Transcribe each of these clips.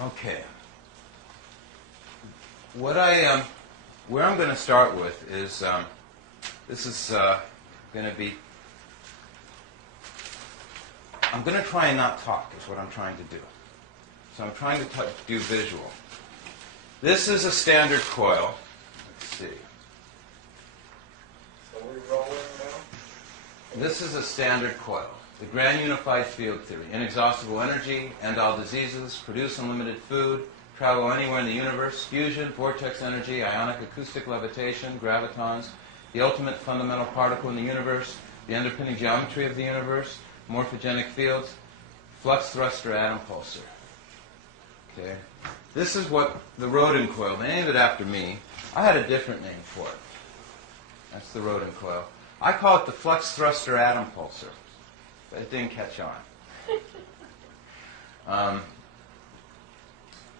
Okay. Where I'm going to start with is, this is going to be, I'm going to try and not talk is what I'm trying to do. So I'm trying to do visual. This is a standard coil. Let's see. So we're rolling now? This is a standard coil. The grand unified field theory. Inexhaustible energy, end all diseases, produce unlimited food, travel anywhere in the universe, fusion, vortex energy, ionic acoustic levitation, gravitons, the ultimate fundamental particle in the universe, the underpinning geometry of the universe, morphogenic fields, flux thruster atom pulsar. Okay. This is what the Rodin coil, they named it after me. I had a different name for it. That's the Rodin coil. I call it the flux thruster atom pulsar, but it didn't catch on.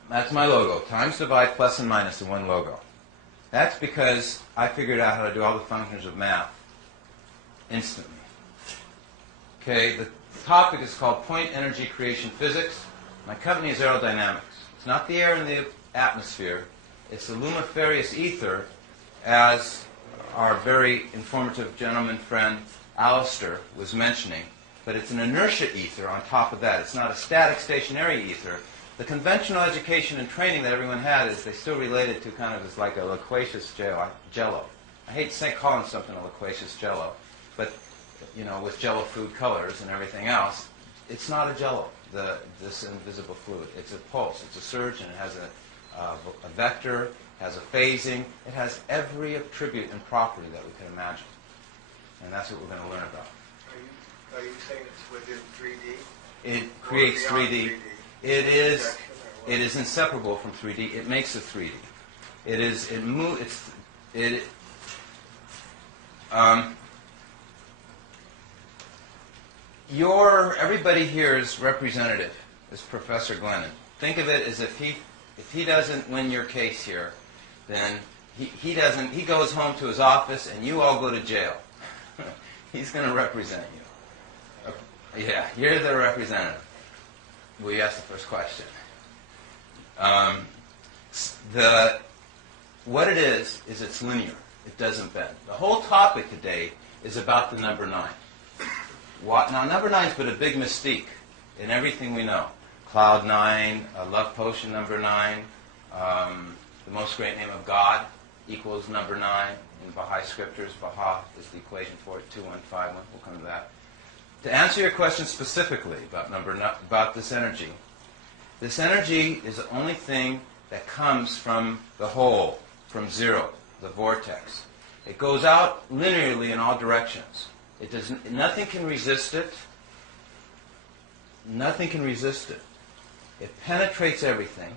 That's my logo. Times divide plus and minus in one logo. That's because I figured out how to do all the functions of math instantly. Okay, the topic is called Point Energy Creation Physics. My company is aerodynamics. It's not the air in the atmosphere. It's the lumiferious ether, as our very informative gentleman friend Alistair was mentioning. But it's an inertia ether on top of that. It's not a static, stationary ether. The conventional education and training that everyone had is they still related to kind of as like a loquacious jello. I hate calling something a loquacious jello, but you know, with jello food colors and everything else, it's not a jello, this invisible fluid. It's a pulse. It's a surge, and it has a vector, has a phasing. It has every attribute and property that we can imagine. And that's what we're going to learn about. Are you saying it's within 3D? It creates 3D. It is inseparable from 3D. It makes it 3D. Everybody here is representative, is Professor Glennon. Think of it as if he doesn't win your case here, then he goes home to his office and you all go to jail. He's going to represent you. Yeah, you're the representative. Will you ask the first question? What it is it's linear. It doesn't bend. The whole topic today is about the number 9. Now, number 9 is but a big mystique in everything we know. Cloud 9, love potion number 9, the most great name of God equals number 9. In Baha'i scriptures, Baha is the equation for it, 2151. We'll come to that. To answer your question specifically about this energy is the only thing that comes from the whole, from zero, the vortex. It goes out linearly in all directions. Nothing can resist it. Nothing can resist it. It penetrates everything.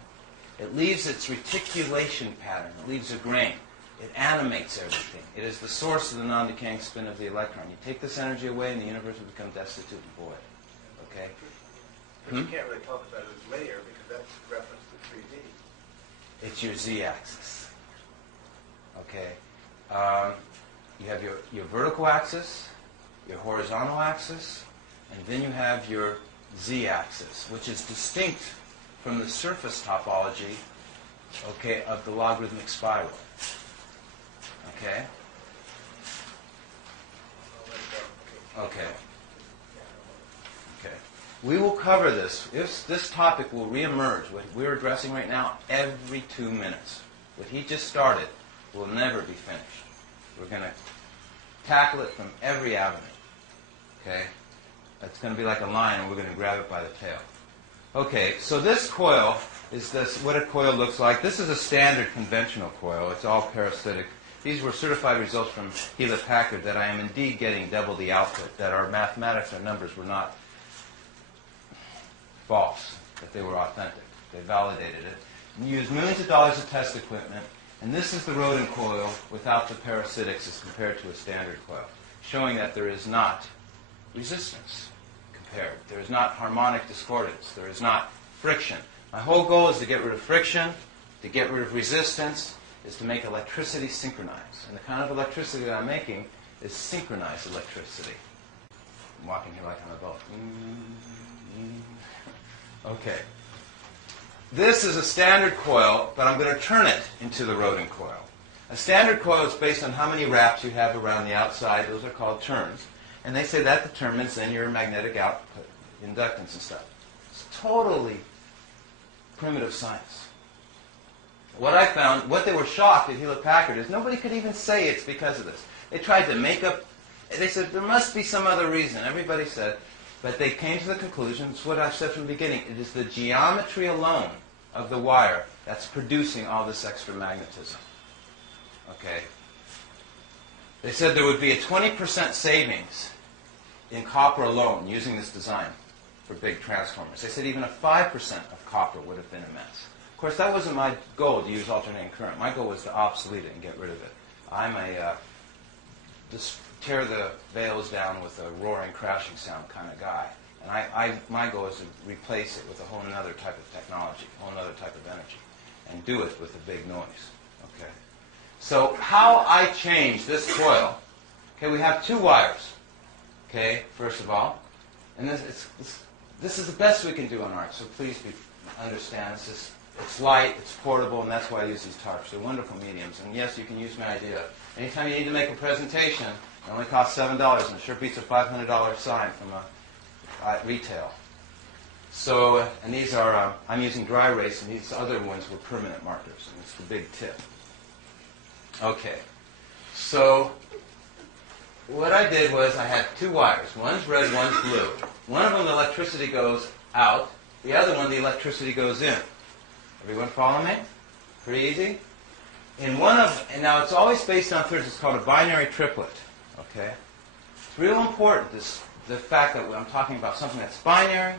It leaves its reticulation pattern. It leaves a grain. It animates everything. It is the source of the non-decaying spin of the electron. You take this energy away and the universe will become destitute and void. Okay? But you can't really talk about it as linear because that's reference to 3D. It's your z-axis. Okay? You have your vertical axis, your horizontal axis, and then you have your z-axis, which is distinct from the surface topology, okay, of the logarithmic spiral. Okay? Okay. Okay. We will cover this. This topic will reemerge, what we're addressing right now, every 2 minutes. What he just started will never be finished. We're going to tackle it from every avenue. Okay? It's going to be like a lion, and we're going to grab it by the tail. Okay, so this coil is what a coil looks like. This is a standard conventional coil. It's all parasitic. These were certified results from Hewlett-Packard that I am indeed getting double the output, that our mathematics, our numbers were not false, that they were authentic. They validated it. And used millions of dollars of test equipment, and this is the Rodin coil without the parasitics as compared to a standard coil, showing that there is not resistance compared. There is not harmonic discordance. There is not friction. My whole goal is to get rid of friction, to get rid of resistance, is to make electricity synchronize. And the kind of electricity that I'm making is synchronized electricity. I'm walking here like I'm a boat. Okay. This is a standard coil, but I'm going to turn it into the Rodin coil. A standard coil is based on how many wraps you have around the outside. Those are called turns. And they say that determines then your magnetic output, inductance and stuff. It's totally primitive science. What I found, what they were shocked at Hewlett-Packard is nobody could even say it's because of this. They tried to make up, they said there must be some other reason. Everybody said, but they came to the conclusion, it's what I've said from the beginning, it is the geometry alone of the wire that's producing all this extra magnetism. Okay? They said there would be a 20% savings in copper alone using this design for big transformers. They said even a 5% of copper would have been immense. Of course, that wasn't my goal to use alternating current. My goal was to obsolete it and get rid of it. I'm a just tear the veils down with a roaring, crashing sound kind of guy. And my goal is to replace it with a whole other type of technology, a whole other type of energy, and do it with a big noise. Okay. So how I change this coil, okay, we have two wires, okay, first of all. And this is the best we can do on art, so please understand. It's light, it's portable, and that's why I use these tarps. They're wonderful mediums. And yes, you can use my idea. Anytime you need to make a presentation, it only costs $7, and it sure beats a $500 sign from retail. So, and these are, I'm using dry erase, and these other ones were permanent markers, and it's the big tip. Okay, so what I did was I had two wires. One's red, one's blue. One of them, the electricity goes out. The other one, the electricity goes in. Everyone follow me? Pretty easy? And now it's always based on thirds. It's called a binary triplet. Okay? It's real important, the fact that I'm talking about something that's binary,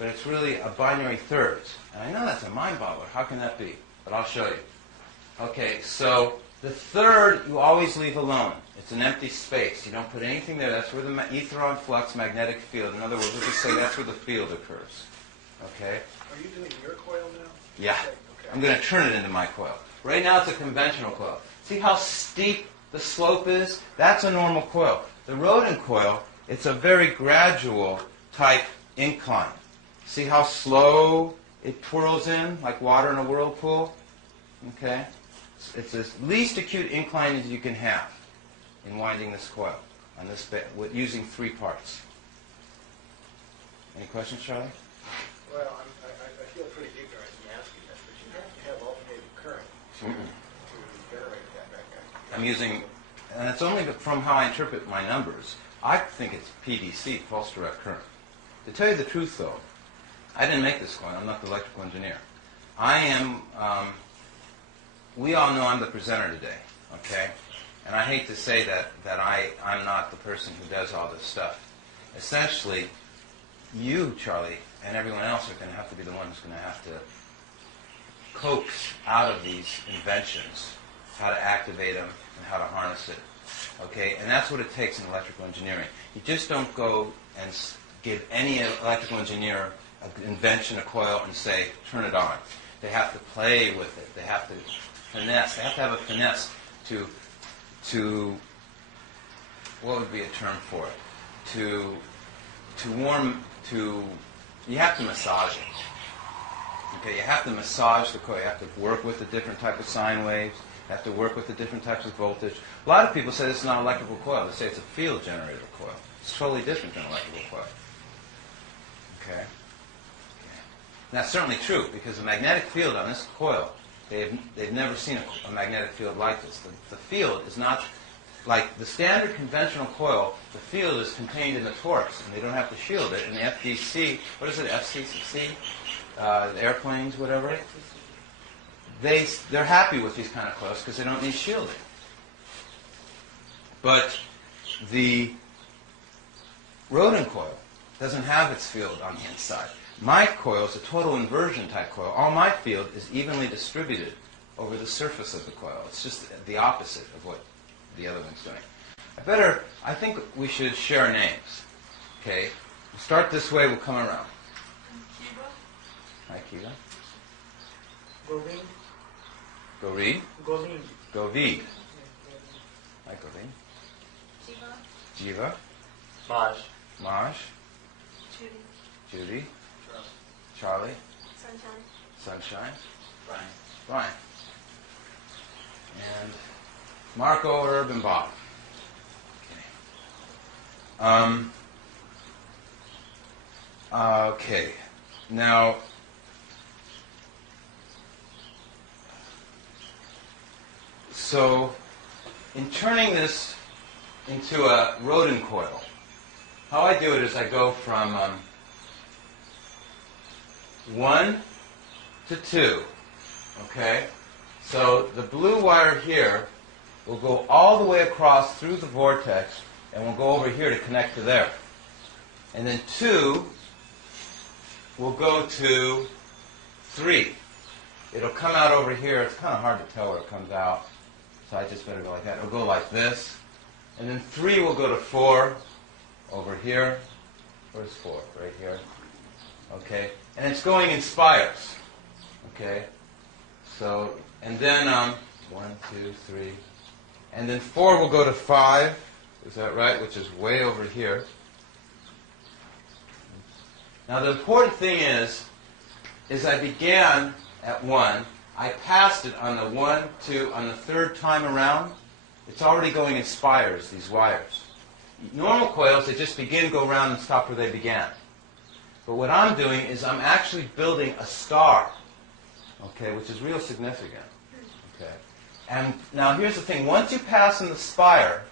but it's really a binary thirds. And I know that's a mind boggler. How can that be? But I'll show you. Okay, so the third you always leave alone. It's an empty space. You don't put anything there. That's where the ether flux magnetic field. In other words, we'll just say that's where the field occurs. Okay? Are you doing your coil now? Yeah. Okay. I'm going to turn it into my coil. Right now it's a conventional coil. See how steep the slope is? That's a normal coil. The Rodin coil, it's a very gradual type incline. See how slow it twirls in, like water in a whirlpool? Okay? It's the least acute incline as you can have in winding this coil on this using 3 parts. Any questions, Charlie? Well, I feel pretty ignorant in asking this, but you have to have alternating current to generate that magnetic. I'm using, and it's only from how I interpret my numbers. I think it's PDC, pulse direct current. To tell you the truth, though, I didn't make this coil. I'm not the electrical engineer. I am, we all know I'm the presenter today, okay? And I hate to say that I'm not the person who does all this stuff. Essentially, you, Charlie, and everyone else are going to have to be the one who's going to have to coax out of these inventions how to activate them and how to harness it. Okay? And that's what it takes in electrical engineering. You just don't go and give any electrical engineer an invention, a coil, and say, turn it on. They have to play with it. They have to finesse. They have to have a finesse to what would be a term for it? To you have to massage it. Okay, you have to massage the coil. You have to work with the different type of sine waves. You have to work with the different types of voltage. A lot of people say this is not an electrical coil. They say it's a field generator coil. It's totally different than an electrical coil. Okay? That's certainly true because the magnetic field on this coil, they've never seen a magnetic field like this. The field is not like the standard conventional coil. The field is contained in the torques, and they don't have to shield it. And the FDC, what is it, FCC, the airplanes, whatever, they're happy with these kind of coils because they don't need shielding. But the Rodin coil doesn't have its field on the inside. My coil is a total inversion type coil. All my field is evenly distributed over the surface of the coil. It's just the opposite of what the other one's doing. I think we should share names. Okay? We'll start this way, we'll come around. Hi, Kiva. Govin. Goreed. Govin. Govid. Hi, Govid. Jiva. Maj. Maj, Judy. Judy, Charlie, Sunshine. Sunshine, Brian. Brian, and Marko, Herb, and Bob. Okay. Now, so in turning this into a Rodin coil, how I do it is I go from 1 to 2. Okay? So the blue wire here will go all the way across through the vortex and will go over here to connect to there. And then 2 will go to 3. It'll come out over here. It's kind of hard to tell where it comes out, so I just better go like that. It'll go like this. And then 3 will go to 4 over here. Where's 4? Right here. Okay? And it's going in spires. Okay? So, and then 1, 2, 3. And then 4 will go to 5. Is that right? Which is way over here. Now the important thing is I began at 1. I passed it on the 1, 2, on the third time around. It's already going in spires, these wires. Normal coils, they just begin, go around, and stop where they began. But what I'm doing is I'm actually building a star, okay, which is real significant. Okay. And now here's the thing. Once you pass in the spire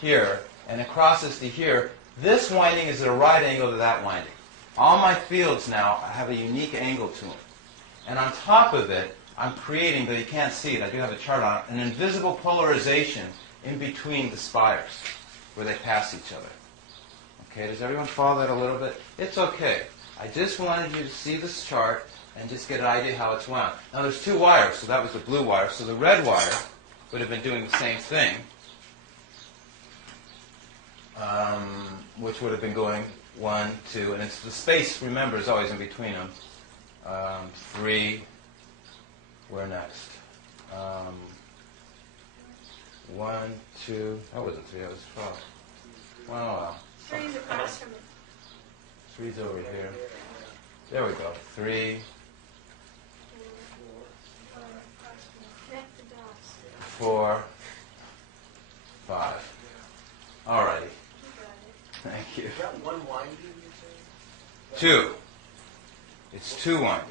here, and it crosses to here, this winding is at a right angle to that winding. All my fields now have a unique angle to them. And on top of it, I'm creating, though you can't see it, I do have a chart on it, an invisible polarization in between the spires where they pass each other. Okay, does everyone follow that a little bit? It's okay. I just wanted you to see this chart and just get an idea how it's wound. Now there's 2 wires, so that was the blue wire. So the red wire would have been doing the same thing, which would have been going 1, 2, and it's the space, remember, is always in between them. 3, where next? 1, 2, that wasn't 3, that was 12. Wow. 3's across from it. 3's over here. There we go. 3, 4, 5. Alrighty. Thank you. Is that one winding, you say? 2. It's 2 windings.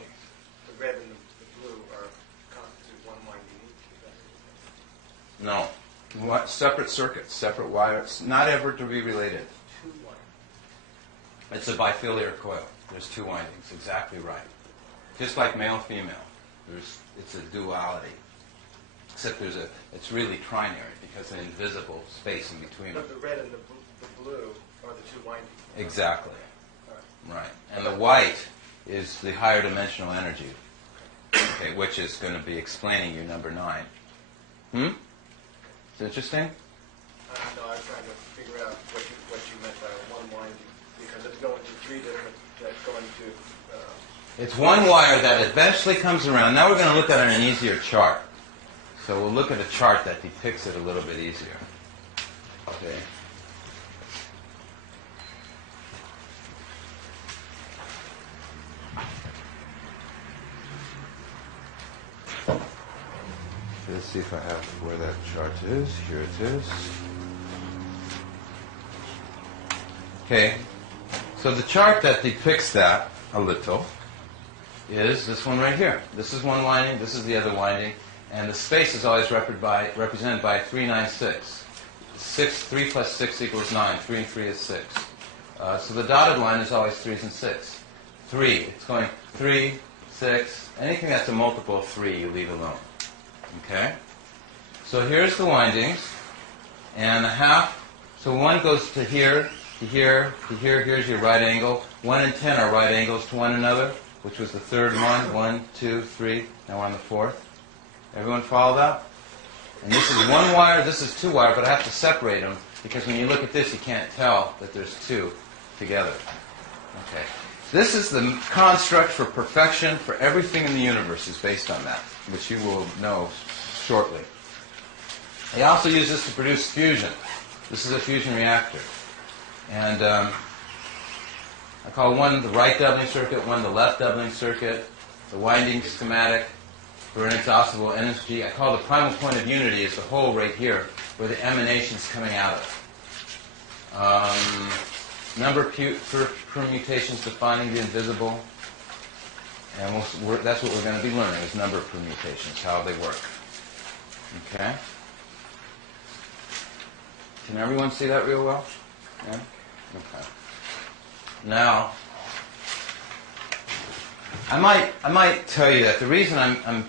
The red and the blue are constitute one winding each. Is that No. What? Separate circuits, separate wires, not ever to be related. 2 windings. It's a bifiliar coil. There's 2 windings. Exactly right. Just like male-female. It's a duality. Except it's really trinary because an invisible space in between them. But the red and the blue are the 2 windings. Exactly. All right. Right. And the white is the higher dimensional energy, okay, which is going to be explaining your number 9. It's interesting? No, I was trying to figure out what you meant by one winding, because it's going to 3 different, that's going to... It's one wire that eventually comes around. Now we're going to look at an easier chart. So we'll look at a chart that depicts it a little bit easier. Okay. Let's see if I have where that chart is. Here it is. Okay. So the chart that depicts that a little is this one right here. This is one winding, this is the other winding, and the space is always represented by 3, 9, 6. 3 plus 6 equals 9. 3 and 3 is 6. So the dotted line is always 3s and 6. 3. It's going 3, 6. Anything that's a multiple of 3, you leave alone. Okay? So here's the windings, and a half. So 1 goes to here, to here, to here. Here's your right angle. 1 and 10 are right angles to one another, which was the third one. 1, 2, 3. Now we're on the 4th. Everyone follow that? And this is 1 wire, this is 2 wire, but I have to separate them because when you look at this, you can't tell that there's 2 together. Okay. This is the construct for perfection for everything in the universe is based on that, which you will know shortly. They also use this to produce fusion. This is a fusion reactor. And I call one the right doubling circuit, one the left doubling circuit, the winding schematic for inexhaustible energy. I call the primal point of unity is the hole right here where the emanation's coming out of. Number of permutations defining the invisible. And that's what we're going to be learning, is number of permutations, how they work. Okay? Can everyone see that real well? Yeah? Okay. Now, I might tell you that the reason I'm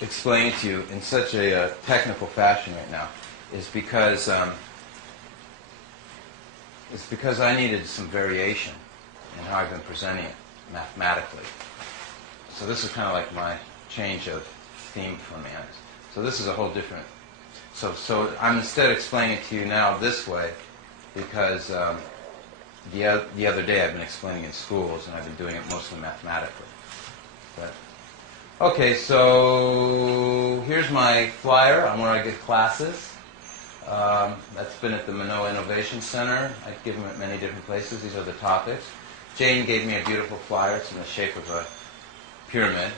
explaining to you in such a technical fashion right now is because I needed some variation in how I've been presenting it mathematically. So this is kind of like my change of theme for me. So this is a whole different. So I'm instead explaining it to you now this way because the other day I've been explaining in schools and I've been doing it mostly mathematically. But okay, so here's my flyer on where I give classes. That's been at the Manoa Innovation Center. I give them at many different places. These are the topics. Jane gave me a beautiful flyer. It's in the shape of a pyramid.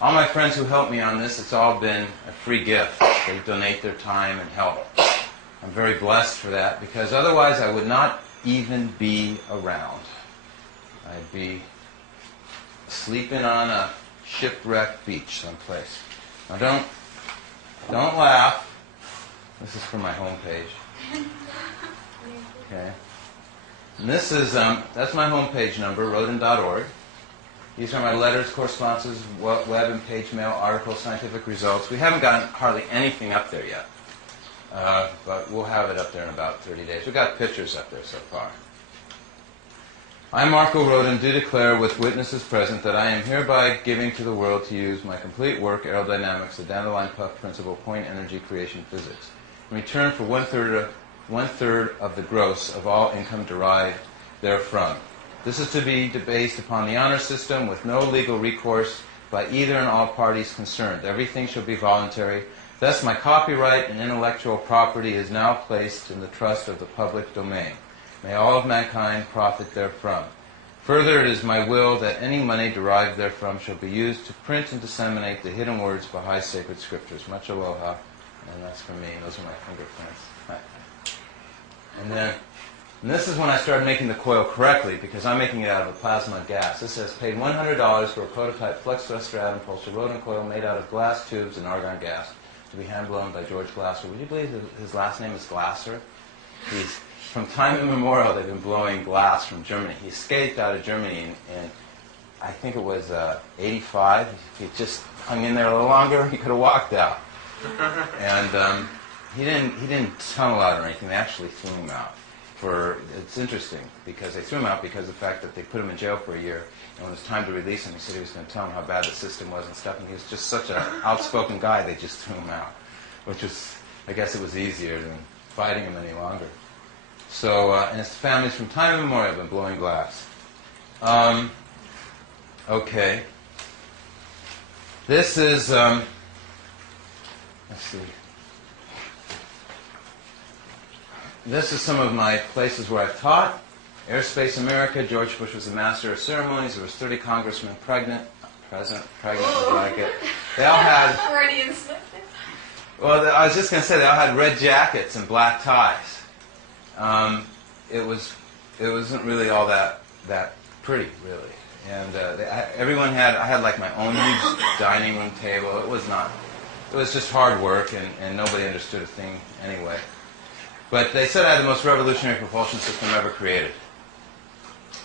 All my friends who helped me on this, it's all been a free gift. They donate their time and help. I'm very blessed for that because otherwise I would not even be around. I'd be sleeping on a shipwrecked beach someplace. Now don't laugh. This is from my homepage. Okay. And this is that's my homepage number, rodin.org. These are my letters, correspondences, web and page mail, articles, scientific results. We haven't gotten hardly anything up there yet, but we'll have it up there in about 30 days. We've got pictures up there so far. I, Marko Rodin, do declare with witnesses present that I am hereby giving to the world to use my complete work, aerodynamics, the dandelion puff principle, point energy creation physics, in return for one-third of the gross of all income derived therefrom. This is to be based upon the honor system with no legal recourse by either and all parties concerned. Everything shall be voluntary. Thus my copyright and intellectual property is now placed in the trust of the public domain. May all of mankind profit therefrom. Further, it is my will that any money derived therefrom shall be used to print and disseminate the hidden words behind sacred scriptures. Much aloha. And that's for me. Those are my fingerprints. And this is when I started making the coil correctly, because I'm making it out of a plasma gas. This says, paid $100 for a prototype flux thruster atom pulsar Rodin coil made out of glass tubes and argon gas to be hand-blown by George Glasser. Would you believe that his last name is Glasser? From time immemorial, they've been blowing glass from Germany. He escaped out of Germany in I think it was 85. If he just hung in there a little longer, he could have walked out. And he didn't tunnel out or anything. They actually threw him out. It's interesting because they threw him out because of the fact that they put him in jail for a year, and when it was time to release him, he said he was going to tell them how bad the system was and stuff, and he was just such an outspoken guy, they just threw him out, which was, I guess it was easier than fighting him any longer. So, and his family's from time immemorial been blowing glass. Okay. This is, let's see. This is some of my places where I've taught. Airspace America, George Bush was the master of ceremonies. There was 30 congressmen pregnant, would you like it? They all had... Freudians. Well, I was just going to say, they all had red jackets and black ties. It wasn't really all that pretty, really. And everyone had, I had like my own huge dining room table. It was just hard work, and nobody understood a thing anyway. But they said I had the most revolutionary propulsion system ever created.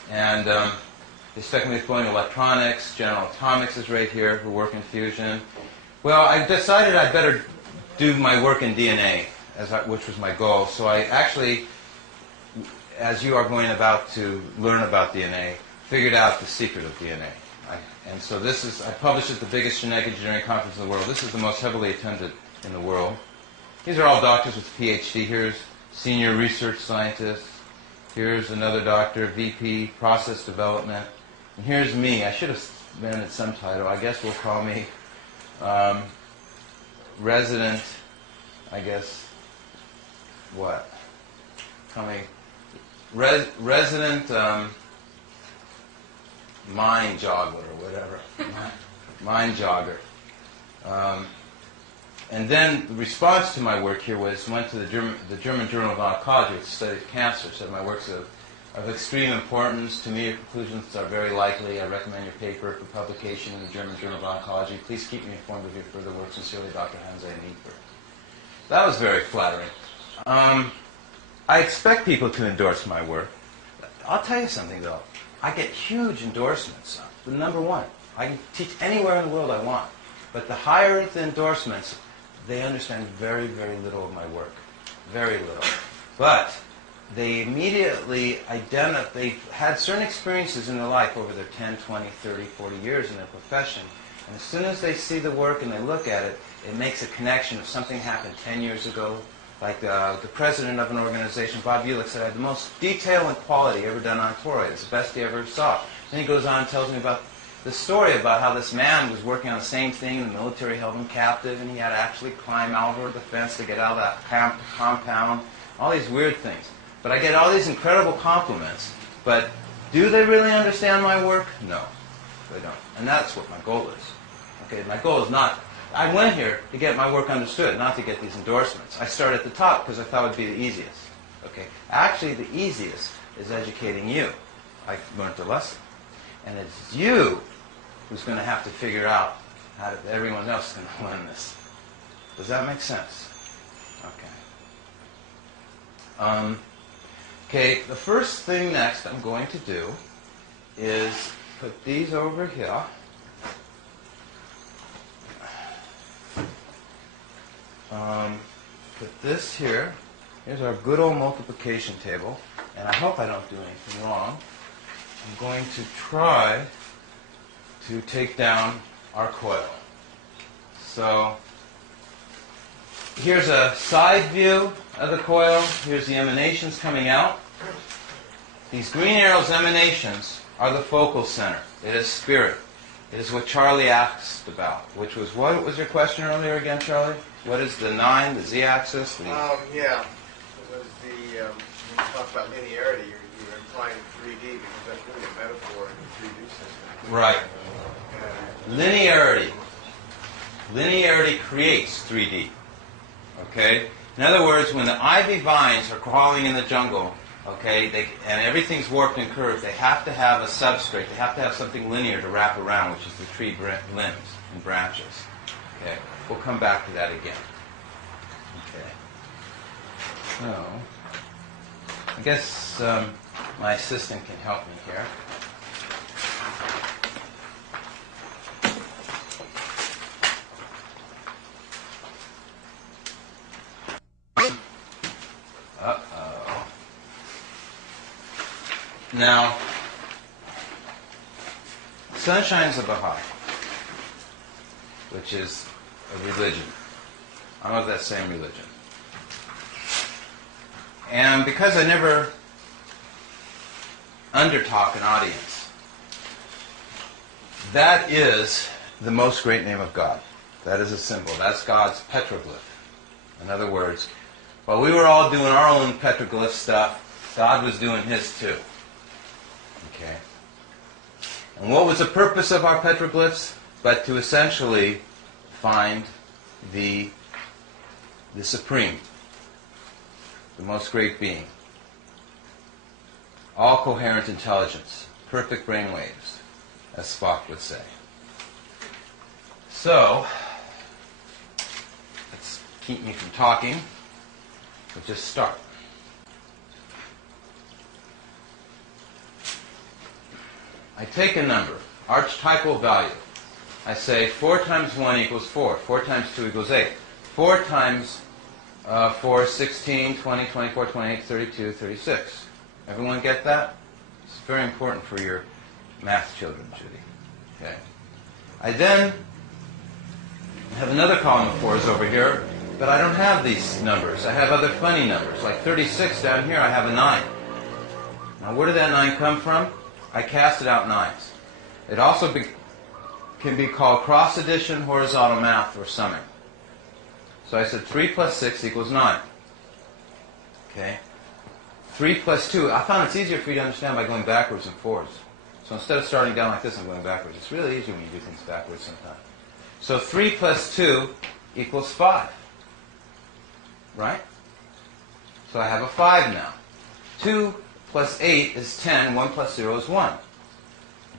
And they stuck me with blowing electronics. General Atomics is right here, who work in fusion. Well, I decided I'd better do my work in DNA, which was my goal. So I actually, as you are going about to learn about DNA, figured out the secret of DNA. And so this is, I published at the biggest genetic engineering conference in the world. This is the most heavily attended in the world. These are all doctors with PhD. Here's senior research scientist. Here's another doctor, VP, process development. And here's me. I should have invented some title. I guess we'll call me resident, I guess, what? Call me resident mind jogger or whatever. Mind jogger. And then the response to my work here went to the German Journal of Oncology, which studies cancer, said my work's of extreme importance. To me, your conclusions are very likely. I recommend your paper for publication in the German Journal of Oncology. Please keep me informed of your further work. Sincerely, Dr. Hanze Niedberg. That was very flattering. I expect people to endorse my work. I'll tell you something, though. I get huge endorsements. Number one, I can teach anywhere in the world I want. But the higher the endorsements, they understand very, very little of my work. Very little. But they immediately they've had certain experiences in their life over their 10, 20, 30, 40 years in their profession. And as soon as they see the work and they look at it, it makes a connection of something happened 10 years ago. Like the president of an organization, Bob Ulick, said, I had the most detail and quality ever done on Torah. It's the best he ever saw. Then he goes on and tells me about the story about how this man was working on the same thing, and the military held him captive, and he had to actually climb over the fence to get out of that compound. All these weird things. But I get all these incredible compliments. But do they really understand my work? No, they don't. And that's what my goal is. Okay, my goal is not... I went here to get my work understood, not to get these endorsements. I started at the top because I thought it would be the easiest. Okay, actually, the easiest is educating you. I learned the lesson. And it's you who's going to have to figure out how everyone else is going to learn this. Does that make sense? Okay. Okay, the first thing next I'm going to do is put these over here. Put this here. Here's our good old multiplication table. And I hope I don't do anything wrong. I'm going to try to take down our coil. So here's a side view of the coil. Here's the emanations coming out. These green arrows emanations are the focal center. It is spirit. It is what Charlie asked about, which was, what was your question earlier again, Charlie? What is the 9, the z-axis? Yeah. It was the, when you talk about linearity, you're implying 3D because that's really a metaphor in the 3D system. Right. Linearity. Linearity creates 3D. Okay? In other words, when the ivy vines are crawling in the jungle, okay, and everything's warped and curved, they have to have a substrate. They have to have something linear to wrap around, which is the tree limbs and branches. Okay? We'll come back to that again. Okay. So, I guess my assistant can help me here. Uh-oh. Now, Sunshine's a Baha'i, which is a religion. I'm of that same religion. And because I never undertalk an audience, that is the most great name of God. That is a symbol. That's God's petroglyph. In other words, while we were all doing our own petroglyph stuff, God was doing His too. Okay? And what was the purpose of our petroglyphs? But to essentially find the Supreme, the most great being. All coherent intelligence, perfect brainwaves, as Spock would say. So, let's keep me from talking. We'll just start. I take a number, archetypal value. I say 4 times 1 equals 4. 4 times 2 equals 8. 4 times 4 is 16, 20, 24, 28, 32, 36. Everyone get that? It's very important for your math children, Judy. Okay. I then have another column of 4s over here, but I don't have these numbers. I have other funny numbers. Like 36 down here, I have a 9. Now, where did that 9 come from? I casted out 9s. It also can be called cross addition, horizontal math, or summing. So I said 3 plus 6 equals 9. Okay? 3 plus 2. I found it's easier for you to understand by going backwards in 4s. So So instead of starting down like this and going backwards, it's really easy when you do things backwards sometimes. So 3 plus 2 equals 5. Right? So I have a 5 now. 2 plus 8 is 10. 1 plus 0 is 1.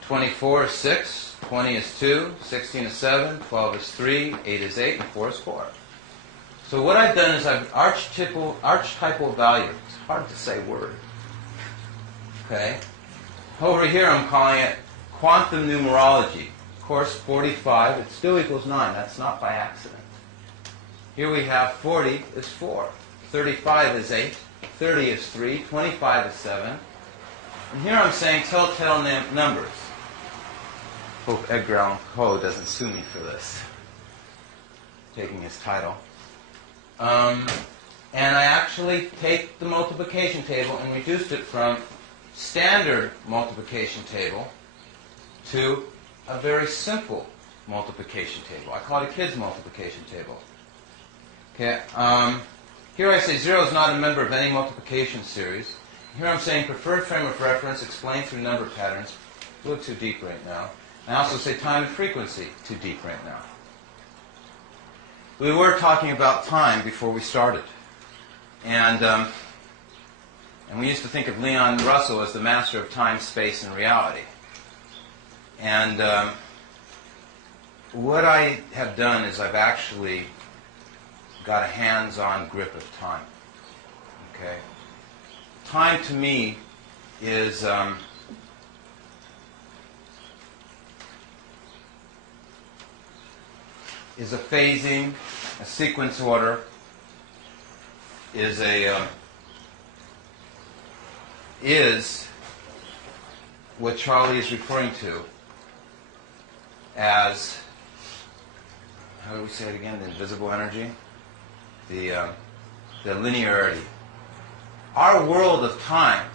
24 is 6. 20 is 2. 16 is 7. 12 is 3. 8 is 8. And 4 is 4. So what I've done is I've archetypal value. It's hard to say word. Okay? Over here I'm calling it quantum numerology. Of course, 45, it still equals 9. That's not by accident. Here we have 40 is 4. 35 is 8. 30 is 3. 25 is 7. And here I'm saying telltale numbers. Hope Edgar Allan Poe doesn't sue me for this, taking his title. And I actually take the multiplication table and reduced it from standard multiplication table to a very simple multiplication table. I call it a kid's multiplication table. Okay. Here I say 0 is not a member of any multiplication series. Here I'm saying preferred frame of reference explained through number patterns. A little too deep right now. I also say time and frequency, too deep right now. We were talking about time before we started. And we used to think of Leon Russell as the master of time, space, and reality. And what I have done is I've actually got a hands-on grip of time. Okay? Time to me is a phasing, a sequence order, is what Charlie is referring to as, how do we say it again, the invisible energy? The linearity. Our world of time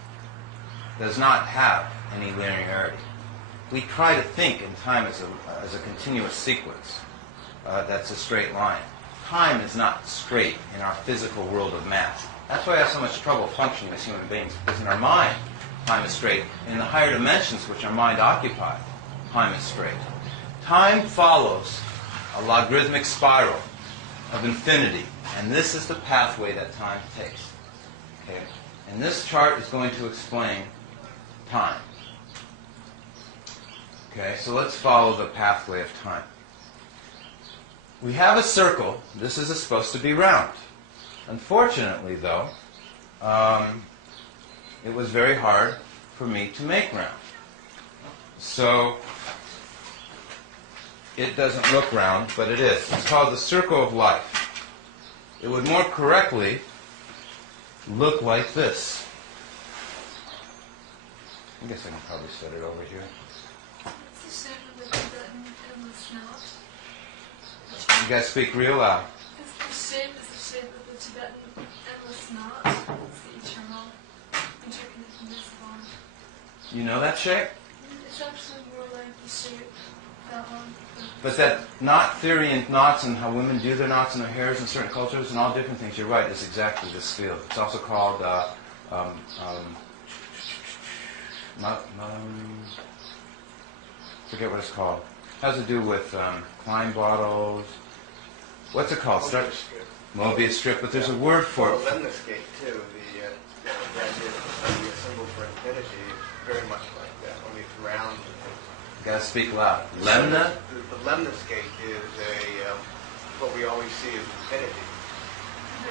does not have any linearity. We try to think in time as a continuous sequence that's a straight line. Time is not straight in our physical world of math. That's why I have so much trouble functioning as human beings, because in our mind, time is straight. In the higher dimensions which our mind occupies, time is straight. Time follows a logarithmic spiral of infinity, and this is the pathway that time takes. Okay? And this chart is going to explain time. Okay, so let's follow the pathway of time. We have a circle. This is supposed to be round. Unfortunately, though, it was very hard for me to make round. So it doesn't look round, but it is. It's called the circle of life. It would more correctly look like this. I guess I can probably set it over here. What's the shape of the Tibetan endless knot? You guys speak real loud. Is the shape of the Tibetan endless knot? It's the eternal, interconnectedness bond. You know that shape? It's actually more like the shape, that one. But that knot theory and knots and how women do their knots in their hairs in certain cultures and all different things, you're right, it's exactly this field. It's also called forget what it's called. It has to do with Klein bottles. What's it called? Mobius strip, but there's a word for it. Well, lemniscate, too. The idea of a symbol for infinity is very much like that, only it's round. You gotta speak loud. Lemna? The lemniscate is what we always see as infinity,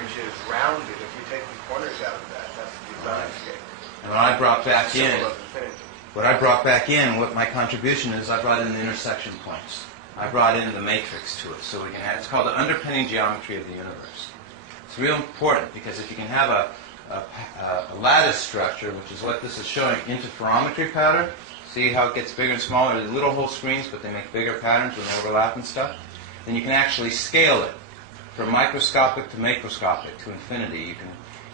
which is rounded. If you take the corners out of that, that's the lemniscate. And what I brought back in, Symbol of infinity. what my contribution is, I brought in the intersection points. I brought in the matrix to it, so we can have, it's called the underpinning geometry of the universe. It's real important, because if you can have a lattice structure, which is what this is showing, interferometry pattern, see how it gets bigger and smaller, they're little whole screens, but they make bigger patterns with overlap and stuff, then you can actually scale it from microscopic to macroscopic to infinity.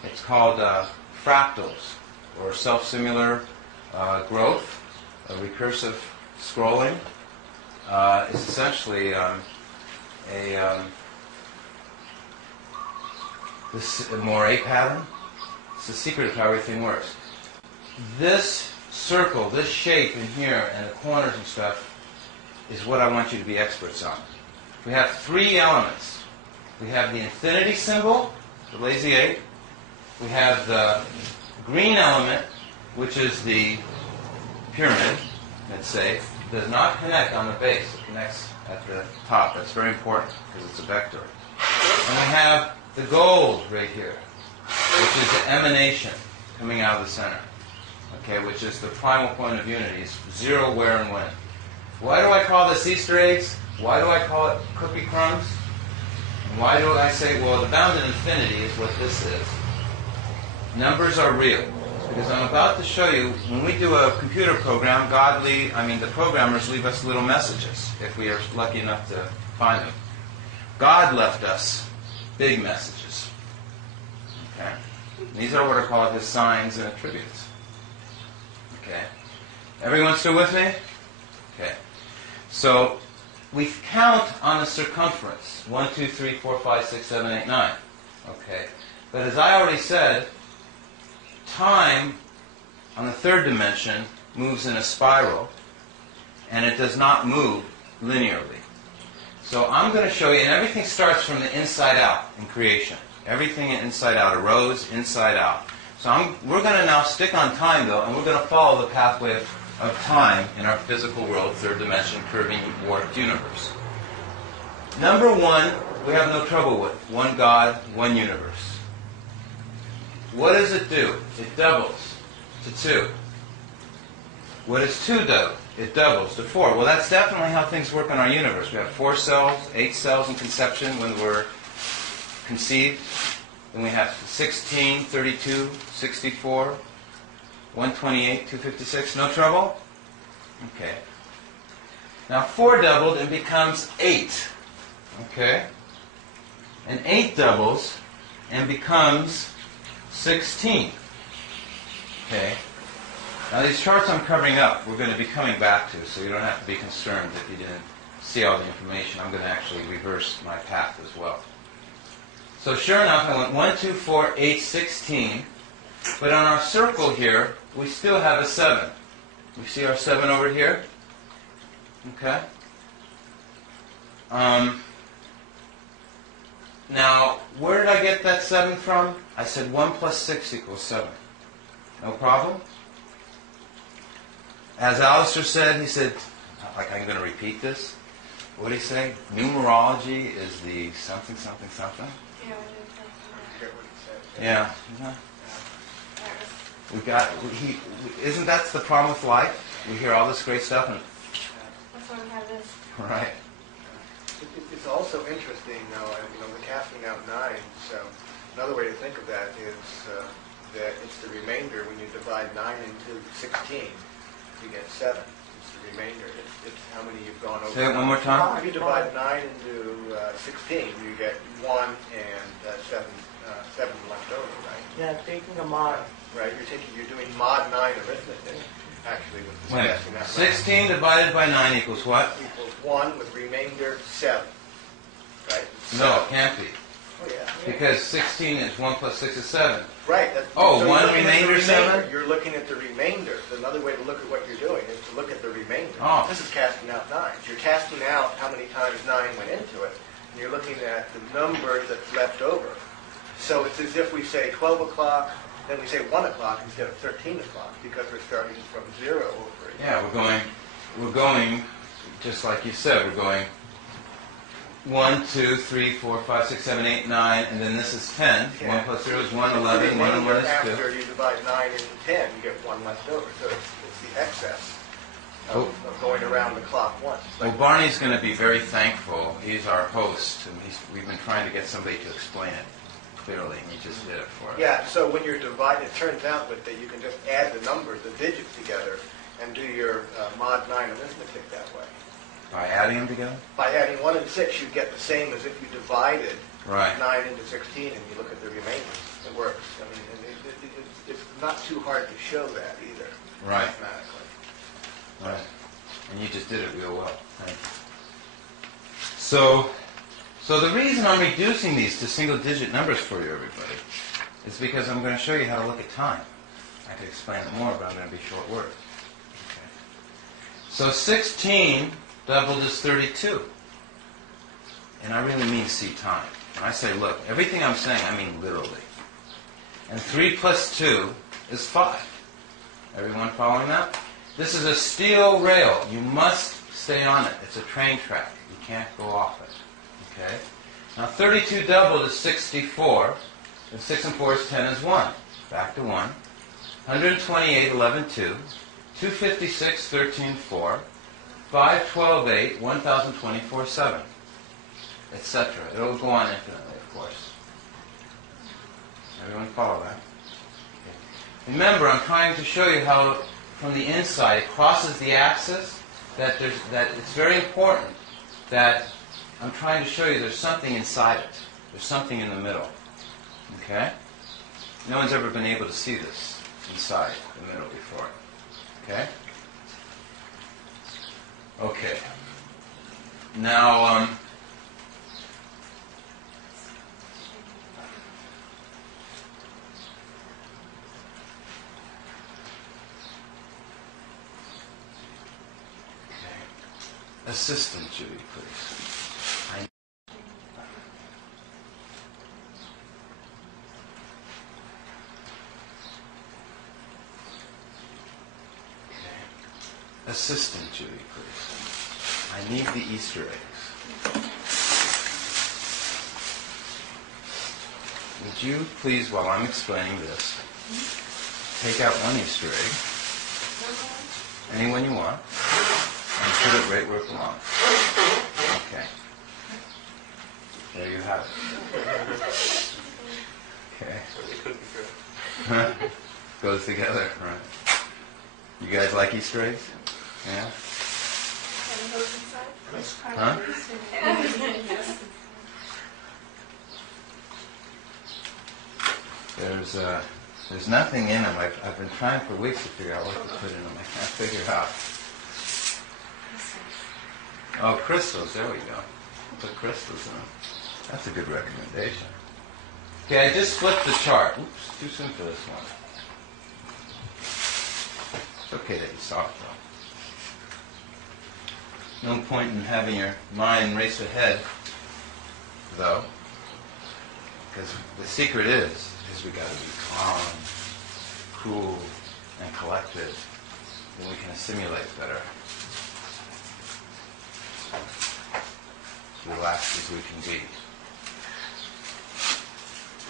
It's called fractals, or self-similar growth, recursive scrolling. It's essentially this Moiré pattern. It's the secret of how everything works. This circle, this shape in here, and the corners and stuff, is what I want you to be experts on. We have three elements. We have the infinity symbol, the lazy 8. We have the green element, which is the pyramid, let's say. It does not connect on the base. It connects at the top. That's very important because it's a vector. And we have the gold right here, which is the emanation coming out of the center, okay, which is the primal point of unity. It's zero, where, and when. Why do I call this Easter eggs? Why do I call it cookie crumbs? And why do I say, well, the bounded infinity is what this is? Numbers are real. Because I'm about to show you, when we do a computer program, the programmers leave us little messages, if we are lucky enough to find them. God left us big messages. Okay? And these are what are called his signs and attributes. Okay? Everyone still with me? Okay. So, we count on the circumference. 1, 2, 3, 4, 5, 6, 7, 8, 9. Okay. But as I already said, time on the third dimension moves in a spiral, and it does not move linearly. So I'm going to show you, and everything starts from the inside out in creation. Everything inside out arose inside out. So we're going to now stick on time, though, and we're going to follow the pathway of time in our physical world, third dimension, curving, warped universe. Number one, we have no trouble with. One God, one universe. What does it do? It doubles to 2. What does 2 do? It doubles to 4. Well, that's definitely how things work in our universe. We have 4 cells, 8 cells in conception when we're conceived. Then we have 16, 32, 64, 128, 256. No trouble? Okay. Now 4 doubled and becomes 8. Okay? And 8 doubles and becomes 16. Okay? Now these charts I'm covering up, we're going to be coming back to, so you don't have to be concerned if you didn't see all the information. I'm going to actually reverse my path as well. So sure enough, I went 1, 2, 4, 8, 16. But on our circle here, we still have a 7. You see our 7 over here? Okay? Now, where did I get that 7 from? I said 1 plus 6 equals 7. No problem? As Alistair said, he said, like I'm going to repeat this. What did he say? Numerology is the something, something, something. Yeah, I did think I forget what he said. Yeah. We got. Isn't that the problem with life? We hear all this great stuff, and that's why we have this. right. It's also interesting, though, the casting out 9. So another way to think of that is that it's the remainder. When you divide 9 into 16, you get 7. It's the remainder. It's how many you've gone over. Say it one more time. If you divide 9 into 16, you get 1 and 7 left over, right? Yeah, taking a mod. Right. You're doing mod 9 arithmetic, actually, with this Wait. casting out 9. 16 divided by 9 equals what? Equals 1 with remainder 7. Right? No, it can't be. Oh, yeah. Because 16 is 1 plus 6 is 7. Right. Oh, you're one looking at the remainder 7? remainder. You're looking at the remainder. Another way to look at what you're doing is to look at the remainder. Oh. This is casting out 9. You're casting out how many times 9 went into it, and you're looking at the number that's left over. So it's as if we say 12 o'clock, then we say 1 o'clock instead of 13 o'clock, because we're starting from 0 over again. Yeah, we're going, just like you said, we're going 1, 2, 3, 4, 5, 6, 7, 8, 9, and then this is 10. Yeah. 1 plus 0 is 1, 11, 1 and 1 is 2. After you divide 9 into 10, you get 1 left over. So it's the excess of going around the clock once. Well, Barney's going to be very thankful. He's our host, and we've been trying to get somebody to explain it clearly, and he just did it for us. Yeah, so when you're dividing, it turns out that you can just add the numbers, the digits together, and do your mod 9 arithmetic that way. By adding them together? By adding 1 and 6, you get the same as if you divided Right. 9 into 16 and you look at the remainders. It works. I mean, it's not too hard to show that either, Right. mathematically. Right. And you just did it real well. Thank you. So the reason I'm reducing these to single-digit numbers for you, everybody, is because I'm going to show you how to look at time. I could explain it more, but I'm going to be short-worded. So 16 doubled is 32. And I really mean see time. When I say look, everything I'm saying, I mean literally. And 3 plus 2 is 5. Everyone following that? This is a steel rail. You must stay on it. It's a train track. You can't go off it. Okay? Now 32 doubled is 64. And 6 and 4 is 10 is 1. Back to 1. 128, 11, 2. 256, 13, 4. 5, 12, 8. 1024, 7. Etc. It'll go on infinitely, of course. Everyone follow that? Okay. Remember, I'm trying to show you how from the inside it crosses the axis, that it's very important that I'm trying to show you there's something inside it. There's something in the middle. Okay? No one's ever been able to see this inside the middle before. Okay? Okay. Now, assistant, Judy, please. Assistant, Judy, please. I need the Easter eggs. Would you please, while I'm explaining this, take out one Easter egg, anyone you want, and put it right where it belongs. Okay. There you have it. Okay. Goes together, right? You guys like Easter eggs? Yeah? Huh? There's nothing in them. I've been trying for weeks to figure out what to put in them. I can't figure it out. Oh, crystals. There we go. Put crystals in them. That's a good recommendation. Okay, I just flipped the chart. Oops, too soon for this one. It's okay that you saw it, though. No point in having your mind race ahead, though, because the secret is we got to be calm, cool, and collected, then we can assimilate better. As relaxed as we can be,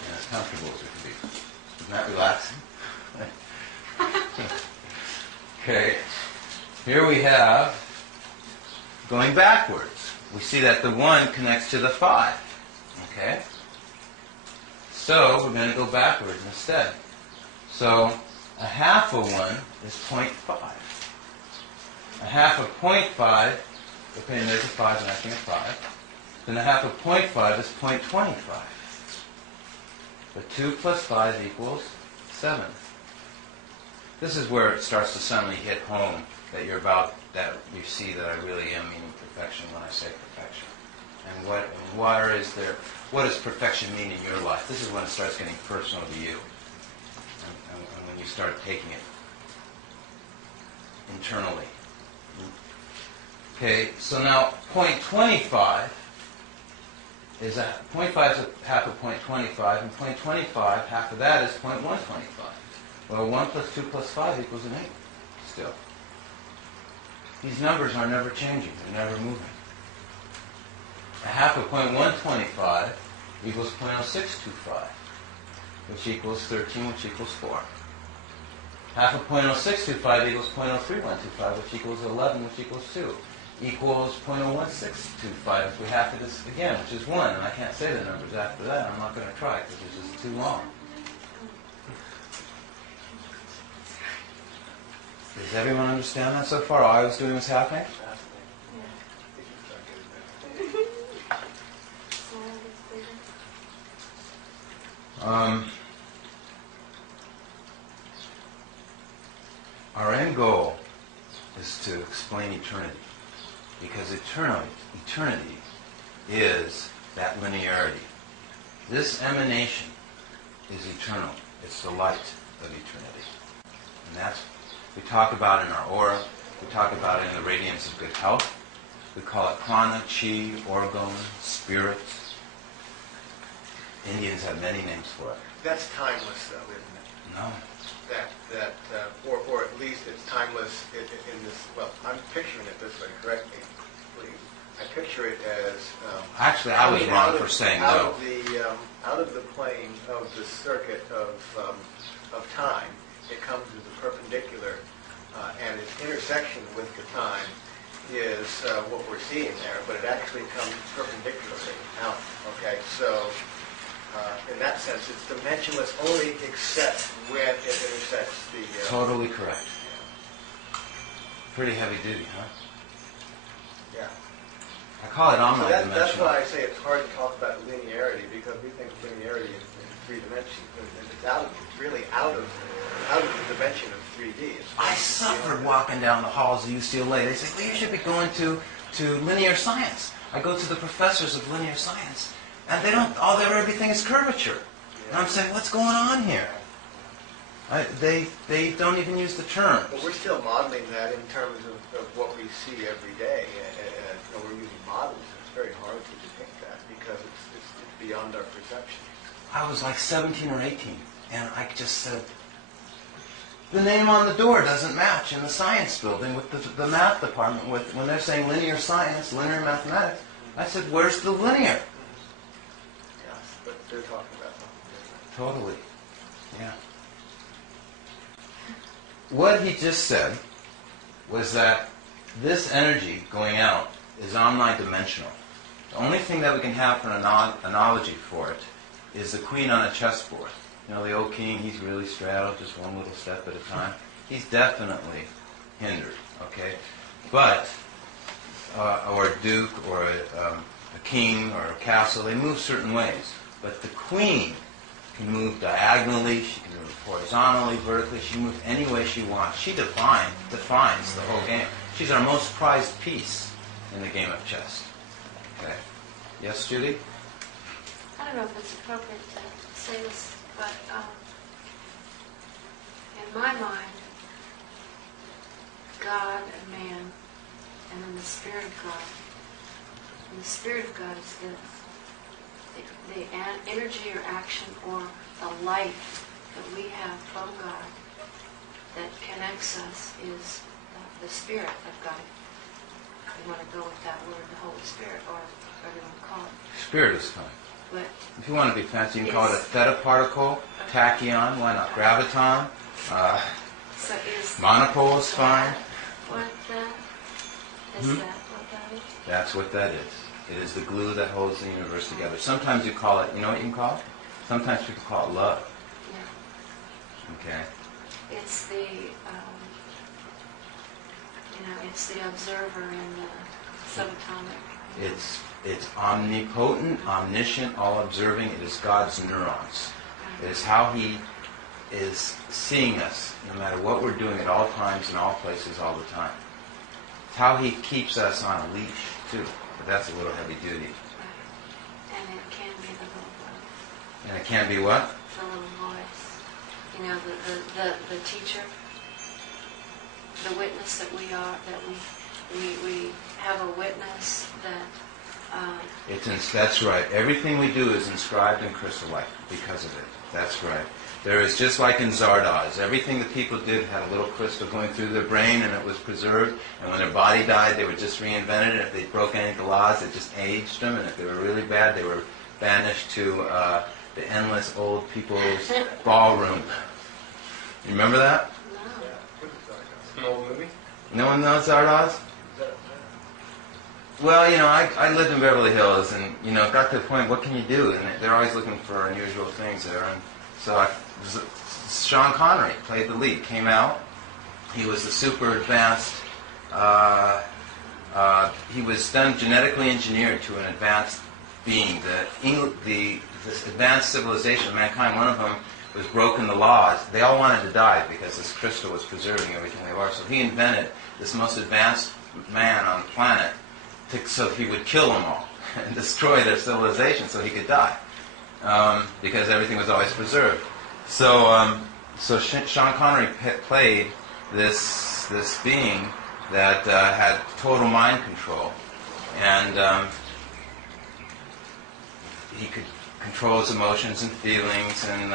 and as comfortable as we can be. Isn't that relaxing? Okay, here we have going backwards. We see that the 1 connects to the 5. Okay? So we're going to go backwards instead. So a half of 1 is 0.5. A half of 0.5, okay, there's a 5 matching a 5. Then a half of 0.5 is 0.25. But 2 plus 5 equals 7. This is where it starts to suddenly hit home that you're about, that you see that I really am meaning perfection when I say perfection. And what does perfection mean in your life? This is when it starts getting personal to you. And when you start taking it internally. Okay, so now 0.25 is a 0.5 is a half of 0.25, and 0.25, half of that is 0.125. Well, 1 plus 2 plus 5 equals an 8, still. These numbers are never changing. They're never moving. A half of 0.125 equals 0.0625, which equals 13, which equals 4. Half of 0.0625 equals 0.03125, which equals 11, which equals 2. Equals 0.01625 if we half of this again, which is 1. And I can't say the numbers after that. I'm not going to try because it's just too long. Does everyone understand that so far? All I was doing was happening? Our end goal is to explain eternity. Because eternity is that linearity. This emanation is eternal. It's the light of eternity. And that's we talk about in our aura, We talk about it in the radiance of good health. We call it prana, chi, orgone, spirit. Indians have many names for it. That's timeless, though, isn't it? No. Or at least it's timeless in this. Well, I'm picturing it this way. Correct me, please. I picture it as. Actually, I was wrong for saying no. Out of the plane of the circuit of time, it comes as a perpendicular, and its intersection with the time is what we're seeing there, but it actually comes perpendicularly out. Okay, so in that sense, it's dimensionless only except when it intersects the. Totally correct. Yeah. Pretty heavy duty, huh? Yeah. I call it So omnidimensional. that's why I say it's hard to talk about linearity, because we think of linearity in three dimensions, and it's really out of the dimension of 3D. I suffered walking down the halls of UCLA. They say, well, you should be going to linear science. I go to the professors of linear science, and they don't, everything is curvature. And I'm saying, what's going on here? They don't even use the term. But we're still modeling that in terms of what we see every day. And we're using models. It's very hard to depict that because it's beyond our perception. I was like 17 or 18, and I just said, the name on the door doesn't match in the science building with the math department. When they're saying linear science, linear mathematics, I said, where's the linear? Yes, but they're talking about something different. Totally. Yeah. What he just said was that this energy going out is omnidimensional. The only thing that we can have for an analogy for it is the queen on a chessboard. You know, the old king, he's really straddled, just one little step at a time. He's definitely hindered, okay? But, or a duke, or a king, or a castle, they move certain ways. But the queen can move diagonally, she can move horizontally, vertically, she can move any way she wants. She defines the whole game. She's our most prized piece in the game of chess. Okay. Yes, Judy? I don't know if it's appropriate to say this, but in my mind, God and man, and then the Spirit of God. And the Spirit of God is this. The energy or action or the life that we have from God that connects us is the Spirit of God. You want to go with that word, the Holy Spirit, or whatever you want to call it. Spirit is fine. But if you want to be fancy, you can call it a theta particle, tachyon, why not? Graviton, so is monopole is fine. What that is that what that is? That's what that is. It is the glue that holds the universe together. Sometimes you call it, you know what you can call it? Sometimes people call it love. Yeah. Okay? It's the it's the observer in the subatomic. It's omnipotent, omniscient, all-observing. It is God's neurons. It is how He is seeing us, no matter what we're doing at all times, in all places, all the time. It's how He keeps us on a leash, too. But that's a little heavy duty. Right. And it can be the little voice. And it can be what? The little voice. You know, the teacher, the witness that we are, that we have a witness that... That's right. Everything we do is inscribed in crystal-like because of it. That's right. There is, just like in Zardoz, everything that people did had a little crystal going through their brain and it was preserved. And when their body died, they were just reinvented. And if they broke any of the laws, it just aged them. And if they were really bad, they were banished to the endless old people's ballroom. You remember that? An old movie? No one knows Zardoz? Well, you know, I lived in Beverly Hills, and, you know, it got to the point, what can you do? And they're always looking for unusual things there. And so Sean Connery played the lead, came out. He was a super advanced, he was done genetically engineered to an advanced being. This advanced civilization of mankind, one of them was broken the laws. They all wanted to die because this crystal was preserving everything they were. So he invented this most advanced man on the planet, so he would kill them all and destroy their civilization so he could die, because everything was always preserved. So Sean Connery played this being that had total mind control, and he could control his emotions and feelings, and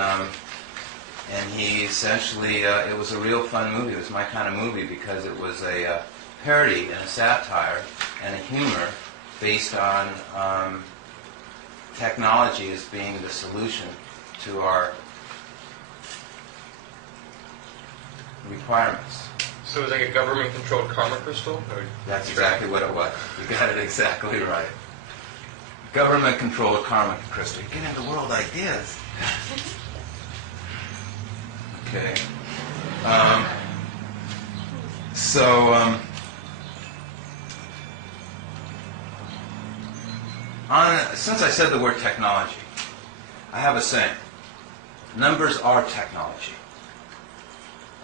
he essentially, it was a real fun movie. It was my kind of movie because it was a parody and a satire and a humor based on technology as being the solution to our requirements. So it was like a government-controlled karma crystal? Or That's exactly what it was. You got it exactly right. Government-controlled karma crystal. You get into world ideas. Okay. Since I said the word technology, I have a saying. Numbers are technology.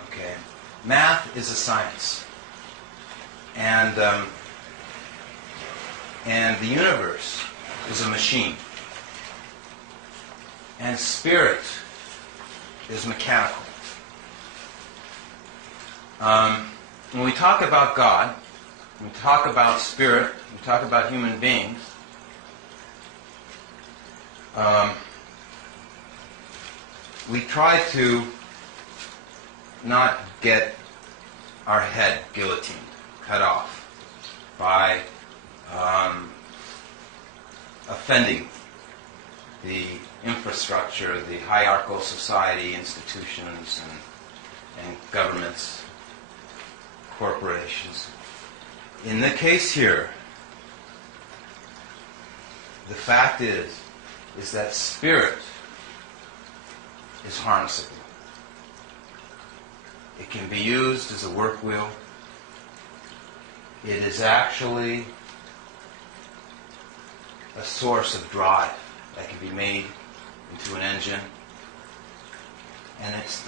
Okay. Math is a science. And the universe is a machine. And spirit is mechanical. When we talk about God, when we talk about spirit, we talk about human beings, we try to not get our head guillotined, cut off by offending the infrastructure, the hierarchical society, institutions, and governments, corporations. In the case here, the fact is that spirit is harnessable. It can be used as a work wheel. It is actually a source of drive that can be made into an engine. And it's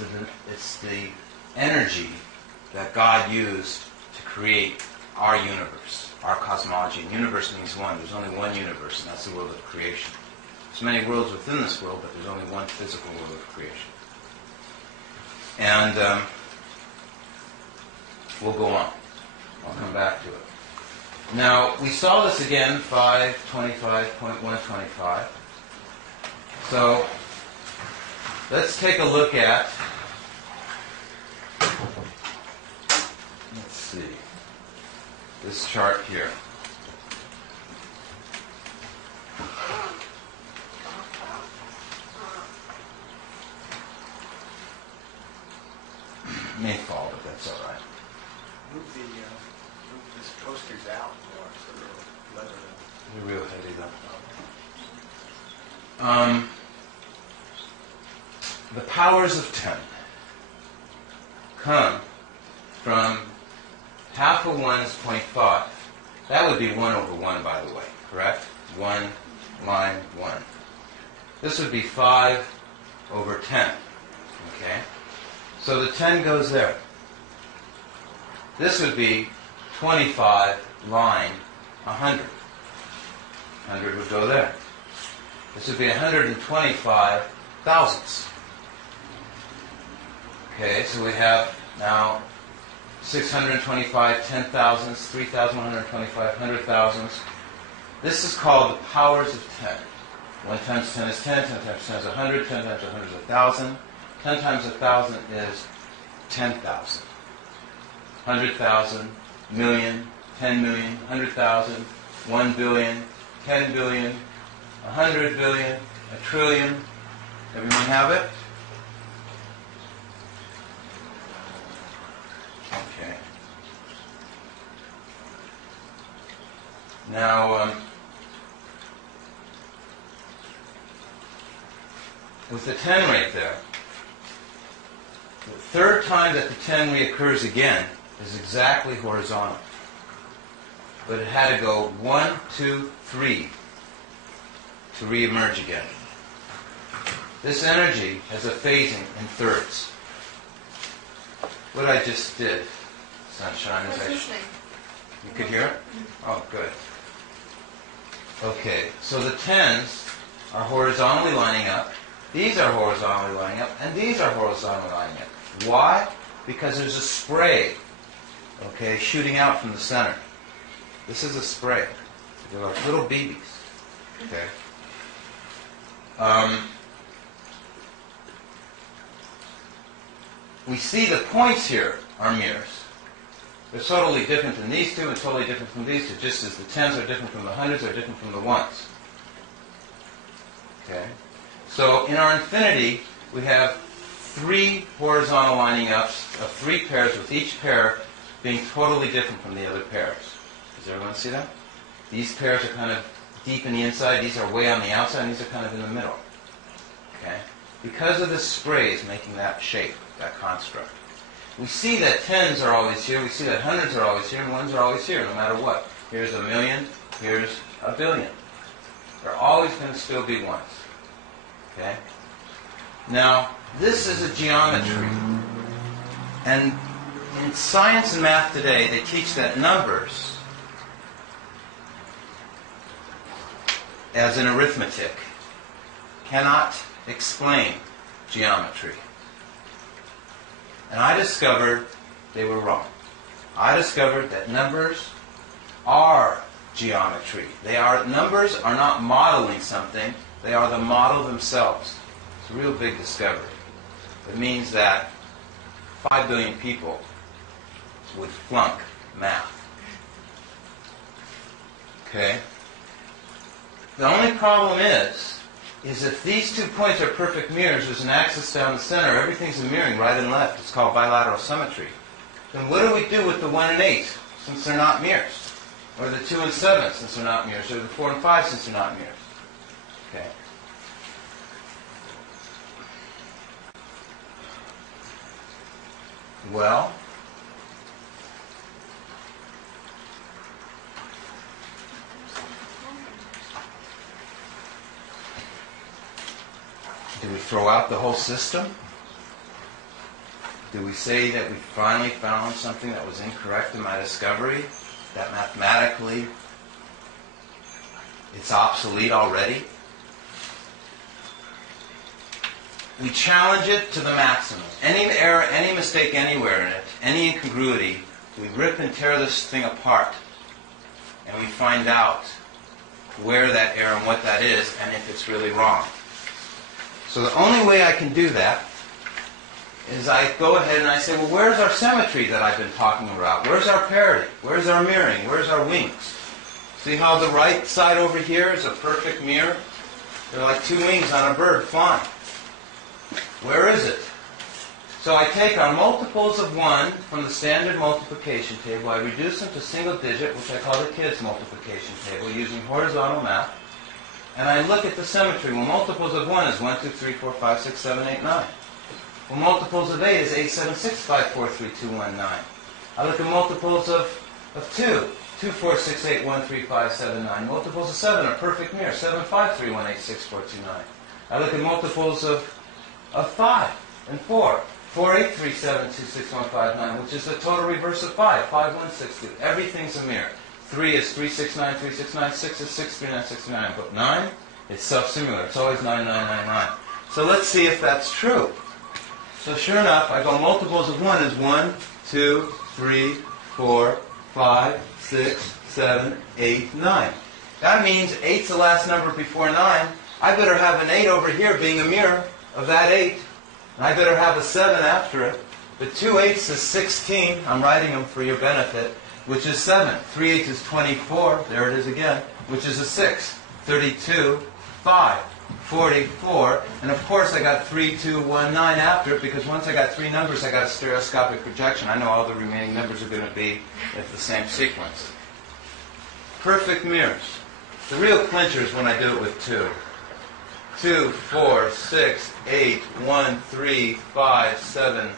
the energy that God used to create our universe, our cosmology. And universe means one. There's only one universe, and that's the world of creation. There's many worlds within this world, but there's only one physical world of creation. And we'll go on. I'll come back to it. Now, we saw this again, 525.125. So, let's take a look at, let's see, this chart here. May fall, but that's all right. Move this coasters out more so they'll leather them. You're real heavy though. The powers of 10 come from half of 1 is 0.5. That would be 1 over 1, by the way, correct? 1 line 1. This would be 5 over 10. Okay? So the 10 goes there. This would be 25 line 100. 100 would go there. This would be 125 thousandths. Okay, so we have now 625 ten thousandths, 3,125 hundred thousandths. This is called the powers of 10. 1 times 10 is 10, 10 times 10 is 100, 10 times 100 is 1,000. 10 times 1,000 is 10,000. 100,000, million, 10 million, 100,000, 1 billion, 10 billion, 100 billion, a trillion. Everyone have it? Okay. Now, with the 10 right there, the third time that the 10 reoccurs again is exactly horizontal. But it had to go 1, 2, 3 to re-emerge again. This energy has a phasing in thirds. What I just did, sunshine, is you could hear it? Oh, good. Okay, so the 10s are horizontally lining up. These are horizontally lining up, and these are horizontally lining up. Why? Because there's a spray okay, shooting out from the center. This is a spray. They're like little BBs. Okay. We see the points here are mirrors. They're totally different than these two and totally different from these two, just as the tens are different from the hundreds are different from the ones. Okay? So in our infinity, we have 3 horizontal lining ups of 3 pairs, with each pair being totally different from the other pairs. Does everyone see that? These pairs are kind of deep in the inside, these are way on the outside, and these are kind of in the middle. Okay? Because of this spray is making that shape, that construct. We see that tens are always here, we see that hundreds are always here, and ones are always here, no matter what. Here's a million, here's a billion. They're always going to still be ones. Okay? Now, this is a geometry. And in science and math today, they teach that numbers, as in arithmetic, cannot explain geometry. And I discovered they were wrong. I discovered that numbers are geometry. Numbers are not modeling something, they are the model themselves. It's a real big discovery. It means that 5 billion people would flunk math. Okay? The only problem is if these 2 points are perfect mirrors, there's an axis down the center, everything's a mirroring right and left. It's called bilateral symmetry. Then what do we do with the 1 and 8, since they're not mirrors? Or the 2 and 7, since they're not mirrors? Or the 4 and 5, since they're not mirrors? Okay. Well, do we throw out the whole system? Do we say that we finally found something that was incorrect in my discovery? That mathematically it's obsolete already? We challenge it to the maximum. Any error, any mistake anywhere in it, any incongruity, we rip and tear this thing apart. And we find out where that error and what that is, and if it's really wrong. So the only way I can do that is I go ahead and I say, well, where's our symmetry that I've been talking about? Where's our parity? Where's our mirroring? Where's our wings? See how the right side over here is a perfect mirror? They're like 2 wings on a bird flying. Where is it? So I take our multiples of 1 from the standard multiplication table, I reduce them to single digit, which I call the kids' multiplication table, using horizontal math, and I look at the symmetry. Well, multiples of 1 is 1, 2, 3, 4, 5, 6, 7, 8, 9. Well, multiples of 8 is 8, 7, 6, 5, 4, 3, 2, 1, 9. I look at multiples of 2. 2, 4, 6, 8, 1, 3, 5, 7, 9. Multiples of 7 are perfect mirror. 7, 5, 3, 1, 8, 6, 4, 2, 9. I look at multiples of 5 and 4. 4, 8, 3, 7, 2, 6, 1, 5, 9, which is the total reverse of 5. 5, 1, 6, 2. Everything's a mirror. 3 is 3, 6, 9, 3, 6, 9. 6 is 6, 3, 9, 6, 9. But 9, it's self-similar. It's always 9, 9, 9, 9. So let's see if that's true. So sure enough, I go multiples of 1 is 1, 2, 3, 4, 5, 6, 7, 8, 9. That means 8's the last number before 9. I better have an 8 over here being a mirror of that 8. And I better have a 7 after it. But 2 8's is 16. I'm writing them for your benefit, which is 7. 3 8's is 24. There it is again, which is a 6. 32, 5, 44. And of course I got 3, 2, 1, 9 after it, because once I got 3 numbers, I got a stereoscopic projection. I know all the remaining numbers are going to be at the same sequence. Perfect mirrors. The real clincher is when I do it with 2. 2, 4, 6, 8, 1, 3, 5, 7,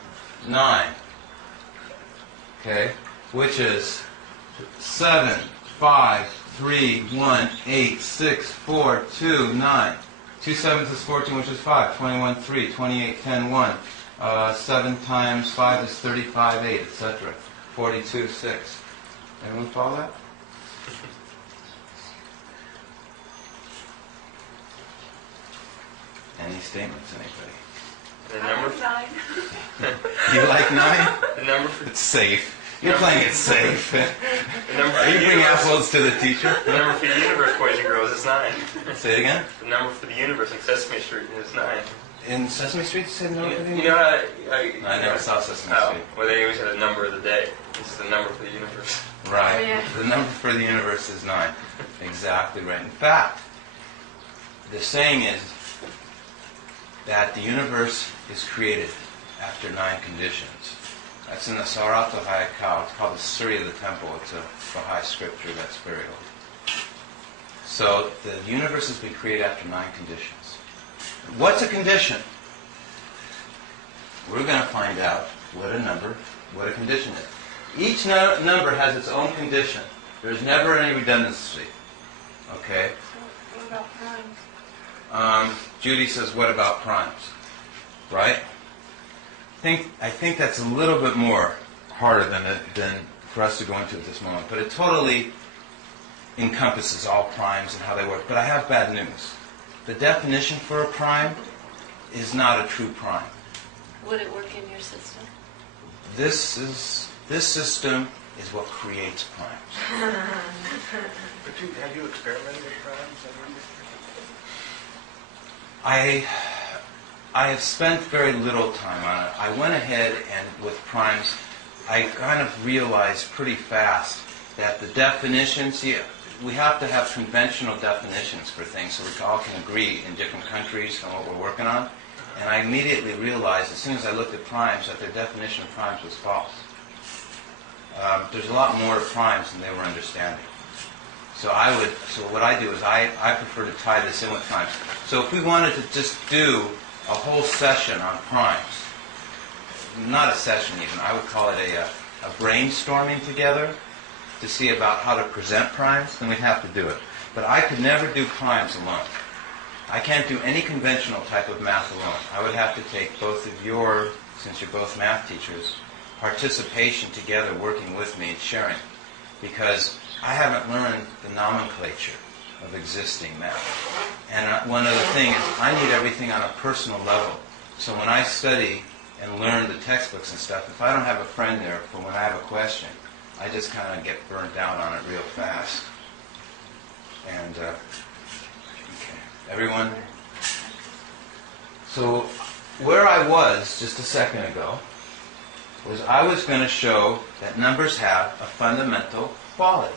9. Okay? Which is 7, 5, 3, 1, 8, 6, 4, 2, 9. 2 7s is 14, which is 5. 21, 3. 28, 10, 1. 7 times 5 is 35, 8, etc. 42, 6. Anyone follow that? Any statements, anybody? The number? 9. You like 9? The number for It's safe. You're playing it safe. The number for Are you the bring universe. apples to the teacher? The number for the universe, boys and girls, is 9. Say it again. The number for the universe in Sesame Street is 9. In Sesame Street, you said no? You know how I never saw Sesame Oh, Street. well, they always had a number of the day. This is the number for the universe. Right. Oh, yeah. The number for the universe is 9. Exactly right. In fact, the saying is that the universe is created after 9 conditions. That's in the Sarata Hayakao. It's called the Suri of the Temple. It's a Baha'i scripture that's very old. So the universe has been created after 9 conditions. What's a condition? We're going to find out what a condition is. Each number has its own condition. There's never any redundancy. Okay? So what about primes? Judy says, what about primes? Right? I think that's a little bit more harder than for us to go into at this moment. But it totally encompasses all primes and how they work. But I have bad news. The definition for a prime is not a true prime. Would it work in your system? This system is what creates primes. But have you experimented with primes? I have spent very little time on it. I went ahead and with primes, I kind of realized pretty fast that the definitions, we have to have conventional definitions for things so we all can agree in different countries on what we're working on. And I immediately realized, as soon as I looked at primes, that their definition of primes was false. There's a lot more to primes than they were understanding. So what I do is I prefer to tie this in with primes. So if we wanted to just do a whole session on primes, not a session even, I would call it a brainstorming together to see about how to present primes, then we'd have to do it. But I could never do primes alone. I can't do any conventional type of math alone. I would have to take both of your, since you're both math teachers, participation together, working with me and sharing. Because I haven't learned the nomenclature of existing math. And one other thing is I need everything on a personal level. So when I study and learn the textbooks and stuff, if I don't have a friend there for when I have a question, I just kind of get burnt out on it real fast. And, okay. Everyone? So where I was just a second ago was I was going to show that numbers have a fundamental quality.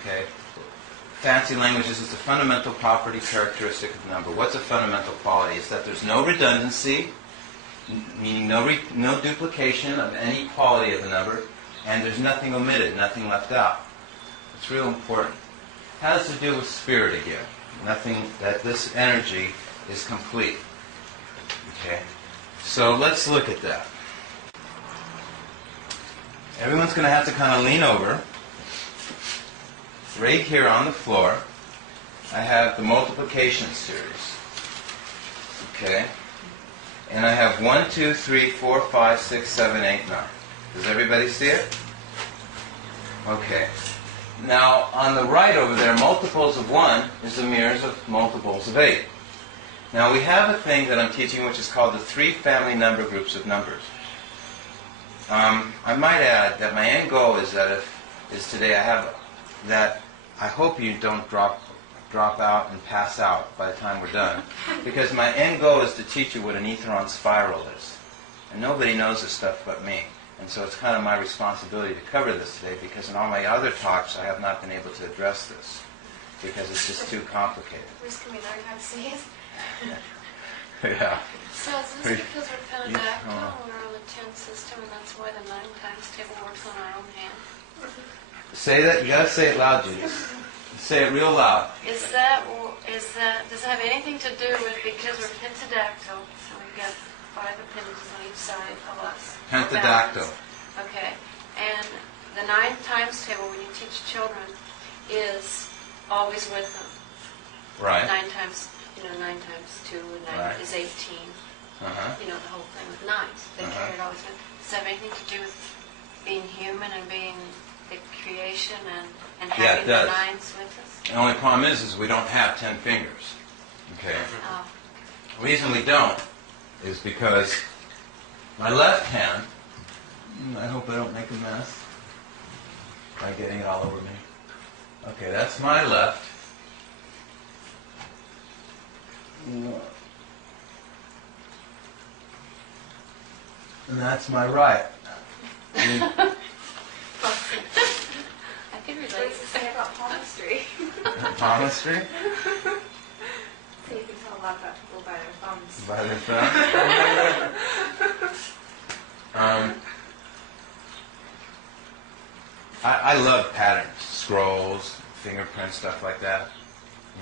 Okay? Fancy language is it's a fundamental property characteristic of number. What's a fundamental quality? It's that there's no redundancy, meaning no duplication of any quality of the number, and there's nothing omitted, nothing left out. It's real important. It has to do with spirit again. Nothing, that this energy is complete. Okay? So let's look at that. Everyone's going to have to kind of lean over. Right here on the floor, I have the multiplication series. Okay? And I have 1, 2, 3, 4, 5, 6, 7, 8, 9. Does everybody see it? Okay. Now, on the right over there, multiples of 1 is the mirrors of multiples of 8. Now, we have a thing that I'm teaching which is called the 3 family number groups of numbers. I might add that my end goal is that today I have that I hope you don't drop out and pass out by the time we're done. Because my end goal is to teach you what an Etheron spiral is. And nobody knows this stuff but me. And so it's kind of my responsibility to cover this today because in all my other talks I have not been able to address this because it's just too complicated. Where's can we learn how to see it? Yeah. So is this because we're pentadactyl, we're on the 10 system, and that's why the 9 times table works on our own hand? Say that. You got to say it loud, Judy. Say it real loud. Does it have anything to do with because we're pentadactyl, so we've got 5 appendages on each side of us? Pentadactyl. Okay. And the 9 times table, when you teach children, is always with them. Right. 9 times 9 times 2, and 9 Right. is 18. Uh-huh. The whole thing with 9s. They carry it always with. Does that have anything to do with being human and being the creation and Yeah, having it the does. 9s with us? The only problem is we don't have 10 fingers. Okay. Oh. The reason we don't is because my left hand I hope I don't make a mess by getting it all over me. Okay, that's my left. And that's my right. I can relate. What does it say about palmistry? Palmistry? So you can tell a lot about people by their thumbs. By their thumbs? I love patterns, scrolls, fingerprints, stuff like that.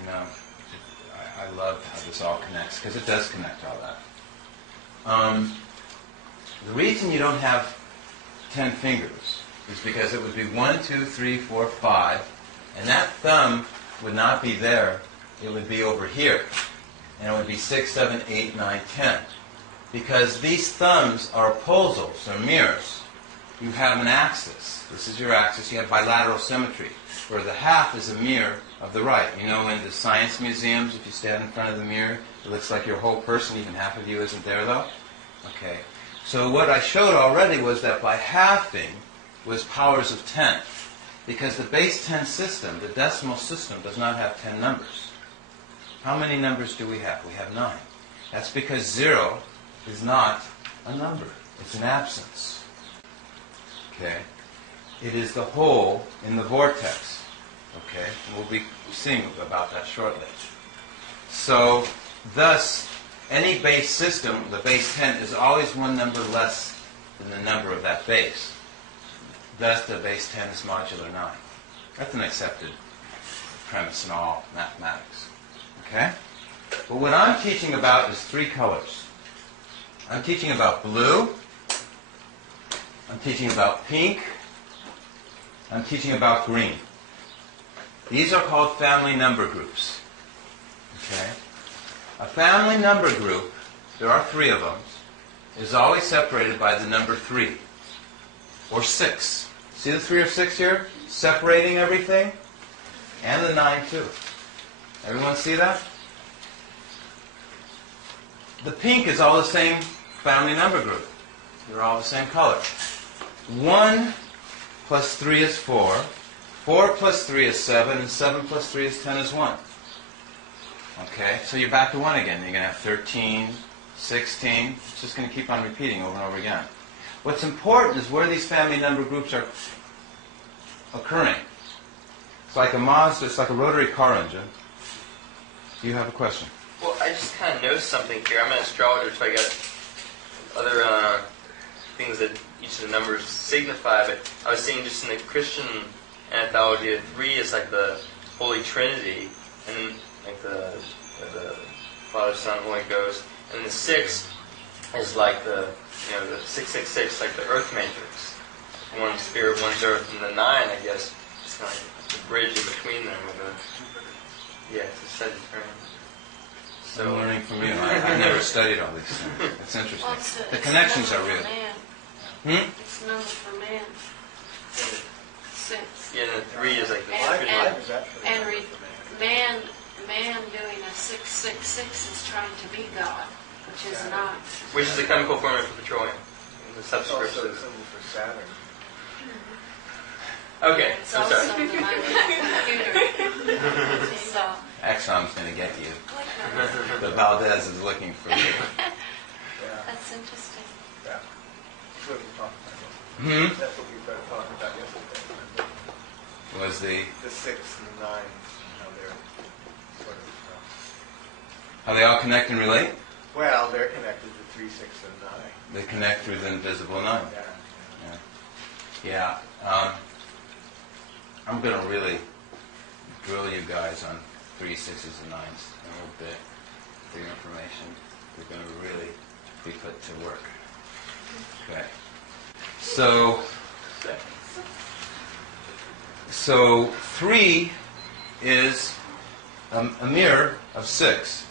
You know, I love how this all connects, because it does connect all that. The reason you don't have 10 fingers is because it would be 1, 2, 3, 4, 5, and that thumb would not be there. It would be over here. And it would be 6, 7, 8, 9, 10. Because these thumbs are opposals, or mirrors. You have an axis. This is your axis. You have bilateral symmetry, where the half is a mirror of the right. You know, in the science museums, if you stand in front of the mirror, it looks like your whole person, even half of you isn't there, though. Okay. So what I showed already was that by halving was powers of 10. Because the base 10 system, the decimal system, does not have 10 numbers. How many numbers do we have? We have 9. That's because 0 is not a number. It's an absence. Okay? It is the hole in the vortex. Okay? And we'll be seeing about that shortly. So, thus, any base system, the base 10, is always one number less than the number of that base. Thus, the base 10 is modular 9. That's an accepted premise in all mathematics. Okay? But what I'm teaching about is 3 colors. I'm teaching about blue. I'm teaching about pink. I'm teaching about green. These are called family number groups. Okay? A family number group, there are 3 of them, is always separated by the number 3. Or 6. See the 3 or 6 here? Separating everything. And the 9 too. Everyone see that? The pink is all the same family number group. They're all the same color. 1 plus 3 is 4. 4 plus 3 is 7. And 7 plus 3 is 10 is 1. Okay, so you're back to 1 again. You're going to have 13, 16. It's just going to keep on repeating over and over again. What's important is where these family number groups are occurring. It's like a Mazda, it's like a rotary car engine. Do you have a question? Well, I just kind of noticed something here. I'm an astrologer, so I got other things that each of the numbers signify, but I was seeing just in the Christian anthology that 3 is like the Holy Trinity, and then like the Father, Son, Holy Ghost, and the 6 is like the 666, like the Earth Matrix. One spirit, one's Earth, and the 9, I guess, is kind of like the bridge in between them with it's a Sagittarian. So, I'm learning from you. I never studied all these things. It's interesting. Well, it's The connections are real. Man. It's number for man. 6. yeah, and the 3 is like the And- Trinity. Life is actually and not re- for man. Man doing a 666 is trying to be God, which is not. Which is the chemical formula for petroleum. The It's also subscript. the symbol for Saturn. Okay, It's I'm also sorry. the computer. So, Exxon's going to get you. like that. The Valdez is looking for you. Yeah, That's interesting. yeah. That's what we talked about. Hmm? That's what we started talking about yesterday. Remember? Was the... The 6 and the 9, how they're sort of... How they all connect and relate? well, they're connected to 3, 6, and 9. They connect through the invisible 9. Yeah. Yeah. I'm going to really drill you guys on 3, 6s, and 9s in a little bit for your information. We're going to really be put to work. Okay. So 3 is a mirror of 6.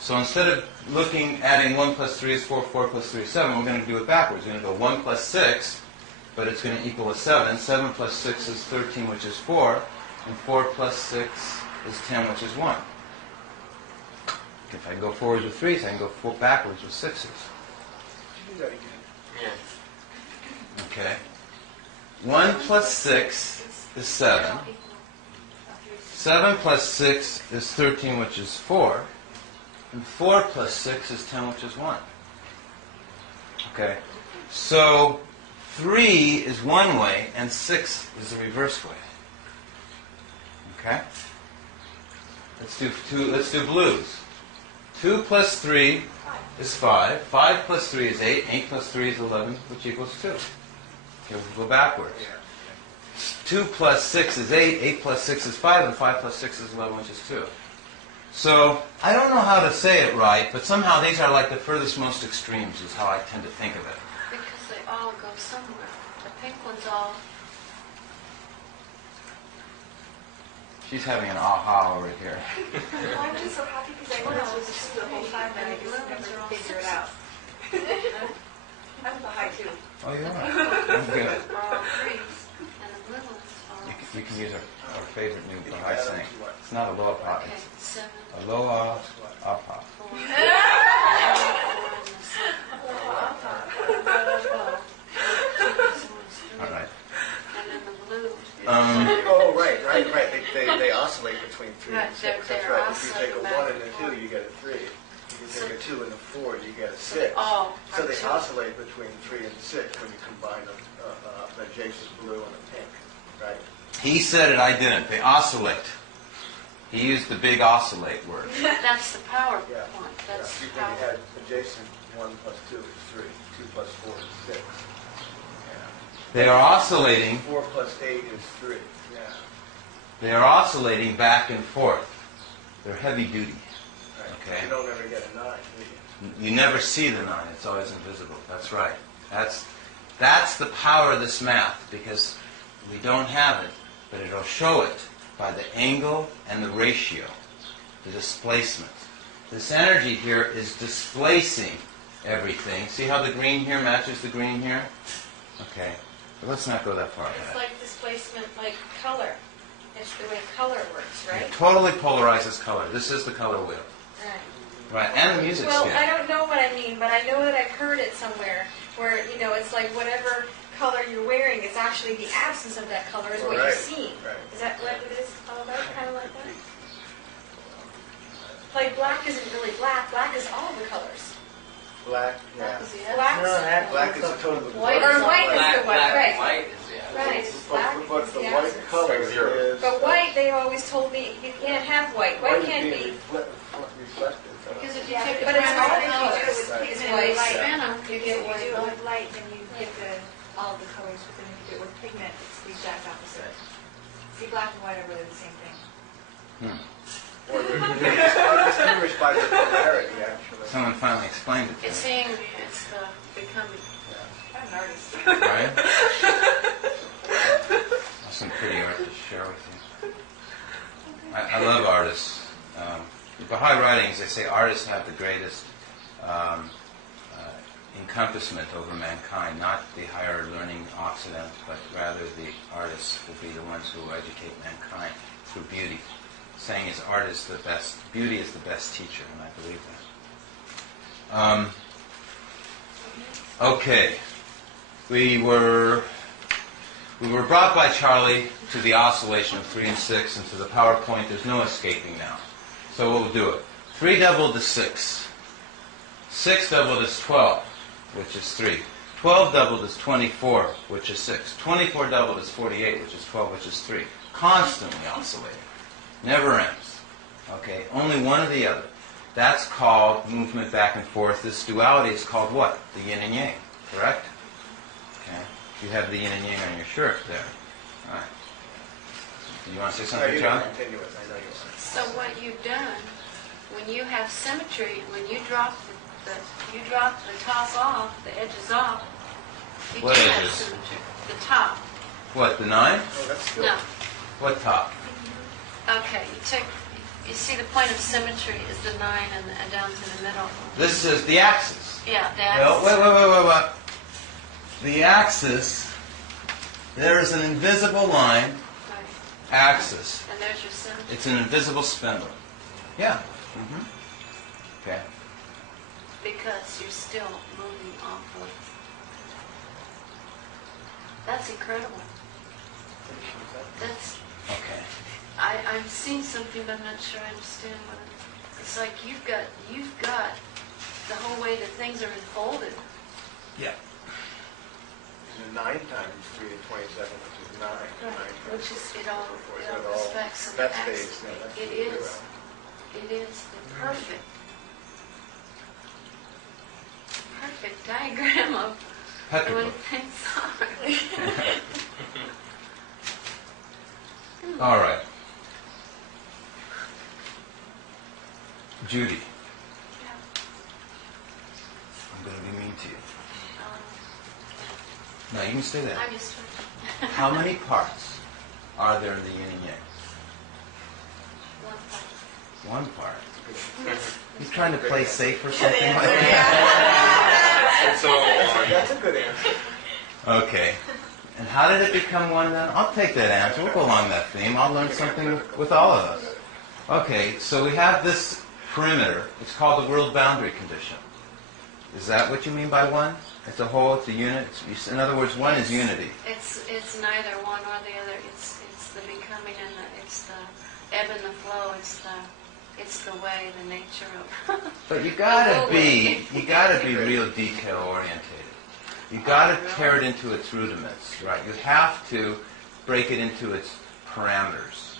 So instead of adding 1 plus 3 is 4, 4 plus 3 is 7, we're going to do it backwards. We're going to go 1 plus 6, but it's going to equal a 7. 7 plus 6 is 13, which is 4. And 4 plus 6 is 10, which is 1. If I go forwards with 3s, I can go backwards with 6s. Do that again. Yeah. Okay. 1 plus 6 is 7. 7 plus 6 is 13, which is 4. And 4 plus 6 is 10, which is 1. Okay. So 3 is one way, and 6 is the reverse way. Okay? Let's do blues. 2 plus 3 is 5. 5 plus 3 is 8. 8 plus 3 is 11, which equals 2. Okay, we'll go backwards. 2 plus 6 is 8. 8 plus 6 is 5. And 5 plus 6 is 11, which is 2. So, I don't know how to say it right, but somehow these are like the furthest most extremes is how I tend to think of it. Because they all go somewhere. The pink one's all... She's having an aha over here. Well, I'm just so happy because I wanted to just the whole time and I just never figure it out. I'm the high two. Oh, you are? I'm good. are all threes. And the blue ones are all You can use our favorite new Did you Baha'i add them saying. to what? It's not aloha, Okay, it's 7, aloha, apa. 4, 4, All right. and then the blue is... Oh, right. They oscillate between 3 Right, and 6. they're That's right. If you take a oscillating 1 back and a and 2, forth. you get a 3. If you take a 2 and a 4, you get a So they 6. all So are they two. oscillate between 3 and 6 when you combine an adjacent blue and a pink, right? He said it, I didn't. They oscillate. He used the big oscillate word. That's the power Yeah. point. That's Yeah. the When you power. had adjacent 1 plus 2 is 3. 2 plus 4 is 6. They are oscillating. 4 plus 8 is 3. Yeah. They are oscillating back and forth. They're heavy duty. Right. Okay. You don't ever get a 9, do you? You never see the 9. It's always invisible. That's right. That's the power of this math, because we don't have it, but it'll show it by the angle and the ratio, the displacement. This energy here is displacing everything. See how the green here matches the green here? Okay. But let's not go that far It's ahead. like displacement, like color. It's the way color works, right? It totally polarizes color. This is the color wheel. Right. Right, and the music Well, scale. I don't know what I mean, but I know that I've heard it somewhere where, it's like whatever color you're wearing is actually the absence of that color is what you're Right. seeing. Right. Is that what it is all about? Kind of like that? Like black isn't really black. Black is all the colors. Black, yeah. Black is a total of White or white is the white, right? White is the Right. Black But is the the white absence. color Zero. is... But white, they always told me you can't have white. White can't be. reflective. Because if you Yeah, take a but it's primary all color, colors. With Right. It's pigment white. and light. spin 'em, If you you get do white. it with light, then you get all the colors, but then if you do it with pigment, it's the exact opposite. See, black and white are really the same thing. Or they're distinguished by their polarity, actually. Someone finally explained it to It's me. seeing, it's the becoming. I'm an artist. Right? That's some pretty art to share with you. I love artists. The Baha'i writings, they say artists have the greatest encompassment over mankind, not the higher learning Occident, but rather the artists will be the ones who will educate mankind through beauty. Saying is art is the best, beauty is the best teacher, and I believe that. Okay. We were brought by Charlie to the oscillation of 3 and 6 and to the power point. There's no escaping now. So we'll do it. 3 doubled is 6. 6 doubled is 12, which is 3. 12 doubled is 24, which is 6. 24 doubled is 48, which is 12, which is 3. Constantly oscillating. Never ends. Okay? Only one or the other. That's called movement back and forth. This duality is called what? The yin and yang. Correct? Okay. You have the yin and yang on your shirt there. All right. Do you want to say No, something, you John? can continue it. I know you want. So what you've done, when you have symmetry, when you drop you drop the top off, the edges off, you What do have edges? symmetry. The top. What, the 9? Oh, that's still... No. What top? Okay, you see the point of symmetry is the 9 and down to the middle. This is the axis. Yeah, the Well, axis. wait. The axis, there is an invisible line, Right. axis. And there's your symmetry. It's an invisible spindle. Yeah. Okay. Because you're still moving off of That's incredible. That's, Okay. I'm seeing something, but I'm not sure I understand what it's like. You've got the whole way that things are unfolded. Yeah. And 9 times 3 to 27, which is 9. Which is, it all So respects and that acts. stays, no, that's It zero. is. It is the perfect diagram of what Petrichor. things are. All right. Judy, I'm going to be mean to you. No, you can say that. I'm used to it. How many parts are there in the yin and yang? One part. One part. He's trying to play safe or something like that? It's all one. That's a good answer. Okay. And how did it become one then? I'll take that answer. We'll go along that theme. I'll learn something with all of us. Okay, so we have this perimeter. It's called the world boundary condition. Is that what you mean by one? It's a whole, it's a unit. In other words, one is unity. It's neither one or the other. It's the becoming and it's the ebb and the flow. It's the way, the nature of. But you gotta be real detail orientated. You gotta tear it into its rudiments, right? You have to break it into its parameters.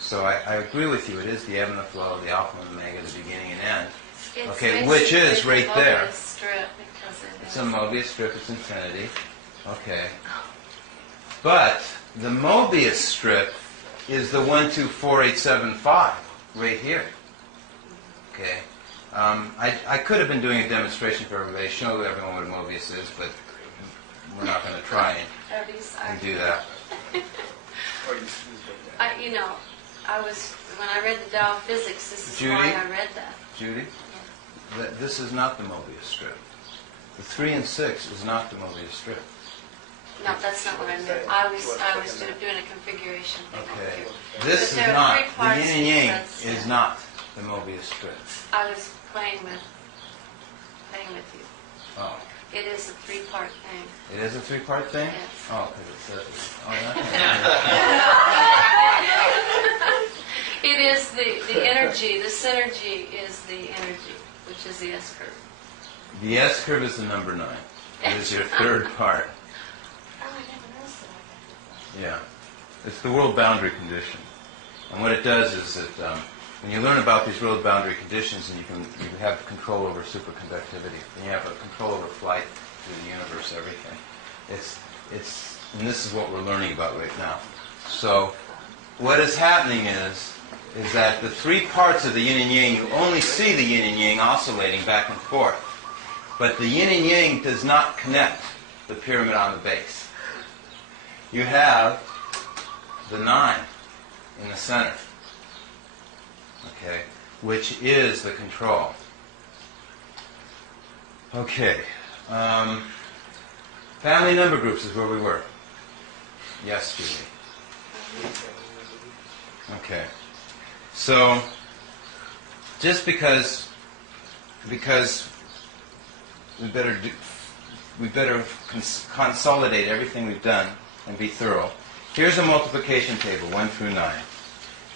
So I agree with you. It is the ebb and the flow, the alpha and omega, the beginning and end. It's Okay, which is basically right the there. Mobius strip because It's a Mobius strip. It's infinity. Okay. But the Mobius strip is the 124875 right here. Okay. I could have been doing a demonstration for everybody, show everyone what a Mobius is, but we're not going to try and do that. Or you take that. When I read the Tao of Physics, this is Judy? why I read that. Judy, this is not the Mobius strip. The 3 and 6 is not the Mobius strip. No, that's not what I meant. I was doing a configuration thing. Okay. But This is there are not, three the parts yin and yang that's- is not the Mobius strip. I was playing with you. Oh. It is a three-part thing. It is a 3-part thing? Yes. Oh, because it says it. Oh, that's It is the energy. The synergy is the energy, which is the S curve. The S curve is the number 9. It is your 3rd part. Oh, I never noticed that. Yeah. It's the world boundary condition. And what it does is that when you learn about these world boundary conditions, and you have control over superconductivity, and you have a control over flight through the universe, everything. And this is what we're learning about right now. So what is happening is that the 3 parts of the yin and yang, you only see the yin and yang oscillating back and forth. But the yin and yang does not connect the pyramid on the base. You have the 9 in the center, okay, which is the control. Okay. Family number groups is where we were. Yes, Julie. Okay. So, just because we better consolidate everything we've done and be thorough. Here's a multiplication table, 1 through 9.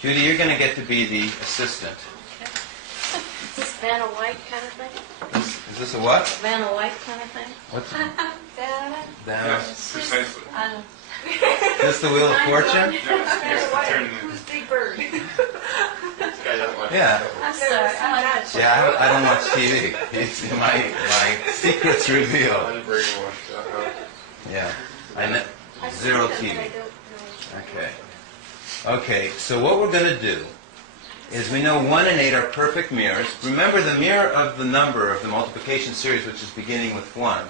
Judy, you're going to get to be the assistant. Is this Vanna White kind of thing? Is this a what? Vanna White kind of thing? What's Yes, precisely. is this the Wheel of Fortune? Who's Big Bird? This guy doesn't watch Yeah. I'm sorry. Yeah, I don't watch TV. It's my secret's revealed. Unbrainwashed. Yeah. I know. Zero TV. Okay. Okay, so what we're going to do is we know 1 and 8 are perfect mirrors. Remember the mirror of the number of the multiplication series, which is beginning with 1.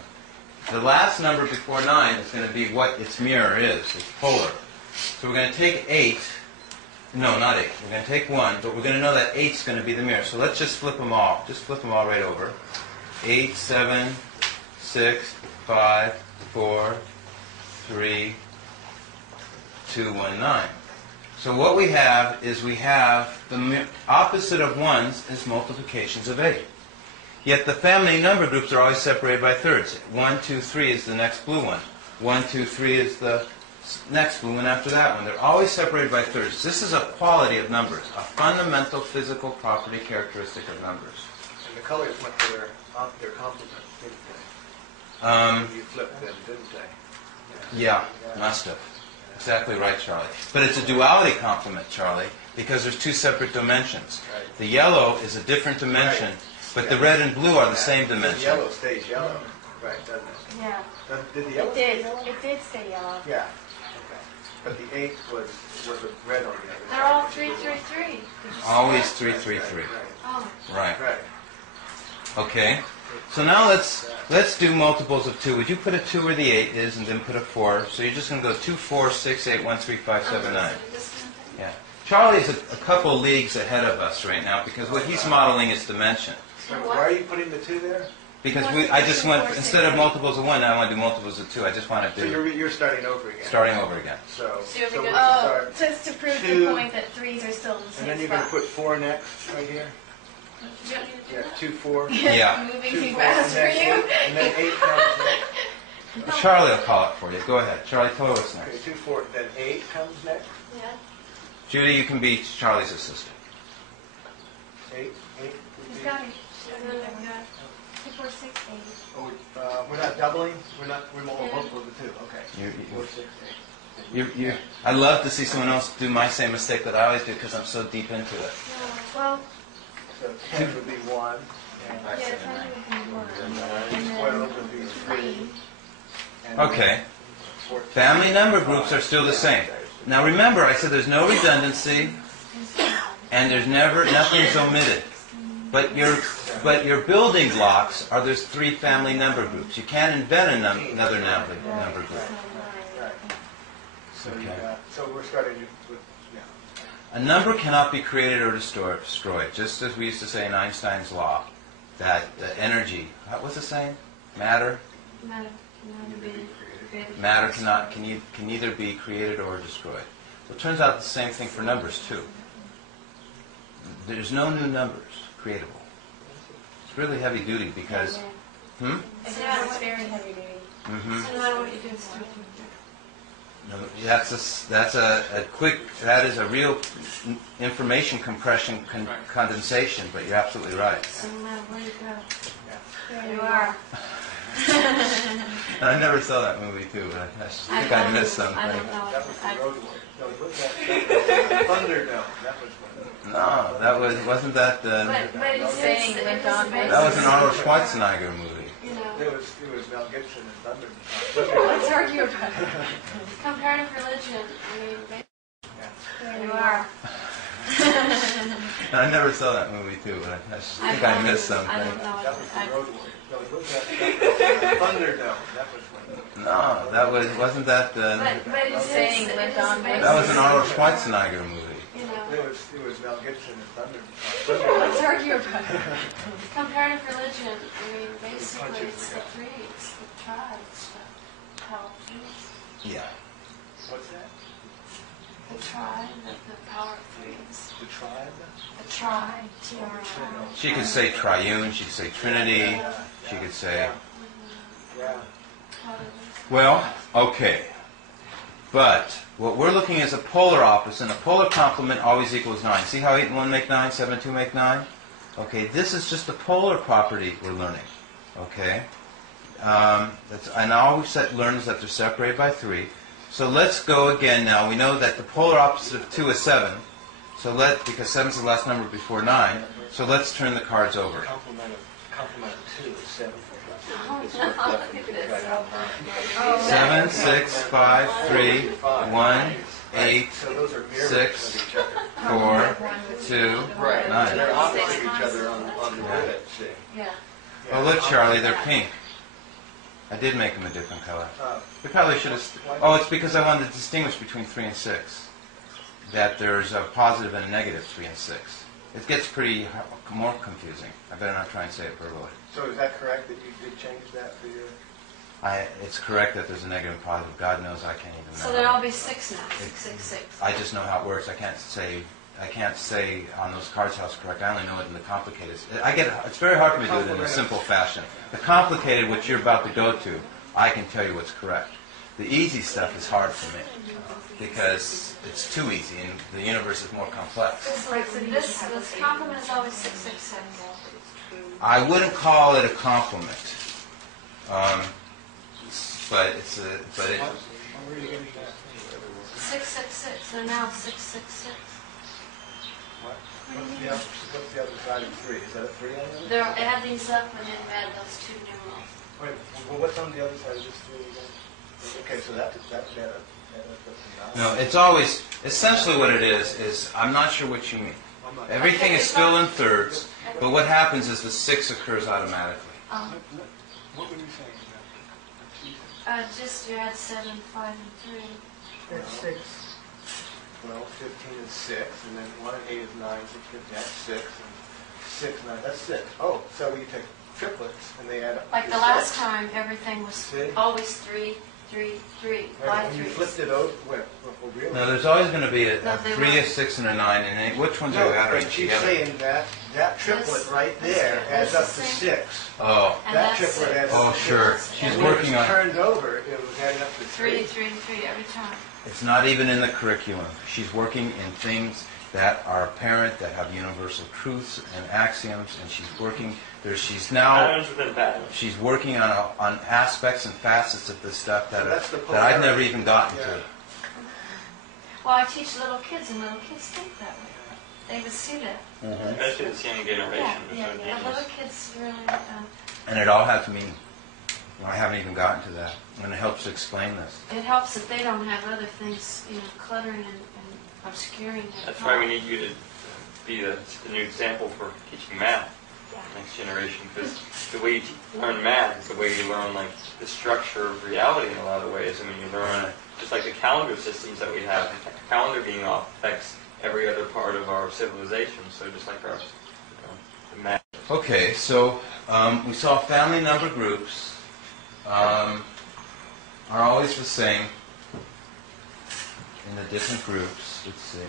The last number before 9 is going to be what its mirror is. It's polar. So we're going to take 8. No, not 8. We're going to take 1, but we're going to know that 8 is going to be the mirror. So let's just flip them all. Just flip them all right over. 8, 7, 6, 5, 4, 3, 2, 1, 9. So what we have is we have the opposite of 1s is multiplications of 8. Yet the family number groups are always separated by thirds. 1, 2, 3 is the next blue one. 1, 2, 3 is the next blue one after that one. They're always separated by thirds. This is a quality of numbers, a fundamental physical property characteristic of numbers. And the colors went to their complement, didn't they? You flipped them, didn't they? Yeah, must have. Exactly right, Charlie. But it's a duality complement, Charlie, because there's two separate dimensions. Right. The yellow is a different dimension, but the red and blue are the same The dimension. yellow stays yellow, right, doesn't it? Yeah. Did the yellow It stay did. yellow? It did stay yellow. Yeah. Okay. But the 8 was a red on the other side. They're all 3, 3, 3. Did you see Always that? 3, 3, 3. Oh, Right. Right. Okay. So now let's do multiples of 2. Would you put a 2 where the 8 is and then put a 4? So you're just going to go 2, 4, 6, 8, 1, 3, 5, 7, 9. Yeah. Charlie's a couple leagues ahead of us right now because what he's modeling is dimension. Why are you putting the 2 there? Because I just went, instead of multiples of 1, now I want to do multiples of 2. I just want to So do you're starting over again. starting over again. So So you're we'll gonna- Oh, start, just to prove 2, the point that threes are still in the and same then you're going to spot. put 4 next, right here. You don't need to do Yeah, that? 2, 4. Yeah. Moving 2, too 4, fast for and then you. 8, and then 8 comes next. Charlie will call it for you. Go ahead. Charlie, tell her what's Okay, next. 2, 4, then 8 comes next. yeah. Judy, you can be Charlie's assistant. 8 would He's be. got it. And then I've got 2, 4, 6, 8. Oh, we're not doubling. We're multiple of the 2. Okay. You- 4, 6, 8. I love to see someone else do my same mistake that I always do because I'm so deep into it. Well, So 10 would be 1. yeah, 10 would be 1. And 12 would be 3. And Okay. 14. Family number groups are still the same. Now remember, I said there's no redundancy and there's nothing's omitted. But your building blocks are there's 3 family number groups. You can't invent another number group. Right. So, Okay. so we're starting with, yeah. A number cannot be created or destroyed, just as we used to say in Einstein's law, that the energy, what's the saying? Matter can either be created or destroyed. Well, it turns out the same thing for numbers too. There's no new numbers creatable. It's really heavy duty because, It's very heavy duty. hmm So no matter what you do, it's 3, 3, 3. No, that is a real information compression condensation, but you're absolutely right. So no matter where you go, There you are. And I never saw that movie too, but I think I missed something. I don't know. That was the road warrior. No, what's that? Thunderdome. That was one. No, wasn't that But it's saying went on. that was an Arnold Schwarzenegger movie. You know, It was Mel Gibson and Thunderdome. Let's argue about it. comparative religion, I mean, There you are. And I never saw that movie too, but I think I missed something. I don't know. That was the road warrior. No, what's that? Thunderdome. That was one. No, wasn't that But it's saying went on. that was an Arnold Schwarzenegger movie. You know, It was Mel Gibson and Thunderdome. Let's argue about it. comparative religion, I mean, basically it's the creeds, the tribes, the Palestinians, Yeah. What's that? the tribe, the power of threes, The tribe? the tribe, T-R-I. She could say triune. She could say Trinity. She could say. Yeah. Well, okay. But what we're looking at is a polar opposite, and a polar complement always equals 9. See how 8 and 1 make 9, 7 and 2 make 9? Okay, this is just a polar property we're learning. Okay? And I always learn is that they're separated by 3. So let's go again now. We know that the polar opposite of 2 is 7. So because 7 is the last number before 9. So let's turn the cards over. Complement of 2 is 7. Oh, no, look at this. 7, 6, 5, 3, 1, 8, So those are mirrors 6, of each other. 4, 2, Right. 9. They're opposite each other on the grid, see. Yeah. Oh, look, Charlie, they're pink. I did make them a different color. Oh. We probably should have... Oh, it's because I wanted to distinguish between 3 and 6. That there's a positive and a negative 3 and 6. It gets more confusing. I better not try and say it verbally. So is that correct that you did change that for your... It's correct that there's a negative and positive. God knows I can't even So know. there'll all be 6 now, 6, 6, 6. I just know how it works. I can't say on those cards how it's correct. I only know it in the complicated. It's very hard for me to do it in a simple fashion. The complicated, which you're about to go to, I can tell you what's correct. The easy stuff is hard for me because it's too easy and the universe is more complex. This complement is always 666. I wouldn't call it a compliment, but it. Where are you getting that? 666. They're now 666. What's the other side of 3? Is that a 3 on the They're add these up and then add those two numerals. Wait, well, what's on the other side of this 3 again? Okay, so that's a 9. No, it's always, essentially what it is I'm not sure what you mean. Everything is still in thirds, but what happens is the 6 occurs automatically. What were you saying? Just you add 7, 5, and 3. That's 6. Well, 15 is 6, and then 1 and 8 is 9, 6, 15, that's 6, and 6, 9, that's 6. Oh, so you take triplets, and they add up Like to the last 6. time, everything was See? always 3, 3, 3, Right, 5 when you threes. flipped it over, well, really? No, there's always going to be a No, they 3, were- a 6, and a 9, and which ones No, are adding but she's together? saying that triplet right there adds up to 6. Oh, And That that's triplet adds oh up to 6. sure. She's She's And when working it's on, turned over, it was adding up to 3, 3. 3, 3 every time. it's not even in the curriculum. She's working in things that are apparent, that have universal truths and axioms, and she's now, Patterns within patterns. she's working on aspects and facets of this stuff So that's the that I've never polarity. even gotten Yeah. to. Well, I teach little kids, and little kids think that way. They would see that. Especially this young generation. Yeah, It's so the little dangerous. kids really. And it all has meaning. I haven't even gotten to that, and it helps explain this. It helps that they don't have other things, cluttering and obscuring their That's thought. why we need you to be the new example for teaching math next generation, because the way you learn math is the way you learn like the structure of reality in a lot of ways. I mean, you learn just like the calendar systems that we have. The calendar being off affects every other part of our civilization. So just like our the math. Okay, so we saw family number groups are always the same in the different groups. Let's see.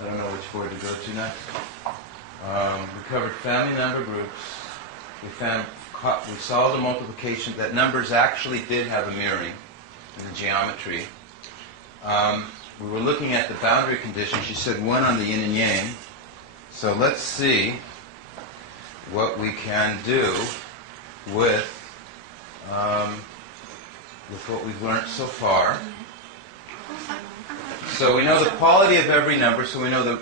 I don't know which board to go to next. We covered family number groups. We saw the multiplication, that numbers actually did have a mirroring in the geometry. We were looking at the boundary conditions. You said 1 on the yin and yang. So let's see what we can do with what we've learned so far. So we know the quality of every number, so we know the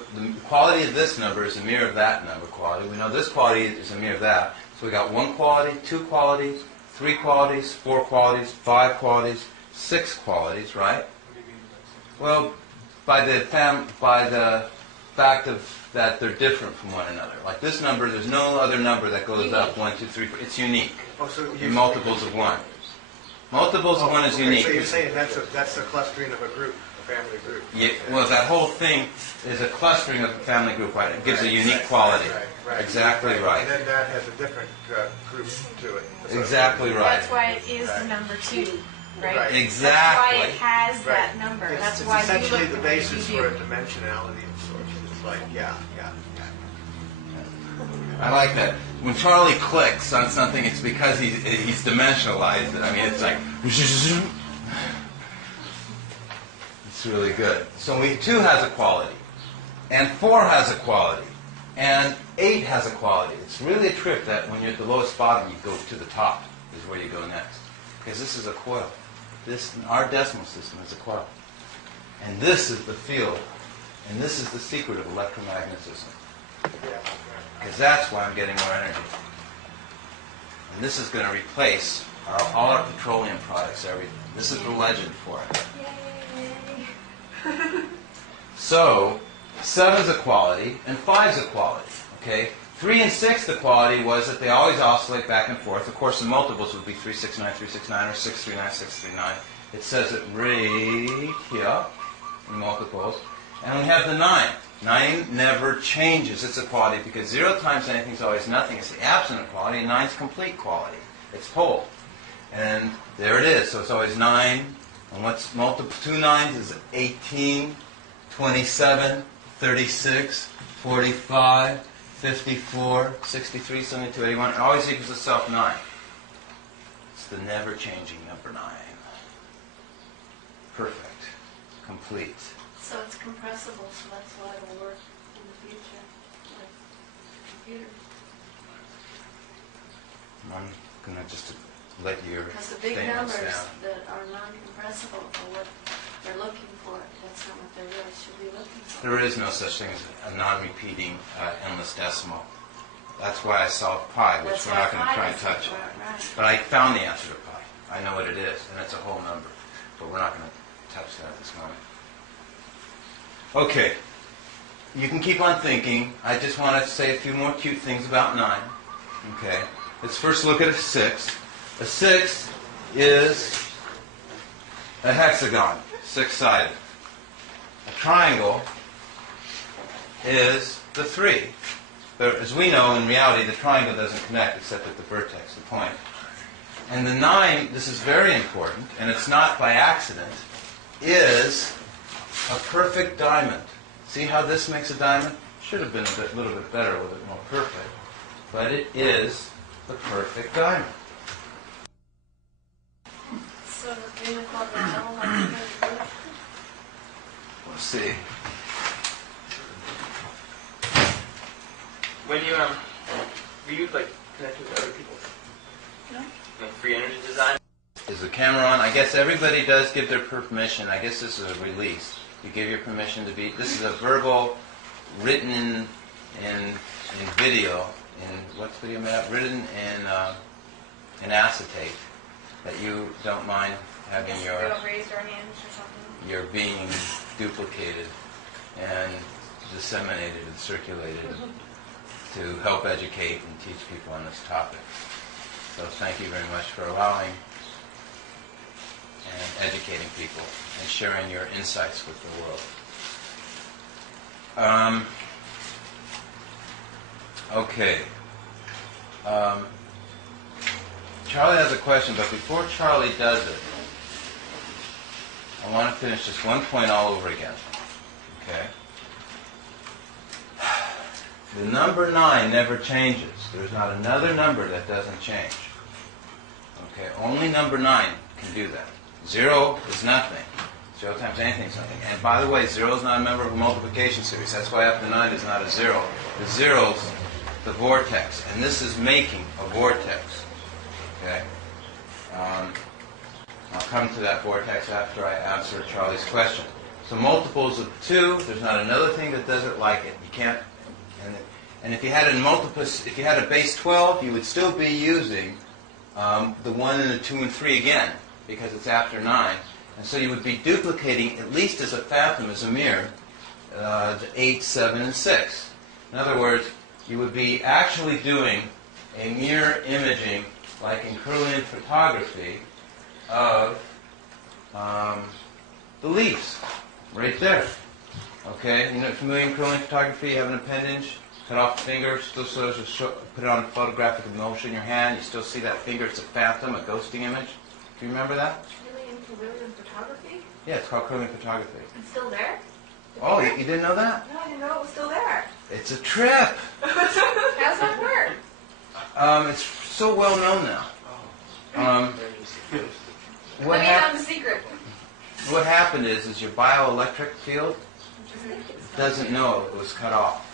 quality of this number is a mirror of that number quality. We know this quality is a mirror of that. So we got 1 quality, 2 qualities, 3 qualities, 4 qualities, 5 qualities, 6 qualities, right? Well, by the fact of that they're different from one another. Like this number, there's no other number that goes up 1, 2, 3, 4. It's unique. Oh, so In multiples of 1. Multiples of 1 is okay, unique. So you're saying that's a clustering of a group, a family group. Yeah, well, that whole thing is a clustering of a family group, right? It gives a unique quality. Right. Exactly right. And then that has a different group to it. Exactly right. That's why it is the number 2, right? Right. That's why it Exactly. has that Right. number. It's, That's it's why you essentially look the the way you basis do. for a dimensionality of sorts. It's like, yeah. I like that. When Charlie clicks on something, it's because he's dimensionalized it. I mean, it's like... It's really good. So 2 has a quality, and 4 has a quality, and 8 has a quality. It's really a trick that when you're at the lowest bottom, you go to the top, is where you go next. Because this is a coil. Our decimal system is a coil. And this is the field, and this is the secret of electromagnetism. Because that's why I'm getting more energy. And this is going to replace all our petroleum products, everything. This is the legend for it. So, 7 is a quality, and 5 is a quality. Okay? 3 and 6, the quality was that they always oscillate back and forth. Of course, the multiples would be 3, 6, 9, 3, 6, 9, or 6, 3, 9, 6, 3, 9. It says it right here in multiples. And we have the 9. 9 never changes. It's a quality because 0 times anything is always nothing. It's the absent of quality, and 9 is complete quality. It's pole. And there it is. So it's always 9. And what's 2 9s is 18, 27, 36, 45, 54, 63, 72, 81. It always equals itself 9. It's the never-changing number 9. perfect, complete. So it's compressible, so that's why it'll work in the future with computers. I'm going to just let your Because the big statements numbers down. that are non-compressible are what they're looking for. That's not what they really should be looking for. There is no such thing as a non-repeating endless decimal. That's why I solved pi, which That's we're why not going to pi try and is- touch. right. But I found the answer to pi. I know what it is, and it's a whole number. But we're not going to touch that at this moment. Okay. You can keep on thinking. I just want to say a few more cute things about 9. Okay. Let's first look at a 6. A 6 is a hexagon, 6-sided. A triangle is the 3. But as we know, in reality, the triangle doesn't connect except at the vertex, the point. And the 9, this is very important, and it's not by accident, is a perfect diamond. See how this makes a diamond? Should have been a little bit better, a little bit more perfect. But it is the perfect diamond. So the unicorn will tell like you're going to do it. We'll see. When you were you like connected with other people? No. Like free energy design? Is the camera on? I guess everybody does give their permission. I guess this is a release. You give your permission to be. This is a verbal, written in video. In what's video made up? Written in acetate. That you don't mind having Yes, your we don't raise our hands or something. your being duplicated and disseminated and circulated to help educate and teach people on this topic. So thank you very much for allowing and educating people and sharing your insights with the world. Okay. Charlie has a question, but before Charlie does it, I want to finish this one point all over again. Okay? The number 9 never changes. There's not another number that doesn't change. Okay? Only number 9 can do that. 0 is nothing. 0 times anything is something. And by the way, 0 is not a member of a multiplication series. That's why after 9 is not a 0. The 0's the vortex. And this is making a vortex. Okay? I'll come to that vortex after I answer Charlie's question. So multiples of 2, there's not another thing that does it like it. You can't. And if you had if you had a base 12, you would still be using the 1 and the 2 and 3 again, because it's after 9. And so you would be duplicating, at least as a phantom, as a mirror, the 8, 7, and 6. In other words, you would be actually doing a mirror imaging, like in Kirlian photography, of the leaves, right there. Okay, you know, familiar in Kirlian photography, you have an appendage, cut off the finger, still sort of put it on photographic motion in your hand, you still see that finger, it's a phantom, a ghosting image. Do you remember that? Really into Kirlian photography? Yeah, it's called Kirlian photography. It's still there? Oh, you didn't know that? No, I didn't know it was still there. It's a trip! How's that work? It's so well known now. Let me have the secret. What happened is your bioelectric field doesn't know it was cut off.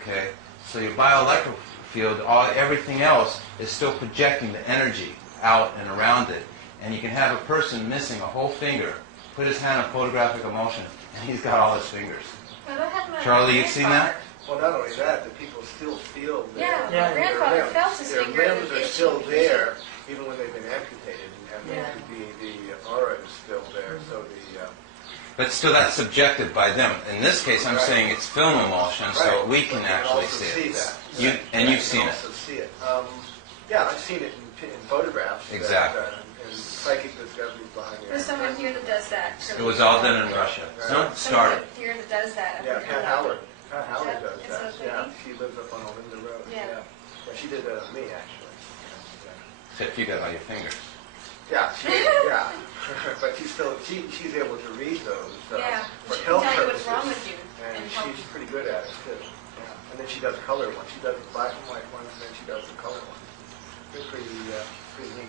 Okay? So your bioelectric field, everything else is still projecting the energy out and around it. And you can have a person missing a whole finger, put his hand on photographic motion, and he's got all his fingers. Well, that happened to my Charlie, you've seen that? Well, not only that, the people still feel Yeah, their my grandfather limbs. felt his Their finger and limbs it are itched. still there, even when they've been amputated, and Yeah. the aura is still there. So the But still, that's subjective by them. In this case, I'm Right. saying it's film emulsion, so right. we can You actually also see see it. that. You, Right. and you've You seen can it. also see it. Yeah, I've seen it in photographs. Exactly. And psychic discoveries behind There's it. someone here that does that. It was all done in Russia. No, it started. Someone here that does that. Yeah, Pat Howard. Pat Howard Is does that that. so Yeah, thinking? she lives up on Olinda Road. Yeah. Yeah, she did that on me actually. Except you got all your fingers. Yeah, yeah. But she's able to read those Yeah. for She can health tell you purposes. what's wrong with you. And help she's you. pretty good at it too. Yeah. And then she does color ones. She does the black and white ones, and then she does the color ones. They're pretty neat.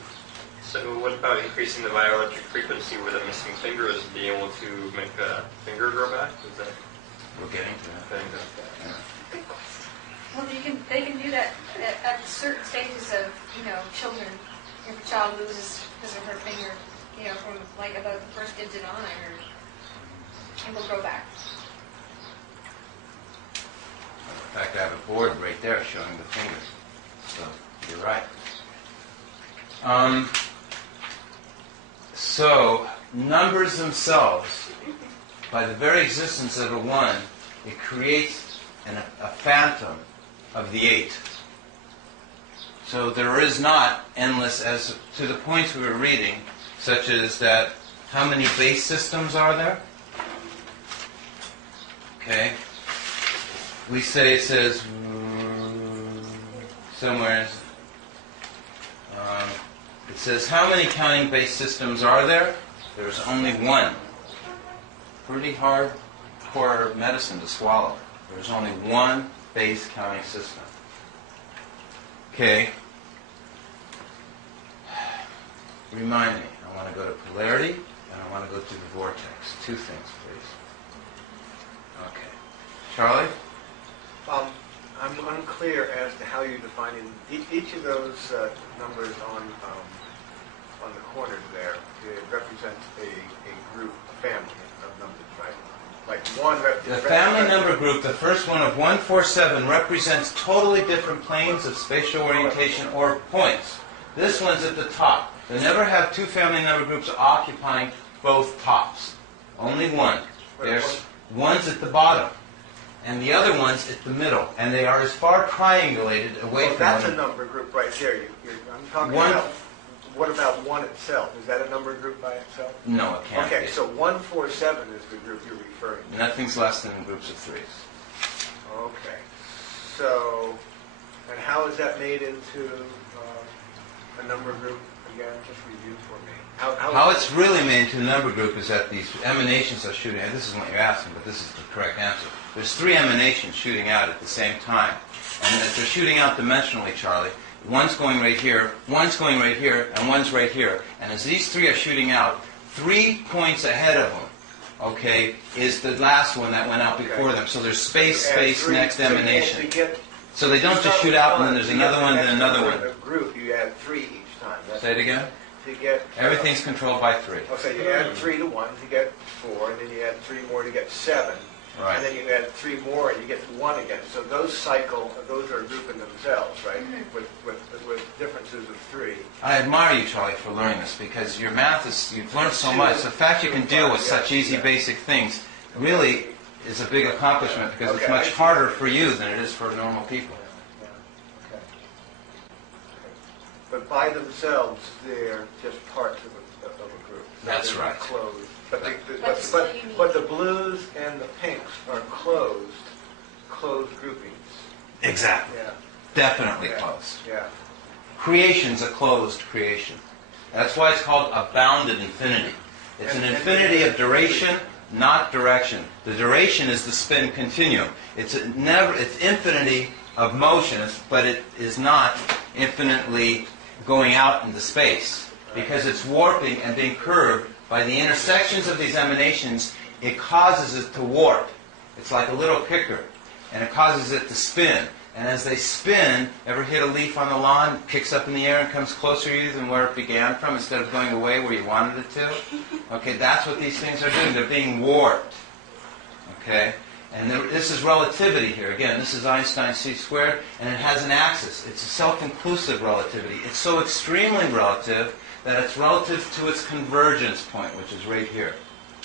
So what about increasing the bioelectric frequency with a missing finger? Is being able to make a finger grow back? Is that We're getting to that. getting to that? Good question. Well, they can do that at certain stages of, children. If a child loses his or her finger, from like about the first digit on, I heard, it will grow back. In fact, I have a board right there showing the fingers. So you're right. So numbers themselves, by the very existence of a 1, it creates a phantom of the 8. So there is not endless, as to the points we were reading, such as that, how many base systems are there? Okay. We say, it says, somewhere, it says, how many counting base systems are there? There's only 1. Pretty hardcore medicine to swallow. There's only 1 base counting system. Okay. Remind me. I want to go to polarity, and I want to go to the vortex. 2 things, please. Okay. Charlie? I'm unclear as to how you're defining each of those numbers on the corners there. It represents a group, a family of numbers, right? Like 1 The family number group, the first one of 147, represents totally different planes of spatial orientation or points. This one's at the top. They never have 2 family number groups occupying both tops. Only 1. There's one's at the bottom, and the other one's at the middle, and they are as far triangulated away from that's one. a number group right there. I'm talking One- about, what about 1 itself? Is that a number group by itself? No, it can't Okay, be. so 147 is the group you're referring to. Nothing's less than groups of 3s. Okay. So, and how is that made into a number group? Again, just review for me. How it's really made into a number group is that these emanations are shooting out. This is what you're asking, but this is the correct answer. There's 3 emanations shooting out at the same time. And as they're shooting out dimensionally, Charlie, one's going right here, one's going right here, and one's right here. And as these 3 are shooting out, 3 points ahead of them, okay, is the last one that went out before them. So there's space, next emanation. So they don't just shoot out and then there's another one, then another one. In a group, you add 3 each time. Say it again? To get, Everything's controlled by 3. okay, you add 3 to 1 to get 4, and then you add 3 more to get 7. Right. And then you add 3 more and you get 1 again. So those cycle, those are a group in themselves, right? With differences of 3. I admire you, Charlie, for learning this because your math is, you've learned so much. The fact you can deal with such easy, basic things really is a big accomplishment because it's much harder for you than it is for normal people. Yeah, okay. But by themselves, they're just parts of a group. That's They're right. Closed. But still unique. but the blues and the pinks are closed groupings. Exactly. Yeah. Definitely Yeah. close. Yeah. Creation's a closed creation. That's why it's called a bounded infinity. It's an infinity of duration, not direction. The duration is the spin continuum. It's infinity of motion, but it is not infinitely going out into space because it's warping and being curved by the intersections of these emanations. It causes it to warp. It's like a little kicker, and it causes it to spin. And as they spin, ever hit a leaf on the lawn, kicks up in the air and comes closer to you than where it began from instead of going away where you wanted it to? Okay, that's what these things are doing. They're being warped. Okay? And this is relativity here. Again, this is Einstein's c², and it has an axis. It's a self-inclusive relativity. It's so extremely relative that it's relative to its convergence point, which is right here.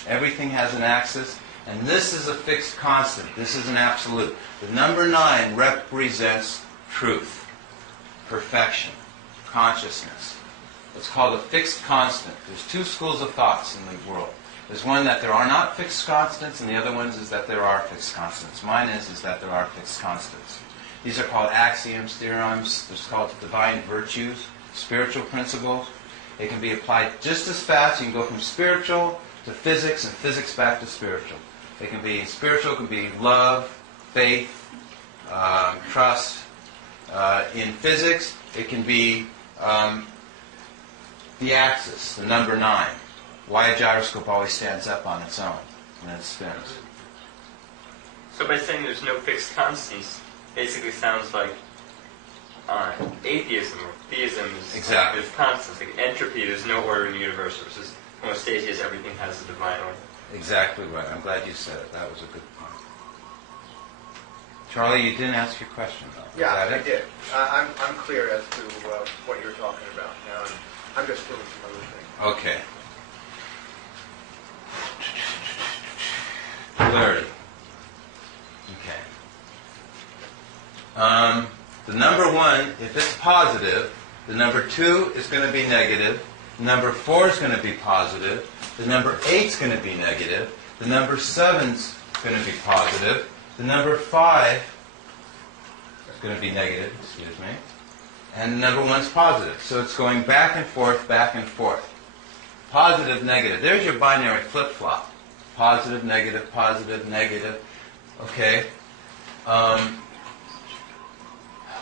Everything has an axis. And this is a fixed constant. This is an absolute. The number 9 represents truth, perfection, consciousness. It's called a fixed constant. There's 2 schools of thoughts in the world. There's one that there are not fixed constants, and the other one is that there are fixed constants. Mine is that there are fixed constants. These are called axioms, theorems. They're called divine virtues, spiritual principles. They can be applied just as fast. You can go from spiritual to physics and physics back to spiritual. It can be spiritual, it can be love, faith, trust. In physics, it can be the axis, the number 9. Why a gyroscope always stands up on its own when it spins. So by saying there's no fixed constants, basically sounds like atheism or theism is Exactly. there's constants. Like entropy, there's no order in the universe. Versus homostasis, everything has a divine order. Exactly right. I'm glad you said it. That was a good point. Charlie, you didn't ask your question, though. Yeah, Is that I it? did. I'm clear as to what you're talking about now. And I'm just doing some other things. Okay. Polarity. Okay. The number 1, if it's positive, the number 2 is going to be negative. The number 4 is going to be positive. The number 8 is going to be negative. The number 7 is going to be positive. The number 5 is going to be negative, excuse me. And the number 1 is positive. So it's going back and forth, back and forth. Positive, negative. There's your binary flip-flop. Positive, negative, positive, negative. Okay.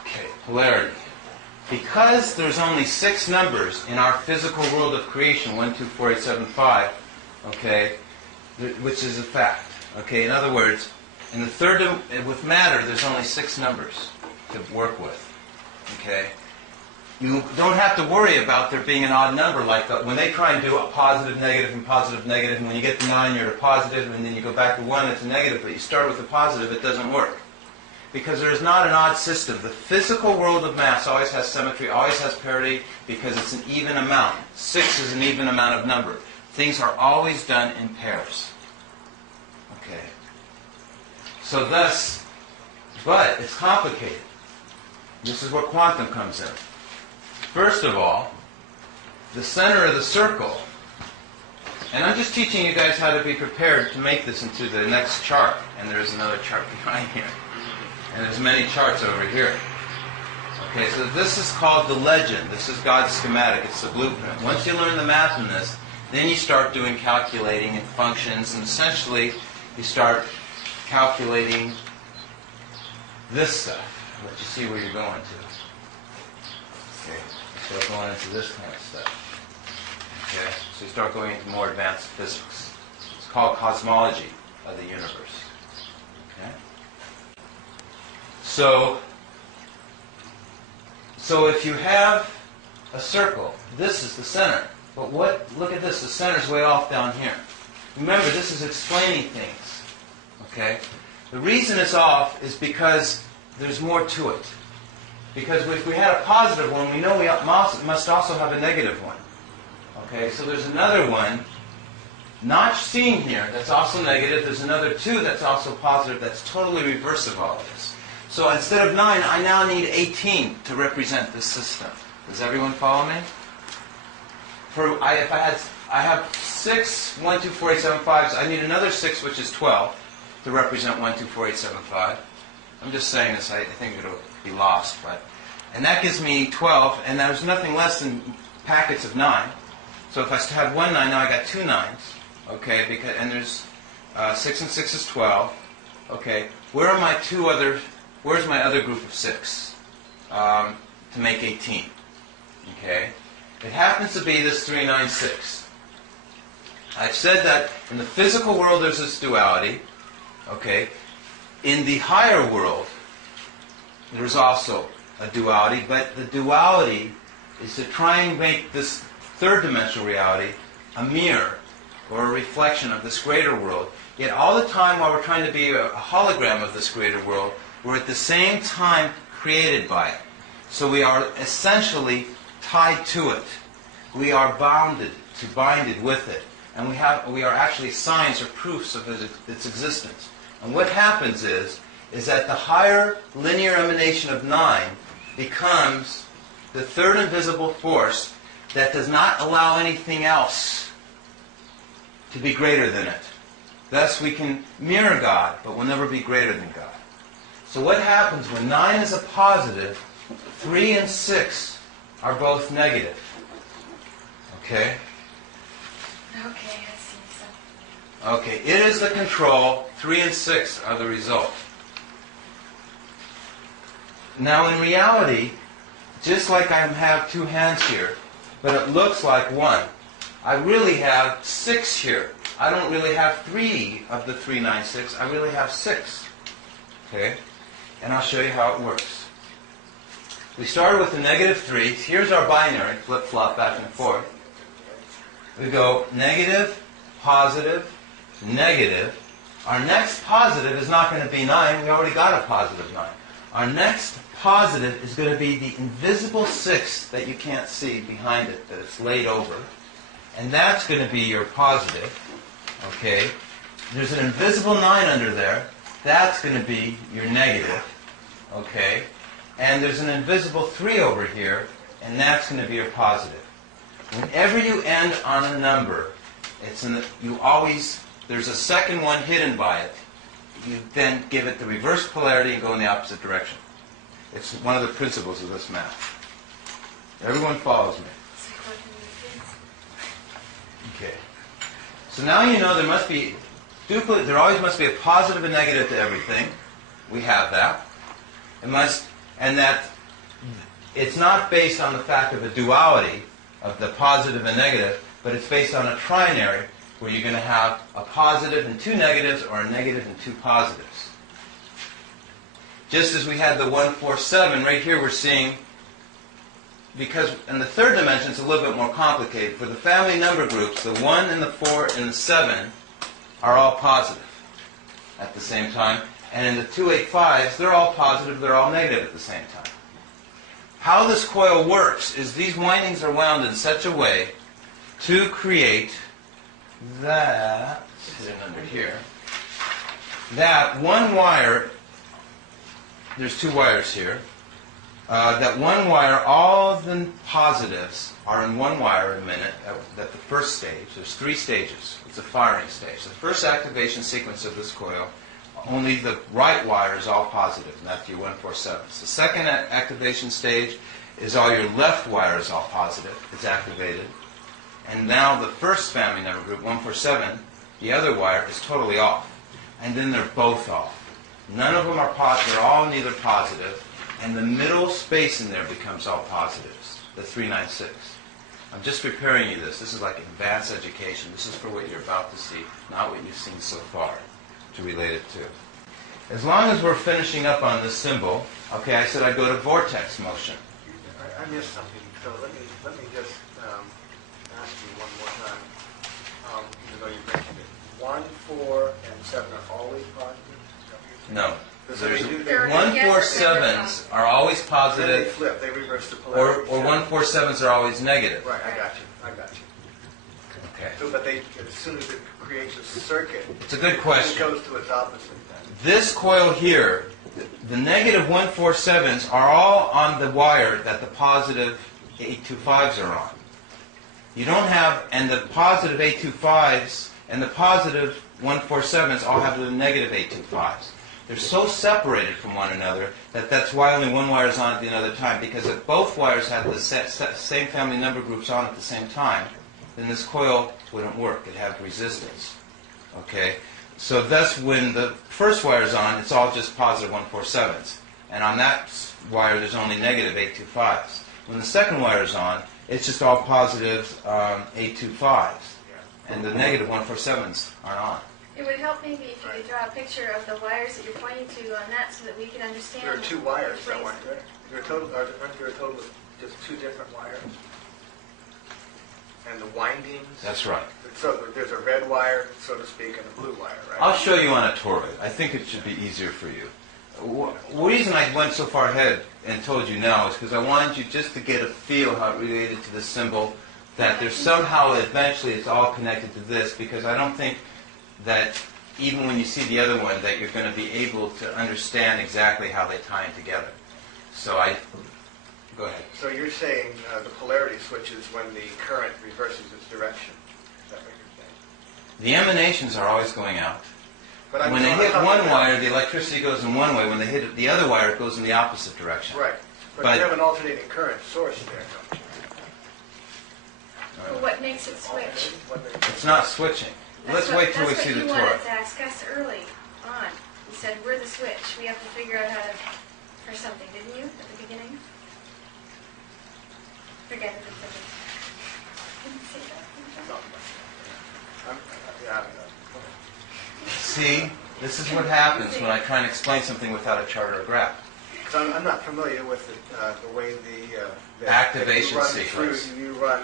Okay, polarity. Because there's only 6 numbers in our physical world of creation, 1, 2, 4, 8, 7, 5, okay, which is a fact. Okay, in other words, in the third, with matter, there's only 6 numbers to work with. Okay? You don't have to worry about there being an odd number like that. When they try and do a positive, negative, and positive, negative, and when you get to 9, you're at a positive, and then you go back to 1, it's a negative, but you start with a positive, it doesn't work. Because there is not an odd system. The physical world of mass always has symmetry, always has parity, because it's an even amount. 6 is an even amount of number. Things are always done in pairs. Okay. So thus, but it's complicated. This is where quantum comes in. First of all, the center of the circle, and I'm just teaching you guys how to be prepared to make this into the next chart, and there's another chart behind here. And there's many charts over here. Okay, so this is called the legend. This is God's schematic. It's the blueprint. Once you learn the math in this, then you start doing calculating and functions, and essentially you start calculating this stuff. Let you see where you're going to. Okay, you start going into this kind of stuff. Okay, so you start going into more advanced physics. It's called cosmology of the universe. Okay. So if you have a circle, this is the center. But look at this, the center's way off down here. Remember, this is explaining things. Okay? The reason it's off is because there's more to it. Because if we had a positive one, we know we must also have a negative one. Okay? So there's another one, not seen here, that's also negative. There's another 2 that's also positive, that's totally reverse of all of this. So instead of 9, I now need 18 to represent this system. Does everyone follow me? I have 6 1, 2, 4, 8, 7, 5s. I need another 6, which is 12, to represent 1, 2, 4, 8, 7, 5. I'm just saying this. I think it'll be lost, and that gives me 12, and there's nothing less than packets of 9. So if I have 1 9, now I got 2 9s. Okay, and there's 6 and 6 is 12. Okay, where are my 2 other? Where's my other group of 6 to make 18? Okay, it happens to be this 3, 9, 6. I've said that in the physical world there's this duality. Okay, in the higher world there's also a duality, but the duality is to try and make this third dimensional reality a mirror or a reflection of this greater world. Yet all the time while we're trying to be a hologram of this greater world, we're at the same time created by it. So we are essentially tied to it. We are binded with it. And we are actually signs or proofs of its existence. And what happens is that the higher linear emanation of 9 becomes the third invisible force that does not allow anything else to be greater than it. Thus we can mirror God, but we'll never be greater than God. So what happens when 9 is a positive, 3 and 6 are both negative. Okay? Okay, I see. So. Okay, it is the control, 3 and 6 are the result. Now in reality, just like I have 2 hands here, but it looks like 1. I really have 6 here. I don't really have 3 of the 396. I really have 6. Okay? And I'll show you how it works. We started with the negative 3. Here's our binary, flip-flop back and forth. We go negative, positive, negative. Our next positive is not going to be 9. We already got a positive 9. Our next positive is going to be the invisible 6 that you can't see behind it, that it's laid over. And that's going to be your positive. Okay? There's an invisible 9 under there. That's going to be your negative. Okay? And there's an invisible 3 over here, and that's going to be your positive. Whenever you end on a number, there's a second one hidden by it. You then give it the reverse polarity and go in the opposite direction. It's one of the principles of this math. Everyone follows me. Okay. So now you know there always must be a positive and negative to everything. We have that. And that it's not based on the fact of a duality of the positive and negative, but it's based on a trinary where you're going to have a positive and 2 negatives or a negative and 2 positives. Just as we had the 1, 4, 7, right here we're seeing, because in the third dimension it's a little bit more complicated. For the family number groups, the 1 and the 4 and the 7 are all positive at the same time. And in the 285s, they're all positive, they're all negative at the same time. How this coil works is these windings are wound in such a way to create that, hidden under here, that one wire, there's 2 wires here, that one wire, all the positives are in one wire in a minute at the first stage. There's 3 stages. It's a firing stage. The first activation sequence of this coil, only the right wire is all positive, and that's your 147s. The second activation stage is all your left wire is all positive. It's activated. And now the first family number group, 147, the other wire is totally off. And then they're both off. None of them are positive. They're all neither positive. And the middle space in there becomes all positives, the 396. I'm just preparing you this. This is like advanced education. This is for what you're about to see, not what you've seen so far, to relate it to. As long as we're finishing up on this symbol, okay, I said I'd go to vortex motion. I missed something, so let me just ask you one more time. Even though you mentioned it, 1, 4, and 7 are always positive? No. There's 147s are always They positive, flip, they reverse the or polarity. 147s are always negative. Right, I got you. Okay. So, but as soon as it creates a circuit, It's a good it question. goes to its opposite then. This coil here, the negative 147s are all on the wire that the positive 825s are on. You don't have, and the positive 825s and the positive 147s all have the negative 825s. They're so separated from one another that's why only one wire is on at the other time. Because if both wires had the same family number groups on at the same time, then this coil wouldn't work. It'd have resistance. Okay? So thus, when the first wire is on, it's all just positive 147s. And on that wire, there's only negative 825s. When the second wire is on, it's just all positive 825s. And the negative 147s aren't on. It would help maybe if you could draw a picture of the wires that you're pointing to on that so that we can understand. There are 2 wires, the though, aren't there? Aren't there a total of just 2 different wires? And the windings? That's right. So there's a red wire, so to speak, and a blue wire, right? I'll show you on a tour. I think it should be easier for you. The reason I went so far ahead and told you now is because I wanted you just to get a feel how it related to the symbol, that there's somehow eventually it's all connected to this, because I don't think that even when you see the other one that you're going to be able to understand exactly how they tie in together. So go ahead. So you're saying the polarity switches when the current reverses its direction. Is that what you're saying? The emanations are always going out. But When they hit one wire, the electricity goes in one way. When they hit the other wire, it goes in the opposite direction. Right. But you have an alternating current source there, don't you? Well, what makes it switch? It's not switching. Let's wait till we see the That's what tour. you wanted to ask us early on. You said, we're the switch. We have to figure out how to, for something, didn't you, at the beginning? Forget it. Yeah, I don't know. See, this is what happens when I try and explain something without a chart or a graph. Because I'm not familiar with the way the Activation you run sequence. You run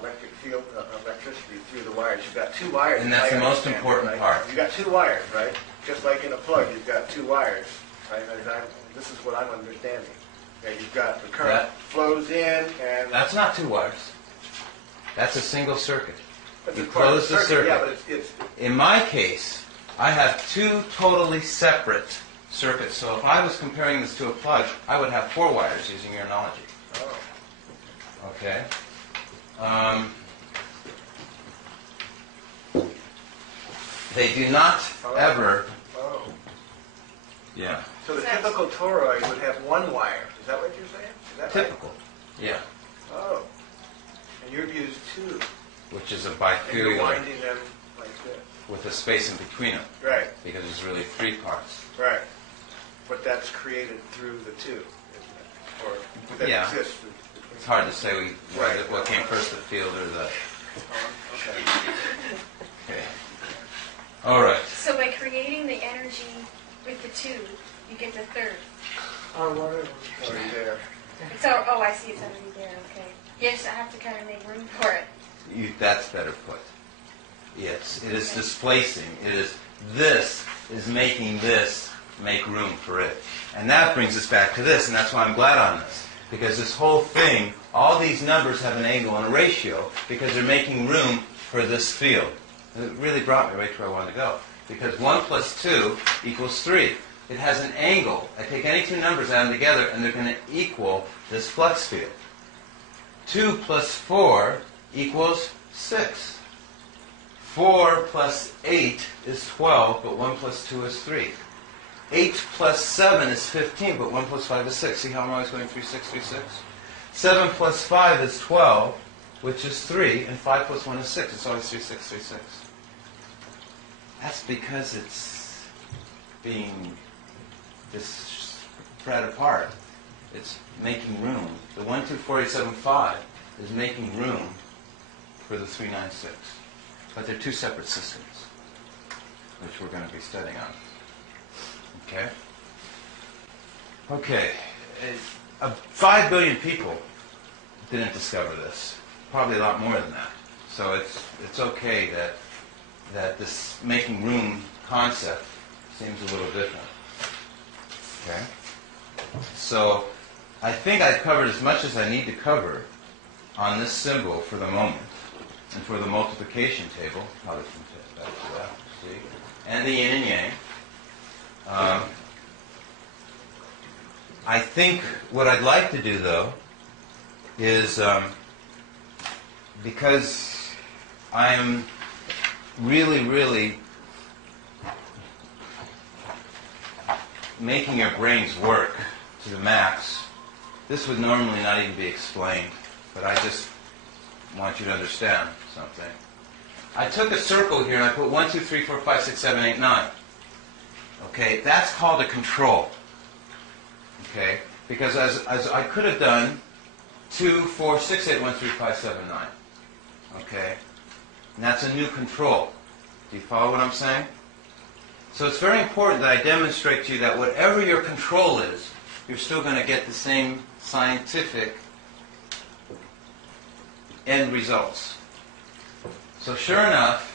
electric field electricity through the wires. You've got two wires. And that's I the most understand, important right? part. You've got two wires, right? Just like in a plug, you've got two wires. Right? This is what I'm understanding. Okay, you've got the current That- flows in, and That's not two wires. That's a single circuit. But You it's part of close the circuit. Yeah, but it's In my case, I have two totally separate circuits. So if I was comparing this to a plug, I would have four wires using your analogy. oh. Okay? They do not ever... Oh. Yeah. So the typical toroid would have one wire. Is that what you're saying? Is that right? Typical. Yeah. Oh. And you've used two. Which is a And you're bicular winding them like this. with a space in between them. Right, Because there's really three parts. right. But that's created through the two, isn't it? Or that Yeah. exists. It's hard to say what came first, the field or the... Oh, okay. Okay. All right. So by creating the energy with the two, you get the third. Already there. It's I see, it's already there, okay. Yes, I have to kind of make room for it. That's better put. Yes, it is displacing. This is making this make room for it. And that brings us back to this, and that's why I'm glad on this. Because this whole thing, all these numbers have an angle and a ratio because they're making room for this field. And it really brought me right to where I wanted to go. Because 1 plus 2 equals 3. It has an angle. I take any two numbers, add them together, and they're going to equal this flux field. 2 plus 4 equals 6. 4 plus 8 is 12, but 1 plus 2 is 3. 8 plus 7 is 15, but 1 plus 5 is 6. See how I'm always going 3, 6, 3, 6? 7 plus 5 is 12, which is 3, and 5 plus 1 is 6. It's always 3, 6, 3, 6. That's because it's being spread apart. It's making room. The 1, 2, 4, 8, 7, 5 is making room for the 3, 9, 6. But they're two separate systems, which we're going to be studying on. Okay? Okay. 5 billion people didn't discover this. Probably a lot more than that. So it's okay that this making room concept seems a little different. Okay? So I think I've covered as much as I need to cover on this symbol for the moment. And for the multiplication table, probably can get back to that, see? And the yin and yang. I think what I'd like to do, though, is because I am really, really making your brains work to the max. This would normally not even be explained, but I just want you to understand something. I took a circle here and I put 1, 2, 3, 4, 5, 6, 7, 8, 9. Okay, that's called a control. Okay, because as I could have done 2, 4, 6, 8, 1, 3, 5, 7, 9. Okay, and that's a new control. Do you follow what I'm saying? So it's very important that I demonstrate to you that whatever your control is, you're still going to get the same scientific end results. So sure enough,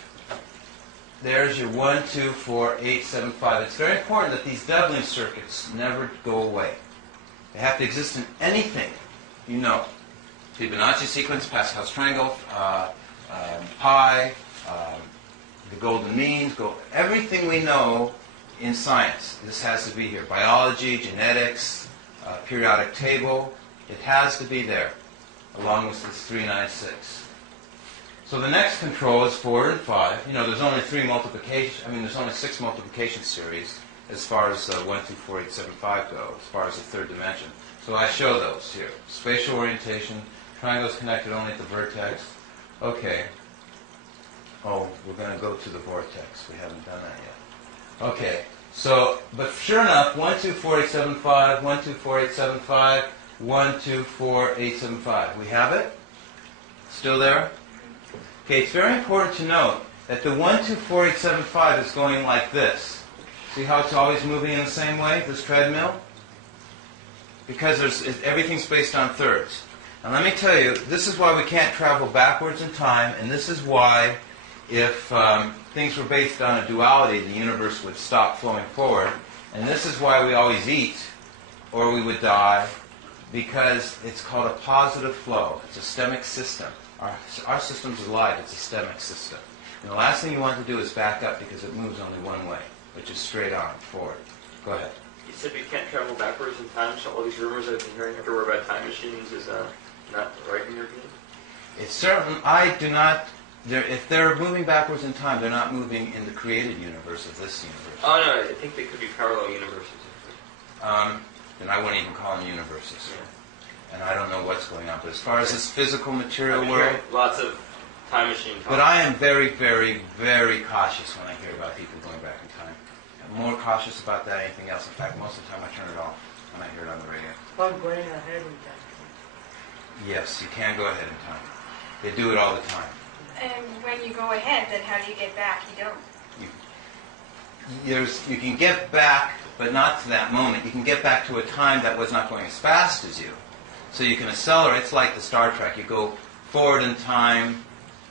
there's your 1, 2, 4, 8, 7, 5. It's very important that these doubling circuits never go away. They have to exist in anything you know. Fibonacci sequence, Pascal's triangle, pi, the golden means, everything we know in science. This has to be here. Biology, genetics, periodic table. It has to be there, along with this 3, 9, 6. So the next control is 4 and 5. You know, there's only 6 multiplication series as far as 1, 2, 4, 8, 7, 5 go, as far as the third dimension. So I show those here. Spatial orientation, triangles connected only at the vertex. Okay. Oh, we're going to go to the vortex. We haven't done that yet. Okay. So, but sure enough, 1, 2, 4, 8, 7, 5, 1, 2, 4, 8, 7, 5, 1, 2, 4, 8, 7, 5. We have it? Still there? Okay, it's very important to note that the 124875 is going like this. See how it's always moving in the same way, this treadmill? Because everything's based on thirds. And let me tell you, this is why we can't travel backwards in time, and this is why if things were based on a duality, the universe would stop flowing forward. And this is why we always eat, or we would die, because it's called a positive flow. It's a systemic system. Our system's alive. It's a systemic system. And the last thing you want to do is back up because it moves only one way, which is straight on, forward. Go ahead. You said we can't travel backwards in time, so all these rumors I've been hearing everywhere about time machines is not right in your opinion? It's certain. I do not. If they're moving backwards in time, they're not moving in the created universe of this universe. Oh, no, I think they could be parallel universes. Then I wouldn't even call them universes. And I don't know what's going on. But as far as this physical material world... Lots of time machine talk. But I am very, very, very cautious when I hear about people going back in time. I'm more cautious about that than anything else. In fact, most of the time I turn it off when I hear it on the radio. About going ahead in time. Yes, you can go ahead in time. They do it all the time. And when you go ahead, then how do you get back? You don't. You can get back, but not to that moment. You can get back to a time that was not going as fast as you. So you can accelerate. It's like the Star Trek. You go forward in time,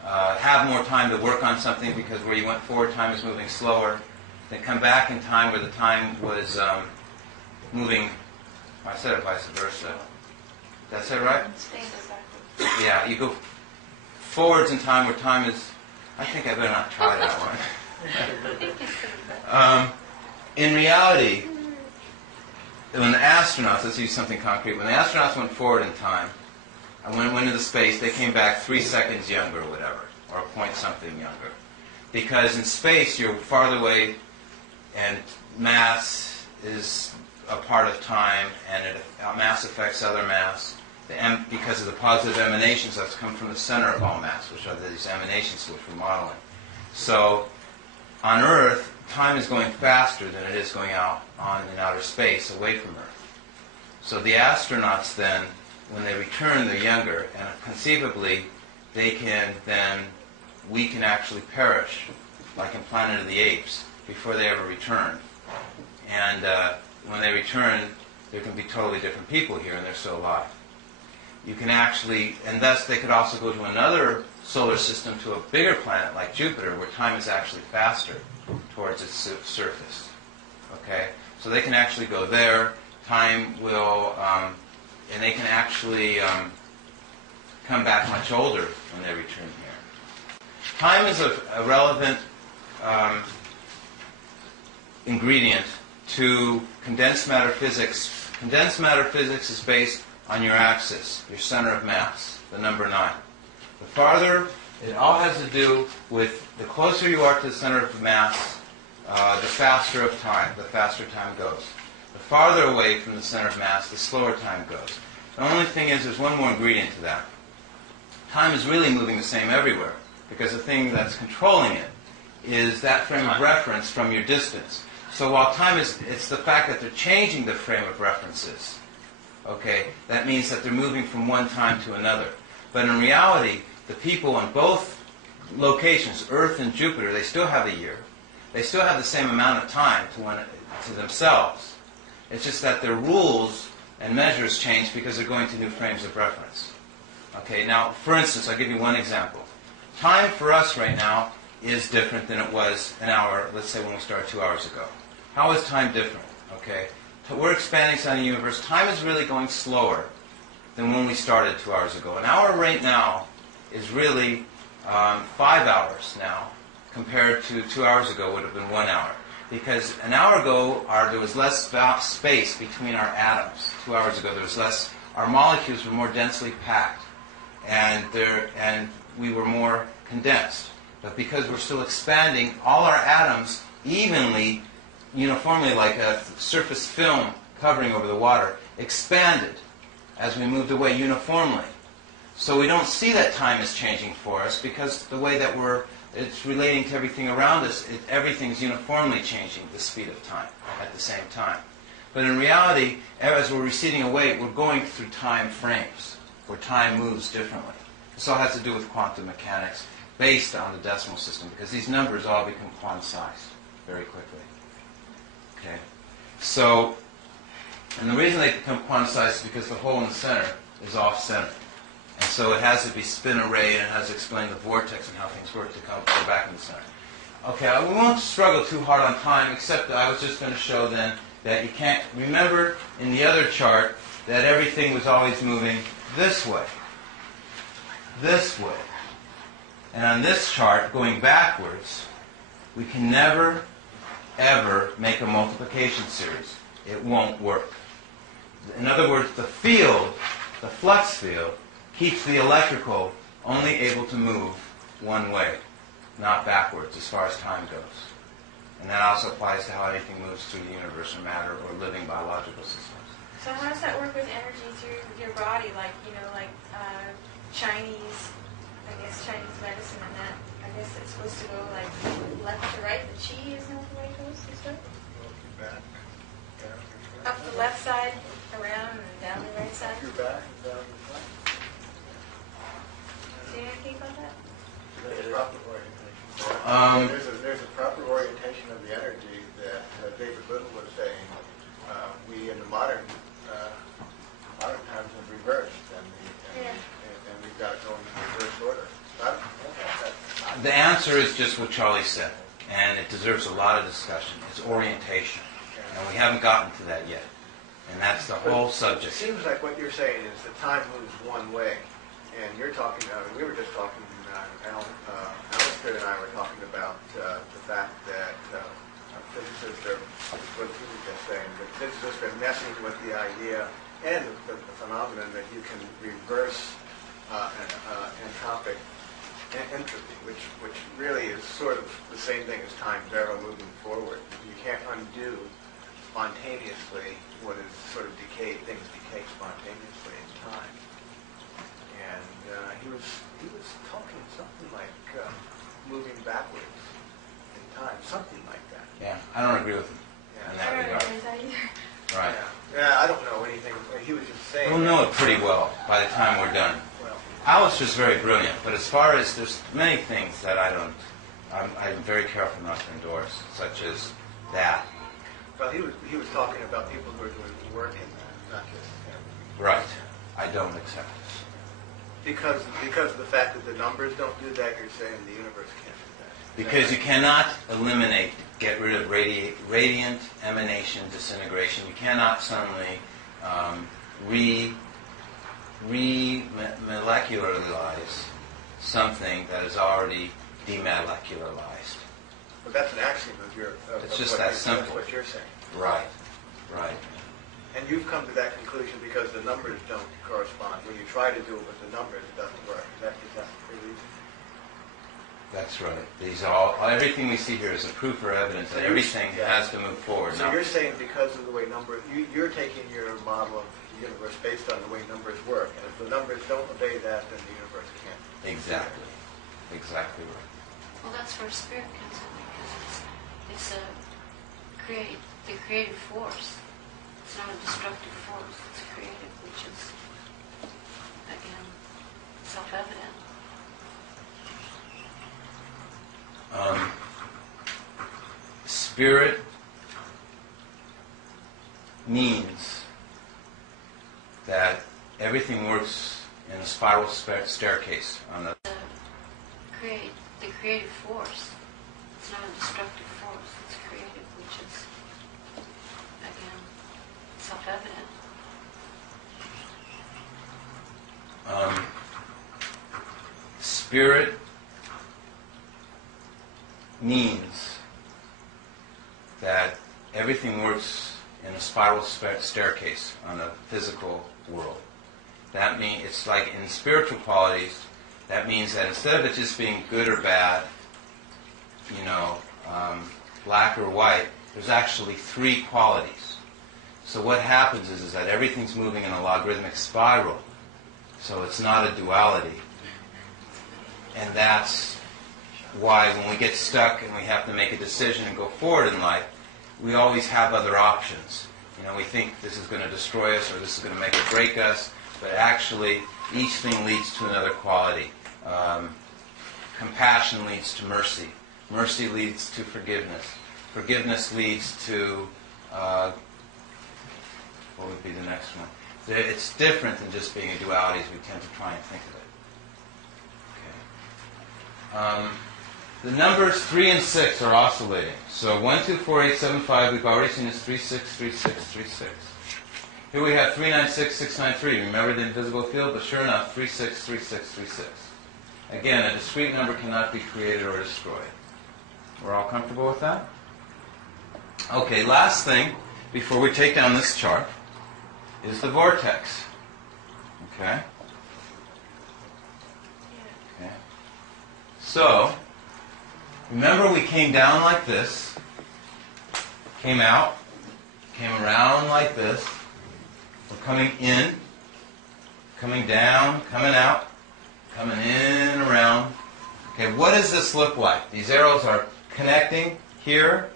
have more time to work on something because where you went forward, time is moving slower. Then come back in time where the time was moving. I said it vice versa. Did I say it right? Yeah, you go forwards in time where time is... I think I better not try that one. In reality, when the astronauts, let's use something concrete, when the astronauts went forward in time and went into space, they came back 3 seconds younger or whatever, or a point something younger. Because in space, you're farther away, and mass is a part of time, and mass affects other mass. Because of the positive emanations that come from the center of all mass, which are these emanations which we're modeling. So, on Earth, time is going faster than it is going out in outer space, away from Earth. So the astronauts then, when they return, they're younger, and conceivably, we can actually perish, like in Planet of the Apes, before they ever return. And when they return, there can be totally different people here, and they're still alive. You can actually, and thus they could also go to another solar system, to a bigger planet like Jupiter, where time is actually faster towards its surface. Okay? So they can actually go there. Time will, and they can actually come back much older when they return here. Time is a relevant ingredient to condensed matter physics. Condensed matter physics is based on your axis, your center of mass, the number 9. The farther, it all has to do with the closer you are to the center of mass, the faster time goes. The farther away from the center of mass, the slower time goes. The only thing is, there's one more ingredient to that. Time is really moving the same everywhere, because the thing that's controlling it is that frame of reference from your distance. So while time is, it's the fact that they're changing the frame of references. Okay, that means that they're moving from one time to another. But in reality, the people on both locations, Earth and Jupiter, they still have a year. They still have the same amount of time to themselves. It's just that their rules and measures change because they're going to new frames of reference. Okay, now, for instance, I'll give you one example. Time for us right now is different than it was an hour, let's say when we started 2 hours ago. How is time different? Okay. We're expanding inside the universe. Time is really going slower than when we started 2 hours ago. An hour right now is really 5 hours now, compared to 2 hours ago would have been 1 hour. Because an hour ago, there was less space between our atoms. 2 hours ago, there was less. Our molecules were more densely packed, and we were more condensed. But because we're still expanding, all our atoms evenly, uniformly, like a surface film covering over the water, expanded as we moved away uniformly. So we don't see that time is changing for us, because the way that it's relating to everything around us, everything's uniformly changing the speed of time at the same time. But in reality, as we're receding away, we're going through time frames where time moves differently. This all has to do with quantum mechanics based on the decimal system, because these numbers all become quantized very quickly. Okay? So, and the reason they become quantized is because the hole in the center is off-center. And so it has to be spin array, and it has to explain the vortex and how things work to go back in the center. Okay, we won't struggle too hard on time, except that I was just going to show then that you can't remember in the other chart that everything was always moving this way. This way. And on this chart, going backwards, we can never, ever make a multiplication series. It won't work. In other words, the field, the flux field, keeps the electrical only able to move one way, not backwards as far as time goes. And that also applies to how anything moves through the universe or matter or living biological systems. So how does that work with energy through your body? Like, Chinese, I guess Chinese medicine and that, I guess it's supposed to go like left to right. The chi is not the way it goes and stuff? Back, down, Up the left side, around, and down the right side? your back, down your front. See anything about that? There's a proper orientation. There's a proper orientation of the energy that David Little was saying. We in the modern times have reversed, and we've got to go in the reverse order. The answer is just what Charlie said, and it deserves a lot of discussion. It's orientation, and we haven't gotten to that yet, and that's the whole subject. It seems like what you're saying is that time moves one way, and you're talking. We were just talking. Alistair and I were talking about the fact that physicists are, what he was just saying, that physicists are messing with the idea and the phenomenon that you can reverse entropic entropy, which really is sort of the same thing as time zero moving forward. You can't undo spontaneously what is sort of decayed. Things decay spontaneously in time. And he was talking something like moving backwards in time, something like that. Yeah, I don't agree with him in that I don't regard. agree with that either. Right. Yeah, I don't know anything. He was just saying. We'll know it pretty well by the time we're done. Well, Alistair's very brilliant, but as far as there's many things that I'm very careful not to endorse, such as that. well, he was talking about people who are doing work in that, not just him. Right. I don't accept this. Because of the fact that the numbers don't do that, you're saying the universe can't do that. Because you cannot get rid of radiant emanation, disintegration. You cannot suddenly remolecularize something that is already demolecularized. But that's an axiom of your. It's just that simple. That's what you're saying. Right. Right. And you've come to that conclusion because the numbers don't correspond. When you try to do it with the numbers, it doesn't work. Is that the reason? That's right. Everything we see here is a proof or evidence that everything has to move forward. So you're saying because of the way numbers, you're taking your model of the universe based on the way numbers work. And if the numbers don't obey that, then the universe can't. Exactly. Exactly right. Well, that's where spirit comes in, because it's the creative force. It's not a destructive force. It's creative, which is, again, self-evident. Spirit means that everything works in a spiral staircase on the The creative force. It's not a destructive force. It's creative, which is, again, self-evident. Spirit means that everything works in a spiral staircase on the physical world. That means it's like in spiritual qualities. That means that instead of it just being good or bad, black or white, there's actually three qualities. So what happens is that everything's moving in a logarithmic spiral. So it's not a duality. And that's why when we get stuck and we have to make a decision and go forward in life, we always have other options. We think this is going to destroy us or this is going to make or break us, but actually Each thing leads to another quality. Compassion leads to mercy. Mercy leads to forgiveness. Forgiveness leads to, what would be the next one? It's different than just being a duality as we tend to try and think of it. Okay. The numbers 3 and 6 are oscillating. So 1, 2, 4, 8, 7, 5, we've already seen is 3, 6, 3, 6, 3, 6. Here we have 3, 9, 6, 6, 9, 3. Remember the invisible field? But sure enough, 3, 6, 3, 6, 3, 6. Again, a discrete number cannot be created or destroyed. We're all comfortable with that? Okay, last thing before we take down this chart is the vortex. Okay? Okay. So, remember we came down like this, came out, came around like this. We're coming in, coming down, coming out, coming in, around. Okay, what does this look like? These arrows are connecting here,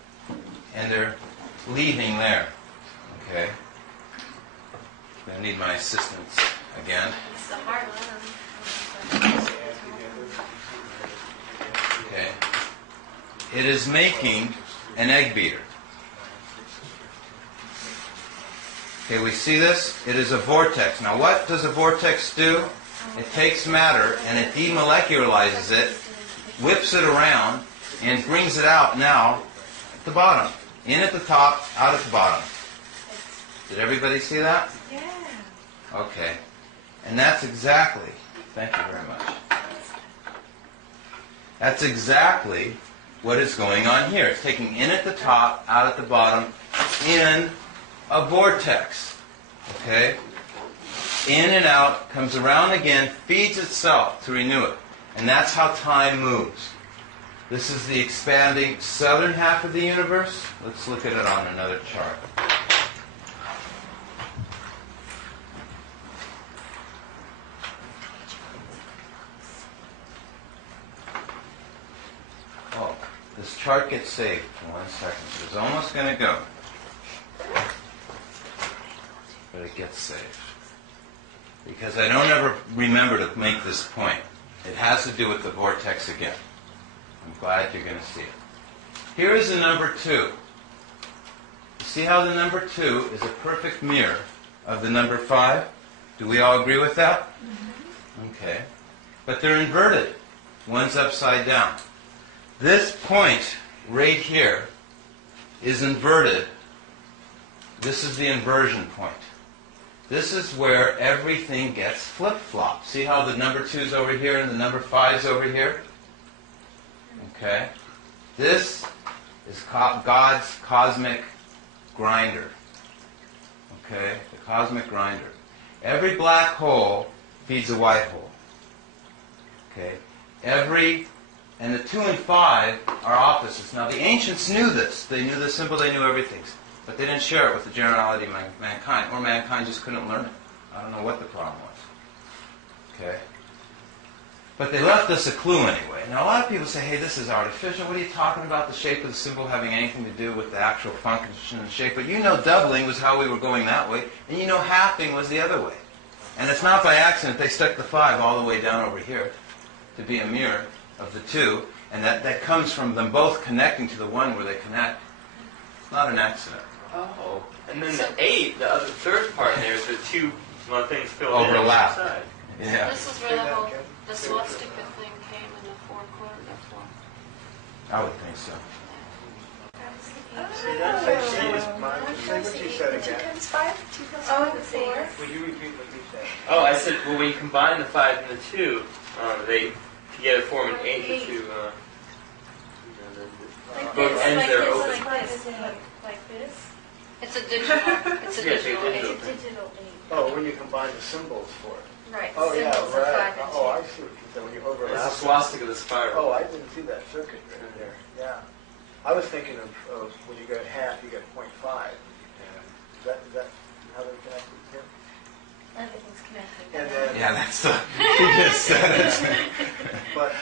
and they're leaving there. Okay? I need my assistance again. It's the hard one. Okay. It is making an egg beater. Okay, we see this? It is a vortex. Now what does a vortex do? It takes matter and it demolecularizes it, whips it around, and brings it out now at the bottom. In at the top, out at the bottom. Did everybody see that? Yeah. Okay. And that's exactly, thank you very much. That's exactly what is going on here. It's taking in at the top, out at the bottom, in a vortex. Okay? In and out, comes around again, feeds itself to renew it. And that's how time moves. This is the expanding southern half of the universe. Let's look at it on another chart. Oh, this chart gets saved in 1 second. It's almost going to go. But it gets saved. Because I don't ever remember to make this point. It has to do with the vortex again. I'm glad you're going to see it. Here is the number 2. You see how the number 2 is a perfect mirror of the number 5? Do we all agree with that? Okay. But they're inverted. One's upside down. This point right here is inverted. This is the inversion point. This is where everything gets flip-flopped. See how the number 2 is over here and the number 5 is over here? Okay? This is God's cosmic grinder. Okay? The cosmic grinder. Every black hole feeds a white hole. Okay? And the 2 and 5 are opposites. Now the ancients knew this. They knew the symbol, they knew everything. But they didn't share it with the generality of mankind. Or mankind just couldn't learn it. I don't know what the problem was. Okay? But they left us a clue anyway. Now a lot of people say, hey, this is artificial. What are you talking about? The shape of the symbol having anything to do with the actual function and shape. But you know doubling was how we were going that way. And you know halving was the other way. And it's not by accident they stuck the 5 all the way down over here to be a mirror of the 2. And that comes from them both connecting to the 1 where they connect. It's not an accident. Oh. And then the 8, the other third part there is the 2 things filled overlap. in on the side. Yeah. This is where the whole the swastika thing came in the 4 quarter. I would think so. See, that's say what you said again. 2 times 5? 2 times 5 Oh, is 4. Would you repeat what you said? Oh, I said, well, when you combine the 5 and the 2, they together form an 8 to 2. Like Both this, ends like there this, open. like this, like this. It's a digital. It's a Yeah, digital. take It's a digital 8. Oh, when you combine the symbols for it. Right. Oh, yeah, Symbols of right. 5 and 2. Oh, I see what you said. When you It's overlap. the swastika, the spiral. Oh, I didn't see that circuit right there. Yeah. I was thinking of when you get half, you get 0.5. Is that how they're connected here? Everything's connected. And then, Yeah, that's the... You just said it. but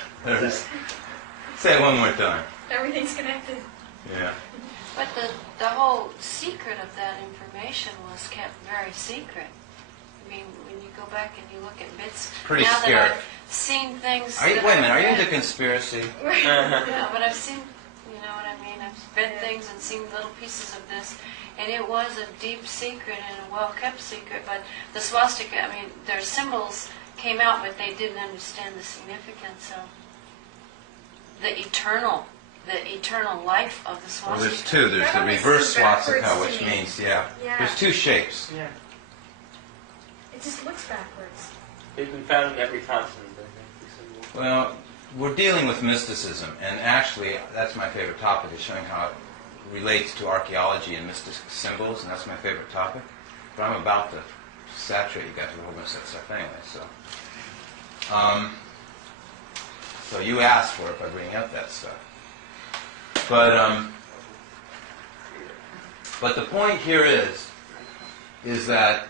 Say it one more time. Everything's connected. Yeah. But the whole secret of that information was kept very secret. I mean, when you go back and you look at bits, Pretty now scary. that I've seen things. Wait a that minute, I've are you into read- conspiracy? Yeah, but I've seen, you know what I mean? I've read things and seen little pieces of this, and it was a deep secret and a well-kept secret. But the swastika, I mean, their symbols came out, but they didn't understand the significance of the eternal life of the swastika. Well, there's two. There's That the always reverse seems backwards swastika, to which me. means, yeah. Yeah. There's two shapes. Yeah. It just looks backwards. They've been found in every continent, I think. These symbols. Well, we're dealing with mysticism, and actually, that's my favorite topic, is showing how it relates to archaeology and mystic symbols, and that's my favorite topic. But I'm about to saturate you guys with a whole bunch of that stuff anyway, so. So you asked for it by bringing up that stuff. But the point here is that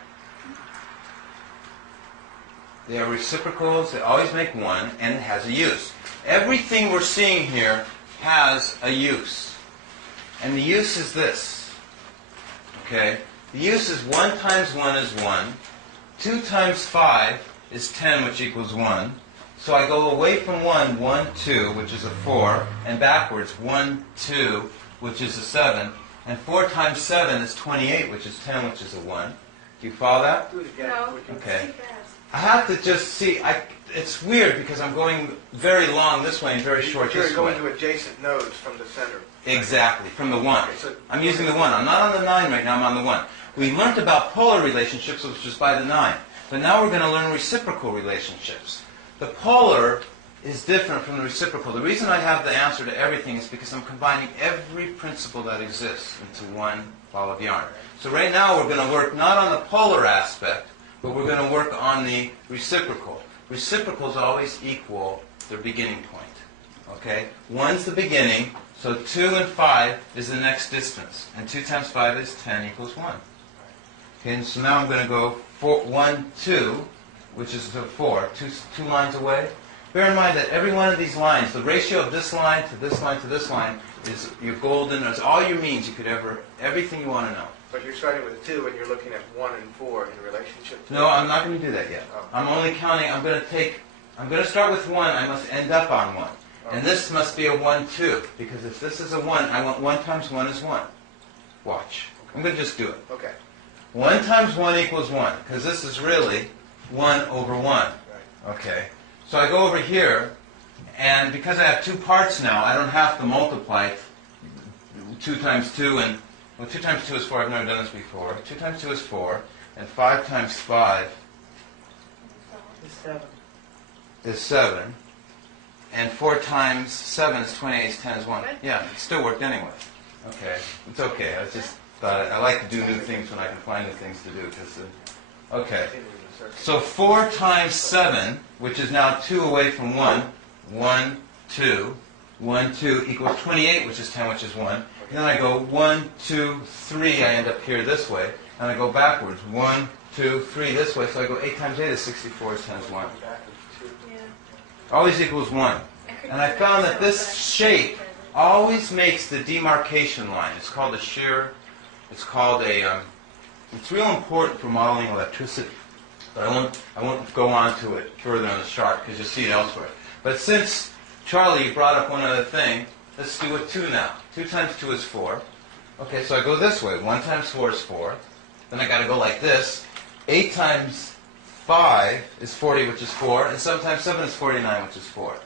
they are reciprocals, they always make one, and it has a use. Everything we're seeing here has a use. And the use is this. Okay? The use is 1 times 1 is 1. 2 times 5 is 10, which equals 1. So I go away from 1, 1, 2, which is a 4, and backwards, 1, 2, which is a 7. And 4 times 7 is 28, which is 10, which is a 1. Do you follow that? Do it again. No. We can- Okay. Too fast. I have to just see. It's weird because I'm going very long this way and very short You're this going way. to adjacent nodes from the center. Exactly, from the 1. Okay, so- I'm using the 1. I'm not on the 9 right now, I'm on the 1. We learned about polar relationships, which is by the 9. But now we're going to learn reciprocal relationships. The polar is different from the reciprocal. The reason I have the answer to everything is because I'm combining every principle that exists into one ball of yarn. So right now we're going to work not on the polar aspect, but we're going to work on the reciprocal. Reciprocals always equal their beginning point. Okay? 1's the beginning, so 2 and 5 is the next distance. And 2 times 5 is 10 equals 1. Okay, and so now I'm going to go 1, 2, which is the 4, two lines away. Bear in mind that every one of these lines, the ratio of this line to this line to this line is your golden, it's all your means you could ever, everything you want to know. But you're starting with 2 and you're looking at 1 and 4 in relationship to... No, I'm not going to do that yet. Oh. I'm only counting, I'm going to start with 1, I must end up on 1. And this must be a 1, 2, because if this is a 1, I want 1 times 1 is 1. Watch. I'm going to just do it. Okay. 1 times 1 equals 1, because this is really 1 over 1. Right. Okay. So I go over here, and because I have 2 parts now, I don't have to multiply 2 times 2, and, well, 2 times 2 is 4, I've never done this before. 2 times 2 is 4, and 5 times 5 is 7, and 4 times 7 is 28, is 10 is 1. Yeah, it still worked anyway. Okay, it's okay. I just thought I like to do new things when I can find new things to do. Okay, so 4 times 7, which is now 2 away from 1, 1, 2, 1, 2 equals 28, which is 10, which is 1. And then I go 1, 2, 3, I end up here this way, and I go backwards. 1, 2, 3 this way, so I go 8 times 8 is 64, is 10 is 1. Yeah. Always equals 1. And I found that this shape always makes the demarcation line. It's called a shear. It's called a. It's real important for modeling electricity, but I won't go on to it further on the chart because you'll see it elsewhere. But since Charlie, you brought up one other thing, let's do a 2 now. 2 times 2 is 4. Okay, so I go this way. 1 times 4 is 4. Then I got to go like this. 8 times 5 is 40, which is 4, and sometimes 7 is 49, which is 4.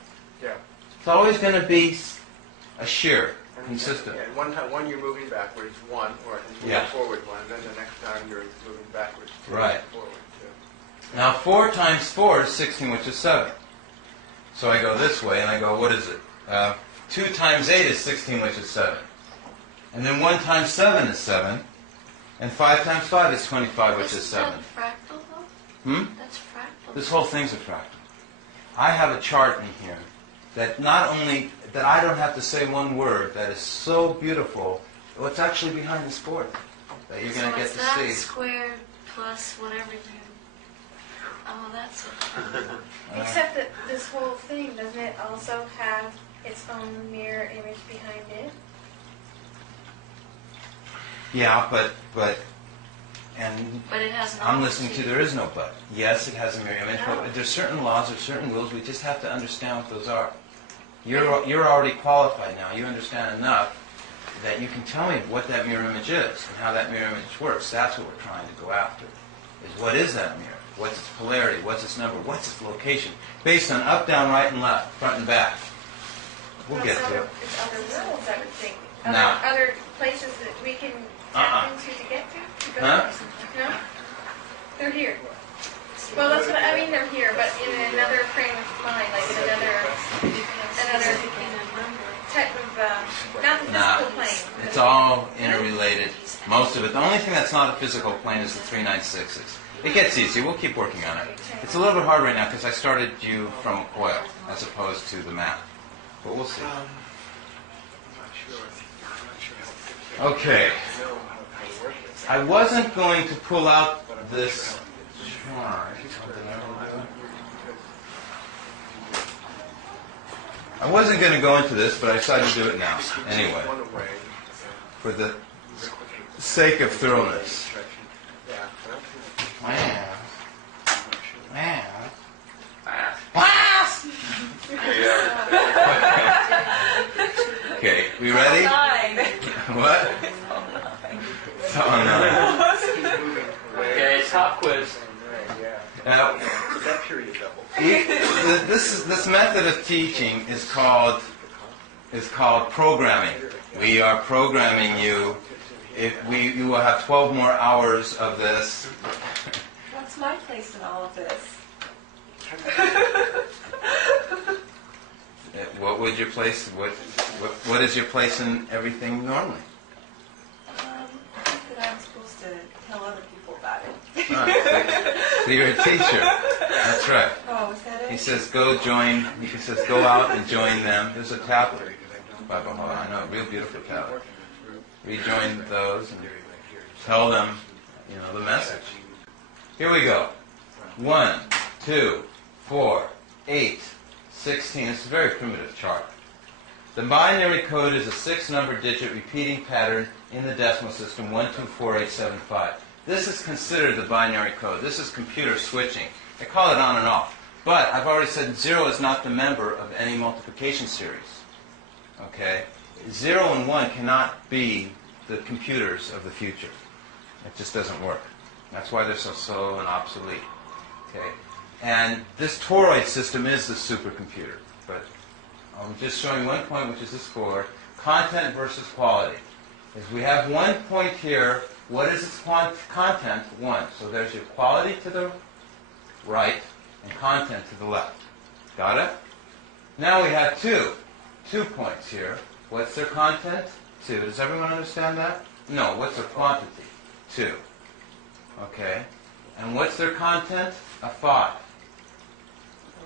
Yeah. It's always going to be a shear, consistent. Yeah, and one you're moving backwards, 1, or moving Yeah. forward 1, and then the next time you're moving backwards 2, Right. forward 2. Now 4 times 4 is 16, which is 7. So I go this way, and I go, what is it? 2 times 8 is 16, which is 7. And then 1 times 7 is 7. And 5 times 5 is 25, which is 7. Isn't that fractal, though? That's fractal. This whole thing's a fractal. I have a chart in here that not only, that I don't have to say one word, that is so beautiful, what's actually behind this board that you're going to get it's to that see. squared plus whatever you... Oh, that's it. Except that this whole thing, doesn't it also have its own mirror image behind it? Yeah, but And But it has I'm knowledge. listening to there is no but. Yes, it has a mirror image, but there's certain laws, there's certain rules. We just have to understand what those are. You're already qualified now. You understand enough that you can tell me what that mirror image is and how that mirror image works. That's what we're trying to go after. Is what is that mirror? What's its polarity? What's its number? What's its location? Based on up, down, right, and left, front and back. We'll get to it. It's other worlds, I would think. No. Other places that we can tap into to get to? To go Huh? to? No? They're here. Well, that's what I mean. They're here, but in another frame of mind, like in another type of not the Nah, physical plane. it's all interrelated. Most of it. The only thing that's not a physical plane is the 396s. It gets easier. We'll keep working on it. It's a little bit hard right now because I started you from a coil as opposed to the map. But we'll see. I'm not sure. I'm not sure how Okay. to know how to work with. I wasn't going to pull out this chart. I wasn't going to go into this, but I decided to do it now. Anyway, One away. for the sake of thoroughness. Yeah. Wow. Wow. Okay, we ready? What? It's all nine. Okay, top quiz. Now, That period double. this method of teaching is called programming. We are programming you. You will have 12 more hours of this. What's my place in all of this? What would your place? What is your place in everything normally? I think that I'm supposed to tell other people about it. So you're a teacher. That's right. Oh, is that it? He says, go join. He says, go out and join them. There's a tablet. I know, a real beautiful tablet. Rejoin those and tell them, the message. Here we go. 1, 2, 4, 8, 16. It's a very primitive chart. The binary code is a 6-number digit repeating pattern in the decimal system 124875. This is considered the binary code. This is computer switching. I call it on and off. But I've already said 0 is not the member of any multiplication series. Okay? 0 and 1 cannot be the computers of the future. It just doesn't work. That's why they're so slow and obsolete. Okay? And this toroid system is the supercomputer. But I'm just showing one point, which is the score. Content versus quality. Is we have one point here. What is its content? 1. So there's your quality to the right and content to the left. Got it? Now we have 2. 2 points here. What's their content? 2. Does everyone understand that? No. What's their quantity? 2. Okay. And what's their content? A 5.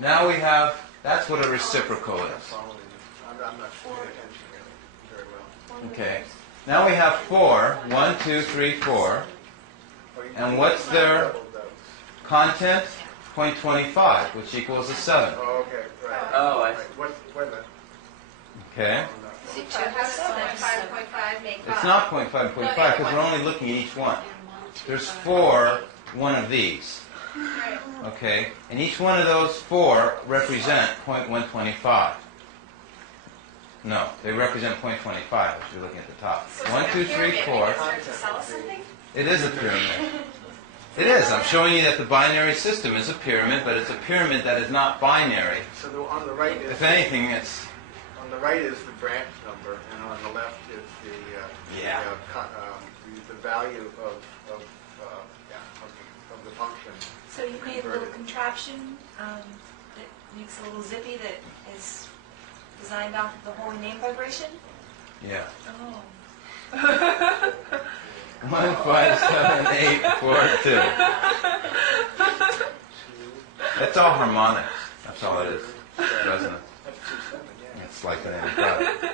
Now we have, that's what a reciprocal is. I'm not paying attention really very well. Okay. Now we have 4. 1, 2, 3, 4. And what's their content? 0.25, which equals a 7. Oh, okay, right. Oh, I Right. Wait a minute. Okay? See, So how does 5.5 make 5? It's not 0.5 and 0.5 because we're only looking at each one. There's 4, one of these. Right. Okay? And each one of those 4 represent 0.125. No, they represent 0.25 if you're looking at the top. So it's 1, like a 2, 3, pyramid. 4. They can start to sell us something? It is a pyramid. It is. I'm showing you that the binary system is a pyramid, but it's a pyramid that is not binary. So on the right is If anything, it's... on the right is the branch number, and on the left is Yeah. the value of the function. So you made a little contraption that makes a little zippy that is designed off of the holy name vibration? Yeah. Oh. 1, 5, 7, 8, 4, 2. It's all harmonics. That's all it is. Resonance. That's 2/7, yeah. It's like the name of the product.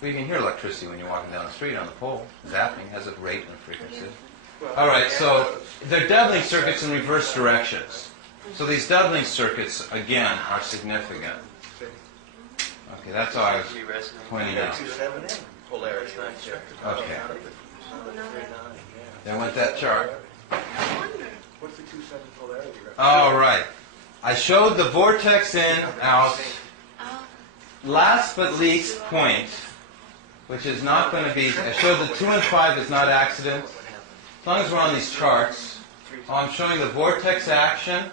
Well, you can hear electricity when you're walking down the street on the pole. Zapping has a rate and a frequency. Well, All right, yeah, so they're doubling circuits in reverse directions. So these doubling circuits, again, are significant. Okay, that's all I was pointing out. 2/7 polarity. Okay. There went that chart. What's the 2/7 polarity? All right. I showed the vortex in, out. Last but least point, which is not going to be, I showed the 2 and 5 is not accident. As long as we're on these charts, I'm showing the vortex action.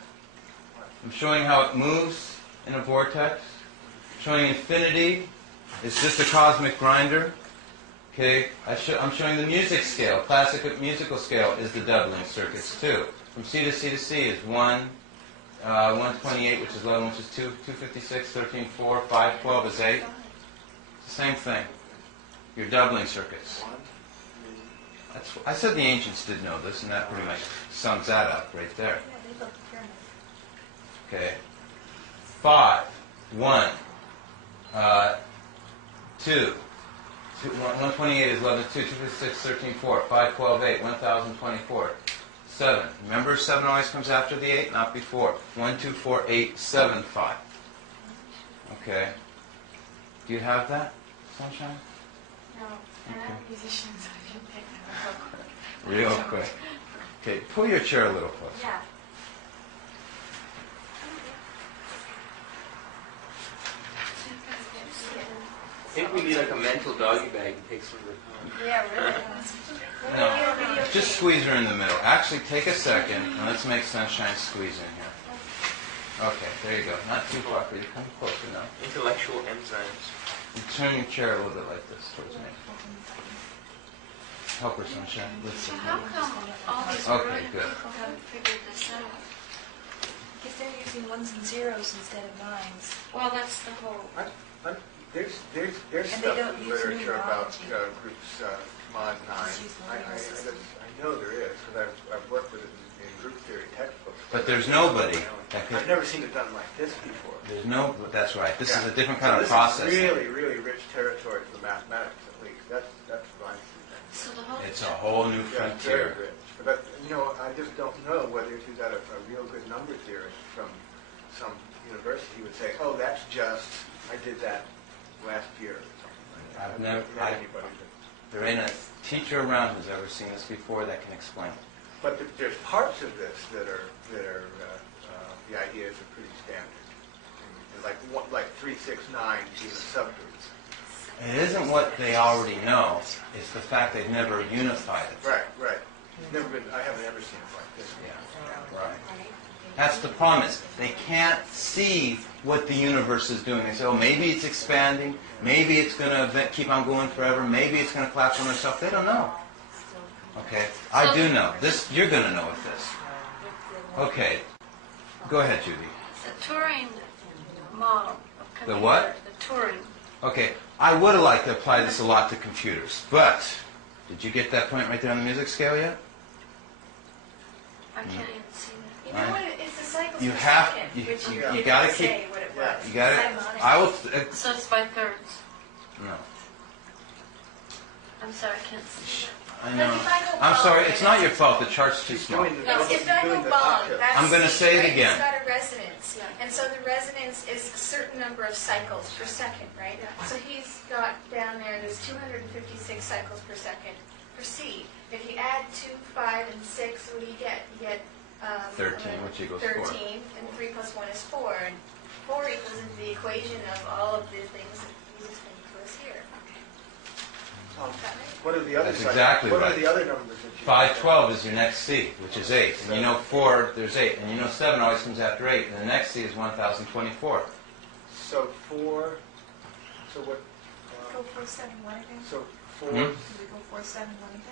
I'm showing how it moves in a vortex. Showing infinity. It's just a cosmic grinder. Okay, I'm showing the music scale. Classic musical scale is the doubling circuits too. From C to C to C is 128, which is 11, which is 2, 256, 13, 4, 5, 12 is 8. It's the same thing. Your doubling circuits. I said the ancients did know this, and that pretty much sums that up right there. Okay. 5, 1, 2. 128 is 11, 2, 256, 13, 4, 5, 12, 8, 1024. 7. Remember, 7 always comes after the 8, not before. 1, 2, 4, 8, 7, 5. Okay. Do you have that, Sunshine? No, and I'm a musician, so I didn't pick that Real quick. Okay, pull your chair a little closer. Yeah. I think we need like a mental doggy bag to take some of the time. Yeah, really. No, just squeeze her in the middle. Actually, take a second, and let's make Sunshine squeeze in here. Okay, there you go. Not too far for you. Come closer now. Intellectual enzymes. And turn your chair a little bit like this towards me. Help her, Sunshine. Let's So see. how come all these Okay, brilliant good. people haven't figured this out? If they're using ones and zeros instead of nines. Well, that's the whole... There's And they stuff don't in use literature about numerology. groups mod 9. Just use the I numeral system. know there is, because I've worked with it in group theory textbooks. But there's nobody that I've could... never seen it done like this before. There's no... That's right. This is Yeah. a different kind of So process. This is really, really rich territory for mathematics, at least. That's what I see. So the whole... It's a whole new Yeah, it's very frontier. rich. But, I just don't know whether if you got a real good number theorist from some university would say, oh, that's just, I did that last year or something like that. I've never- met anybody that... There ain't a teacher around who's ever seen this before that can explain it. But there's parts of this that are the ideas are pretty standard. And like 369 being a subgroup. It isn't what they already know. It's the fact they've never unified it. Right. I haven't ever seen it like this. Yeah, right. That's the promise. They can't see what the universe is doing. They say, oh, maybe it's expanding. Maybe it's going to keep on going forever. Maybe it's going to collapse on itself. They don't know. Okay, I do know. This you're going to know with this. Okay, go ahead, Judy. The Turing model of computer. The what? The Turing. Okay, I would have liked to apply this a lot to computers, but did you get that point right there on the music scale yet? I can't even see that. You know what? It's the cycles You per have- second, you- which you didn't gotta say keep- what it Yeah. was. You got it. Simonic. I will. So it's by thirds. No, I'm sorry, I can't see that. I But know. if I go I'm bald, sorry. It's not your fault. The chart's too small. No, if I go bald, that's I'm gonna C, say it right? again. It's got a resonance, and so the resonance is a certain number of cycles per second, right? So he's got down there's 256 cycles per second for C. If you add 2, 5, and 6, what do you get? You get 13, which equals 4. 13, and 3 plus 1 is 4, and 4 equals into the equation of all of the things that he's explaining to us here. What are the other That's cycles? exactly What right. are the other numbers that you 512 is your next C, which is 8. And you know 4, there's 8. And you know 7 always comes after 8. And the next C is 1024. So 4, so what? Go 4, 7, 1 again? So 4, Hmm? Did we go 4, 7, 1 again?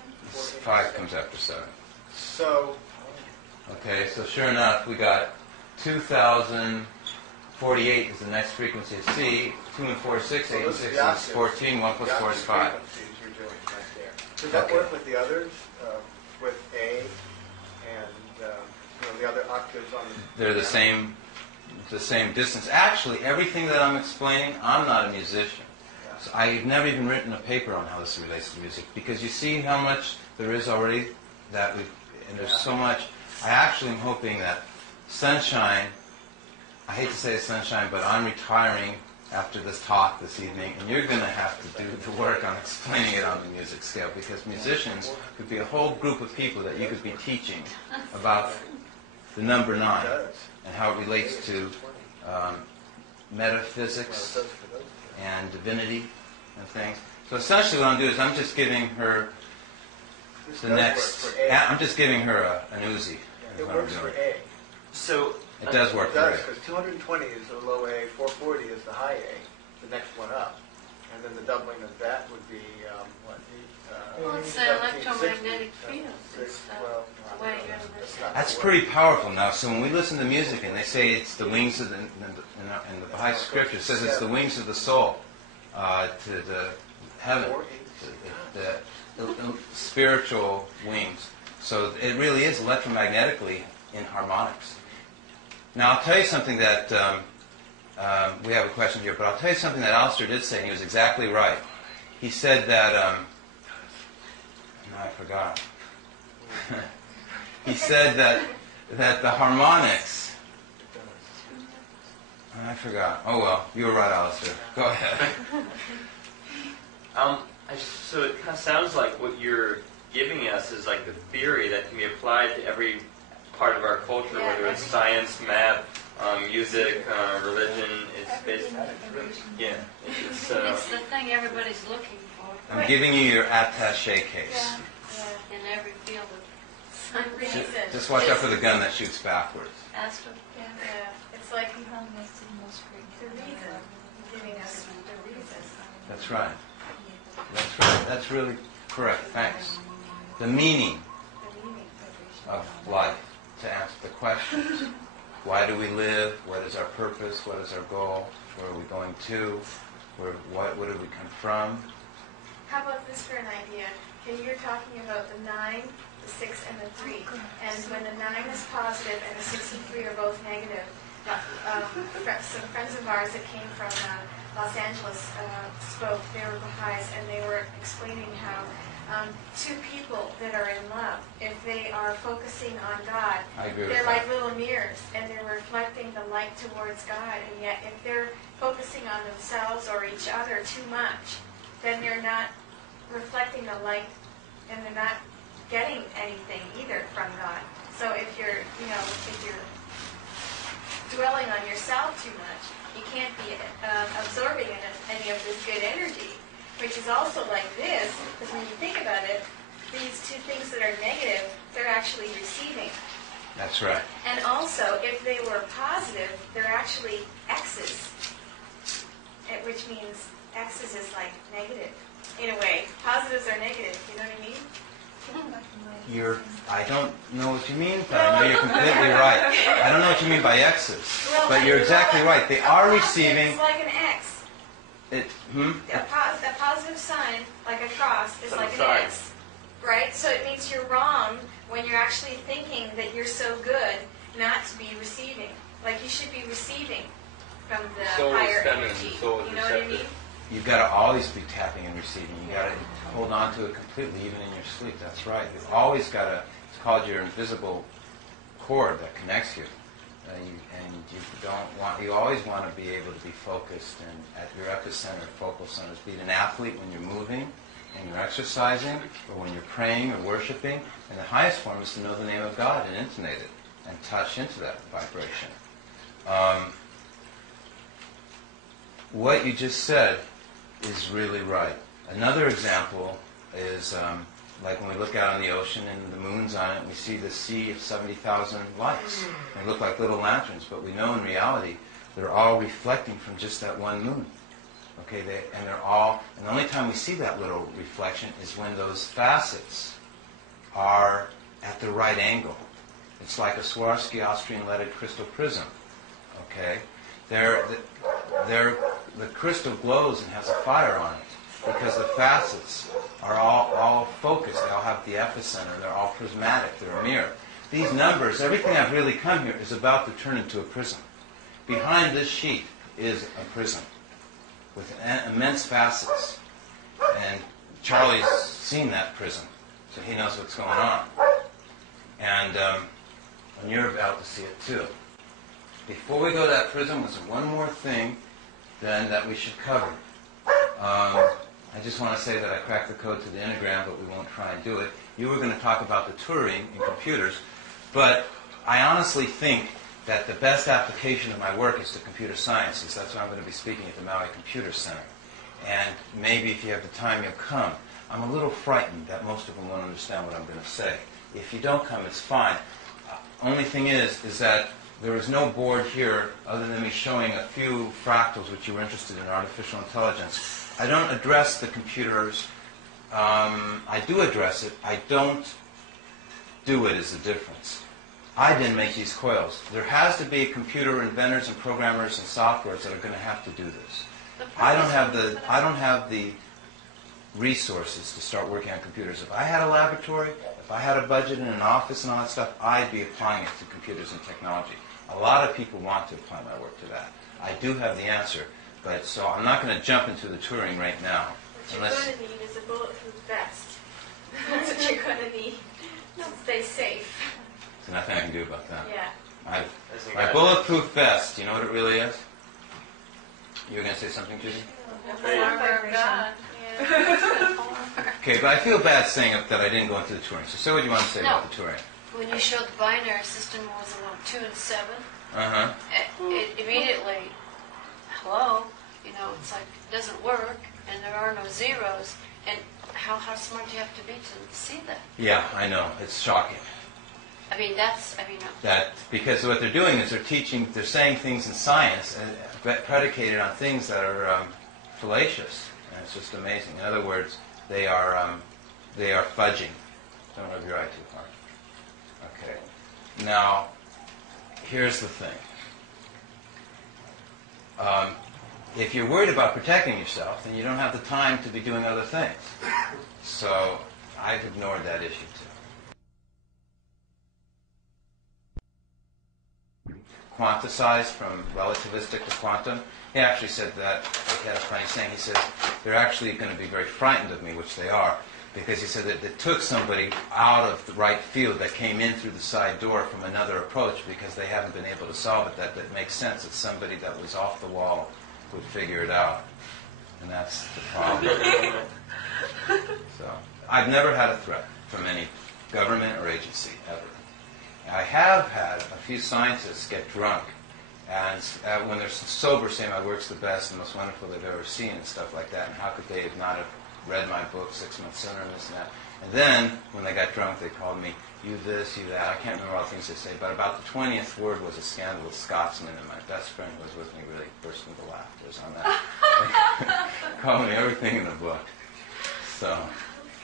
5 comes after 7. So, Okay, so sure enough, we got 2048 is the next frequency of C. 2 and 4 is 6, 8 and those are 6 the is octaves. 14, 1 plus 4 is 5. frequencies you're doing right there. Does that Okay. work with the others? With A and the other octaves on the... They're the same distance. Actually, everything that I'm explaining, I'm not a musician. So I've never even written a paper on how this relates to music, because you see how much there is already that we, and there's so much. I actually am hoping that Sunshine, I hate to say it's Sunshine, but I'm retiring after this talk this evening, and you're going to have to do the work on explaining it on the music scale, because musicians could be a whole group of people that you could be teaching about the number 9 and how it relates to metaphysics and divinity and things. So essentially what I'm doing is I'm just giving her I'm just giving her an Uzi. It works for A. So It does work It for does, A. because 220 is the low A, 440 is the high A, the next one up. And then the doubling of that would be, Well, it's the electromagnetic fields. It's the way you're That's pretty powerful now. So when we listen to music and they say it's the wings of in the Baha'i scripture, it says it's the wings of the soul to the heaven, to the spiritual wings. So it really is electromagnetically in harmonics. Now I'll tell you something that we have a question here, but I'll tell you something that Alistair did say, and he was exactly right. He said that no, I forgot. He said that the harmonics. I forgot. Oh well, you were right, Alistair. Go ahead. So it kind of sounds like what you're giving us is like the theory that can be applied to every part of our culture, whether it's science, math, music, religion. It's basically, it's It's the thing everybody's looking for I'm giving you your attaché case. in every field of Reason. Just watch out for the gun that shoots backwards. astro. Yeah. It's like He hung us to the most great the reason, giving us the reason. That's right. That's right. That's really correct. Thanks. The meaning The meaning of life, to answer the questions. Why do we live? What is our purpose? What is our goal? Where are we going to? What do we come from? How about this for an idea? You're talking about the 9, the 6, and the 3. And when the 9 is positive and the 6 and 3 are both negative, some friends of ours that came from Los Angeles spoke. They were Baha'is, and they were explaining how two people that are in love, if they are focusing on God, I agree with they're that. like little mirrors, and they're reflecting the light towards God. And yet, if they're focusing on themselves or each other too much, then they're not reflecting the light, and they're not getting anything either from God. So if you're dwelling on yourself too much, you can't be absorbing any of this good energy, which is also like this, because when you think about it, these two things that are negative, they're actually receiving. That's right. And also, if they were positive, they're actually X's, which means X's is like negative. In a way, positives are negative. You know what I mean? I don't know what you mean, but I know you're completely right. I don't know what you mean by X's, but you're exactly right. They are receiving. It's like an X. A positive sign, like a cross, is like an X, right? So it means you're wrong when you're actually thinking that you're so good not to be receiving. Like you should be receiving from the higher energy. You know what I mean? You've got to always be tapping and receiving. You've got to hold on to it completely, even in your sleep. That's right. You've always got to, it's called your invisible cord that connects you. You always want to be able to be focused and at your epicenter, focal centers. Be it an athlete when you're moving and you're exercising, or when you're praying or worshiping. And the highest form is to know the name of God and intonate it and touch into that vibration. What you just said is really right. Another example is like when we look out on the ocean and the moon's on it, we see the sea of 70,000 lights. They look like little lanterns, but we know in reality they're all reflecting from just that one moon. Okay, and the only time we see that little reflection is when those facets are at the right angle. It's like a Swarovski Austrian leaded crystal prism. Okay, the crystal glows and has a fire on it because the facets are all focused. They all have the epicenter. They're all prismatic. They're a mirror. These numbers, everything I've really come here is about to turn into a prism. Behind this sheet is a prism with immense facets. And Charlie's seen that prism, so he knows what's going on. And you're about to see it too. Before we go to that prism, there's one more thing then that we should cover. I just want to say that I cracked the code to the Enneagram, but we won't try and do it. You were going to talk about the Turing in computers, but I honestly think that the best application of my work is to computer sciences. That's why I'm going to be speaking at the Maui Computer Center. And maybe if you have the time, you'll come. I'm a little frightened that most of them won't understand what I'm going to say. If you don't come, it's fine. Only thing is that there is no board here other than me showing a few fractals which you were interested in, artificial intelligence. I don't address the computers. I do address it. I don't do it is the difference. I didn't make these coils. There has to be computer inventors and programmers and softwares that are going to have to do this. I don't have the resources to start working on computers. If I had a laboratory, if I had a budget and an office and all that stuff, I'd be applying it to computers and technology. A lot of people want to apply my work to that. I do have the answer, but so I'm not going to jump into the Turing right now. What you're going to need is a bulletproof vest. That's what you're going to need to stay safe. There's nothing I can do about that. Yeah. My bulletproof vest, you know what it really is? You were going to say something, Judy? Okay, but I feel bad saying that I didn't go into the Turing. So say what you want to say about the Turing. When you showed the binary system was along 2 and 7, Uh-huh. it immediately, hello, it's like, it doesn't work, and there are no zeros, and how smart do you have to be to see that? Yeah, I know. It's shocking. Because what they're doing is they're saying things in science predicated on things that are fallacious, and it's just amazing. In other words, they are fudging. Don't rub your eye too hard. Okay. Now, here's the thing. If you're worried about protecting yourself, then you don't have the time to be doing other things. So I've ignored that issue too. Quantized from relativistic to quantum. He actually said that, he had a funny saying, he says, they're actually going to be very frightened of me, which they are, because he said that it took somebody out of the right field that came in through the side door from another approach because they haven't been able to solve it. That makes sense. It's somebody that was off the wall would figure it out. And that's the problem. So, I've never had a threat from any government or agency, ever. I have had a few scientists get drunk, and when they're sober, say my work's the best and most wonderful they've ever seen and stuff like that, and how could they have not have read my book 6 months sooner and this and that. And then, when they got drunk, they called me, you this, you that. I can't remember all the things they say, but about the 20th word was a scandalous Scotsman, and my best friend who was with me really burst into laughter on that. Called me everything in the book. So,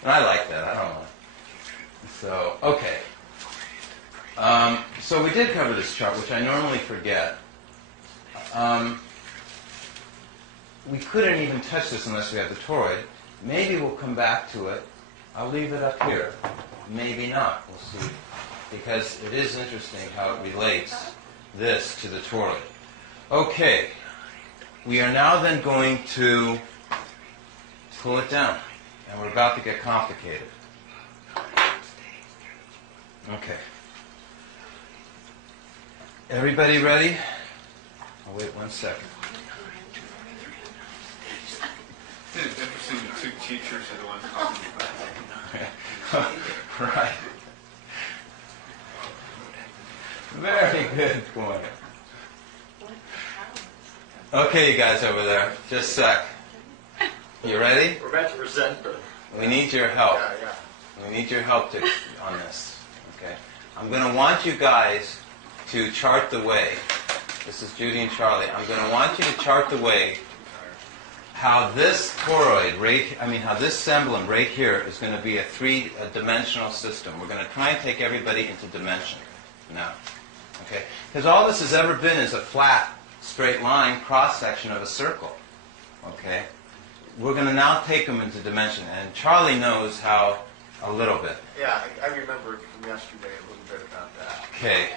and I like that. I don't know. So, okay. So we did cover this chart, which I normally forget. We couldn't even touch this unless we had the toroid. Maybe we'll come back to it. I'll leave it up here. Maybe not. We'll see. Because it is interesting how it relates this to the toroid. Okay. We are now then going to pull it down. And we're about to get complicated. Okay. Everybody ready? I'll wait 1 second. It's interesting the two teachers are the ones talking about it. Right. Very good point. Okay, you guys over there, just a sec. You ready? We're about to present. We need your help. Yeah. We need your help on this. Okay. I'm going to want you guys to chart the way. This is Judy and Charlie. I'm going to want you to chart the way how this toroid, how this semblem right here is going to be a three-dimensional system. We're going to try and take everybody into dimension now. Okay? Because all this has ever been is a flat, straight line cross-section of a circle. Okay? We're going to now take them into dimension. And Charlie knows how a little bit. Yeah, I remember from yesterday a little bit about that. Okay.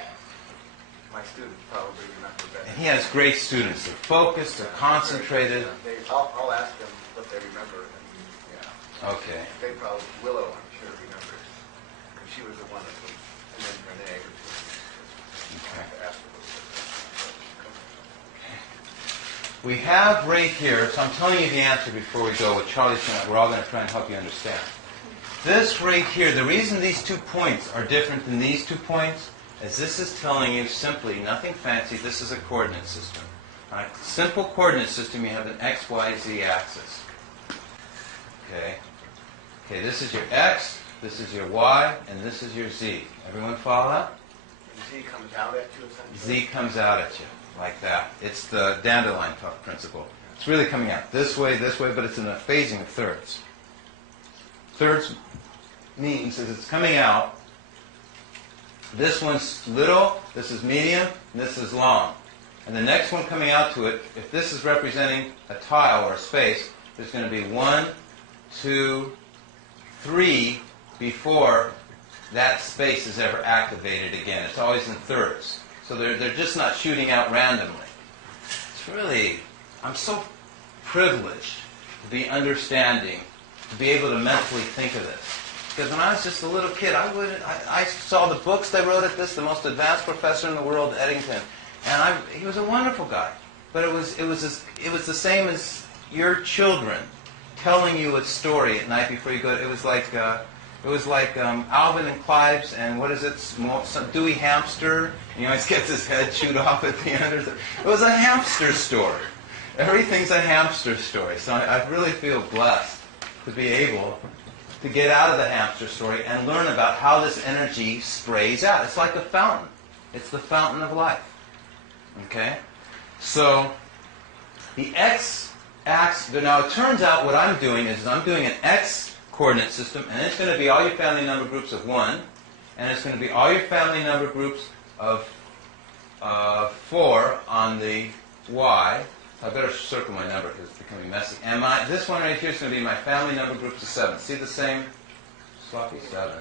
My students probably remember better. And he has great students. They're focused, they're concentrated. I'll ask them what they remember. And, yeah. Okay. They probably, Willow, I'm sure, remembers. Because she was the one that was, and then Renee was Okay. to ask her. we have right here, so I'm telling you the answer before we go with Charlie's tonight. We're all going to try and help you understand. This right here, the reason these 2 points are different than these 2 points is this is telling you simply, nothing fancy, this is a coordinate system. On a simple coordinate system, you have an x, y, z axis. Okay? Okay, this is your x, this is your y, and this is your z. Everyone follow that? Z comes out at you essentially? Z comes out at you, like that. It's the dandelion principle. It's really coming out this way, but it's in a phasing of thirds. Thirds means is it's coming out. This one's little, this is medium, and this is long. And the next one coming out to it, if this is representing a tile or a space, there's going to be 1, 2, 3 before that space is ever activated again. It's always in thirds. So they're just not shooting out randomly. It's really, I'm so privileged to be understanding, to be able to mentally think of this. Because when I was just a little kid, I saw the books they wrote at this, the most advanced professor in the world, Eddington, and he was a wonderful guy. But it was the same as your children telling you a story at night before you go. It was like Alvin and Clive's, and what is it? Some Dewey Hamster. He always gets his head chewed off at the end. It was a hamster story. Everything's a hamster story. So I really feel blessed to be able to get out of the hamster story and learn about how this energy sprays out. It's like a fountain. It's the fountain of life. Okay? So, the x-axis, now it turns out what I'm doing is I'm doing an x coordinate system, and it's going to be all your family number groups of 1, and it's going to be all your family number groups of 4 on the y. I better circle my number because it's becoming messy. And this one right here is going to be my family number groups of 7. See the same sloppy 7?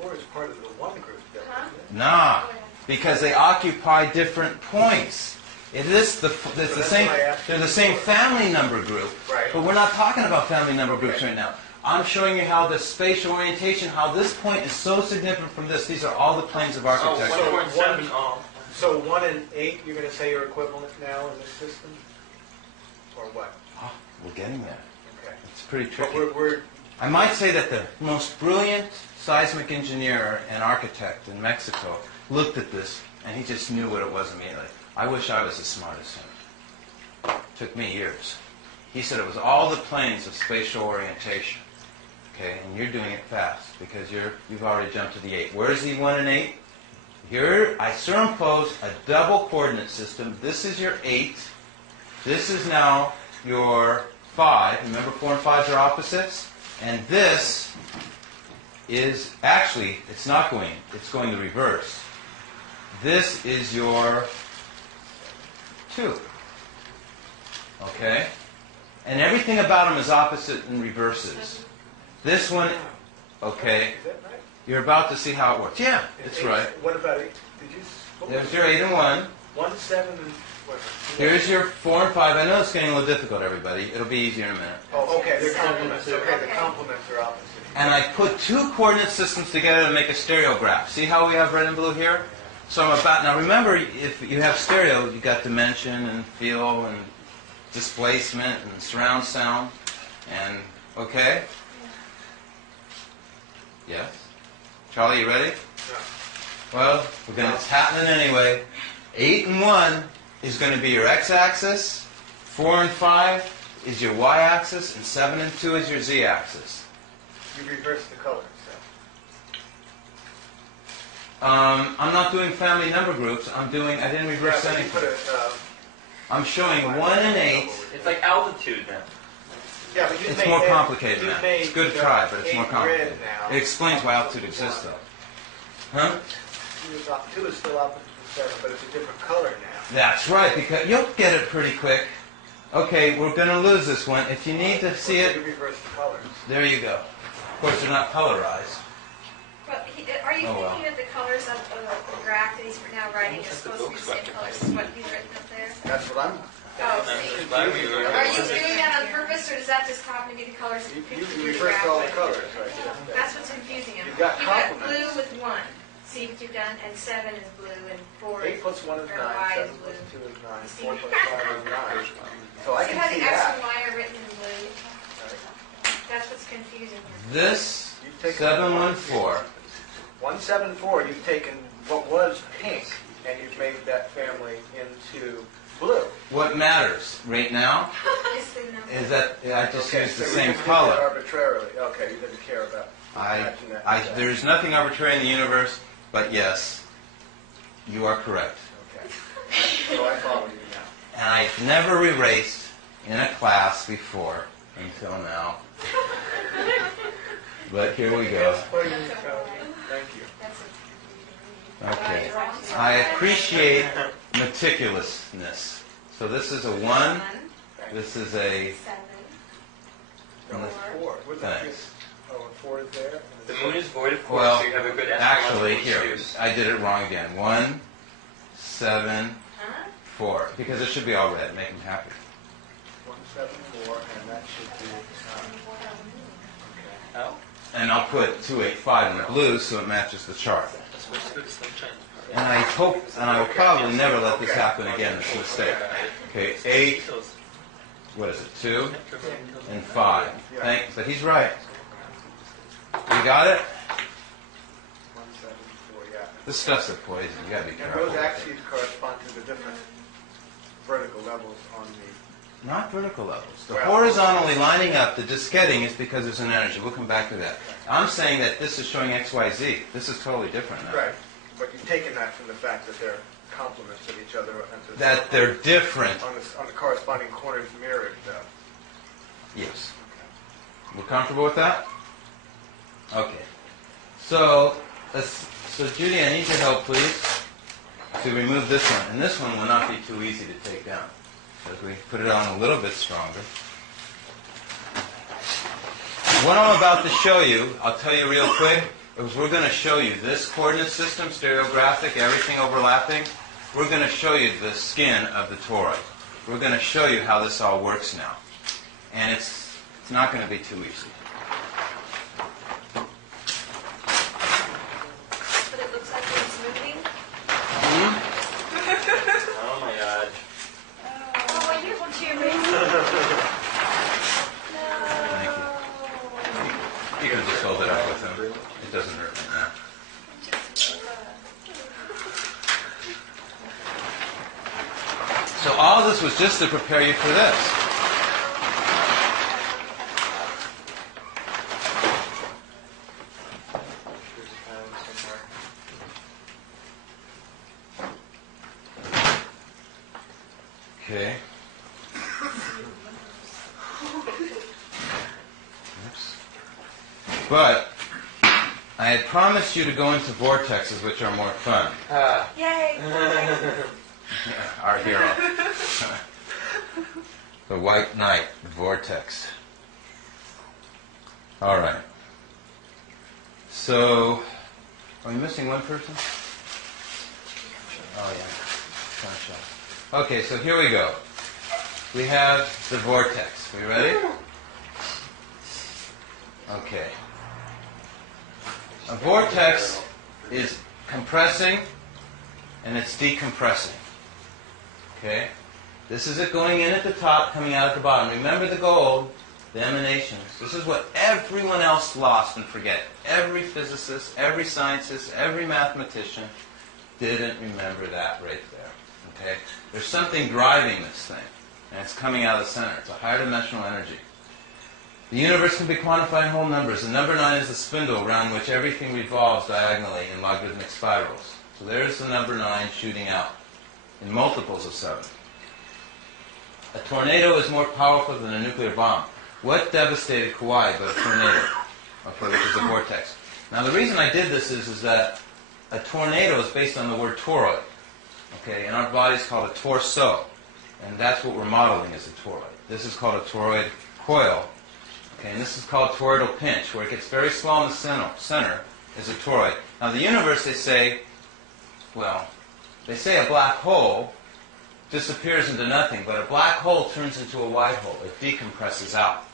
4 is part of the 1 group, though, isn't it? Nah, because they occupy different points. They're the same family number group, Right. but we're not talking about family number groups right now. I'm showing you how the spatial orientation, how this point is so significant from this. These are all the planes of architecture. Oh, 1.7. So 1 and 8, you're going to say are equivalent now in this system? Or what? Oh, we're getting there. Okay. It's pretty But tricky. I might say that the most brilliant seismic engineer and architect in Mexico looked at this, and he just knew what it was immediately. I wish I was as smart as him. It took me years. He said it was all the planes of spatial orientation. Okay, and you're doing it fast because you've already jumped to the 8. Where's the 1 and 8? Here, I superimpose a double coordinate system. This is your 8. This is now your 5. Remember, 4 and 5s are opposites? And this is, actually, it's not going, it's going the reverse. This is your 2. Okay? And everything about them is opposite and reverses. This one, okay, Is that right? you're about to see how it works. Yeah, it's right. What about 8? There's your 8 and 1. 1, 7, and what? Here's your 4 and 5. I know it's getting a little difficult, everybody. It'll be easier in a minute. Oh, okay, they're complements. Okay, the complements are opposite. And I put 2 coordinate systems together to make a stereograph. See how we have red and blue here? So I'm about, now remember, if you have stereo, you got dimension and feel and displacement and surround sound. And, okay? Yes? Charlie, you ready? Yeah. Well, it's happening anyway. 8 and 1 is going to be your x-axis. 4 and 5 is your y-axis. And 7 and 2 is your z-axis. You reverse the colors, I'm not doing family number groups. I didn't reverse so. anything. I'm showing 1 and 8. It's like altitude now. Yeah, but It's more complicated now. It's a good try, but it's more complicated. It explains why altitude exists, though. Huh? 2 is still opposite from 7, but it's a different color now. That's right, because you'll get it pretty quick. Okay, we're going to lose this one. If you need to see You it, reverse the colors. there you go. Of course, they're not colorized. But are you Oh, well. thinking that the colors of the graph that he's now writing is supposed to be the same colors as what he's written up there? That's what I'm... Oh, see. Are you doing that on purpose, or does that just happen to be the colors that you You pictured in the reversed graph? all the colors right there. That's what's confusing him. You've got You got complements. blue with 1, See what you've done, and 7 is blue, and 4 8 plus 1 is or 9, Y 7 is plus blue. 2 is 9, See? 4 plus 5 is 9. So I See can how see the X that. and Y are written in blue? That's what's confusing here. This You've taken 714. 174, you've taken what was pink, and you've made that family into blue. What matters right now It's the number. is that I just Okay, used the so same you just did color. that arbitrarily. Okay, you didn't care about matching that. There's nothing arbitrary in the universe, but yes, you are correct. Okay. So I follow you now. And I've never erased in a class before until now. But here we go. Thank you. That's a Okay. I appreciate meticulousness. So this is a 1. This is a... 7. No, it's 4. What's that? Thanks. Oh, and 4 is there? The moon is void of course, Well, so you have a good actually, astrological here, excuse. I did it wrong again. 1, 7, 4. Because it should be all red. Make them happy. 174, and that should be... Oh, And I'll put 285 in the blue so it matches the chart. that's what's good sunshine. And I hope, and I will probably never let this happen again. It's a mistake. Okay, 8, what is it, 2, and 5. Thanks, but he's right. You got it? 174, yeah. This stuff's a poison. You gotta be And careful. those axes correspond to the different vertical levels on the... Not vertical levels. The Well- horizontally lining up, the disketting is because there's an energy. We'll come back to that. I'm saying that this is showing XYZ. This is totally different now. Right. But you've taken that from the fact that they're complements of each other. And That they're different. on the corresponding corners mirrored, though. Yes. We're comfortable with that? Okay. So Judy, I need your help, please, to remove this one. And this one will not be too easy to take down. So if we put it on a little bit stronger. What I'm about to show you, I'll tell you real quick, is we're going to show you this coordinate system, stereographic, everything overlapping. We're going to show you the skin of the toroid. We're going to show you how this all works now. And it's not going to be too easy. But it looks like it's moving. Oh my god. Oh, I didn't want you to erase Thank you. You can just hold it up with him. It doesn't hurt right now. So all this was just to prepare you for this. Okay. Oops. But I had promised you to go into vortexes, which are more fun. Yay! Yeah, our hero. The White Knight vortex. All right. So, are we missing one person? Oh yeah. Okay, so here we go. We have the vortex. We ready? Okay. A vortex is compressing and it's decompressing. Okay? This is it going in at the top, coming out at the bottom. Remember the gold, the emanations. This is what everyone else lost and forget. Every physicist, every scientist, every mathematician didn't remember that right there. Okay? There's something driving this thing, and it's coming out of the center. It's a higher dimensional energy. The universe can be quantified in whole numbers. The number 9 is the spindle around which everything revolves diagonally in logarithmic spirals. So there's the number 9 shooting out in multiples of 7. A tornado is more powerful than a nuclear bomb. What devastated Kauai but a tornado? Okay, which is a vortex. Now the reason I did this is that a tornado is based on the word toroid. Okay, and our body is called a torso. And that's what we're modeling as a toroid. This is called a toroid coil. Okay, and this is called toroidal pinch, where it gets very small in the center is a toroid. Now the universe, they say a black hole disappears into nothing, but a black hole turns into a white hole. It decompresses out.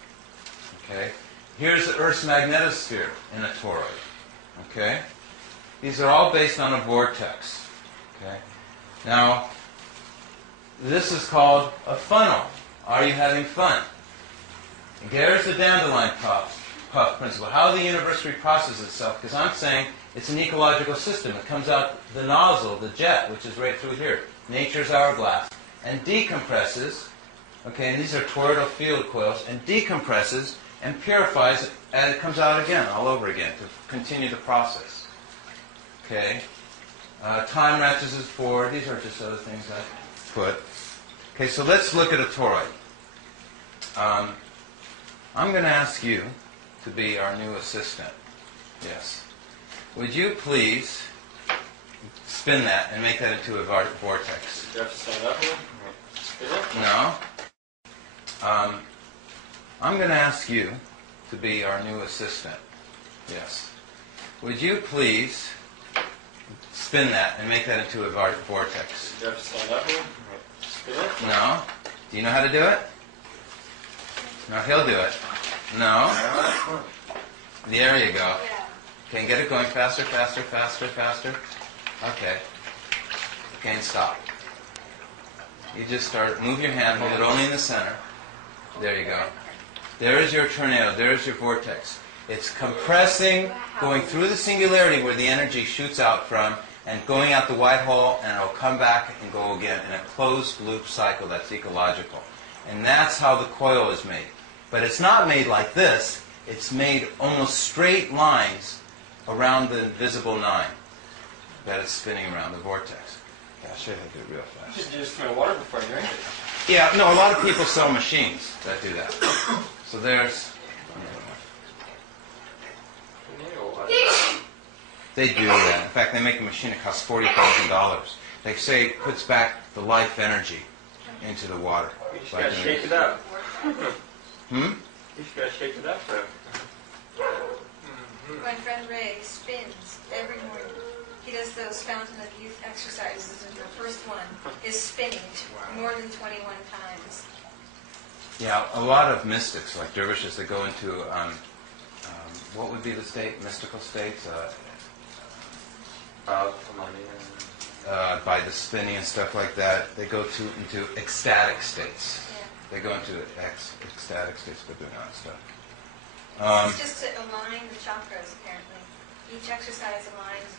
Okay? Here's the Earth's magnetosphere in a toroid. Okay? These are all based on a vortex. Okay? Now, this is called a funnel. Are you having fun? There's the dandelion puff principle. How the universe reprocesses itself, because I'm saying it's an ecological system. It comes out the nozzle, the jet, which is right through here, nature's hourglass, and decompresses, okay, and these are toroidal field coils, and decompresses and purifies, and it comes out again, all over again, to continue the process. Okay? Time ratchets is forward. These are just other things I put. Okay, so let's look at a toroid. I'm going to ask you to be our new assistant. Yes. Would you please spin that and make that into a vortex? Do you have to stand up here? Spin it? No. I'm going to ask you to be our new assistant. Yes. Would you please spin that and make that into a vortex? Do you have to stand up here? Spin it? No. Do you know how to do it? No, he'll do it. No. There you go. Okay, get it going faster, faster, faster, faster. Okay. Okay, and stop. You just start, move your hand, hold it only in the center. There you go. There is your tornado, there is your vortex. It's compressing, going through the singularity where the energy shoots out from, and going out the white hole, and it'll come back and go again in a closed loop cycle that's ecological. And that's how the coil is made. But it's not made like this. It's made almost straight lines around the invisible nine that it's spinning around, the vortex. Okay, I'll show you how to do it real You fast. should just throw water before you drink it. Yeah, no, a lot of people sell machines that do that. So there's... They do that. In fact, they make a machine that costs $40,000. They say it puts back the life energy into the water. You just gotta shake it up. Hmm? You just gotta shake it up, though. My friend Ray spins every morning. He does those fountain of youth exercises, and the first one is spinning more than 21 times. Yeah, a lot of mystics, like dervishes, that go into, what would be the state? Mystical states? By the spinning and stuff like that, they go into ecstatic states. They go into ecstatic states, but they're not stuff. It's just to align the chakras, apparently. Each exercise aligns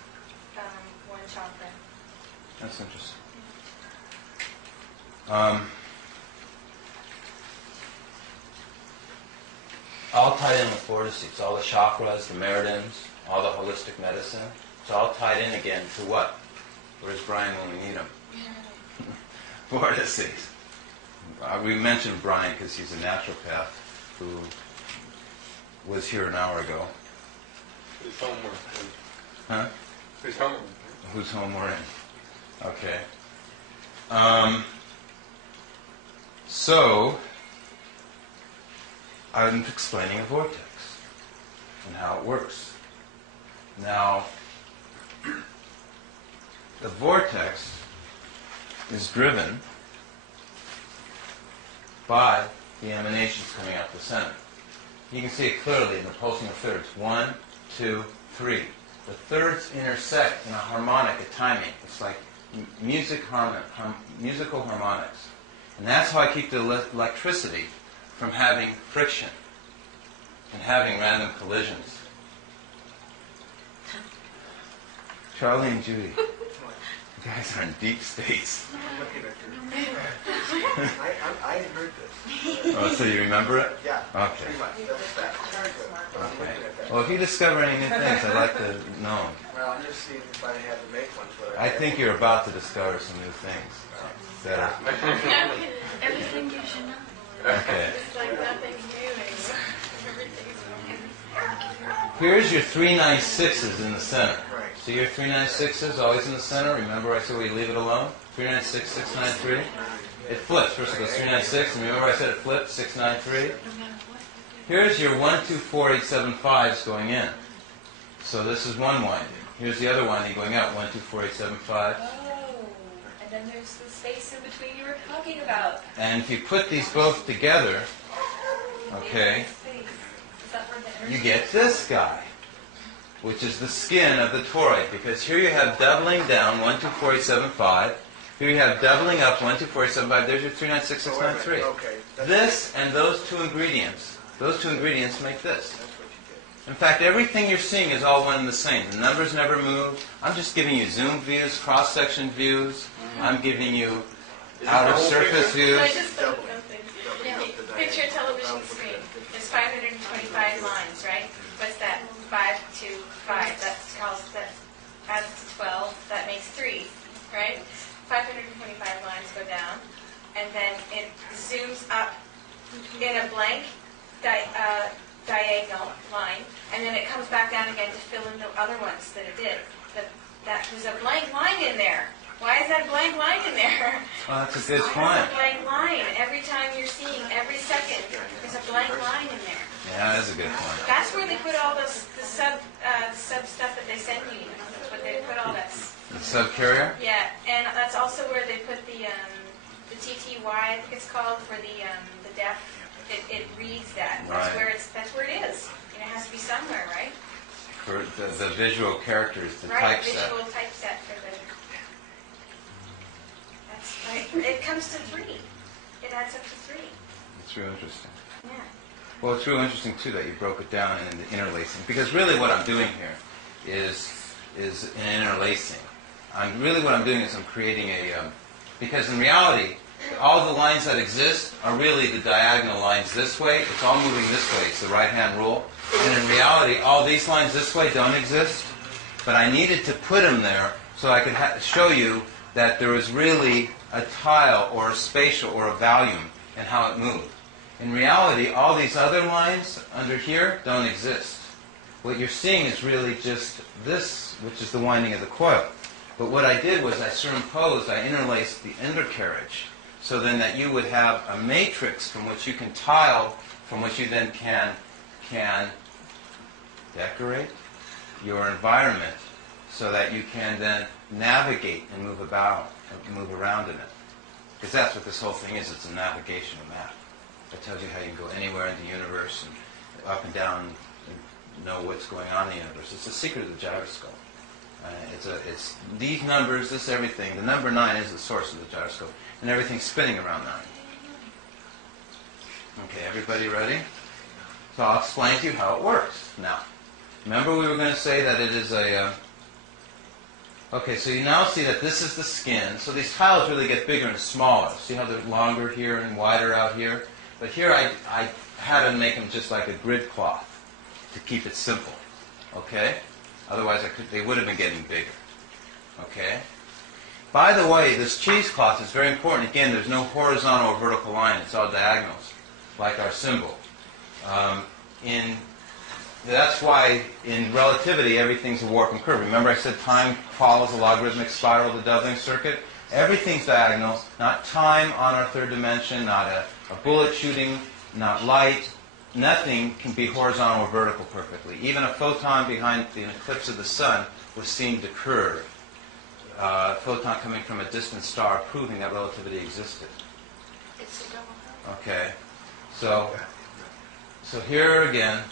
one chakra. That's interesting. All tied in with vortices, all the chakras, the meridians, all the holistic medicine. It's all tied in again to what? Where's Brian when we need him? Vortices. We mentioned Brian because he's a naturopath who was here an hour ago. Who's homework? Huh? Who's homework? Whose home we're in. Okay. So, I'm explaining a vortex and how it works. Now, the vortex is driven by the emanations coming out the center. You can see it clearly in the pulsing of thirds. 1, 2, 3. The thirds intersect in a harmonic, a timing. It's like musical harmonics. And that's how I keep the electricity from having friction and having random collisions. Charlie and Judy, you guys are in deep states. I'm looking at your... I heard this. Oh, so you remember it? Yeah. Okay. Pretty much. That's that. Very good. I'm looking Okay. at that. Well, if you discover any new things, I'd like to know. Well, I'm just seeing if I had to make one. So I think you're about to discover some new things that are... Everything you should know. Okay. It's like nothing's new anymore. Everything's Here's your 396s in the center. Right. See your 396s always in the center? Remember I said we leave it alone? 396, 693. It flips. First it goes 396, and remember I said it flips, 693? Here's your 1, 2, 4, 8, 7, 5s going in. So this is one winding. Here's the other winding going out, 1, 2, 4, 8, 7, 5. Oh, and then there's the space in between you were talking about. And if you put these both together, okay, Space. Is that where the energy you get this guy. which is the skin of the toroid. Because here you have doubling down, 1, 2, 4, 8, 7, 5. Here you have doubling up, 1, 2, 4, 8, 7, 5. There's your 3, 9, 6, 6, 9, 3. Okay. This and those two ingredients make this. That's what you did. In fact, everything you're seeing is all one and the same. The numbers never move. I'm just giving you zoom views, cross-section views. I'm giving you outer surface views. I just thought of something. Picture a television screen. There's 525 lines, right? What's that? 5 to 5. That's adds to 12. That makes 3, right? 525 lines go down, and then it zooms up in a blank diagonal line, and then it comes back down again to fill in the other ones that it did. There's a blank line in there. Why is that blank line in there? Well, that's a good Why point. is a blank line? Every time you're seeing, every second, there's a blank line in there. Yeah, that's a good point. That's where they put all the sub stuff that they send you. That's what they put all that. The subcarrier? Yeah, and that's also where they put the TTY, I think it's called, for the deaf. It reads that. That's Right. That's where it is. And it has to be somewhere, right? For the visual characters, the Right, typeset. visual typeset for the. That's right. It comes to 3. It adds up to 3. It's real interesting. Yeah. Well, it's real interesting, too, that you broke it down in the interlacing. Because really what I'm doing here is an interlacing. What I'm doing is I'm creating because in reality, all the lines that exist are really the diagonal lines this way. It's all moving this way. It's the right-hand rule. And in reality, all these lines this way don't exist. But I needed to put them there so I could show you that there is really a tile or a spatial or a volume in how it moved. In reality, all these other lines under here don't exist. What you're seeing is really just this, which is the winding of the coil. But what I did was I interlaced the undercarriage, so then that you would have a matrix from which you can tile, from which you then can decorate your environment, so that you can then navigate and move around in it. Because that's what this whole thing is. It's a navigational map. It tells you how you can go anywhere in the universe and up and down and know what's going on in the universe. It's the secret of the gyroscope. It's these numbers, this everything. The number 9 is the source of the gyroscope, and everything's spinning around 9. Okay, everybody ready? So I'll explain to you how it works. Now, remember we were going to say that it is a... Okay, so you now see that this is the skin. So these tiles really get bigger and smaller. See how they're longer here and wider out here? But here I had to make them just like a grid cloth to keep it simple. Okay? Otherwise they would have been getting bigger. Okay? By the way, this cheesecloth is very important. Again, there's no horizontal or vertical line. It's all diagonals, like our symbol. That's why in relativity everything's a warp and curve. Remember I said time follows a logarithmic spiral of the doubling circuit? Everything's diagonal, not time on our third dimension, not a bullet shooting, not light. Nothing can be horizontal or vertical perfectly. Even a photon behind the eclipse of the sun was seen to curve. A photon coming from a distant star proving that relativity existed. It's a double. Okay, so here again,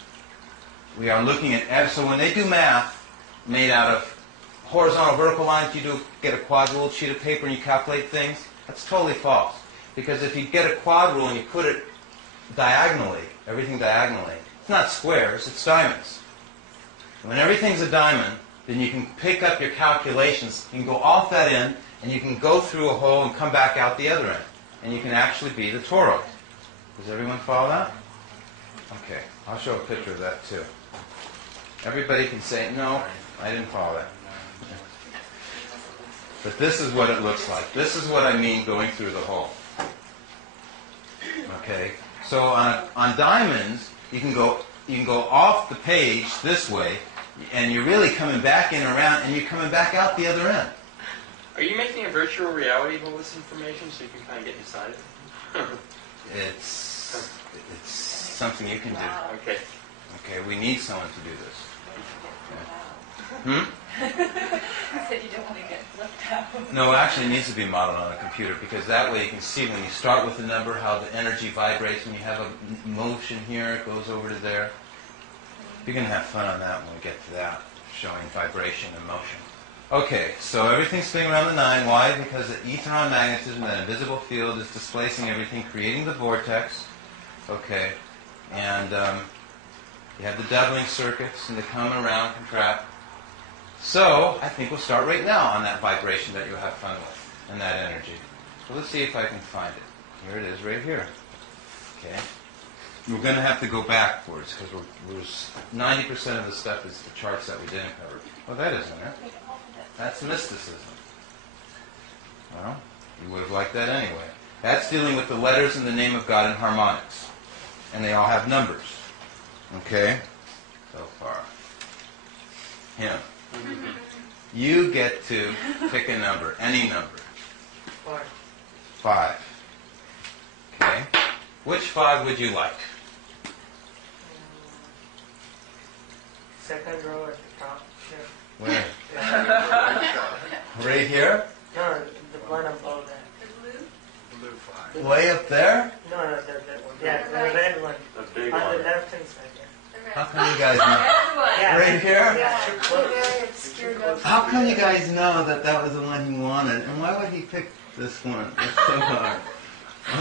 we are looking at, so when they do math made out of horizontal, vertical lines, you get a quad ruled sheet of paper and you calculate things, that's totally false. Because if you get a quad rule and you put it diagonally, everything diagonally, it's not squares, it's diamonds. When everything's a diamond, then you can pick up your calculations, you can go off that end, and you can go through a hole and come back out the other end. And you can actually be the toroid. Does everyone follow that? Okay, I'll show a picture of that too. Everybody can say, no, I didn't follow that. But this is what it looks like. This is what I mean going through the hole. Okay, so on diamonds, you can go off the page this way, and you're really coming back in around, and you're coming back out the other end. Are you making a virtual reality of all this information so you can kind of get inside it? It's something you can do. Okay. Okay, we need someone to do this. You said you don't want to get left out. No, actually it needs to be modeled on a computer, because that way you can see when you start with a number how the energy vibrates. When you have a motion here, it goes over to there. You're going to have fun on that when we get to that. showing vibration and motion. Okay, so everything's spinning around the 9. Why? Because the ether magnetism, that invisible field, is displacing everything, creating the vortex. Okay, and you have the doubling circuits, and they come around, contract. So I think we'll start right now on that vibration that you'll have fun with, and that energy. So let's see if I can find it. Here it is, right here. Okay. We're going to have to go backwards because 90% of the stuff is the charts that we didn't cover. Well, that isn't it. That's mysticism. Well, you would have liked that anyway. That's dealing with the letters in the name of God in harmonics. And they all have numbers. Okay? So far. Him. You get to pick a number, any number. 5. Okay? Which 5 would you like? Second row at the top. Sure. Where? Right here? No, the one above that. Blue 5. Way up there? No, that one. Yeah, the red one. The big On one. the left hand side, yeah. How come you guys know? Yeah. Right here? Yeah. Very obscured up. How come you guys know that that was the one he wanted? And why would he pick this one? It's so hard.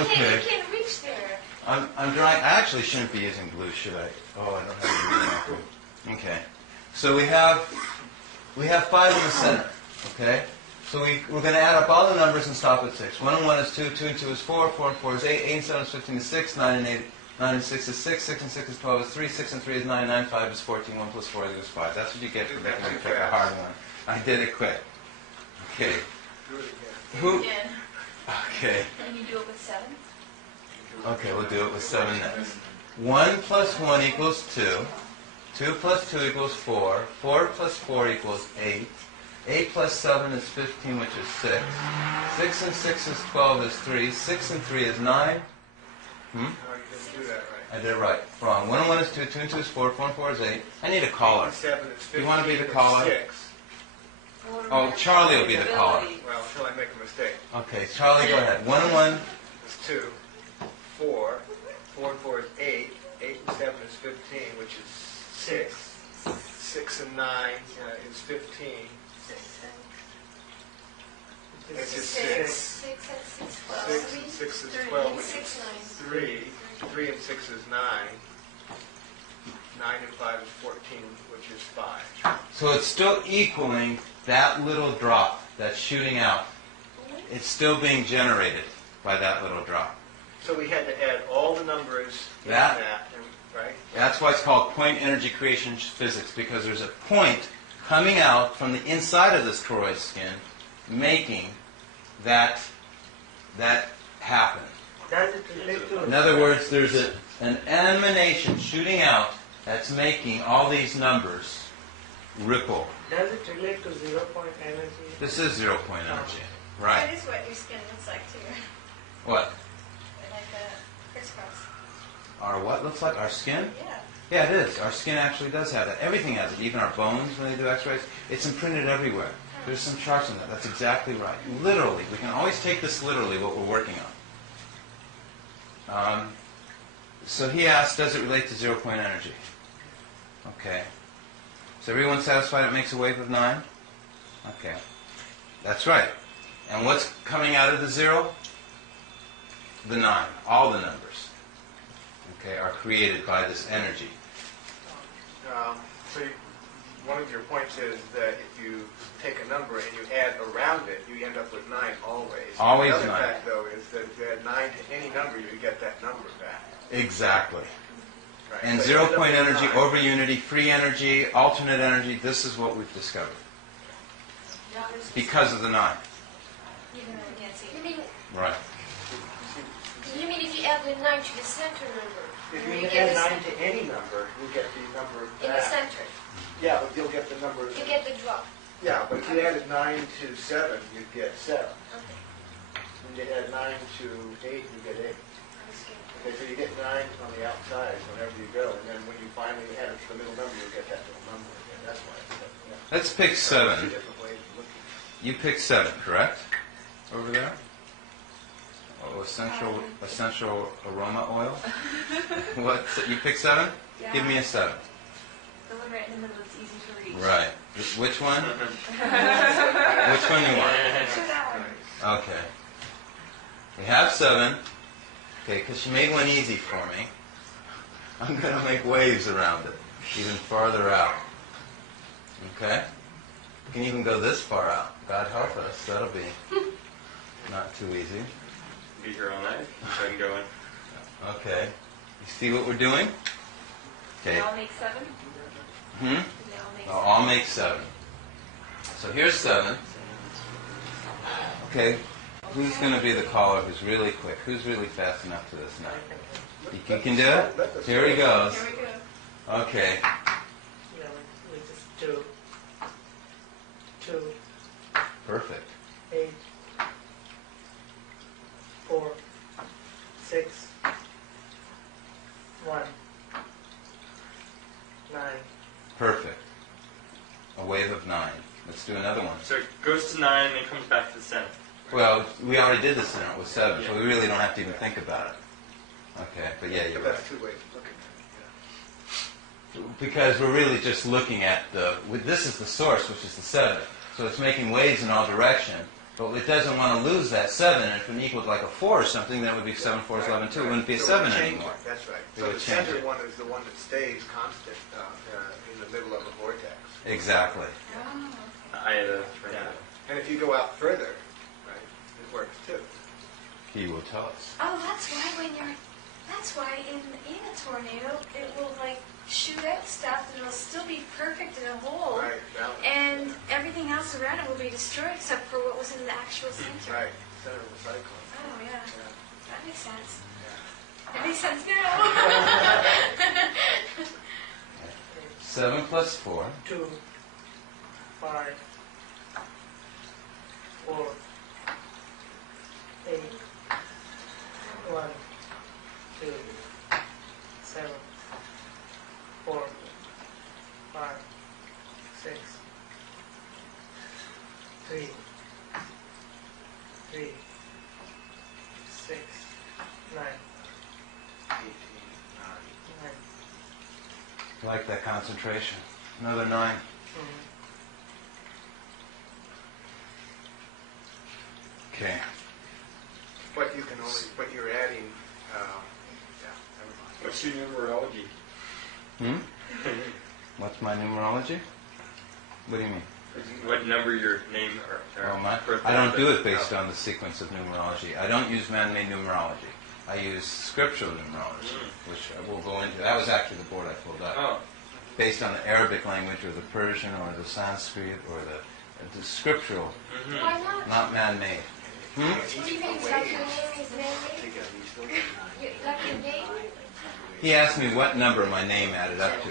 Okay. You can't reach there. I'm drawing. I actually shouldn't be using blue, should I? Oh, I don't have any blue. Okay. So we have 5 in the center. Okay. So we're going to add up all the numbers and stop at 6. 1 and 1 is 2. 2 and 2 is 4. 4 and 4 is 8. 8 and 7 is 15 is 6. 9 and 8. 9 and 6 is 6. 6 and 6 is 12 is 3. 6 and 3 is 9. 9 and 5 is 14. 1 plus 4 is 5. That's what you get for making me pick a hard one. I did it quick. Okay. Do it again. Who? Again. Okay. And you do it with 7? Okay, we'll do it with 7 next. 1 plus 1 equals 2. 2 plus 2 equals 4. 4 plus 4 equals 8. 8 plus 7 is 15, which is 6. 6 and 6 is 12 is 3. 6 and 3 is 9. No, you didn't do that right. I did it right. Wrong. 1 and 1 is 2. 2 and 2 is 4. 4 and 4 is 8. I need a caller. 7 is 15. You wanna be the is caller? 6. Oh, Charlie will be the caller. Well, until I make a mistake. Okay, Charlie, go ahead. 1 and 1. It's 2. 4. 4 and 4 is 8. 8 and 7 is 15, which is 6. 6 and 9 is 15. It's just 6. 6 and 6, 12. 6 and 6 is 12, which is 6, 3. 3 and 6 is 9. 9 and 5 is 14, which is 5. So it's still equaling that little drop that's shooting out. It's still being generated by that little drop. So we had to add all the numbers in That- that, right? That's why it's called point energy creation physics, because there's a point coming out from the inside of this toroid skin, making that happen. Does it relate to... In other words, there's an emanation shooting out that's making all these numbers ripple. Does it relate to 0 point energy? This is 0 point energy. That Right. is what your skin looks like, too. What? Like a crisscross. Our what looks like? Our skin? Yeah. Yeah, it is. Our skin actually does have that. Everything has it. Even our bones, when they do x-rays, it's imprinted everywhere. There's some charts on that. That's exactly right. Literally. We can always take this literally, what we're working on. So he asked, does it relate to 0 point energy? Okay. Is everyone satisfied it makes a wave of 9? Okay. That's right. And what's coming out of the 0? The 9. All the numbers. Okay, are created by this energy. So one of your points is that if you take a number and you add around it, you end up with 9 always. Always Another 9. fact, though, is that if you add 9 to any number, you get that number back. Exactly. Right? And So you 0 end up point with energy, 9. over unity, free energy, alternate energy, this is what we've discovered. Because of the 9. Even though you can't see You it. mean, Right. if you add the 9 to the center number, If you you get add the 9 to any number, you get the number in the back. center, Yeah, but you'll get the number. you get the drop. Yeah, but if you added 9 to 7, you'd get 7. Okay. When you add 9 to 8, you get 8. Okay, so you get 9 on the outside whenever you go, and then when you finally add it to the middle number, you get that little number again. That's why it's yeah. Let's pick Two 7. different ways of looking. You picked 7, correct? Over there? Oh, essential aroma oil? What? You picked 7? Yeah. Give me a 7. The one right in the middle, it's easy to reach. Right. Which one? Which one you want? Okay. We have 7. Okay, because she made one easy for me. I'm going to make waves around it, even farther out. Okay? You can even go this far out. God help us. That'll be not too easy. Be here all night, so I can go in. Okay. You see what we're doing? Okay. They all make 7? Hmm? They all make They'll all make 7. So here's 7. Okay. Who's going to be the caller who's really quick? Who's really fast enough to this now? You can do it? Here he goes. Here we go. Okay. Yeah, we just do 2, Perfect. 8, 4, 6, 1, 9. Perfect. A wave of 9. Let's do another one. So it goes to 9 and then comes back to the center. Well, we already did this in it with 7, so we really don't have to even think about it. Okay, but yeah, you're But right. that's 2 ways of looking at it. Because we're really just looking at this is the source, which is the 7. So it's making waves in all direction, but it doesn't want to lose that 7. And if it equaled like a 4 or something, then it would be 7, 4 is 11, 2. It wouldn't be a So 7 we change anymore. it. That's right. We So would the change center it. one is the one that stays constant in the middle of the vortex. Exactly. I had a And if you go out further, right, it works too. He will tell us. Oh, that's why in a tornado, it will like shoot out stuff and it'll still be perfect in a hole. Right, balance. And everything else around it will be destroyed except for what was in the actual center. Right, center of the cyclone. Oh, yeah. Yeah. That makes sense. Yeah. That makes sense now. 7 plus 4. 2, 5, 4, 8, 1, 2, 7, 4, 5, 6, 3, 6, 9, 18, 9. I like that concentration. Another 9. Okay. But you can only, but you're adding, never mind. What's your numerology? What's my numerology? What do you mean? What number your name or Oh, my, birthday? I don't do it based on the sequence of numerology. I don't use man-made numerology. I use scriptural numerology, which I will go into. That was actually the board I pulled up. Oh, Based on the Arabic language or the Persian or the Sanskrit or the scriptural, Why not? man-made. What do you mean? Like your name is man-made? Like your name? He asked me what number my name added up to.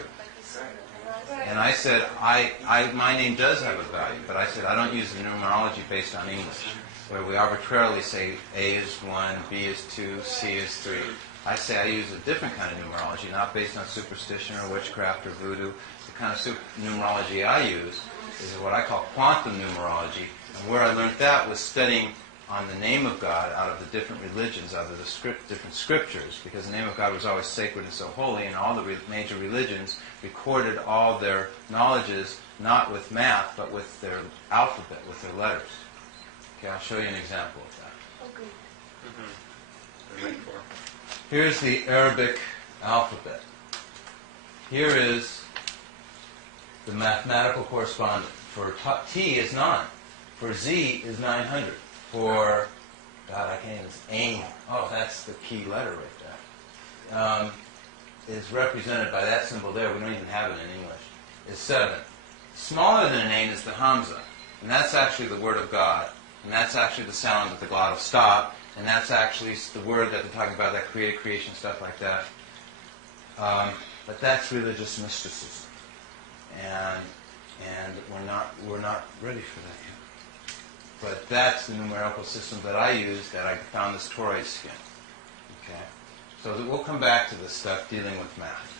And I said, my name does have a value, but I said I don't use the numerology based on English, where we arbitrarily say A is 1, B is 2, C is 3. I say I use a different kind of numerology, not based on superstition or witchcraft or voodoo. The kind of numerology I use is what I call quantum numerology, and where I learned that was studying on the name of God out of the different religions, out of the different scriptures, because the name of God was always sacred and so holy, and all the major religions recorded all their knowledges not with math, but with their alphabet, with their letters. Okay, I'll show you an example of that. Here's the Arabic alphabet. Here is the mathematical correspondent. For T is 9. For Z is 900. For, God, I can't even aim. Oh, that's the key letter right there. Is represented by that symbol there. We don't even have it in English. Is 7. Smaller than an 8 is the Hamza. And that's actually the word of God. And that's actually the sound that the glottal stop. And that's actually the word that they're talking about, that created creation, stuff like that. But that's religious mysticism. And we're not ready for that yet. But that's the numerical system that I use, that I found this toroid skin. Okay? So we'll come back to this stuff dealing with math.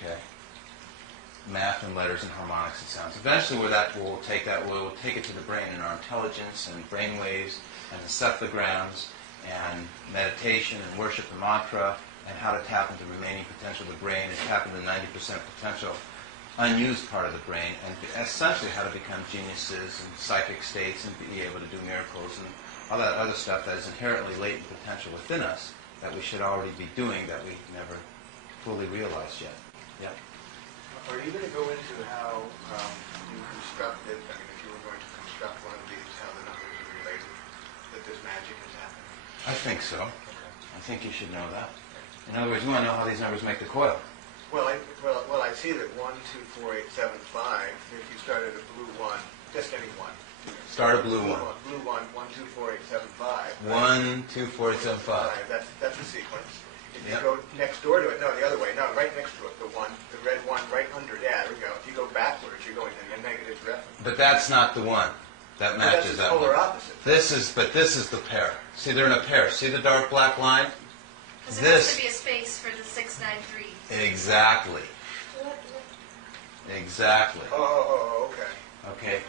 Okay? Math and letters and harmonics and sounds. Eventually we'll take it to the brain and our intelligence and brain waves and the cephalograms and meditation and worship and mantra and how to tap into the remaining potential of the brain and tap into 90% potential. unused part of the brain, and essentially how to become geniuses and psychic states and be able to do miracles and all that other stuff that is inherently latent potential within us that we should already be doing that we never fully realized yet. Yep. Are you going to go into how you constructed, I mean, if you were going to construct one of these, how the numbers are related, that this magic is happening? I think so. Okay. I think you should know that. In other words, you want to know how these numbers make the coil. Well, I see that 1, 2, 4, 8, 7, 5, if you started a blue 1, just any one. Start a blue one. Blue 1, 1, 2, 4, 8, 7, 5. 1, 2, 4, 8, 7, 5. That's the sequence. If you Yep. go next door to it, no, the other way, no, right next to it, the red one right under, yeah, there we go. If you go backwards, you're going in a negative direction. But that's not the one that matches That's that the polar one. opposite. This is the pair. See, they're in a pair. See the dark black line? Because there has This. to be a space for the 6, 9, 3. Exactly. Exactly. Oh, okay. Okay.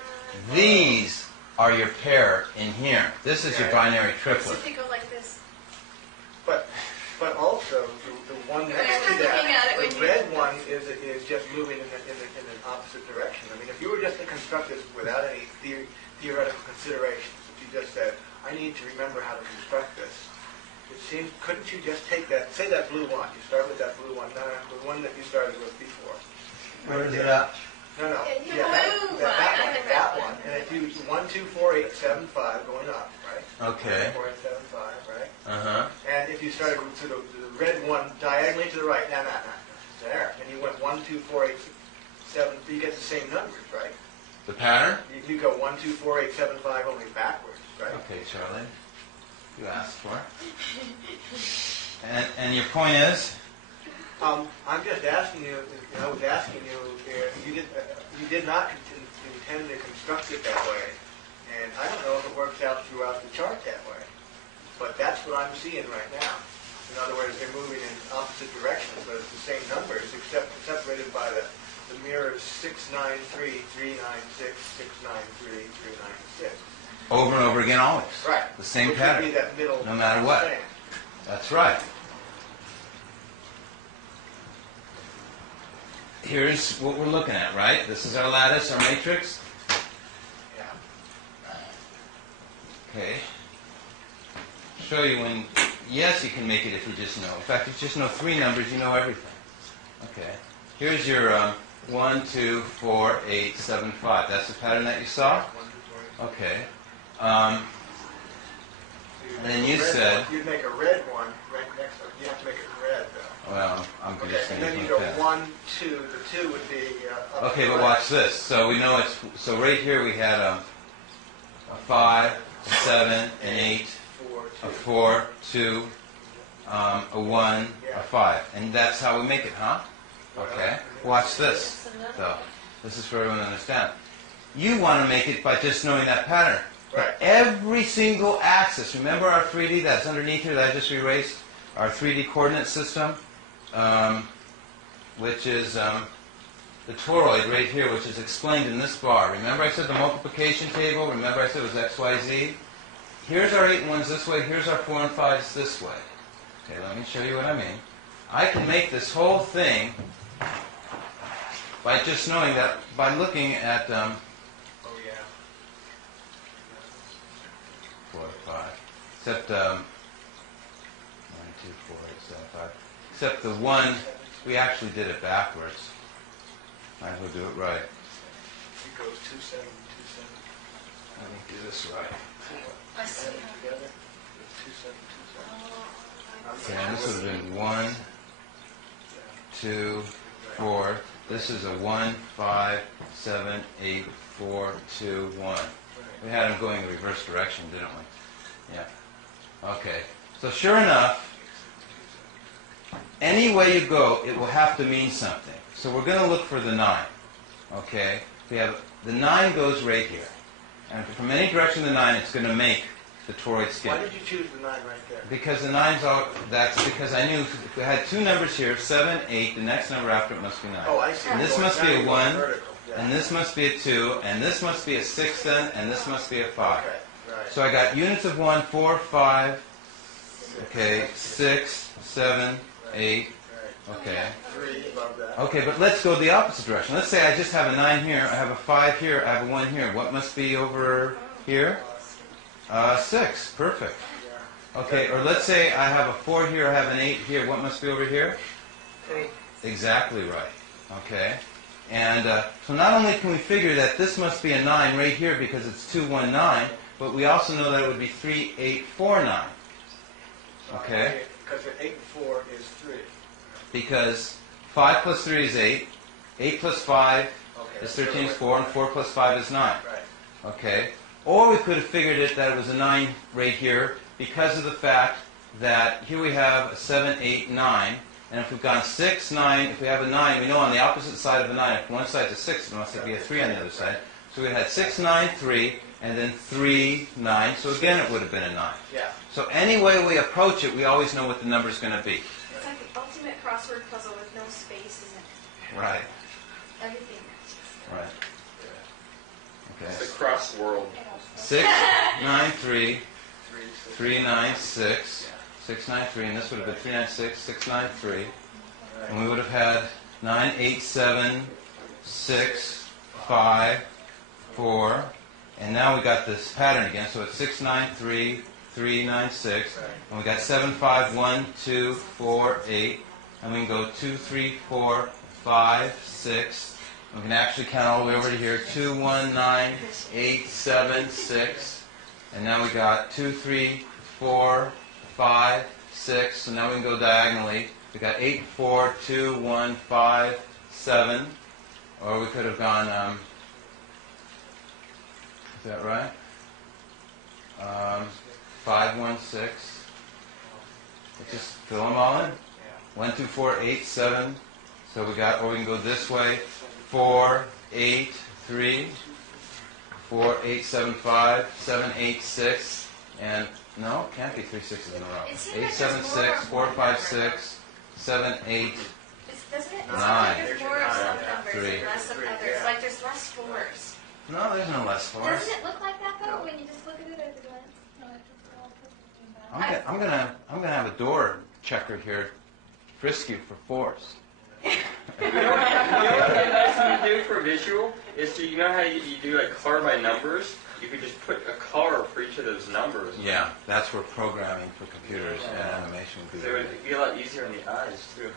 These are your pair in here. This is your binary So triplet. if you go like this, But also, the one next to Looking at it that, when the you- red one is just moving in an opposite direction. I mean, if you were just to construct this without any theoretical considerations, if you just said, I need to remember how to construct this, it seems, couldn't you just take that, say that blue one, you start with that blue one, no, the one that you started with before. Where is it at? No, Yeah, yeah, blue one, not the red that one. one. And if you, 1, 2, 4, 8, 7, 5, going up, right? Okay. 4, 8, 7, 5, right? Uh-huh. And if you started to the red one diagonally to the right, there, and you went 1, 2, 4, 8, 7, you get the same numbers, right? The pattern? You go 1, 2, 4, 8, 7, 5 only backwards, right? Okay, Charlie. You asked for it. And your point is? I'm just asking you, I was asking you, you did not intend to construct it that way, and I don't know if it works out throughout the chart that way, but that's what I'm seeing right now. In other words, they're moving in opposite directions, but it's the same numbers, except separated by the mirrors 6, 9, 3, 3, 9, 6, 6, 9, 3, 3, 9, 6. Over and over again, always. Right. The same Which pattern. would be that middle No matter what. span. That's right. Here's what we're looking at, right? This is our lattice, our matrix. Yeah. Okay. Show you when, yes, you can make it if you just know. In fact, if you just know 3 numbers, you know everything. Okay. Here's your 1, 2, 4, 8, 7, 5. That's the pattern that you saw? 1, 2, 4, 8. Okay. And then you said... You'd make a red one right next to it. You have to make it red, though. Well, I'm Okay, just and saying then you like go that. 1, 2. The 2 would be up Okay, to but the watch left. this. So we know it's... So right here we had a 5, 7, an 8, 4, 2. a 4, 2, a 1, a 5. And that's how we make it, huh? Okay. Watch this, though. This is for everyone to understand. You want to make it by just knowing that pattern. Right. Every single axis, remember our 3D that's underneath here that I just erased? Our 3D coordinate system, which is the toroid right here, which is explained in this bar. Remember I said the multiplication table? Remember I said it was X, Y, Z? Here's our 8 and 1s this way, here's our 4 and 5s this way. Okay, let me show you what I mean. I can make this whole thing by just knowing that, by looking at... Oh, yeah. 4, 5. Except 1, 2, 4, 8, 7, 5. Except the 1, we actually did it backwards. Might as well do it right. It goes 2, 7, 2, 7. Let me do this right. I see. Together. 2, 7, 2, 7. Okay, and this would have been 1, 2, 4. This is a 1, 5, 7, 8, 4, 2, 1. We had them going in reverse direction, didn't we? Yeah. Okay. So sure enough, any way you go, it will have to mean something. So we're going to look for the 9. Okay? We have the 9 goes right here. And from any direction the 9, it's going to make the toroid skin. Why did you choose the 9 right there? Because the 9's all, that's because I knew if we had 2 numbers here, 7, 8, the next number after it must be 9. Oh, I see. And this Going must be down, a going 1, vertical. Yeah. and this must be a 2, and this must be a 6 then, and this must be a 5. Okay, right. So I got units of 1, 4, 5, okay, 6, 7, 8, Okay. 3 above that. Okay, but let's go the opposite direction. Let's say I just have a 9 here, I have a 5 here, I have a 1 here. What must be over here? 6. Perfect. Okay, or let's say I have a 4 here, I have an 8 here. What must be over here? 3. Exactly right. Okay. And so not only can we figure that this must be a 9 right here because it's 2, 1, 9, but we also know that it would be 3, 8, 4, 9. Okay? Because 8 and 4 is 3. Because 5 plus 3 is 8, 8 plus 5 is 13 is 4, and 4 plus 5 is 9. Right. Okay? Or we could have figured it that it was a 9 right here because of the fact that here we have a 7, 8, 9, and if we've gone 6, 9, if we have a 9, we know on the opposite side of a 9, if one side's a 6, it must be a 3 on the other side. So we had 6, 9, 3, and then 3, 9, so again it would have been a 9. Yeah. So any way we approach it, we always know what the number's going to be. It's like the ultimate crossword puzzle with no spaces in it. Right. Everything matches. Right. Okay. It's a cross world. 6, 9, 3, 3, 9, 6, 6, 9, 3, and this would have been 3, 9, 6, 6, 9, 3. And we would have had 9, 8, 7, 6, 5, 4. And now we got this pattern again. So it's 6, 9, 3, 3, 9, 6. And we got 7, 5, 1, 2, 4, 8. And we can go 2, 3, 4, 5, 6. We can actually count all the way over to here. 2, 1, 9, 8, 7, 6. And now we got 2, 3, 4, 5, 6. So now we can go diagonally. We got 8, 4, 2, 1, 5, 7. Or we could have gone, is that right? 5, 1, 6. Let's just fill them all in. 1, 2, 4, 8, 7. So we got, or we can go this way. 4, 8, 3. 4, 8, 7, 5. 7, 8, 6. And no, it can't be 3 6s in a row. It seems 8, like 7, there's 6, more 4, 5, 6. 7, 8. Doesn't it? It's 9. like there's more of some numbers 3. and less of others. Like there's less fours. No, there's no less for us. Doesn't it look like that though when you just look at it at a glance? I'm gonna have a door checker here frisk you for force. You know what the nice thing to do for visual is to, you know how you do like color by numbers? You could just put a color for each of those numbers. Yeah, that's where programming for computers and animation would be. So it would be a lot easier on the eyes too.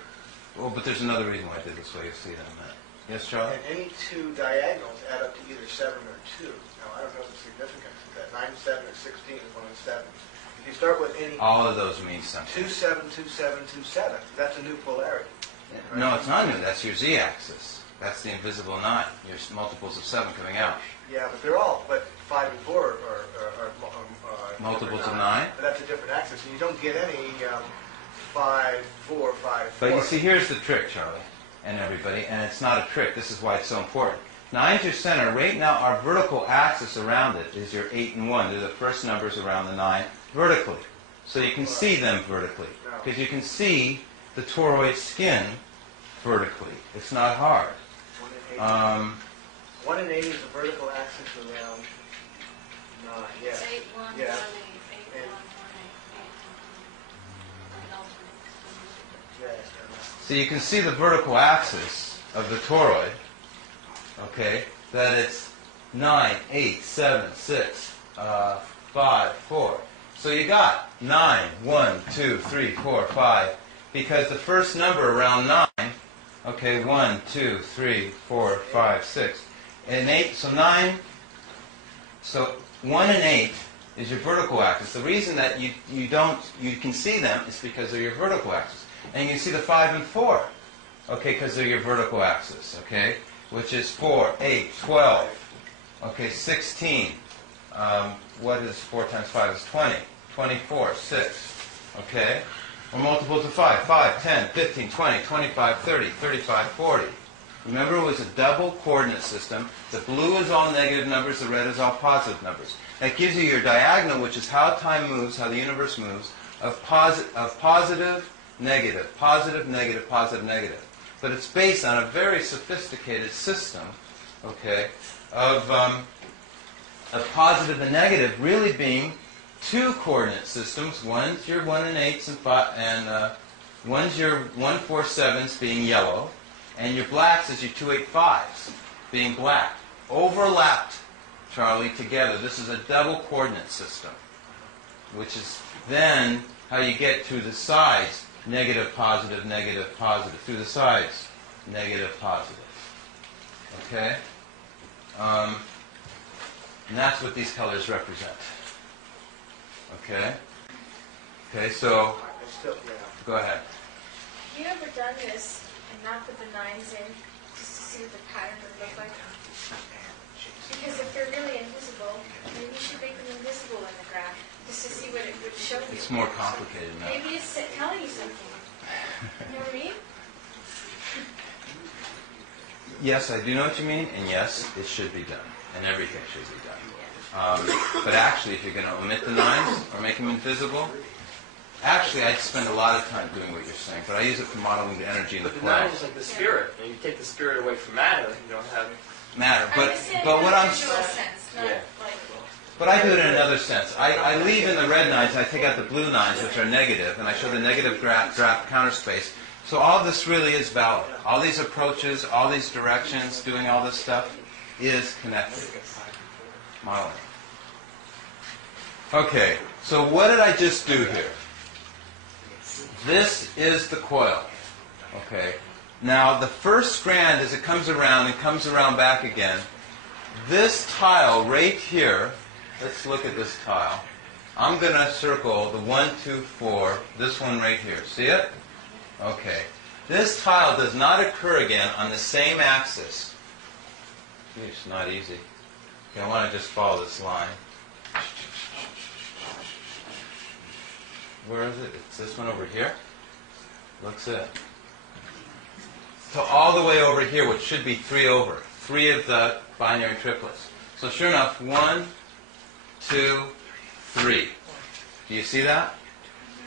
Well, but there's another reason why I did this way. You'll see it in a minute. Yes, Charlie? And any two diagonals add up to either 7 or 2. Now, I don't know the significance of that. 9, 7, or 16 is one of the 7s. If you start with any All of those mean something. 2, 7, 2, 7, 2, 7, that's a new polarity. Right? No, it's not new. That's your z-axis. That's the invisible 9. Your multiples of 7 coming out. Yeah, but they're all, but 5 and 4 are Multiples of different 9? But that's a different axis, and you don't get any 5, 4, 5, 4. But you see, here's the trick, Charlie, and everybody, and it's not a trick. This is why it's so important. 9's your center. Right now, our vertical axis around it is your 8 and 1. They're the first numbers around the 9 vertically. So you can see them vertically. Because you can see the toroid skin vertically. It's not hard. 1 and 8 is the vertical axis around 9, yes. It's 8, 1, 1, 8, Yeah. 8, 1, 1, 8, 8, 1, 1, 8, 8, 1, 1, 8. So you can see the vertical axis of the toroid, okay, that it's 9, 8, 7, 6, 5, 4. So you got 9, 1, 2, 3, 4, 5, because the first number around 9, okay, 1, 2, 3, 4, 5, 6, and 8, so 9, so 1 and 8 is your vertical axis. The reason that you can see them is because they're your vertical axis. And you can see the 5 and 4, okay, because they're your vertical axis, okay, which is 4, 8, 12, okay, 16. What is 4 times 5 is 20, 24, 6, okay. Or multiples of 5, 5, 10, 15, 20, 25, 30, 35, 40. Remember, it was a double coordinate system. The blue is all negative numbers, the red is all positive numbers. That gives you your diagonal, which is how time moves, how the universe moves, of positive, negative, positive, negative, positive, negative. But it's based on a very sophisticated system, okay, of positive and negative really being two coordinate systems. One's your 1 and 8s and One's your 147s being yellow, and your blacks is your 285s being black. Overlapped, Charlie, together. This is a double coordinate system, which is then how you get to the sides, negative, positive, negative, positive. Through the sides, negative, positive. Okay? And that's what these colors represent. Okay? Okay, so, go ahead. Have you ever done this and not put the 9s in just to see what the pattern would look like? Because if they're really invisible, maybe you should make them invisible in the graph just to see what it would show you. It's more complicated now. Maybe it's telling you something. You know what I mean? Yes, I do know what you mean, and yes, it should be done, and everything should be done. But actually, if you're going to omit the 9s or make them invisible, actually, I'd spend a lot of time doing what you're saying, but I use it for modeling the energy in the But the plane. 9 is like the spirit. And you take the spirit away from matter, you don't have... Matter, I'm just saying but in what a I'm... visual sense, not Yeah. like... But I do it in another sense. I leave in the red 9s, and I take out the blue 9s, which are negative, and I show the negative draft counter space. So all this really is valid. All these approaches, all these directions, doing all this stuff is connected. Modeling. Okay, so what did I just do here? This is the coil. Okay. Now, the first strand, as it comes around and comes around back again, this tile right here, let's look at this tile. I'm going to circle the 1, 2, 4, this one right here. See it? Okay. This tile does not occur again on the same axis. It's not easy. Okay, I want to just follow this line. Where is it? It's this one over here. Looks it. So all the way over here, which should be 3 over. 3 of the binary triplets. So sure enough, 1, 2, 3. Do you see that?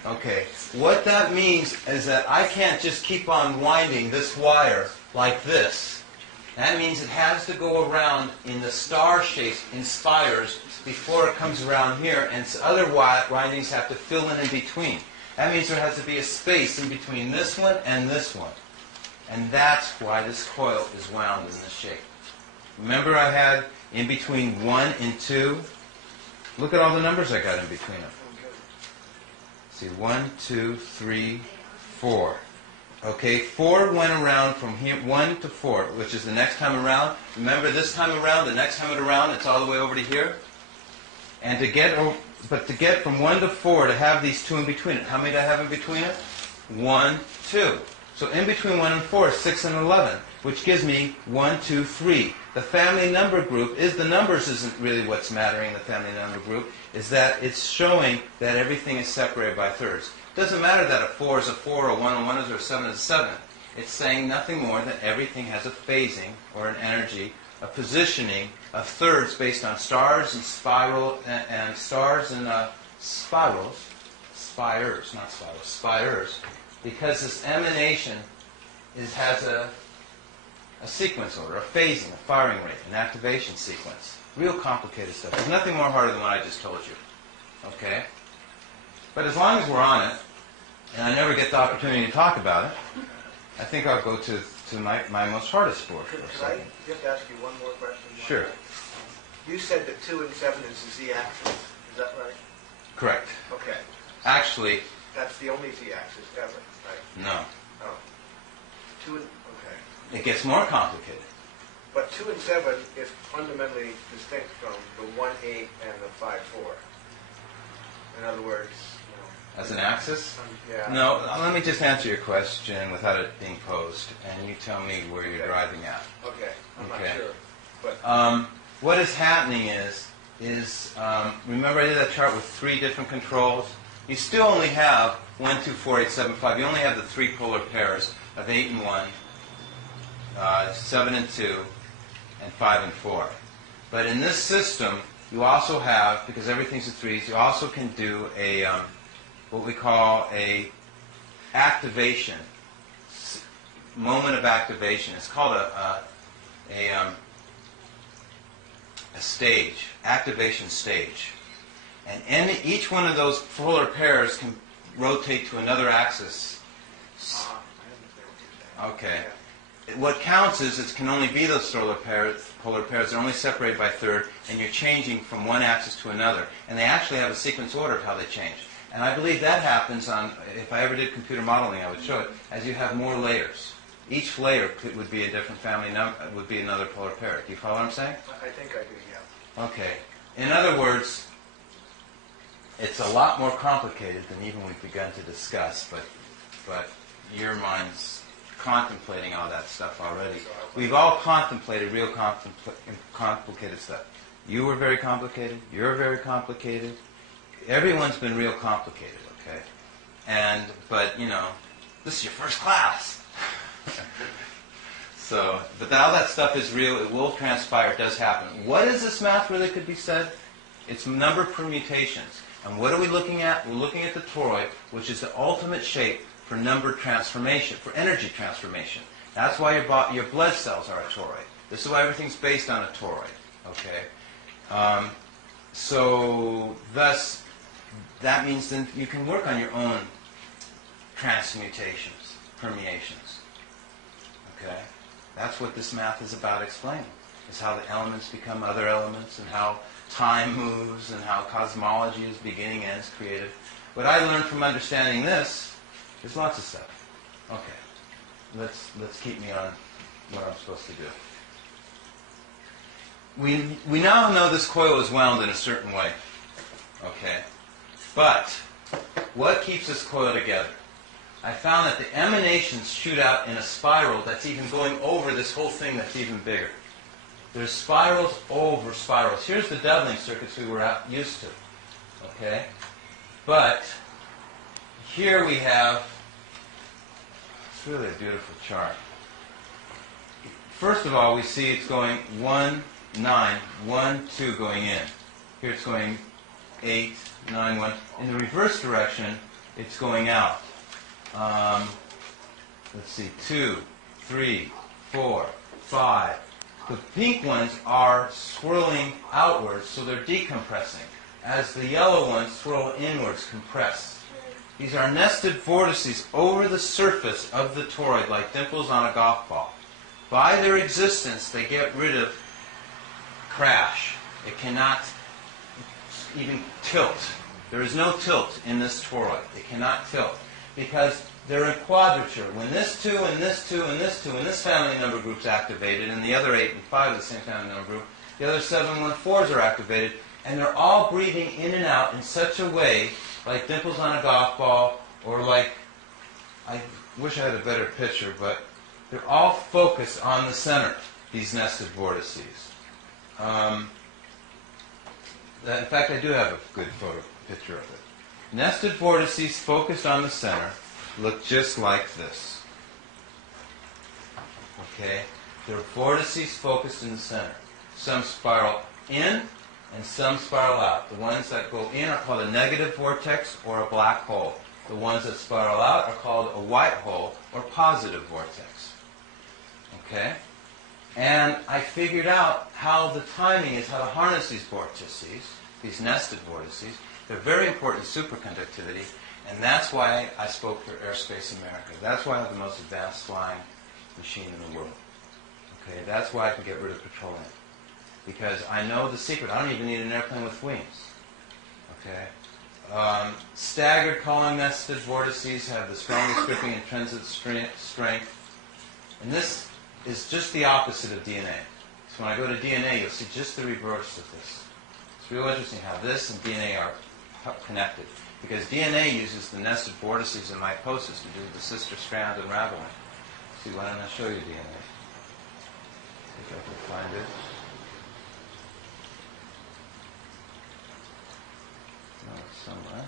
Okay. What that means is that I can't just keep on winding this wire like this. That means it has to go around in the star shape, in spires, before it comes around here, and other windings have to fill in between. That means there has to be a space in between this one and this one. And that's why this coil is wound in this shape. Remember I had in between 1 and 2? Look at all the numbers I got in between them. See, 1, 2, 3, 4. Okay, 4 went around from here, 1 to 4, which is the next time around. Remember this time around, the next time around, it's all the way over to here. And to get from 1 to 4, to have these 2 in between it, how many do I have in between it? 1, 2. So in between 1 and 4 is 6 and 11, which gives me 1, 2, 3. The family number group is, the numbers isn't really what's mattering in the family number group, is that it's showing that everything is separated by thirds. It doesn't matter that a 4 is a 4, a 1 and 1 is, or a 7 is a 7. It's saying nothing more than everything has a phasing, or an energy, a positioning of thirds based on stars and spirals, spires, not spirals, spires, because this emanation has a sequence order, a phasing, a firing rate, an activation sequence. Real complicated stuff. There's nothing more harder than what I just told you. Okay? But as long as we're on it, and I never get the opportunity to talk about it, I think I'll go to my most hardest board for a Could I second. just ask you one more question? Sure. You said that 2 and 7 is the z-axis. Is that right? Correct. Okay. Actually, That's the only z-axis ever, right? no. Oh. 2 and... Okay. It gets more complicated. But 2 and 7 is fundamentally distinct from the 1, 8 and the 5, 4. In other words, As an axis? yeah. No, let me just answer your question without it being posed, and you tell me where you're driving at. Okay. I'm Okay. not sure. But What is happening is remember I did that chart with 3 different controls? You still only have 1, 2, 4, 8, 7, 5. You only have the 3 polar pairs of 8 and 1, 7 and 2, and 5 and 4. But in this system, you also have, because everything's in 3s, you also can do a what we call a activation, moment of activation. It's called a stage, activation stage. And each one of those polar pairs can rotate to another axis I understand what you're saying. Okay. Yeah. What counts is it can only be those polar pairs. They're only separated by third, and you're changing from one axis to another. And they actually have a sequence order of how they change. And I believe that happens on, if I ever did computer modeling, I would show it, as you have more layers. Each layer would be a different family number, would be another polar pair. Do you follow what I'm saying? I think I do, yeah. Okay. In other words, it's a lot more complicated than even we've begun to discuss, but your mind's contemplating all that stuff already. We've all contemplated real complicated stuff. You were very complicated. You're very complicated. Everyone's been real complicated, okay? But, you know, this is your first class. So, but all that stuff is real. It will transpire. It does happen. What is this math really could be said? It's number permutations. And what are we looking at? We're looking at the toroid, which is the ultimate shape for number transformation, for energy transformation. That's why your blood cells are a toroid. This is why everything's based on a toroid, okay? So, thus, that means then you can work on your own transmutations, permeations, okay? That's what this math is about explaining, is how the elements become other elements and how time moves and how cosmology is beginning and is created. What I learned from understanding this is lots of stuff. Okay, let's keep me on what I'm supposed to do. We now know this coil is wound in a certain way, okay? But what keeps this coil together? I found that the emanations shoot out in a spiral that's even going over this whole thing that's even bigger. There's spirals over spirals. Here's the doubling circuits we were used to, okay? But here we have, it's really a beautiful chart. First of all, we see it's going 1, 9, 1, 2 going in. Here it's going 8, 9, 1. In the reverse direction, it's going out. Let's see, 2, 3, 4, 5. The pink ones are swirling outwards, so they're decompressing, as the yellow ones swirl inwards, compress. These are nested vortices over the surface of the toroid, like dimples on a golf ball. By their existence, they get rid of crash. It cannot even tilt. There is no tilt in this toroid. It cannot tilt because they're in quadrature. When this 2 and this 2 and this 2 and this family number group's activated, and the other 8 and 5 of the same family number group, the other 7 and 4s are activated, and they're all breathing in and out in such a way, like dimples on a golf ball, or like, I wish I had a better picture, but they're all focused on the center, these nested vortices. In fact, I do have a good picture of it. Nested vortices focused on the center look just like this. Okay? There are vortices focused in the center. Some spiral in and some spiral out. The ones that go in are called a negative vortex or a black hole. The ones that spiral out are called a white hole or positive vortex. Okay? And I figured out how the timing is, how to harness these vortices, these nested vortices. They're very important in superconductivity, and that's why I spoke for Airspace America. That's why I have the most advanced flying machine in the world. Okay, that's why I can get rid of petroleum. Because I know the secret. I don't even need an airplane with wings. Okay? Staggered column nested vortices have the strongest gripping intrinsic strength. And this is just the opposite of DNA. So when I go to DNA, you'll see just the reverse of this. It's real interesting how this and DNA are connected. Because DNA uses the nested vortices in mitosis to do the sister strand unraveling. See, why don't I show you DNA? See if I can find it. No, it's somewhere.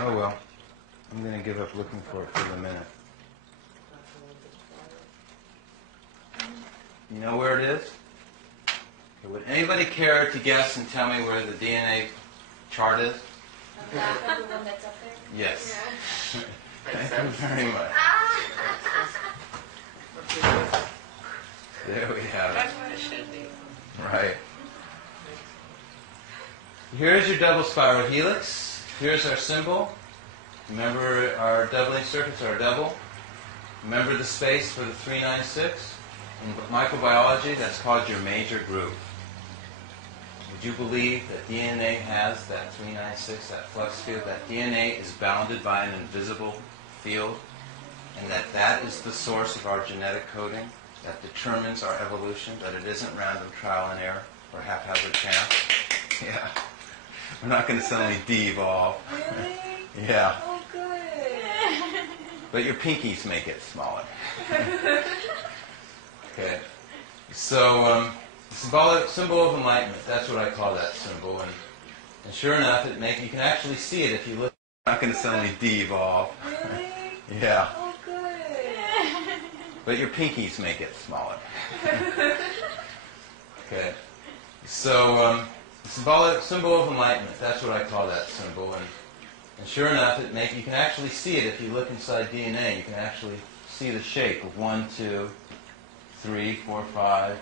Oh well. I'm going to give up looking for it for the minute. You know where it is? Okay, would anybody care to guess and tell me where the DNA chart is? The one that's up there? Yes. Thank you very much. There we have it. That's what it should be. Right. Here's your double spiral helix. Here's our symbol. Remember our doubling circuits are double. Remember the space for the 396? In microbiology, that's called your major groove. Would you believe that DNA has that 396, that flux field? That DNA is bounded by an invisible field, and that is the source of our genetic coding that determines our evolution, that it isn't random trial and error or haphazard chance. Yeah. We're not going to suddenly de-evolve. Really? Yeah. Oh, good. But your pinkies may get smaller. Okay. So, symbol of enlightenment, that's what I call that symbol. And sure enough, you can actually see it if you look. We're not going to suddenly de-evolve. Really? Yeah. Oh, good. But your pinkies may get smaller. Okay. So, symbol of enlightenment, that's what I call that symbol. And sure enough, you can actually see it if you look inside DNA. You can actually see the shape of 1, 2, 3, 4, 5,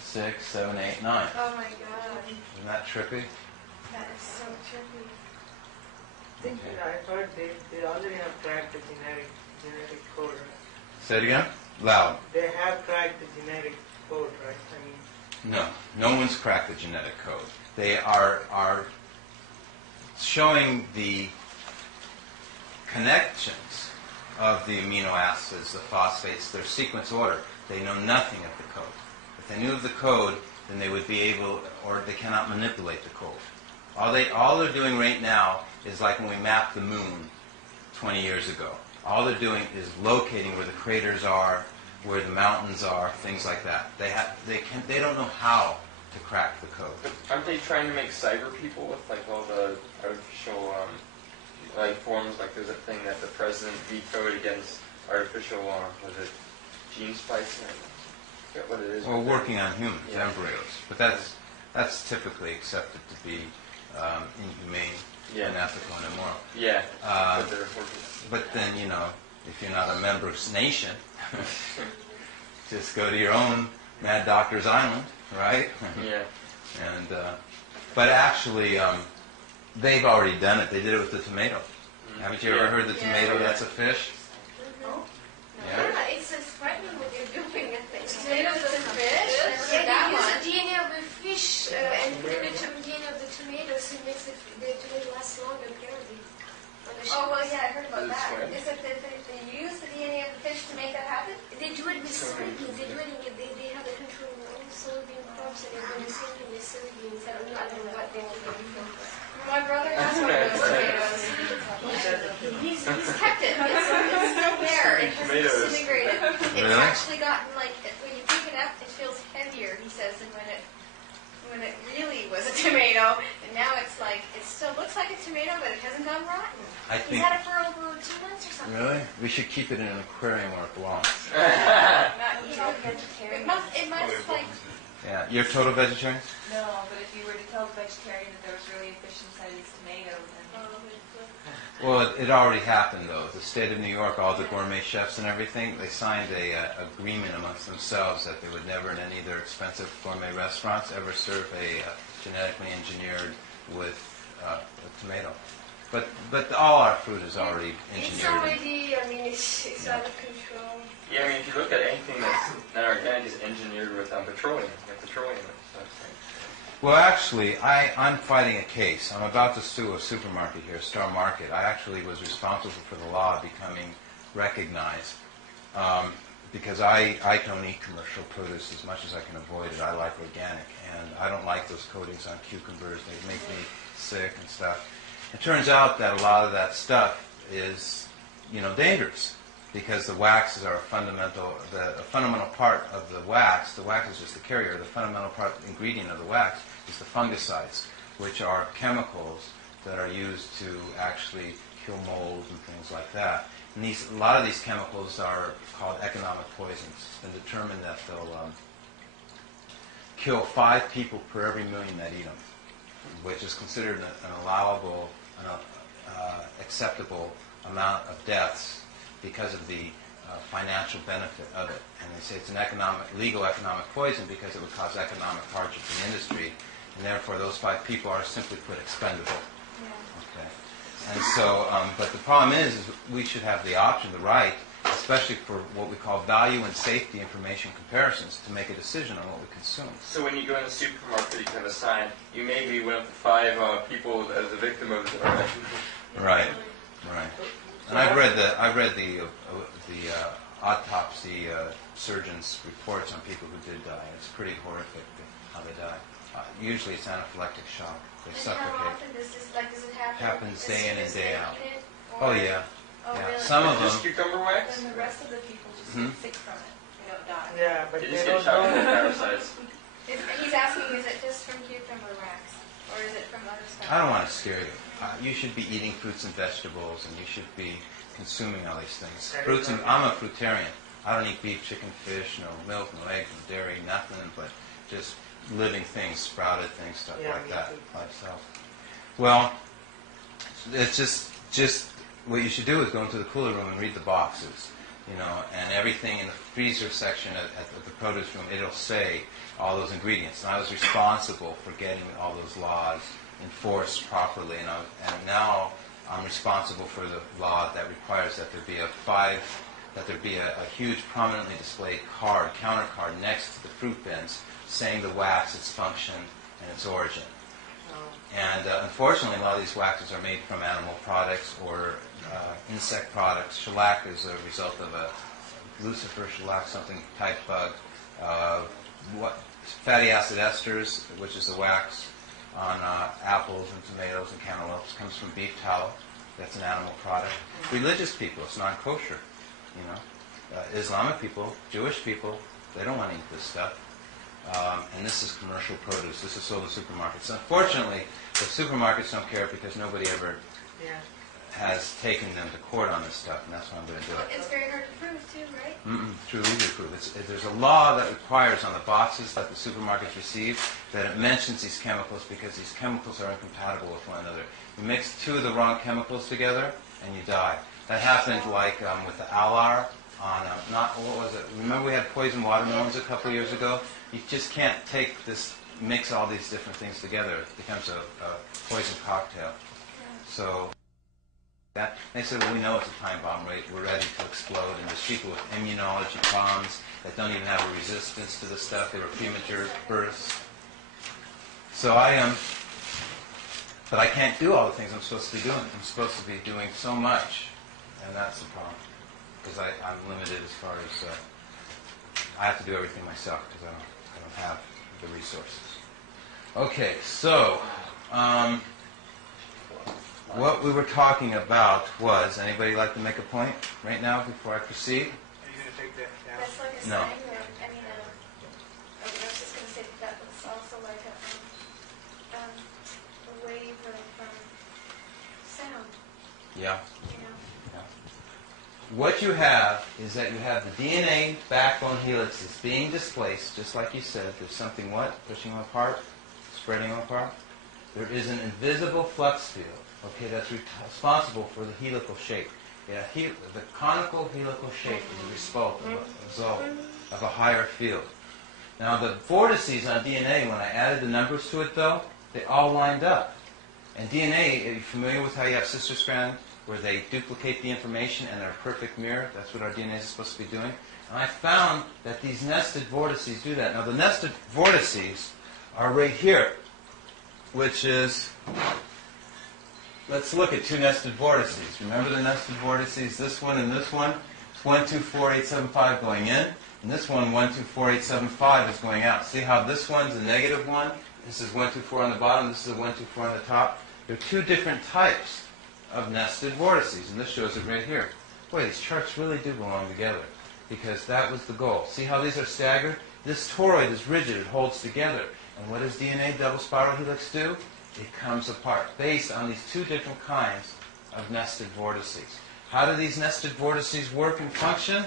6, 7, 8, 9. Oh, my God. Isn't that trippy? That is so trippy. I think I heard they already have cracked the genetic code. Right? Say it again? Loud. They have cracked the genetic code, right? I mean, No one's cracked the genetic code. They are showing the connections of the amino acids, the phosphates, their sequence order. They know nothing of the code. If they knew of the code, then they would be able, or they cannot manipulate the code. All they're doing right now is like when we mapped the moon 20 years ago. All they're doing is locating where the craters are, where the mountains are, things like that. They don't know how to crack the code. But aren't they trying to make cyber people with like all the artificial like forms? Like there's a thing that the president vetoed against artificial was it gene splicing? I forget what it is. Well, working on humans, Yeah. embryos, but that's typically accepted to be inhumane, Yeah. unethical, and immoral. Yeah. Uh, but they're working. But then, if you're not a member's nation, just go to your own Mad Doctor's Island, right? Yeah. And but actually, they've already done it. They did it with the tomato. Haven't you ever heard the tomato? That's a fish. Oh? Yeah. Yeah, it's frightening what you're doing. Tomatoes is a fish? Yeah, That you use one. the DNA of the fish and put it into the DNA of the tomato, so it makes the tomato last longer, apparently. Oh, well, yeah, I heard about that. That's right. Is it that they use the DNA of the fish to make that happen? They do it with soybeans. They do it in, they have the control of their own soybean crops, and they're doing the same thing with soybeans. I don't know what they do before. My brother has one of those tomatoes. He's kept it. It's still there. It hasn't Tomatoes. disintegrated. It's Really? actually gotten like, when you pick it up, it feels heavier, he says, than when it really was a tomato. And now it's like, it still looks like a tomato, but it hasn't gone rotten. I He's think. had it for over 2 months or something. Really? We should keep it in an aquarium where it belongs. Not, you know, it must like, Yeah. You're a total vegetarian? No, but if you were to tell a vegetarian that there was really a fish inside his tomato, then Well, it already happened, though. The state of New York, all the gourmet chefs and everything, they signed a agreement amongst themselves that they would never in any of their expensive gourmet restaurants ever serve a genetically engineered with a tomato. But all our food is already It's engineered. already, I mean, it's out of control. Yeah, I mean, if you look at anything that's not organic, it's engineered with petroleum. Like petroleum and such things. Well, actually, I'm fighting a case. I'm about to sue a supermarket here, Star Market. I actually was responsible for the law becoming recognized because I don't eat commercial produce as much as I can avoid it. I like organic, and I don't like those coatings on cucumbers. They make me sick and stuff. It turns out that a lot of that stuff is, dangerous because the waxes are a fundamental part of the wax. The wax is just the carrier. The fundamental ingredient of the wax is the fungicides, which are chemicals that are used to actually kill mold and things like that. And a lot of these chemicals are called economic poisons. It's been determined that they'll kill 5 people per every million that eat them, which is considered an allowable, acceptable amount of deaths because of the financial benefit of it. And they say it's an legal economic poison because it would cause economic hardship in the industry, and therefore those 5 people are simply put expendable. Okay. And so, but the problem is we should have the option, the right, especially for what we call value and safety information comparisons, to make a decision on what we consume. So when you go in the supermarket, you can have a sign, you may be one of the 5 people as a victim of the drug. Right, right. And I've read the autopsy surgeons' reports on people who did die. It's pretty horrific how they die. Usually it's anaphylactic shock. They And suffocate. how often does it happen? Happens day in and day out. Or, Oh yeah. Oh, Yeah. really? Some of Just them. cucumber wax? Then the rest of the people just Hmm? get sick from it. They don't die. Yeah, but They they just get don't shot with know. parasites. He's asking, is it just from cucumber wax? Or is it from other stuff? I don't want to scare you. You should be eating fruits and vegetables, and you should be consuming all these things. Fruits and I'm a fruitarian. I don't eat beef, chicken, fish, no milk, no eggs, no dairy, nothing but just living things, sprouted things, stuff Yeah, like me that too. myself. Well, it's just what you should do is go into the cooler room and read the boxes, and everything in the freezer section at the produce room, it'll say all those ingredients. And I was responsible for getting all those laws enforced properly, and now I'm responsible for the law that requires that there be a huge prominently displayed counter card next to the fruit bins saying the wax, its function, and its origin. And unfortunately, a lot of these waxes are made from animal products or insect products. Shellac is a result of a lucifer shellac, something type bug. Fatty acid esters, which is the wax on apples and tomatoes and cantaloupes, comes from beef tallow. That's an animal product. Religious people, it's non-kosher. Islamic people, Jewish people, they don't want to eat this stuff. And this is commercial produce. This is sold in supermarkets. Unfortunately, the supermarkets don't care because nobody ever has taken them to court on this stuff, and that's why I'm going to do it. It's very hard to prove, too, right? True legal proof. There's a law that requires on the boxes that the supermarkets receive that it mentions these chemicals because these chemicals are incompatible with one another. You mix 2 of the wrong chemicals together, and you die. That happened with the alar on, what was it? Remember we had poison watermelons a couple years ago? You just can't mix all these different things together. It becomes a poison cocktail. So they said, well, we know it's a time bomb, right? We're ready to explode. And there's people with immunology problems that don't even have a resistance to the stuff. They were premature births. So but I can't do all the things I'm supposed to be doing. I'm supposed to be doing so much, and that's the problem. Because I'm limited as far as I have to do everything myself because I don't have the resources. Okay, so what we were talking about was, anybody like to make a point right now before I proceed? Are you going to take that down? That's like a No. sign, I was just going to say that was also like a wave of sound, Yeah. What you have is that you have the DNA backbone helixes being displaced, just like you said. There's something pushing them apart, spreading them apart. There is an invisible flux field, that's responsible for the helical shape. The conical helical shape is a result of a higher field. Now the vortices on DNA, when I added the numbers to it though, they all lined up. And DNA, are you familiar with how you have sister strand where they duplicate the information and they're a perfect mirror? That's what our DNA is supposed to be doing. And I found that these nested vortices do that. Now the nested vortices are right here, which is, let's look at 2 nested vortices. Remember the nested vortices, this one and this one? It's 1, 2, 4, 8, 7, 5 going in, and this one, 1, 2, 4, 8, 7, 5 is going out. See how this one's a negative 1? This is 1, 2, 4 on the bottom, this is a 1, 2, 4 on the top. There are 2 different types of nested vortices, and this shows it right here. Boy, these charts really do belong together, because that was the goal. See how these are staggered? This toroid is rigid, it holds together. And what does DNA double spiral helix do? It comes apart, based on these 2 different kinds of nested vortices. How do these nested vortices work and function?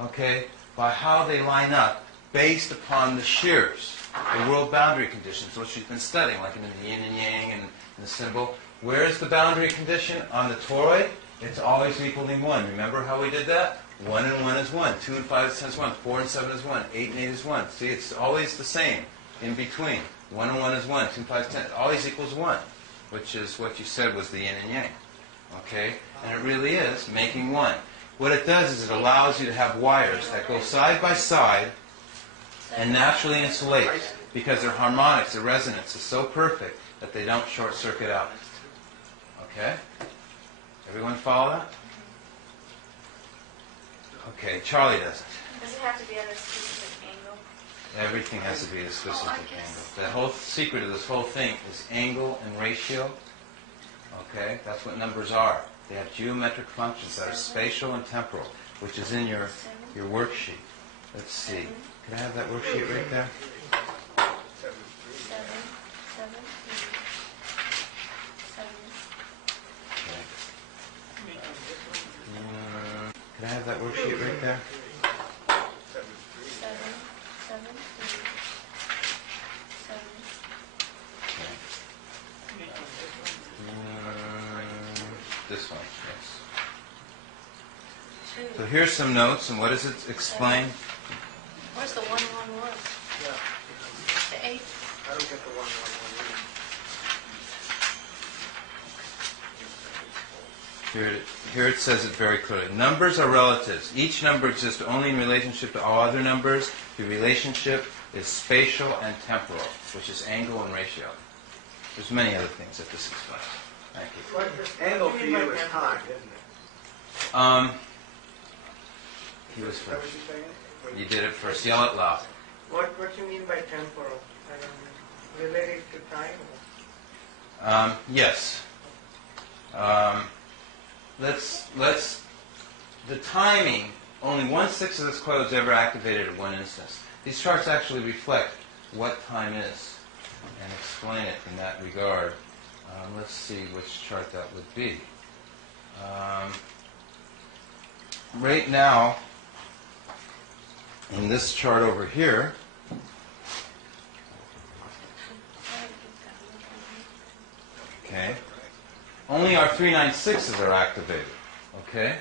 Okay, by how they line up based upon the shears, the world boundary conditions, which you've been studying, like in the yin and yang and the symbol. Where is the boundary condition? On the toroid, it's always equaling 1. Remember how we did that? 1 and 1 is 1. 2 and 5 is 1. 4 and 7 is 1. 8 and 8 is 1. See, it's always the same in between. 1 and 1 is 1. 2 and 5 is 10. It always equals 1, which is what you said was the yin and yang. Okay? And it really is making 1. What it does is it allows you to have wires that go side by side and naturally insulate, because their harmonics, their resonance is so perfect that they don't short circuit out. Okay? Everyone follow that? Okay, Charlie doesn't. Does it have to be at a specific angle? Everything has to be at a specific angle. The whole secret of this whole thing is angle and ratio. Okay? That's what numbers are. They have geometric functions that are spatial and temporal, which is in your worksheet. Let's see. Can I have that worksheet right there? 7, 7, 7. Okay. Can I have that worksheet right there? 7, 7, 7. Okay. This one, yes. 2. So here's some notes, and what does it explain? Where's the 1, 1, 1? Yeah. The 8. I don't get the 1, 1, 1. Here it says it very clearly. Numbers are relatives. Each number exists only in relationship to all other numbers. The relationship is spatial and temporal, which is angle and ratio. There's many other things that this explains. Thank you. What angle for you is time, isn't it? He was Is that what first. you're saying? You did it first. Yell it loud. What you mean by temporal? I don't know. Related to time? Yes. The timing, only 1/6 of this coil is ever activated at one instance. These charts actually reflect what time is and explain it in that regard. Let's see which chart that would be. Right now, in this chart over here, okay, only our 396s are activated. Okay?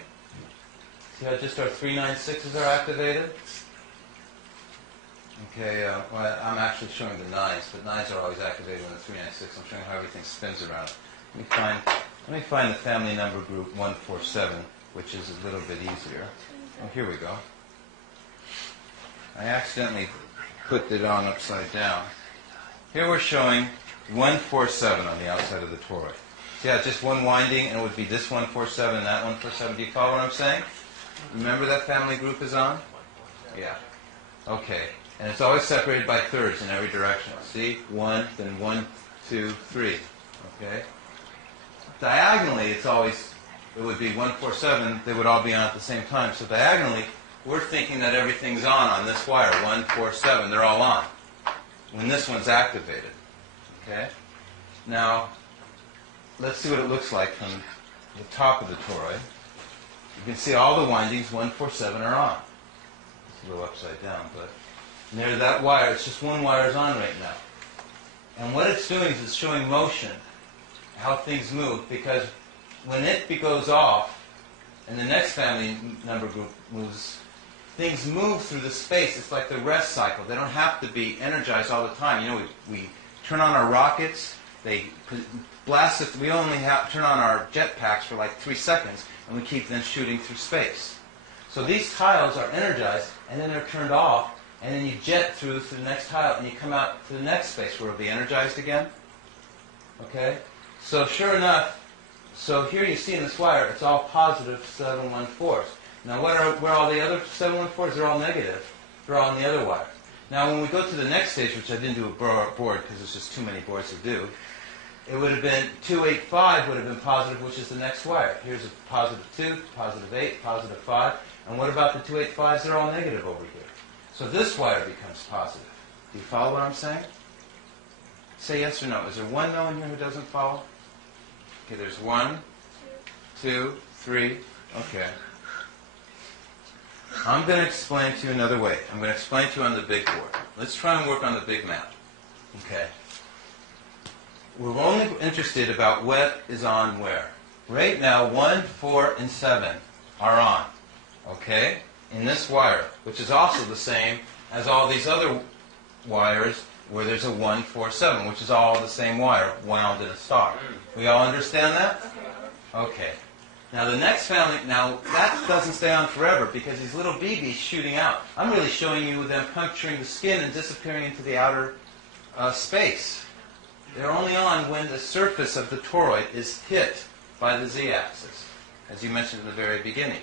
See how just our 396s are activated? Okay, well, I'm actually showing the 9s, but 9s are always activated when the 396. I'm showing how everything spins around. Let me find the family number group 147, which is a little bit easier. Oh, here we go. I accidentally put it on upside down. Here we're showing 147 on the outside of the toroid. See how it's just one winding, and it would be this 147 and that 147. Do you follow what I'm saying? Remember that family group is on? Yeah. Okay. And it's always separated by thirds in every direction. See? 1, then 1, 2, 3. Okay? Diagonally, it would be 147. They would all be on at the same time. So diagonally, we're thinking that everything's on this wire. 147. They're all on. When this one's activated. Okay? Now, let's see what it looks like from the top of the toroid. You can see all the windings, 147, are on. It's a little upside down, but near that wire, it's just one wire is on right now. And what it's doing is it's showing motion, how things move, because when it goes off, and the next family number group moves, things move through the space. It's like the rest cycle. They don't have to be energized all the time. You know, we turn on our rockets, they blast it. We only turn on our jet packs for like 3 seconds, and we keep then shooting through space. So these tiles are energized, and then they're turned off, and then you jet through to the next tile, and you come out to the next space where it'll be energized again. Okay? So sure enough, so here you see in this wire, it's all positive 714s. Now where are all the other 714s? They're all negative. They're all on the other wire. Now when we go to the next stage, which I didn't do a board because there's just too many boards to do, it would have been 285 would have been positive, which is the next wire. Here's a positive 2, positive 8, positive 5. And what about the 285s? They're all negative over here. So this wire becomes positive. Do you follow what I'm saying? Say yes or no. Is there one no in here who doesn't follow? Okay, there's 1, 2, 3. Okay. I'm going to explain to you another way. I'm going to explain to you on the big board. Let's try and work on the big map. Okay. We're only interested about what is on where. Right now, 1, 4, and 7 are on. Okay? In this wire, which is also the same as all these other wires where there's a 1, 4, 7, which is all the same wire wound in a star. We all understand that? Okay. Now the next family, now that doesn't stay on forever because these little BBs shooting out. I'm really showing you them puncturing the skin and disappearing into the outer space. They're only on when the surface of the toroid is hit by the z-axis, as you mentioned in the very beginning,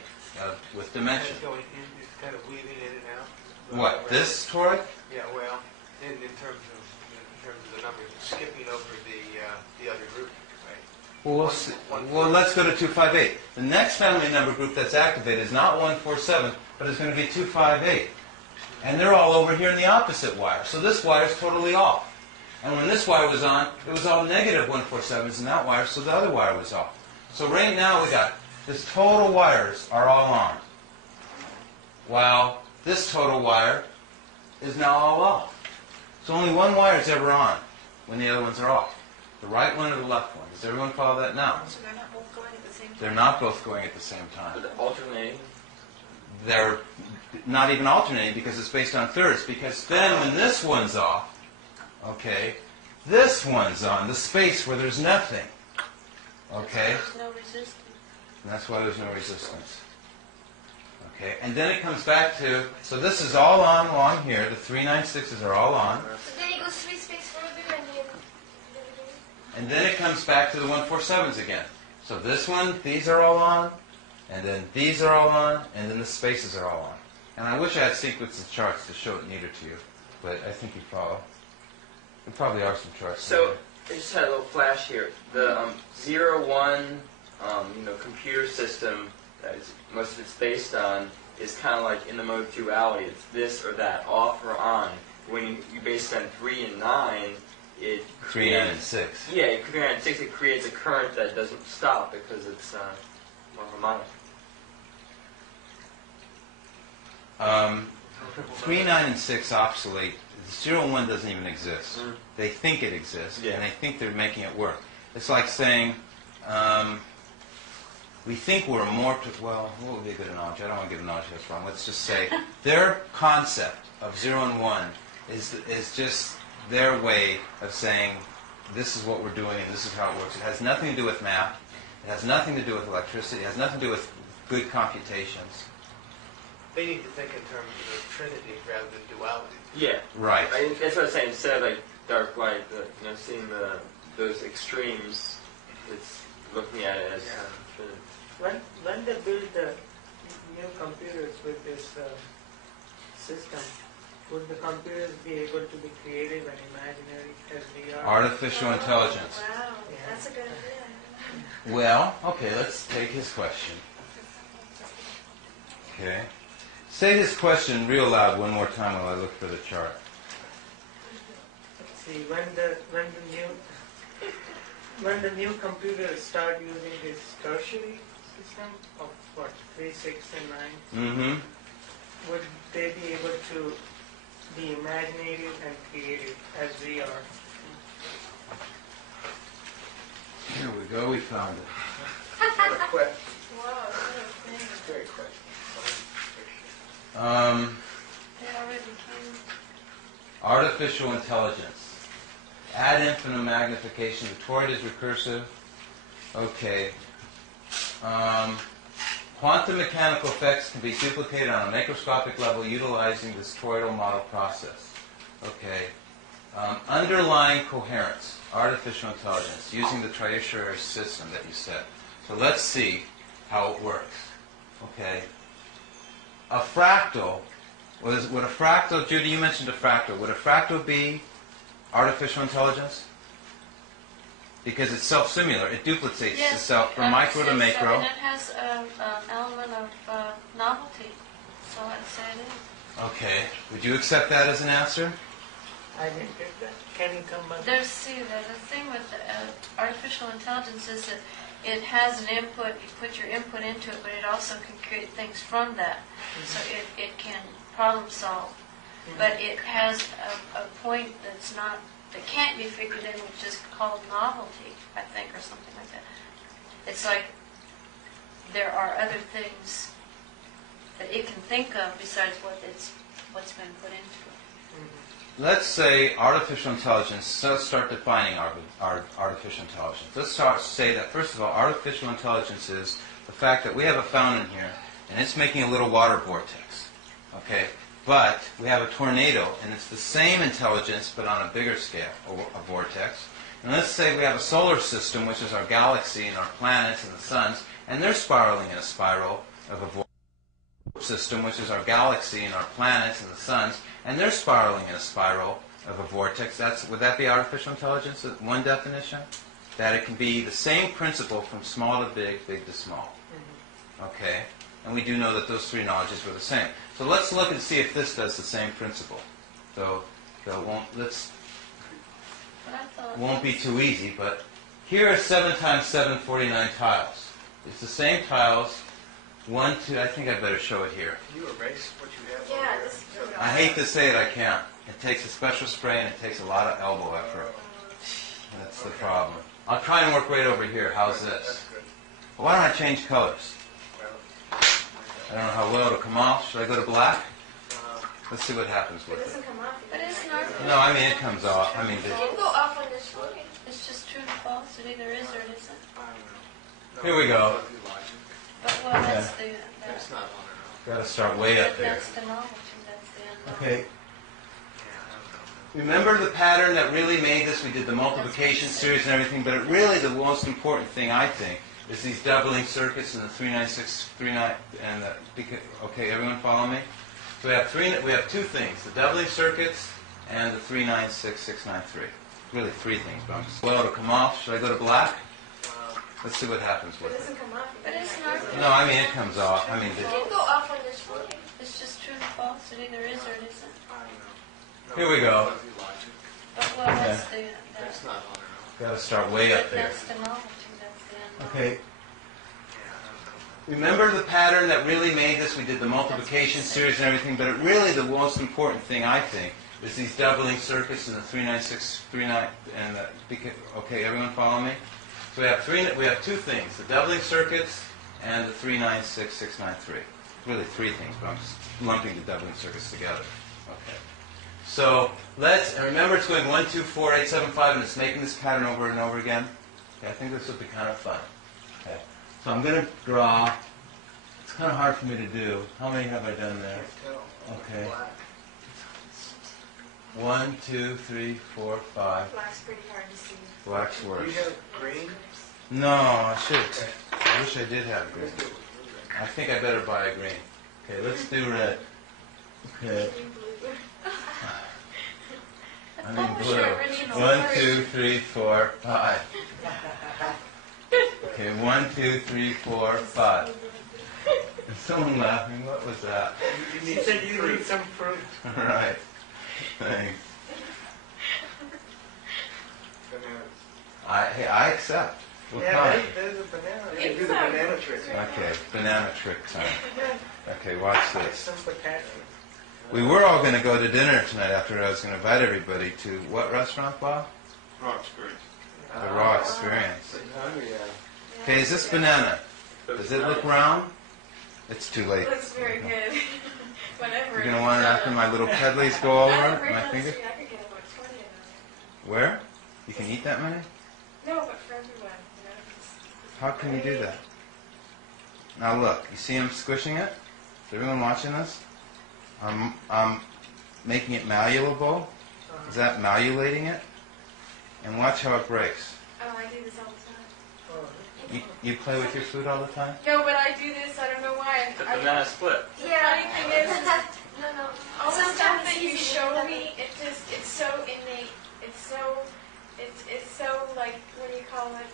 with dimension. It's going in, it's kind of weaving in and out. What, this toroid? Yeah, well, in terms of the numbers, it's skipping over the other group, right? Well, let's go to 258. The next family number group that's activated is not 147, but it's going to be 258. And they're all over here in the opposite wire. So this wire is totally off. And when this wire was on, it was all negative 147s in that wire, so the other wire was off. So right now we got this total wires are all on, while this total wire is now all off. So only one wire is ever on when the other ones are off. The right one or the left one. Does everyone follow that now? So they're not both going at the same time? They're not both going at the same time. But alternating? They're not even alternating because it's based on thirds. Because then when this one's off, okay, this one's on, the space where there's nothing. Okay? There's no resistance. And that's why there's no resistance. Okay, and then it comes back to, so this is all on along here, the 396s are all on. So then it goes 3 space further And then it comes back to the 147s again. So this one, these are all on, and then these are all on, and then the spaces are all on. And I wish I had sequences of charts to show it neater to you, but I think you follow. There probably are some charts. So, I just had a little flash here. The 0-1 computer system that most of it's based on is kind of like in the mode of duality. It's this or that, off or on. When you base it on 3 and 9, it 3, 9, and 6. Yeah, 3, 9, and 6, it creates a current that doesn't stop because it's more harmonic. 3, 9, and 6 obsolete. 0 and 1 doesn't even exist. They think it exists, and they think they're making it work. It's like saying, we think we're more, well, what would be a good analogy? I don't want to give an analogy that's wrong. Let's just say their concept of 0 and 1 is just their way of saying, this is what we're doing and this is how it works. It has nothing to do with math. It has nothing to do with electricity. It has nothing to do with good computations. They need to think in terms of trinity rather than duality. Yeah. Right. That's what I'm saying. Instead of like dark light, seeing those extremes, it's looking at it as trinity. When they build the new computers with this system, would the computers be able to be creative and imaginary as we are? Artificial intelligence. Wow, that's a good idea. Well, okay, let's take his question. Okay. Say his question real loud one more time while I look for the chart. See, when the new computers start using this tertiary system of 3, 6, and 9, would they be able to be imaginative and creative as we are? Here we go, we found it. What a question. Whoa, what a thing. Great question. They already came. Artificial intelligence. Add infinite magnification. The toroid is recursive. Okay. Quantum mechanical effects can be duplicated on a macroscopic level utilizing this toroidal model process. Okay. Underlying coherence. Artificial intelligence. Using the triaciary system that you said. So let's see how it works. Okay. A fractal, would a fractal, Judy, you mentioned a fractal. Would a fractal be artificial intelligence? Because it's self-similar. It duplicates itself from micro to macro. And it has an element of novelty. So I'd say it is. Okay. Would you accept that as an answer? I didn't get that. Can you come back? There's a thing with artificial artificial intelligence is that it has an input, you put your input into it, but it also can create things from that. So it can problem solve. But it has a point that can't be figured in, which is called novelty, I think, or something like that. It's like there are other things that it can think of besides what's been put into it. Let's say artificial intelligence, let's start defining our artificial intelligence. Let's say that, first of all, artificial intelligence is the fact that we have a fountain here, and it's making a little water vortex. Okay? But we have a tornado, and it's the same intelligence, but on a bigger scale, a vortex. And let's say we have a solar system, which is our galaxy and our planets and the suns, and they're spiraling in a spiral of a vortex. System, which is our galaxy and our planets and the suns, and they're spiraling in a spiral of a vortex. Would that be artificial intelligence? One definition? That it can be the same principle from small to big, big to small. Okay? And we do know that those three knowledges were the same. So let's look and see if this does the same principle. Though it won't be too easy, but here are 7 times 7, 49 tiles. It's the same tiles. 1, 2, I think I better show it here. Can you erase what you have? Yeah, this is I hate to say it, I can't. It takes a special spray and it takes a lot of elbow effort. That's the problem. I'll try and work right over here. How's this? That's good. Why don't I change colors? Well, I don't know how well it'll come off. Should I go to black? Let's see what happens It with doesn't it. come off. But it's not. No, I mean it comes off. I mean, It can go off on this one. It's just true and false. It either is or it isn't. I don't know. Here we go. But well, that's the. It's not on or Got to start way up there. That's the novelty. That's the unknown. Okay. Remember the pattern that really made this? We did the multiplication series and everything, but really the most important thing, I think, is these doubling circuits and the 396, 39, and the, okay, everyone follow me? So we have two things, the doubling circuits and the 396, 693. Really three things, but I'm just, well, it'll come off. Should I go to black? Let's see what happens with It it. doesn't come off. But it's not. No, I mean it comes off. I mean, It can go off on this one. It's just true and false. It either is or it isn't. here we go. But well, that's the. It's not on or Got to start way up there. That's the novelty. That's the unknown. Okay. Remember the pattern that really made this? We did the multiplication series and everything, but really the most important thing, I think, is these doubling circuits and the 396, 39, and the, okay, everyone follow me? So we have two things, the doubling circuits and the 396, 693. Really three things, but I'm just lumping the doubling circuits together. Okay. So and remember it's going 1, 2, 4, 8, 7, 5, and it's making this pattern over and over again. Okay, I think this will be kind of fun. Okay. So I'm going to draw. It's kind of hard for me to do. How many have I done there? Okay. 1, 2, 3, 4, 5. Black's pretty hard to see. Black's Do worse. you have green? No, I should. I wish I did have green. I think I better buy a green. Okay, let's do red. Okay. I mean blue. 1, 2, 3, 4, 5. Okay, 1, 2, 3, 4, 5. Is someone laughing? What was that? You said you need some fruit. All right. Thanks. I accept. What Yeah, kind? there's a banana. You can do the banana trick. Okay, banana trick time. Okay, watch this. Some potassium. We were all going to go to dinner tonight after I was going to invite everybody to what restaurant, Bob? Raw experience. The Raw Experience. Okay, is this banana? Does it look round? It's too late. It looks very good. Whatever. You're going to want it after my little pedlies go all over my finger? I could get about 20 of them. Where? You can eat that many? No, but for everyone. You know, it's How can you do that? Now look, you see him squishing it? Is everyone watching this? I'm making it malleable. Is that malleolating it? And watch how it breaks. Oh, I do this all the time. You play with your food all the time? No, but I do this. I don't know why. The banana split. Yeah, funny thing is, no. All the stuff that you show me, it's so innate. It's so like, what do you call it?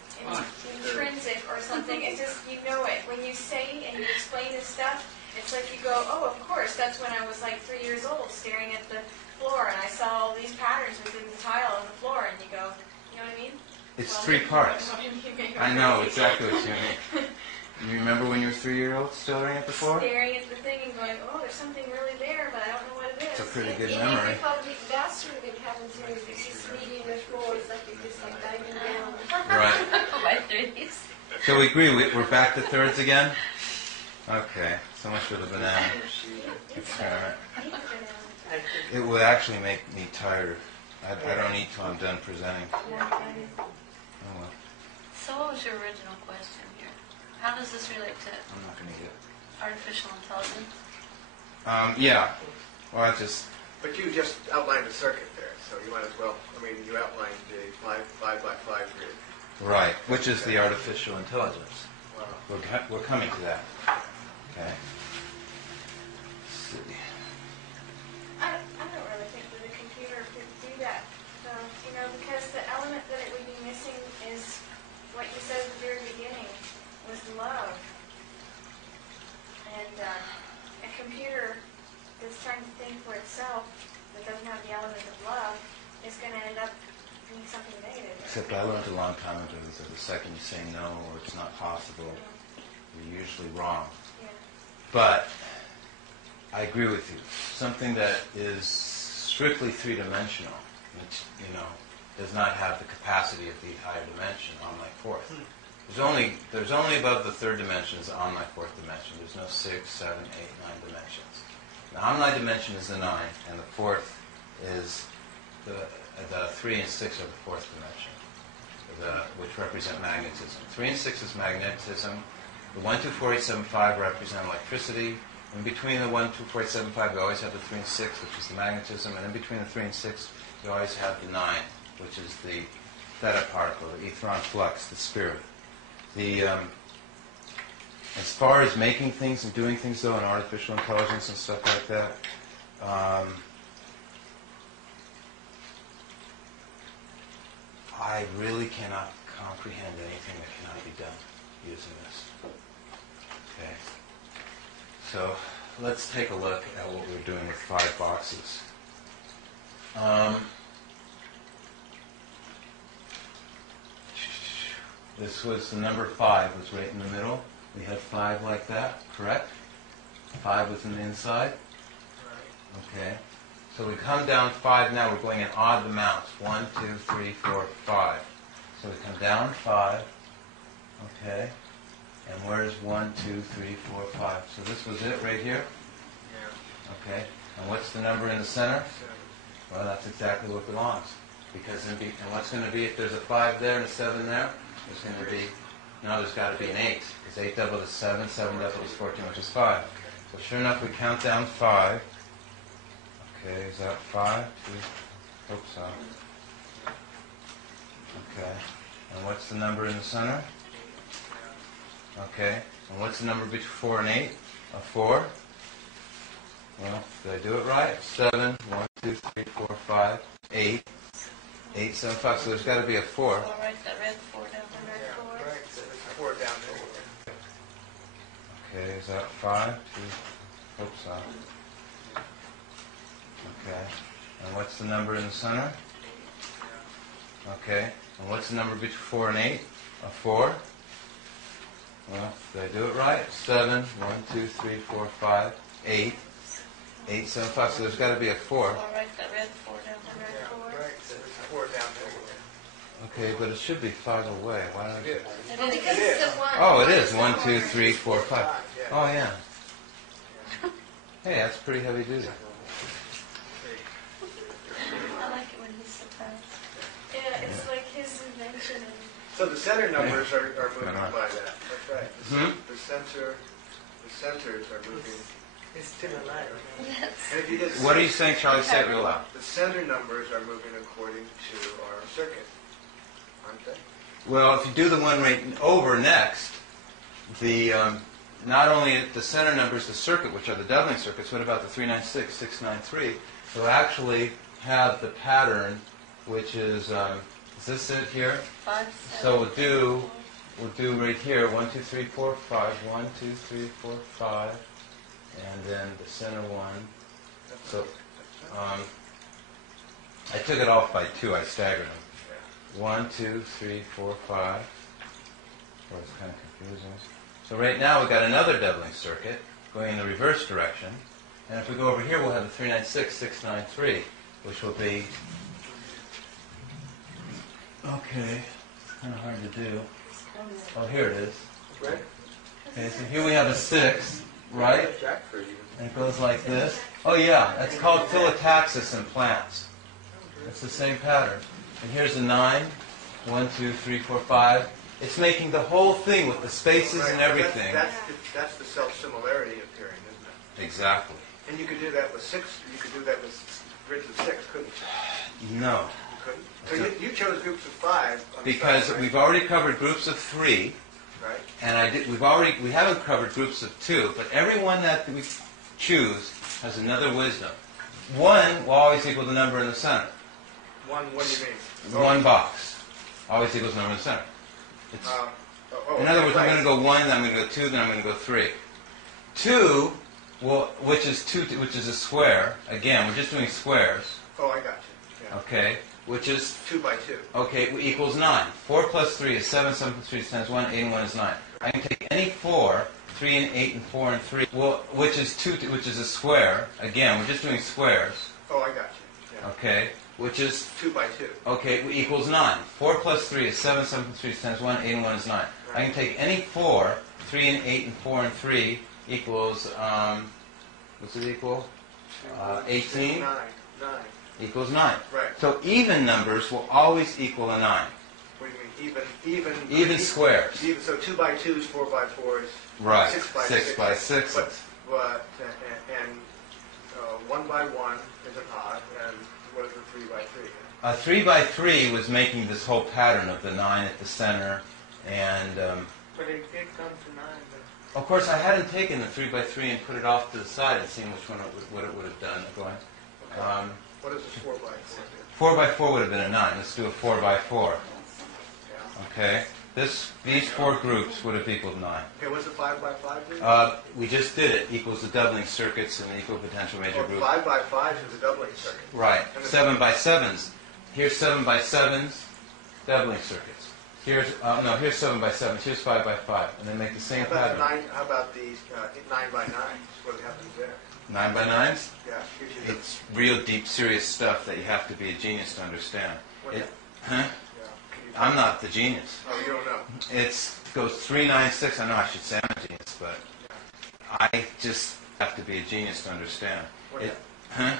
Intrinsic or something. It's just, you know it. When you say and you explain this stuff, it's like you go, oh, of course. That's when I was like 3 years old, staring at the floor, and I saw all these patterns within the tile on the floor, and you go, you know what I mean? It's 3 parts. I know exactly what you mean. You remember when you were 3-year-old staring at the floor? Staring at the thing and going, oh, there's something really there, but I don't know what it is. It's a pretty good Even memory. if you probably that's what it happens when you're just reading the floor. It's like you're just like banging down. Right. My threes. So we agree, we're back to thirds again? Okay, so much for the banana experiment. It would actually make me tired. I don't eat till I'm done presenting. Oh well, So what was your original question here? How does this relate to I'm not going to eat it. artificial intelligence? Yeah, well I just, But you just outlined a circuit there, so you might as well, I mean, you outlined a 5 by 5 grid. right, which is the artificial intelligence. Wow. We're coming to that. Okay. Let's see. I don't really think that a computer could do that, though, because the element that it would be missing is what you said at the very beginning, was love. And a computer that's trying to think for itself, that doesn't have the element of love, is going to end up doing something negative. Except I learned a long time ago that the second you say no or it's not possible, you're usually wrong. Yeah. But I agree with you. Something that is strictly 3-dimensional, which, does not have the capacity of the higher dimension on my fourth. There's only above the 3rd dimensions on my 4th dimension. There's no 6, 7, 8, 9 dimensions. The on-line dimension is the 9, and the 4th is the 3 and 6 are the 4th dimension, which represent magnetism. 3 and 6 is magnetism. The 1, 2, 4, 8, 7, 5 represent electricity. In between the 1, 2, 4, 8, 7, 5, you always have the 3 and 6, which is the magnetism. And in between the 3 and 6, you always have the 9, which is the theta particle, the ethron flux, the spirit. As far as making things and doing things, though, in artificial intelligence and stuff like that, I really cannot comprehend anything that cannot be done using this. Okay. So let's take a look at what we're doing with 5 boxes. This was the number 5 was right in the middle. We had 5 like that, correct? 5 was in the inside. Okay. So we come down 5 now. We're going in odd amounts. 1, 2, 3, 4, 5. So we come down 5. Okay. And where's 1, 2, 3, 4, 5? So this was it right here? Yeah. Okay. And what's the number in the center? Well, that's exactly what belongs. Because and what's going to be if there's a 5 there and a 7 there? There's going to be, there's got to be an 8. Because 8 doubled is 7, 7 doubled is 14, which is 5. So sure enough, we count down 5. Okay, is that 5? 2, oops, okay. And what's the number in the center? Okay. And what's the number between 4 and 8? A 4. Well, did I do it right? 7, 1, 2, 3, 4, 5, 8. 8, 7, 5. So there's got to be a 4. I'll write that red 4 down. The red 4. Right, so there's 4 down there. Okay, is that 5? 2, oops, okay. And what's the number in the center? Okay. And what's the number between 4 and 8? A 4. Well, did I do it right? 7, 1, 2, 3, 4, 5, 8. 8, 7, 5. So there's got to be a 4. I'll write that red 4 down. The red 4. Right, so there's 4 down there. Okay, but it should be 5 away. Why don't I? It is. Well, because it's the 1. Oh, it is. 1, 2, 3, 4, 5. Yeah. Oh, yeah. Hey, that's pretty heavy duty. I like it when he's surprised. Yeah, it's like his invention. So the center numbers are moving Yeah. by that. That's right. The centers are moving. It's still alive. Yes. And if you did What are you saying, Charlie? Say it real loud. the center numbers are moving according to our circuit, aren't they? Well, if you do the one right over next, the not only the center numbers, the circuit, which are the doubling circuits, what about the 396, 693? They'll actually have the pattern, which is this it here? 5, 7. So we'll do right here 1, 2, 3, 4, 5. 1, 2, 3, 4, 5, and then the center one. So I took it off by 2. I staggered them. 1, 2, 3, 4, 5. Or it's kind of confusing. So right now we've got another doubling circuit going in the reverse direction. And if we go over here, we'll have the 396, 693, which will be... Okay, kind of hard to do. Oh, here it is. Right? Okay, so here we have a 6, right? And it goes like this. Oh yeah, that's called phyllotaxis in plants. It's the same pattern. And here's a 9. 1, 2, 3, 4, 5. It's making the whole thing with the spaces Right. and everything. That's the self-similarity appearing, isn't it? Exactly. And you could do that with 6. You could do that with grids of 6, couldn't you? No. You couldn't. So you chose groups of 5 on the Because side, right? we've already covered groups of 3, Right. and we haven't covered groups of 2, but every one that we choose has another wisdom. 1 will always equal the number in the center. What do you mean? One box always equals the number in the center. It's, in other words, I'm going to go 1, then I'm going to go 2, then I'm going to go 3. 2, which is a square. Again, we're just doing squares. Oh, I got you. Yeah. Okay, which is 2 by 2. okay equals 9. 4 plus 3 is 7. 7 plus 3 is 10 is 1. 8 and 1 is 9. I can take any 4, 3 and 8 and 4 and 3, which is a square. Again, we're just doing squares. Oh, I got you. Yeah. Okay, which is 2 by 2. okay equals 9. 4 plus 3 is 7. 7 plus 3 is 10 is 1. 8 and 1 is 9. I can take any 4, 3 and 8 and 4 and 3 equals, what's it equal? 18 9. equals 9. Right. So even numbers will always equal a 9. What do you mean? Even squares. So 2 by 2s, 4 by 4s. Right. 6 by 6 by 6. But 1 by 1 is an odd, and what is a 3 by 3? A 3 by 3 was making this whole pattern of the 9 at the center, and But it did come to 9. But of course I hadn't taken the 3 by 3 and put it off to the side and seen which one what it would have done going. What is a 4 by 4? 4 by 4 would have been a 9. Let's do a 4 by 4. Yeah. Okay. These 4 groups would have equaled 9. Okay, what's a 5 by 5 do? We just did it. Equals the doubling circuits and the equal potential major group. 5 by 5 is a doubling circuit. Right. And the 7 by 7s. Here's 7 by 7s, doubling circuits. Here's 7 by 7s. Here's 5 by 5, and they make the same pattern. How about these 9 by 9s? What happens there? 9 by 9s. Yeah. Gives you the- It's real deep, serious stuff that you have to be a genius to understand. What- Huh? Yeah. Can you tell I'm me? not the genius. Oh, you don't know. It goes 3, 9, 6. I know I should say I'm a genius, but I just have to be a genius to understand. What- Huh? Yeah. Can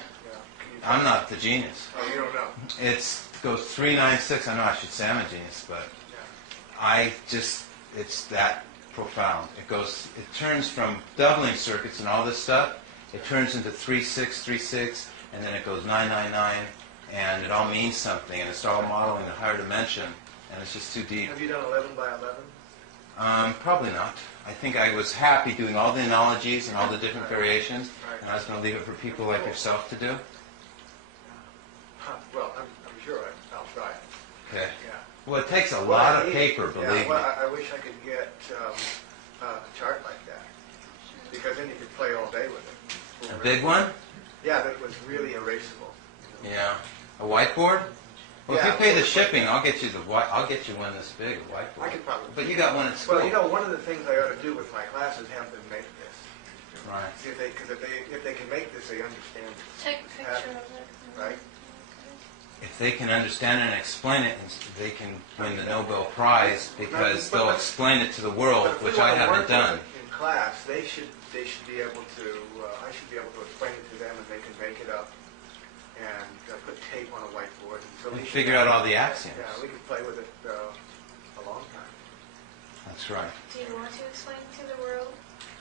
you tell I'm me? not the genius. Oh, you don't know. It goes 3, 9, 6. I know I should say I'm a genius, but it's that profound. It turns from doubling circuits and all this stuff, it turns into 3, 6, 3, 6, and then it goes 9, 9, 9, and it all means something, and it's all modeling the higher dimension, and it's just too deep. Have you done 11 by 11? Probably not. I think I was happy doing all the analogies and all the different variations, Right. and I was going to leave it for people like yourself to do. Well, I'm sure I'll try it. Okay. Yeah. Well, it takes a lot of I need- paper, believe well, me. I wish I could get a chart like that, because then you could play all day with it. A big one? Yeah, that was really erasable. Yeah. A whiteboard? Well, if Yeah, you pay the like shipping, that. I'll get you one this big, a whiteboard. I could probably. But you got one at school. Well, one of the things I ought to do with my class is have them make this. Right. See because if they can make this, they understand it, Take a picture of it. right? If they can understand it and explain it, they can win the Nobel Prize because they'll explain it to the world, But if we which I wanna work haven't with done. it in class, they should be able to. I should be able to explain it to them, and they can make it up and put tape on a whiteboard. And so And we should figure out all the axioms. Yeah, we could play with it a long time. That's right. Do you want to explain to the world?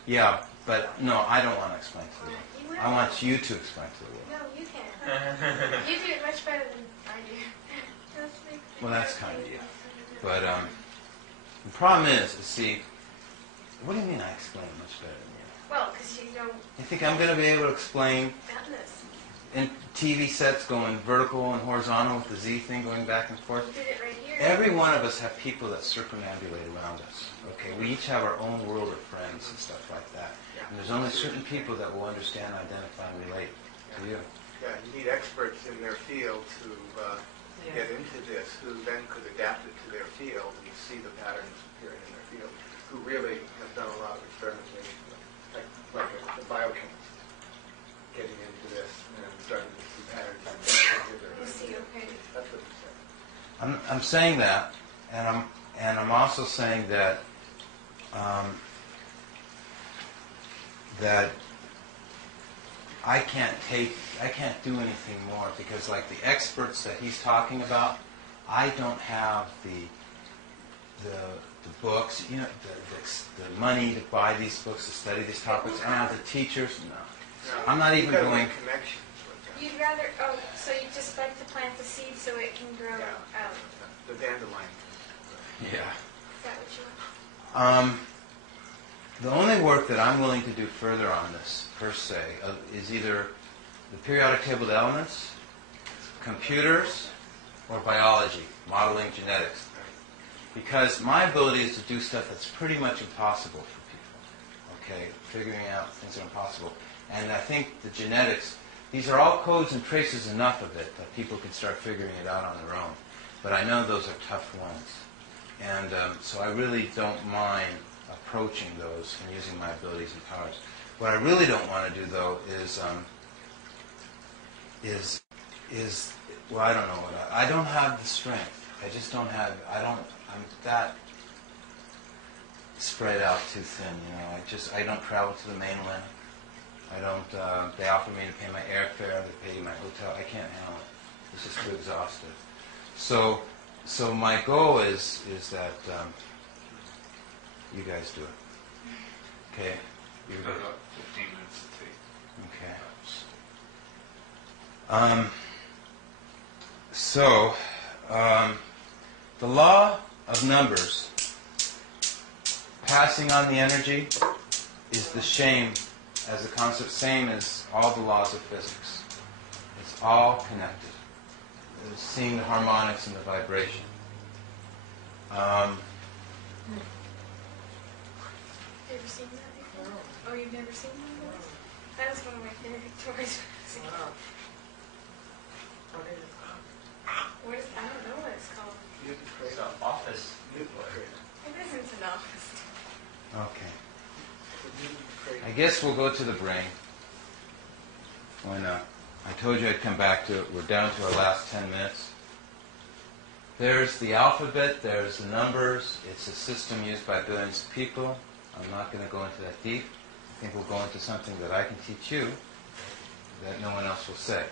Yeah, but no, I don't want to explain to the world. You will. I want you to explain to the world. No, you can. You do it much better than I do. Well, that's kind of you. But the problem is, see, what do you mean I explain it much better than you? Well, because you don't You think I'm going to be able to explain done this. in TV sets going vertical and horizontal with the Z thing going back and forth? You did it right here. Every one of us have people that circumambulate around us. Okay, we each have our own world of friends and stuff like that. And there's only certain people that will understand, identify, and relate to you. Yeah, you need experts in their field to get into this, who then could adapt it to their field and see the patterns appearing in their field, who really have done a lot of experimentation, like the biochemist, getting into this and starting to see patterns in their You see, okay. That's what he said. I'm saying that, and I'm also saying that that I can't do anything more, because like the experts that he's talking about, I don't have the books, the money to buy these books, to study these topics. I don't have the teachers. No, I'm not even going. Connections with them. You'd rather, so you just like to plant the seed so it can grow out. The dandelion. Yeah. Is that what you want? The only work that I'm willing to do further on this, per se, is either the periodic table of elements, computers, or biology, modeling genetics. Because my ability is to do stuff that's pretty much impossible for people. Okay, figuring out things that are impossible. And I think the genetics, these are all codes and traces enough of it that people can start figuring it out on their own. But I know those are tough ones. And so I really don't mind approaching those and using my abilities and powers. What I really don't want to do, though, is well, I don't know I don't have the strength. I just don't have. I'm that spread out too thin. I don't travel to the mainland. I don't. They offer me to pay my airfare. They pay my hotel. I can't handle it. It's just too exhausted. So my goal is that you guys do it. Okay. You About 15 minutes to take. Okay. The law of numbers, passing on the energy, is the same as the concept, same as all the laws of physics. It's all connected. It's seeing the harmonics and the vibration. Have you ever seen that before? No. Oh, you've never seen one of those? That was one of my favorite toys. Wow. What is it? What is, I don't know what it's called. Newton It's Cradle. an office. Newton Cradle. It isn't an office. Okay. The Newton Cradle. I guess we'll go to the brain. Why not? I told you I'd come back to it. We're down to our last 10 minutes. There's the alphabet, there's the numbers. It's a system used by billions of people. I'm not going to go into that deep. I think we'll go into something that I can teach you that no one else will say.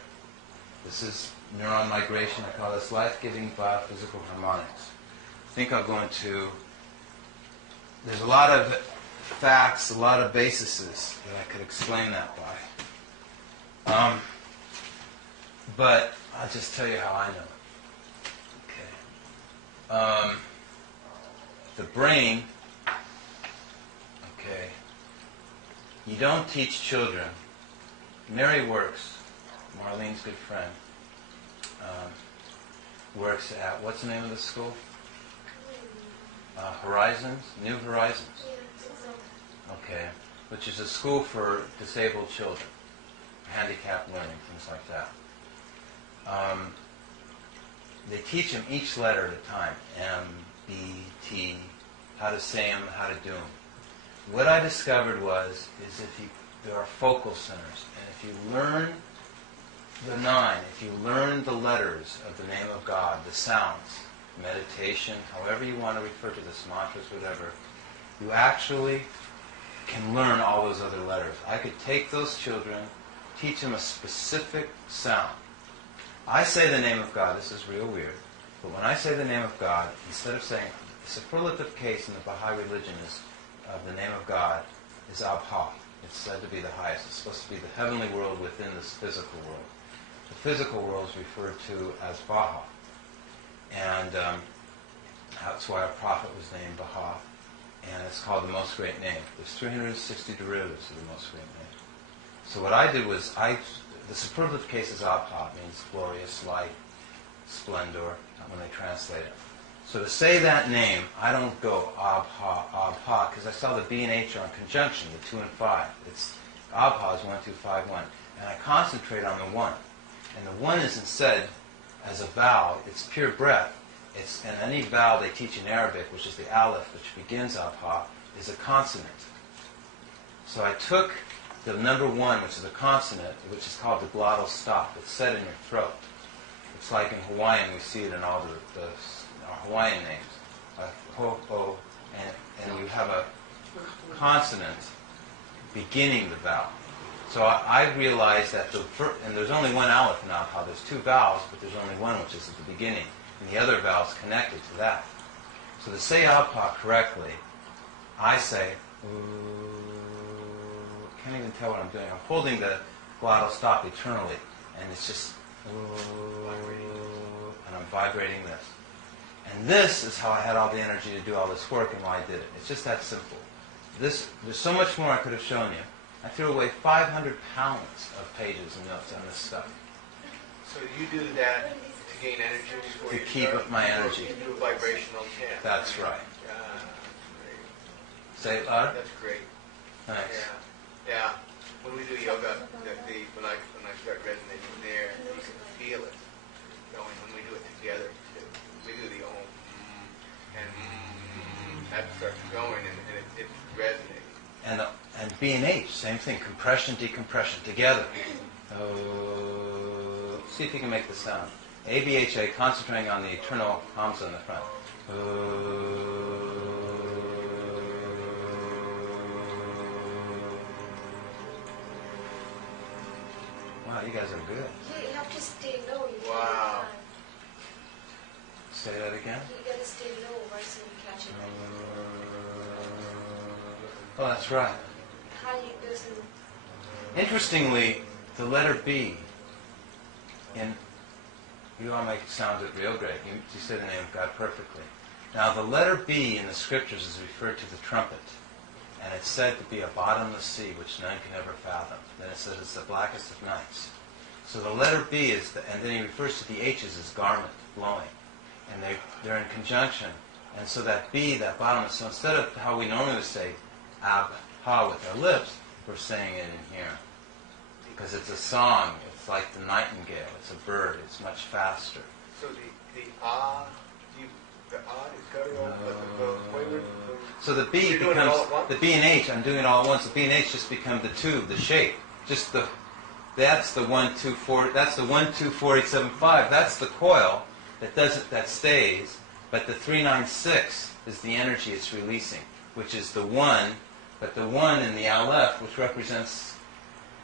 This is neuron migration. I call this life-giving biophysical harmonics. I think I'll go into... There's a lot of facts, a lot of bases that I could explain that by. But I'll just tell you how I know it. Okay. The brain, okay, you don't teach children. Mary Works, Marlene's good friend, works at, what's the name of the school? Horizons, New Horizons. Okay, which is a school for disabled children, handicapped learning, things like that. They teach them each letter at a time, M, B, T, how to say them, how to do them. What I discovered is there are focal centers, and if you learn the 9, if you learn the letters of the name of God, the sounds, meditation, however you want to refer to this, mantras, whatever, you actually can learn all those other letters. I could take those children, teach them a specific sound. I say the name of God, this is real weird, but when I say the name of God, instead of saying, the superlative case in the Baha'i religion is of the name of God is Abha. It's said to be the highest. It's supposed to be the heavenly world within this physical world. The physical world is referred to as Baha. And that's why our prophet was named Baha. And it's called the Most Great Name. There's 360 derivatives of the Most Great Name. So what I did was, the superlative case is Abha, means glorious, light, splendor, when they translate it. So to say that name, I don't go Abha, because I saw the B and H are in conjunction, the 2 and 5. It's Abha is 1, 2, 5, 1. And I concentrate on the 1. And the 1 isn't said as a vowel. It's pure breath. And any vowel they teach in Arabic, which is the aleph, which begins abha, is a consonant. So I took the number 1, which is a consonant, which is called the glottal stop. It's set in your throat. It's like in Hawaiian, we see it in all the Hawaiian names. Ho, ho, and you have a consonant beginning the vowel. So I realized that and there's only one aleph in abha. There's 2 vowels, but there's only one, which is at the beginning. And the other vowel's connected to that. So to say abha correctly, I say, can't even tell what I'm doing. I'm holding the glottal stop eternally, and it's just, and I'm vibrating this. And this is how I had all the energy to do all this work and why I did it. It's just that simple. There's so much more I could have shown you. I threw away 500 pounds of pages and notes on this stuff. So you do that to gain energy before To you keep start? up my energy. You do a vibrational chant. That's right. Great. Say it louder. That's great. Thanks. Yeah. When we do yoga, when I start resonating there, you can feel it going. When we do it together, too. We do the om, and that starts going, and it resonates. And B and H, same thing. Compression, decompression, together. See if you can make the sound. A, B, H, A, concentrating on the eternal hamza in the front. Wow, you guys are good. You have to stay low. You Wow. Say that again. You gotta stay low, right, so you catch it. Oh, that's right. How you doesn't. Interestingly, the letter B in you all make it sound it real great. You say the name of God perfectly. Now, the letter B in the scriptures is referred to the trumpet, and it's said to be a bottomless sea which none can ever fathom. Then it says it's the blackest of nights. So the letter B is, and then he refers to the H's as garment, blowing, and they're in conjunction. And so that B, that bottomless, so instead of how we normally would say ab, ha with our lips, we're saying it in here. Because it's a song, it's like the nightingale, it's a bird, it's much faster. So the is guttural, but the wayward. So the B You're doing it all becomes, at once? the B and H, I'm doing it all at once, the B and H just become the tube, the shape. Just that's the 1, 2, 4, that's the 1, 2, 4, 8, 7, 5, that's the coil that stays, but the 3, 9, 6 is the energy it's releasing, which is the 1, but the 1 in the aleph, which represents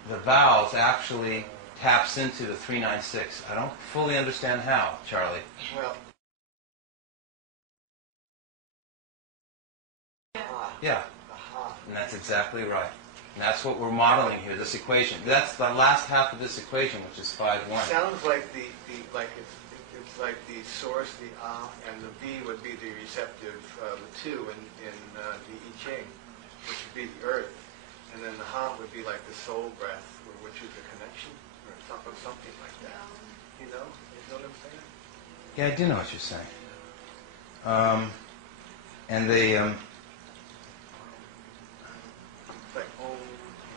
the vowels, actually taps into the 3, 9, 6. I don't fully understand how, Charlie. Well, Yeah, and that's exactly right. And that's what we're modeling here, this equation. That's the last half of this equation, which is 5, 1. sounds like it's like the source, the and the B would be the receptive, the 2 in the I Ching, which would be the earth, and then the Ha would be like the soul breath, which is the connection, or something like that. You know what I'm saying? Yeah, I do know what you're saying. And they, It's like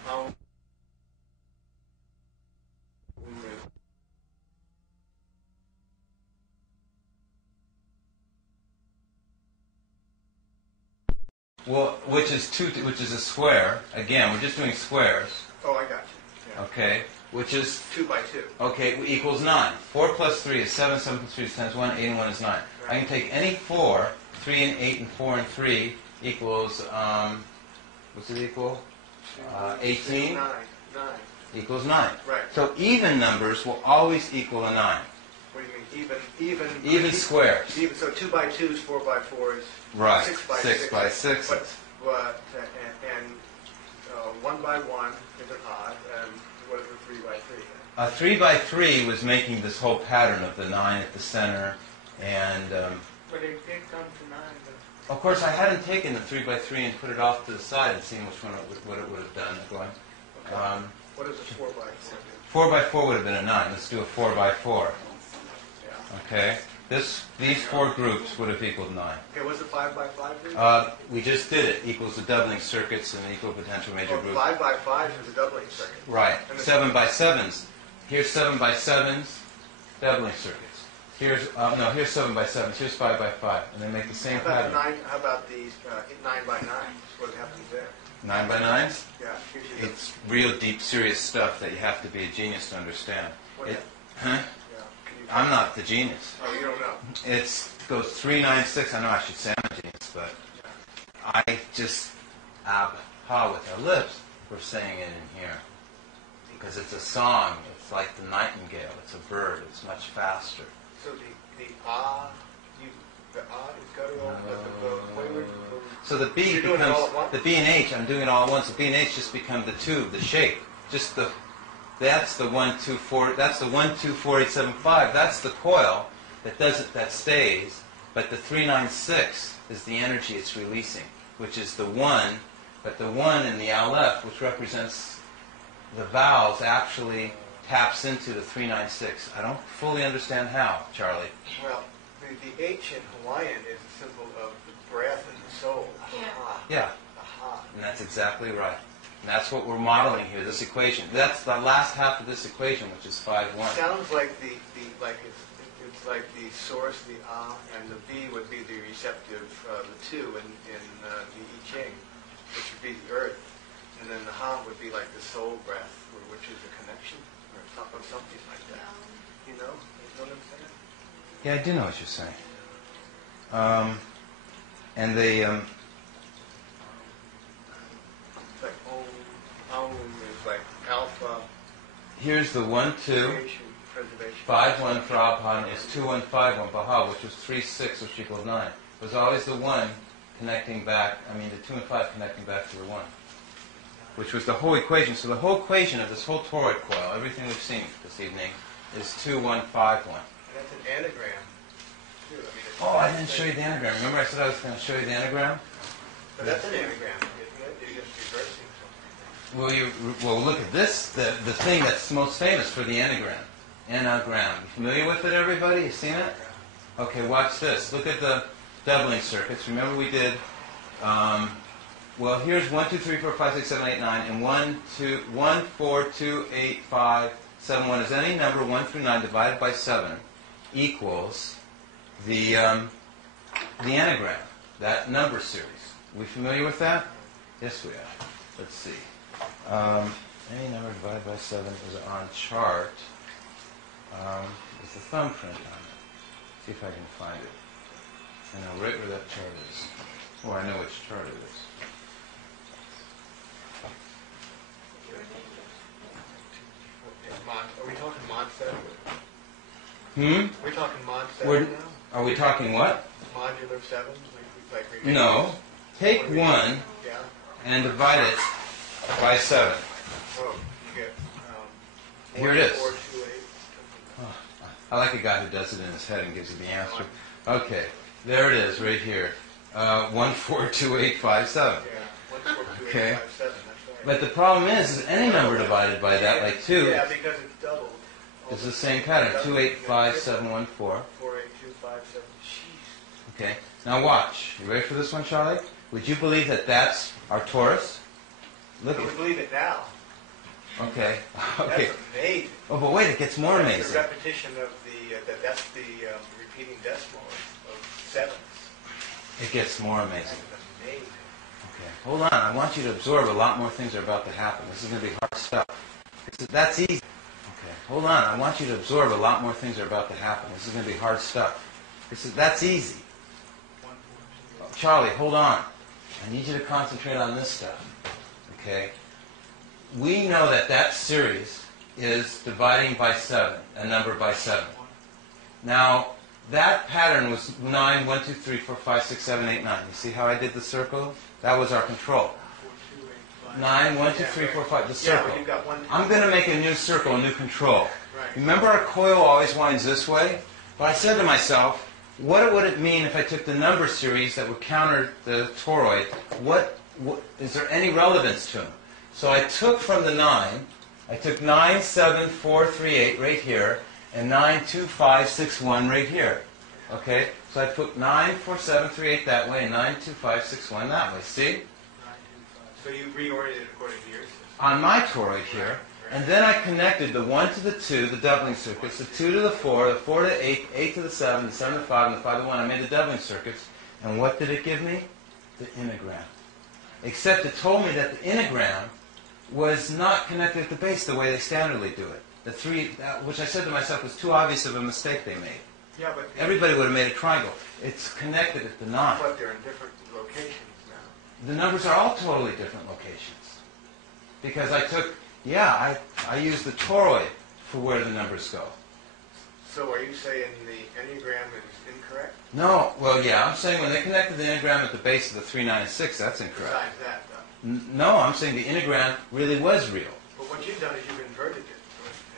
om. well, which is a square. Again, we're just doing squares. Oh, I got you. Yeah. Okay, which is 2 by 2. okay equals 9. 4 plus 3 is 7. 7 plus 3 is 10 is 1. 8 and 1 is 9. I can take any 4. 3 and 8 and 4 and 3 equals what's it equal? 18 9. equals 9. Right. So even numbers will always equal a 9. What do you mean? Even squares. Even, so 2 by 2s, 4 by 4s. Right. 6 by 6 by 6. But 1 by 1 is an odd, and what is a 3 by 3? 3 by 3 was making this whole pattern of the 9 at the center, and But it did come to 9. But of course I hadn't taken the 3 by 3 and put it off to the side and seen what it would have done. Going, What is a 4 by 4 do? 4 by 4 would have been a 9. Let's do a 4 by 4. Yeah. Okay. These 4 groups would have equaled 9. Okay, what's the 5 by 5 do? We just did it. Equals the doubling circuits and equal potential major groups. 5 by 5 is a doubling circuit. Right. And the 7 by 7s. Here's 7 by 7s, doubling circuits. Here's here's 7 by 7. Here's 5 by 5, and they make the same pattern. How about these 9 by 9s? What happens there? 9 by 9s? Yeah. It's real deep, serious stuff that you have to be a genius to understand. Huh? Yeah. I'm not the genius. Oh, you don't know. It goes 3, 9, 6. I know I should say I'm a genius, but I just ha with our lips. We're saying it in here because it's a song. It's like the nightingale. It's a bird. It's much faster. So the is guttural, So the B becomes the B and H. I'm doing it all at once. The B and H just become the tube, the shape. Just that's the 1, 2, 4. That's the 1, 2, 4, 8, 7, 5. That's the coil that stays. But the 3, 9, 6 is the energy it's releasing, which is the 1. But the 1 in the Aleph, which represents the vowels, actually taps into the 3, 9, 6. I don't fully understand how, Charlie. Well, the H in Hawaiian is a symbol of the breath and the soul. Aha. Yeah. Aha. And that's exactly right. And that's what we're modeling here, this equation. That's the last half of this equation, which is 5, 1. It sounds like it's like the source, the and the B would be the receptive, the 2 in the I Ching, which would be the earth. And then the Ha would be like the soul breath, which is a connection, or something like that. You know what I'm saying? Yeah, I do know what you're saying. And they... It's like Om is like alpha. Here's the 1, 2, Preservation. 5, 1 for Abha is 2, 1, 5, 1 Baha, which was 3, 6, which equals 9. It was always the 1 connecting back, the 2 and 5 connecting back to the 1, which was the whole equation. So the whole equation of this whole toroid coil, everything we've seen this evening, is 2, 1, 5, 1. And that's an anagram, too. Oh, I didn't show you the anagram. Remember I said I was going to show you the anagram? But that's an anagram, isn't it? You're just reversing something. Well, look at this, the thing that's most famous for the anagram. Anagram. You familiar with it, everybody? You seen it? Okay, watch this. Look at the doubling circuits. Remember we did, well, here's 1, 2, 3, 4, 5, 6, 7, 8, 9, and 1, 4, 2, 8, 5, 7, 1 is any number 1 through 9 divided by 7 equals the anagram, that number series. We familiar with that? Yes, we are. Let's see. Any number divided by 7 is on chart. Is the thumbprint on it. See if I can find it. I know right where that chart is. Oh, I know which chart it is. Are we talking mod 7? Hmm? Are we talking mod 7 now? Are we talking what? Modular 7? No. Take 1 Yeah. and divide it by 7. Oh, you get... Here it is. 4, 2, 8. Oh, I like a guy who does it in his head and gives you the answer. Okay, there it is, right here. 1, 4, 2, 8, 5, 7. Yeah, 1, 4, 2, 8, Okay. 5, 7, that's right. But the problem is any number divided by that, like 2, Yeah, because it's doubled. is the same pattern. 2, 8, 5, 7, 1, 4. 4, 8, 2, 5, 7. Jeez. Okay, now watch. You ready for this one, Charlie? Would you believe that that's our torus? Look I would at. believe it now. Okay. Okay. That's amazing. Oh, but wait, it gets more That's amazing. the repetition of that's the repeating decimal of sevens. It gets more amazing. That's amazing. Okay, hold on. I want you to absorb a lot more things are about to happen. This is going to be hard stuff. That's easy. Okay, hold on. I want you to absorb a lot more things are about to happen. This is going to be hard stuff. That's easy. Oh, Charlie, hold on. I need you to concentrate on this stuff. Okay? We know that that series is dividing by 7, a number by 7. Now, that pattern was 9, 1, 2, 3, 4, 5, 6, 7, 8, 9. You see how I did the circle? That was our control. 9, 1, 2, 3, 4, 5, the circle. I'm going to make a new circle, a new control. Remember our coil always winds this way? But I said to myself, what would it mean if I took the number series that would counter the toroid? Is there any relevance to them? So I took from the 9, I took 9, 7, 4, 3, 8 right here, and 9, 2, 5, 6, 1 right here. Okay? So I put 9, 4, 7, 3, 8 that way, and 9, 2, 5, 6, 1 that way. See? So you reoriented according to your system. On my toroid here, And then I connected the 1 to the 2, the doubling circuits, the 2 to the 4, the 4 to 8, 8 to the 7, the 7 to 5, and the 5 to 1. I made the doubling circuits. And what did it give me? The inogram. Except it told me that the inogram was not connected at the base the way they standardly do it. The 3, which I said to myself was too obvious of a mistake they made. Yeah, but Everybody would have made a triangle. It's connected at the 9. but they're in different locations now. The numbers are all totally different locations. Because I took, I used the toroid for where the numbers go. So are you saying the enneagram is incorrect? No, well, I'm saying when they connected the enneagram at the base of the 3, 9, and 6, that's incorrect. Besides that, though. No, I'm saying the enneagram really was real. But what you've done is you've inverted it,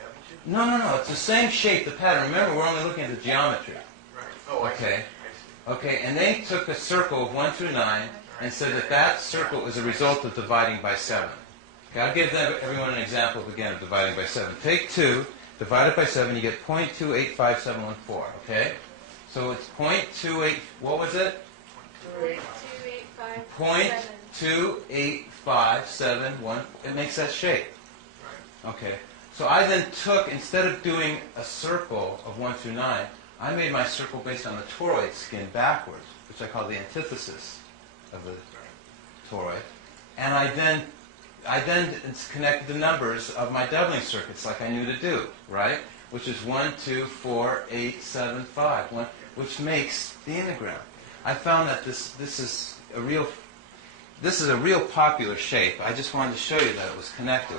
haven't you? No, it's the same shape, the pattern. Remember, we're only looking at the geometry. Right. Oh, I see. Okay. I see. Okay, and they took a circle of 1 through 9 and said that that circle is a result of dividing by 7. Okay, I'll give everyone an example again of dividing by 7. Take 2, divide it by 7, you get 0.285714, okay? So it's 0.28, what was it? 0.28571. It makes that shape. Okay. So I then took, instead of doing a circle of 1 through 9, I made my circle based on the toroid skin backwards, which I call the antithesis of the toroid. And I then connected the numbers of my doubling circuits like I knew to do, right? Which is 1, 2, 4, 8, 7, 5, which makes the enneagram. I found that this is a real popular shape. I just wanted to show you that it was connected.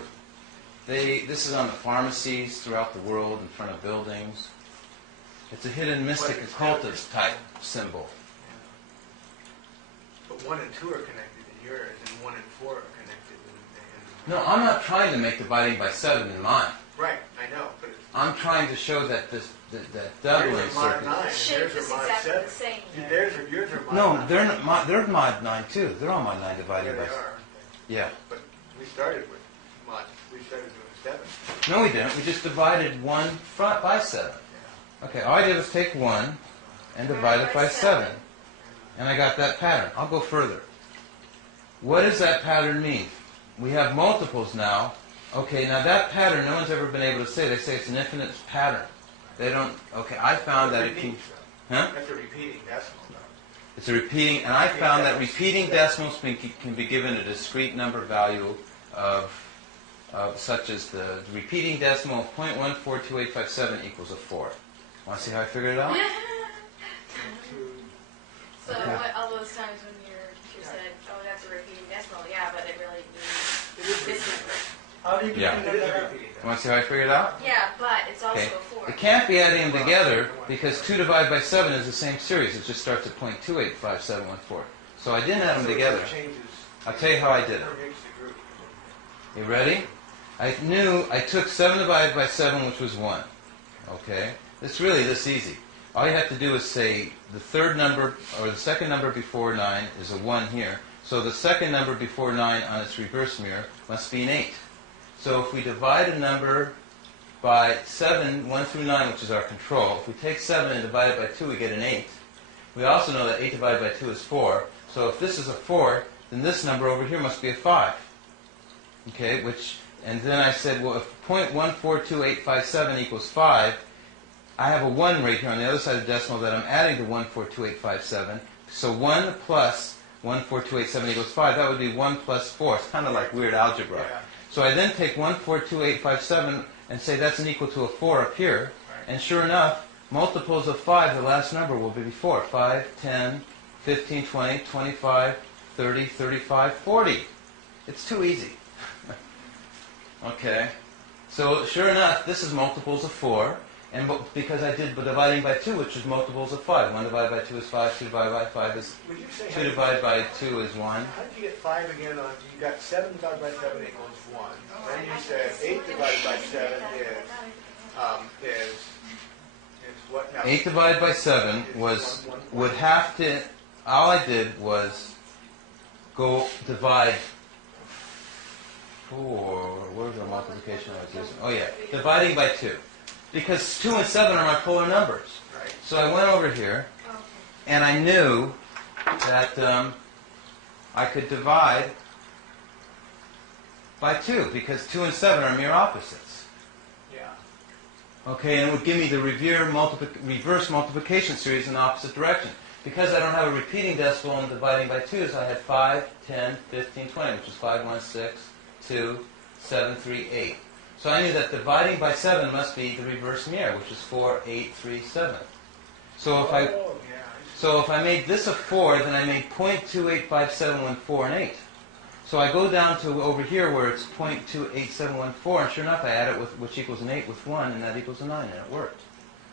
This is on the pharmacies throughout the world, in front of buildings. It's a hidden mystic occultist type symbol. But 1 and 2 are connected in yours, and 1 and 4 are connected in No, I'm not trying to make dividing by 7 in mine. Right, I know, but it's... I'm trying to show that that doubling Yours are mod circuit. 9, The and shape yours is are mod exactly 7. the same. Yours are mod No, 9. they're mod 9 too. They're all mod 9 dividing Yeah, by they 7. are. Yeah. But we started with mod. We started with 7. No, we didn't. We just divided 1 by 7. Okay, all I did was take 1 and divide it by 7. And I got that pattern. I'll go further. What does that pattern mean? We have multiples now. Okay, now that pattern, no one's ever been able to say. They say it's an infinite pattern. They don't... Okay, I found that it can... Huh? That's a repeating decimal, though. It's a repeating... And I found that repeating decimals can be given a discrete number value of such as the repeating decimal of 0.142857 equals a 4. Want to see how I figured it out? So all those times when your teacher said, "Oh, that's a repeating decimal," but it really means this number. How did you Yeah. figure that out? Want to see how I figured it out? Yeah, but it's also Okay. a 4. It can't be adding them together because 2 divided by 7 is the same series. It just starts at 0.285714. So I didn't add them together. I'll tell you how I did it. You ready? I knew I took 7 divided by 7, which was 1. Okay? It's really this easy. All you have to do is say the third number, or the second number before 9 is a 1 here. So the second number before 9 on its reverse mirror must be an 8. So if we divide a number by 7, 1 through 9, which is our control, if we take 7 and divide it by 2, we get an 8. We also know that 8 divided by 2 is 4. So if this is a 4, then this number over here must be a 5. Okay, and then I said, well, if 0.142857 equals 5, I have a 1 right here on the other side of the decimal that I'm adding to 1.42857. So 1 plus 1.4287 equals 5. That would be 1 plus 4. It's kind of like weird algebra. Yeah. So I then take 1.42857 and say that's an equal to a 4 up here. And sure enough, multiples of 5, the last number will be 4. 5, 10, 15, 20, 25, 30, 35, 40. It's too easy. Okay. So sure enough, this is multiples of 4. And because I did dividing by 2, which is multiples of 5. 1 divided by 2 is 5. 2 divided by 5 is... 2 divided by 2 is 1. How did you get 5 again on... You got 7 divided by 7 equals 1. Then you said 8 divided by 7 is what now? 8 divided by 7 would have to... All I did was go divide 4... Where's the multiplication I was using? Oh yeah, dividing by 2. Because 2 and 7 are my polar numbers. Right. So I went over here, and I knew that I could divide by 2, because 2 and 7 are mere opposites. Yeah. Okay, and it would give me the reverse multiplication series in the opposite direction. Because I don't have a repeating decimal and dividing by 2s, I had 5, 10, 15, 20, which is 5, 1, 6, 2, 7, 3, 8. So I knew that dividing by 7 must be the reverse mirror, which is 4, 8, 3, 7. So if I made this a 4, then I made 0.285714 and 8. So I go down to over here where it's 0.28714, and sure enough I add it with, which equals an 8 with 1, and that equals a 9, and it worked.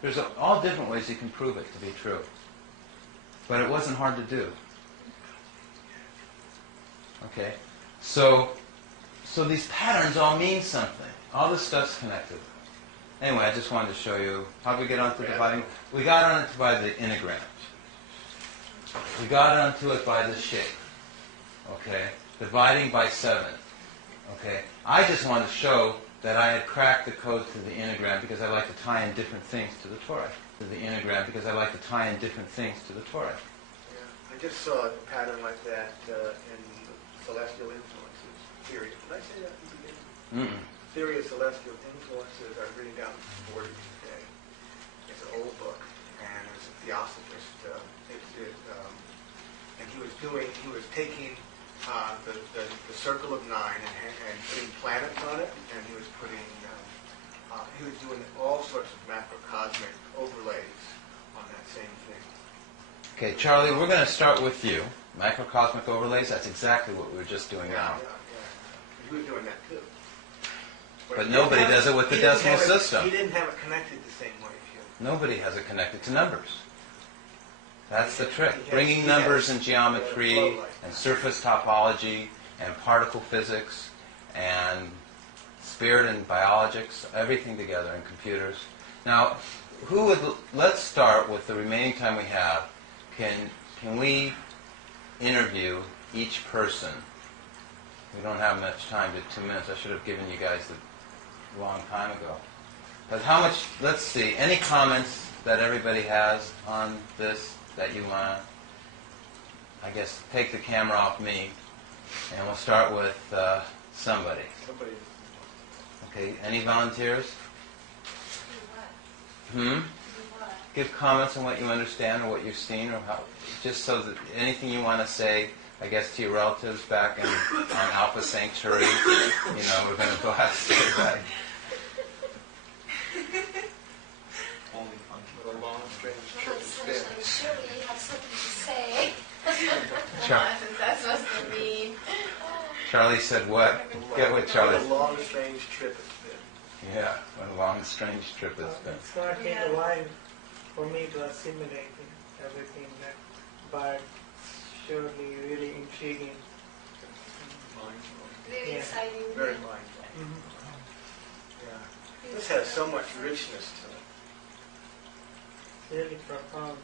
There's all different ways you can prove it to be true. But it wasn't hard to do. Okay? So these patterns all mean something. All this stuff's connected. Anyway, I just wanted to show you how we get onto dividing. We got on it by the integrand. We got onto it by the shape. Okay? Dividing by 7. Okay? I just wanted to show that I had cracked the code to the integrand because I like to tie in different things to the Torah. To the integrand because I like to tie in different things to the Torah. Yeah, I just saw a pattern like that in celestial influences theory. Did I say that in the beginning? Theory of celestial influences. I was reading down the 40s today. It's an old book, and it was a theosophist. And he was taking the circle of 9 and putting planets on it, and he was doing all sorts of macrocosmic overlays on that same thing. Okay, Charlie, we're going to start with you. Macrocosmic overlays, that's exactly what we were just doing now. Yeah. He was doing that too. But nobody does it with the decimal system. He didn't have it connected the same way as you. Nobody has it connected to numbers. That's the trick. Bringing numbers and geometry and surface topology and particle physics and spirit and biologics, everything together in computers. Now, let's start with the remaining time we have. Can we interview each person? We don't have much time to 2 minutes. I should have given you guys a long time ago. But how much, let's see, any comments that everybody has on this that you want to, I guess, take the camera off me, and we'll start with somebody. Okay, any volunteers? Give comments on what you understand or what you've seen, or how, just so that anything you want to say, I guess, to your relatives back on Alpha Sanctuary, we're going to blast everybody. Surely you have something to say. That's supposed to mean. Charlie said what? Get what Charlie What a long, strange trip it's been. Yeah, what a long, strange trip it's been. It's going to take a while for me to assimilate everything, but surely really intriguing. Very exciting. Very mindful. Yeah. This has so much richness to it. Really profound.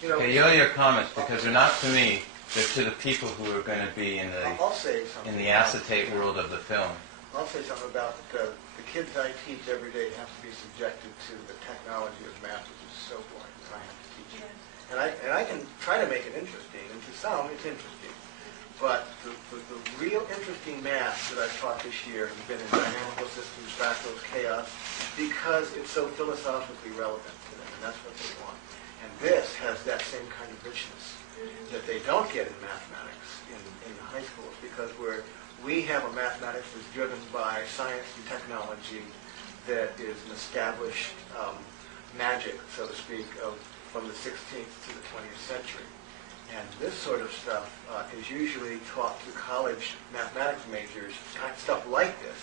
Okay, you know your comments, because they're not to me, they're to the people who are going to be in I'll say something. the acetate world of the film. I'll say something about the kids I teach every day have to be subjected to the technology of math, which is so boring, and I have to teach it. And I can try to make it interesting, and to some it's interesting. But the real interesting math that I've taught this year has been in dynamical systems, fractals, chaos, because it's so philosophically relevant to them, and that's what they want. And this has that same kind of richness that they don't get in mathematics in the high schools, because we have a mathematics that's driven by science and technology that is an established magic, so to speak, from the 16th to the 20th century. And this sort of stuff is usually taught to college mathematics majors. Stuff like this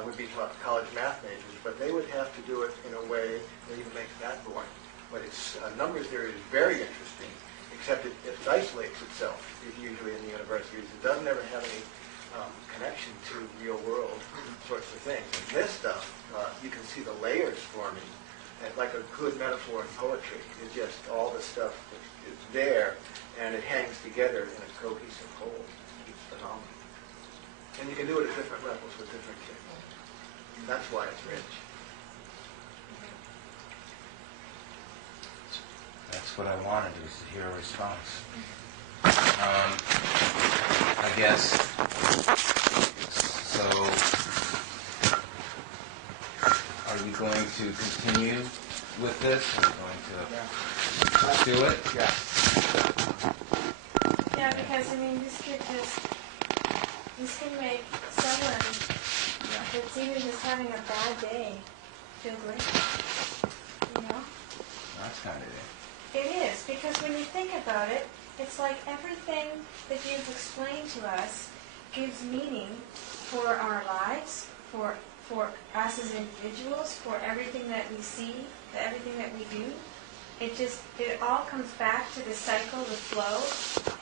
would be taught to college math majors, but they would have to do it in a way that even makes that boring. But its number theory is very interesting, except it isolates itself usually in the universities. It doesn't ever have any connection to real world sorts of things. And this stuff, you can see the layers forming, and like a good metaphor in poetry. It's just all the stuff is there, and it hangs together in a cohesive whole. It's phenomenal. And you can do it at different levels with different kids. That's why it's rich. That's what I wanted, was to hear a response. I guess. So, are you going to continue with this? Are you going to do it? Yeah. Yeah, because I mean, this can make someone that's even just having a bad day feel great. You know? That's kind of it. It is, because when you think about it, it's like everything that you've explained to us gives meaning for our lives, for us as individuals, for everything that we see, everything that we do. It all comes back to the cycle, the flow,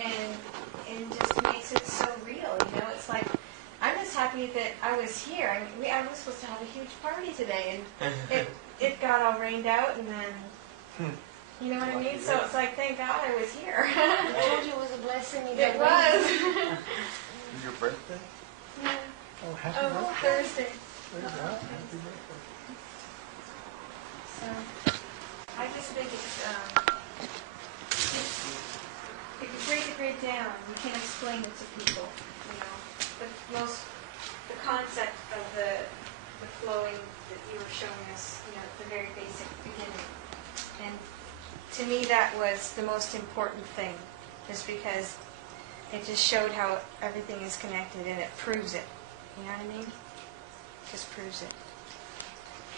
and just makes it so real, you know? It's like, I'm just happy that I was here. I mean, I was supposed to have a huge party today, and it got all rained out, and then, you know what I mean? So it's like, thank God I was here. I told you it was a blessing. It was. Your birthday? Yeah. Oh, happy Oh, Thursday. birthday. Happy birthday. So, I just think it's break it down. You can't explain it to people, you know. The concept of the flowing that you were showing us, you know, at the very basic beginning. And to me, that was the most important thing, just because it just showed how everything is connected, and it proves it. You know what I mean? Just proves it.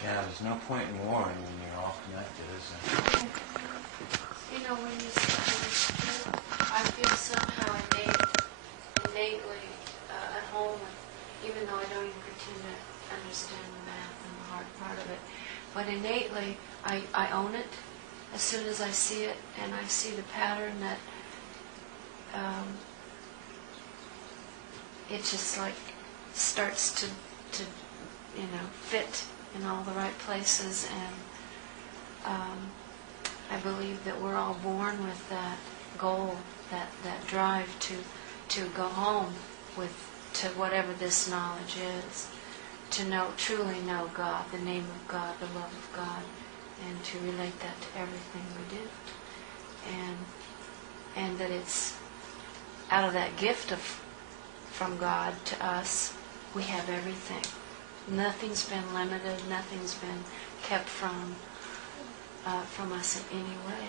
Yeah, there's no point in warring when you're all connected, is there? You know, when you say, I feel somehow innately at home, even though I don't even pretend to understand the math and the hard part of it. But innately, I own it as soon as I see it, and I see the pattern that it just like starts to fit in all the right places, and I believe that we're all born with that goal, that drive to go home to whatever this knowledge is, to truly know God, the name of God, the love of God, and to relate that to everything we do, and that it's out of that gift from God to us, we have everything. Nothing's been limited. Nothing's been kept from us in any way.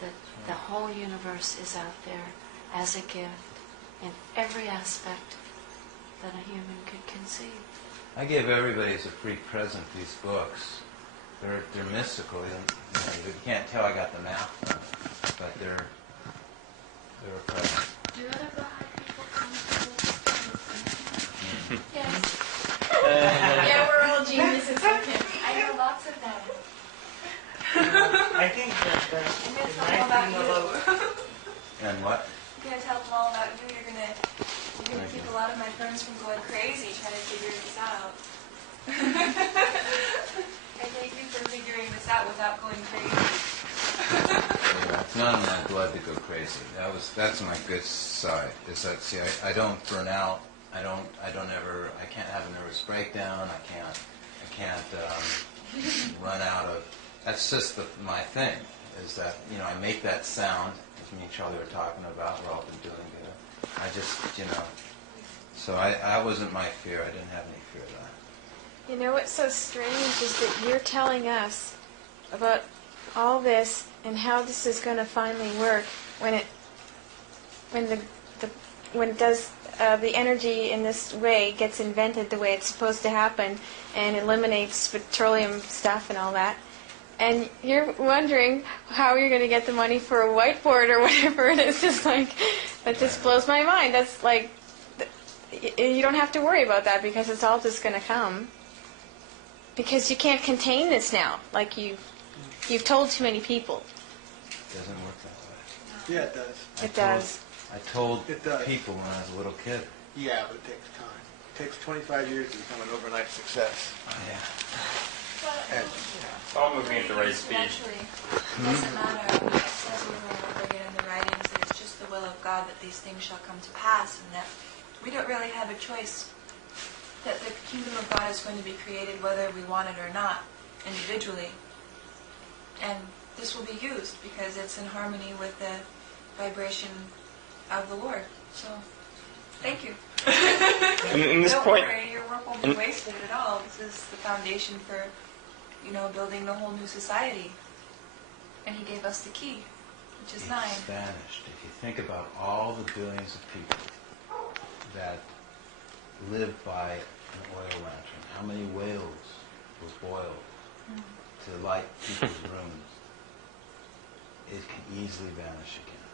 That the whole universe is out there as a gift in every aspect that a human could conceive. I give everybody as a free present these books. They're mystical. You can't tell I got the math from it, but they're a present. Do other Baha'i people come to this? Yes. Yeah, we're all geniuses. I know lots of them. I think that I'm the going to tell nice them about thing you. about And what? I'm going to tell them all about you. You're going to keep a lot of my friends from going crazy trying to figure this out. And thank you for figuring this out without going crazy. Yeah, it's not in my blood to go crazy. That's my good side. Is that I don't burn out. I can't have a nervous breakdown. I can't run out of. That's just my thing. Is that I make that sound, as me and Charlie were talking about. We're all been doing it. I just So I wasn't my fear. I didn't have any fear of that. You know what's so strange is that you're telling us about all this and how this is going to finally work when the energy in this way gets invented the way it's supposed to happen and eliminates petroleum stuff and all that. And you're wondering how you're going to get the money for a whiteboard or whatever. And it's just like, that just blows my mind. That's like, you don't have to worry about that because it's all just going to come. Because you can't contain this now, like you've told too many people. It doesn't work that way. Yeah, it does. It does. I told It does. people when I was a little kid. Yeah, but it takes time. It takes 25 years to become an overnight success. Yeah. And It's all moving at the right speed. Eventually, it doesn't matter. It says over and over again in the writings that it's just the will of God that these things shall come to pass, and that we don't really have a choice. That the kingdom of God is going to be created whether we want it or not, individually. And this will be used because it's in harmony with the vibration of the Lord. So Thank you. In this Don't point, worry, your work won't be wasted at all. This is the foundation for, building the whole new society. And he gave us the key, which is 9. It's vanished. If you think about all the billions of people that live by an oil lantern, how many whales were boiled to light people's rooms, it can easily vanish again.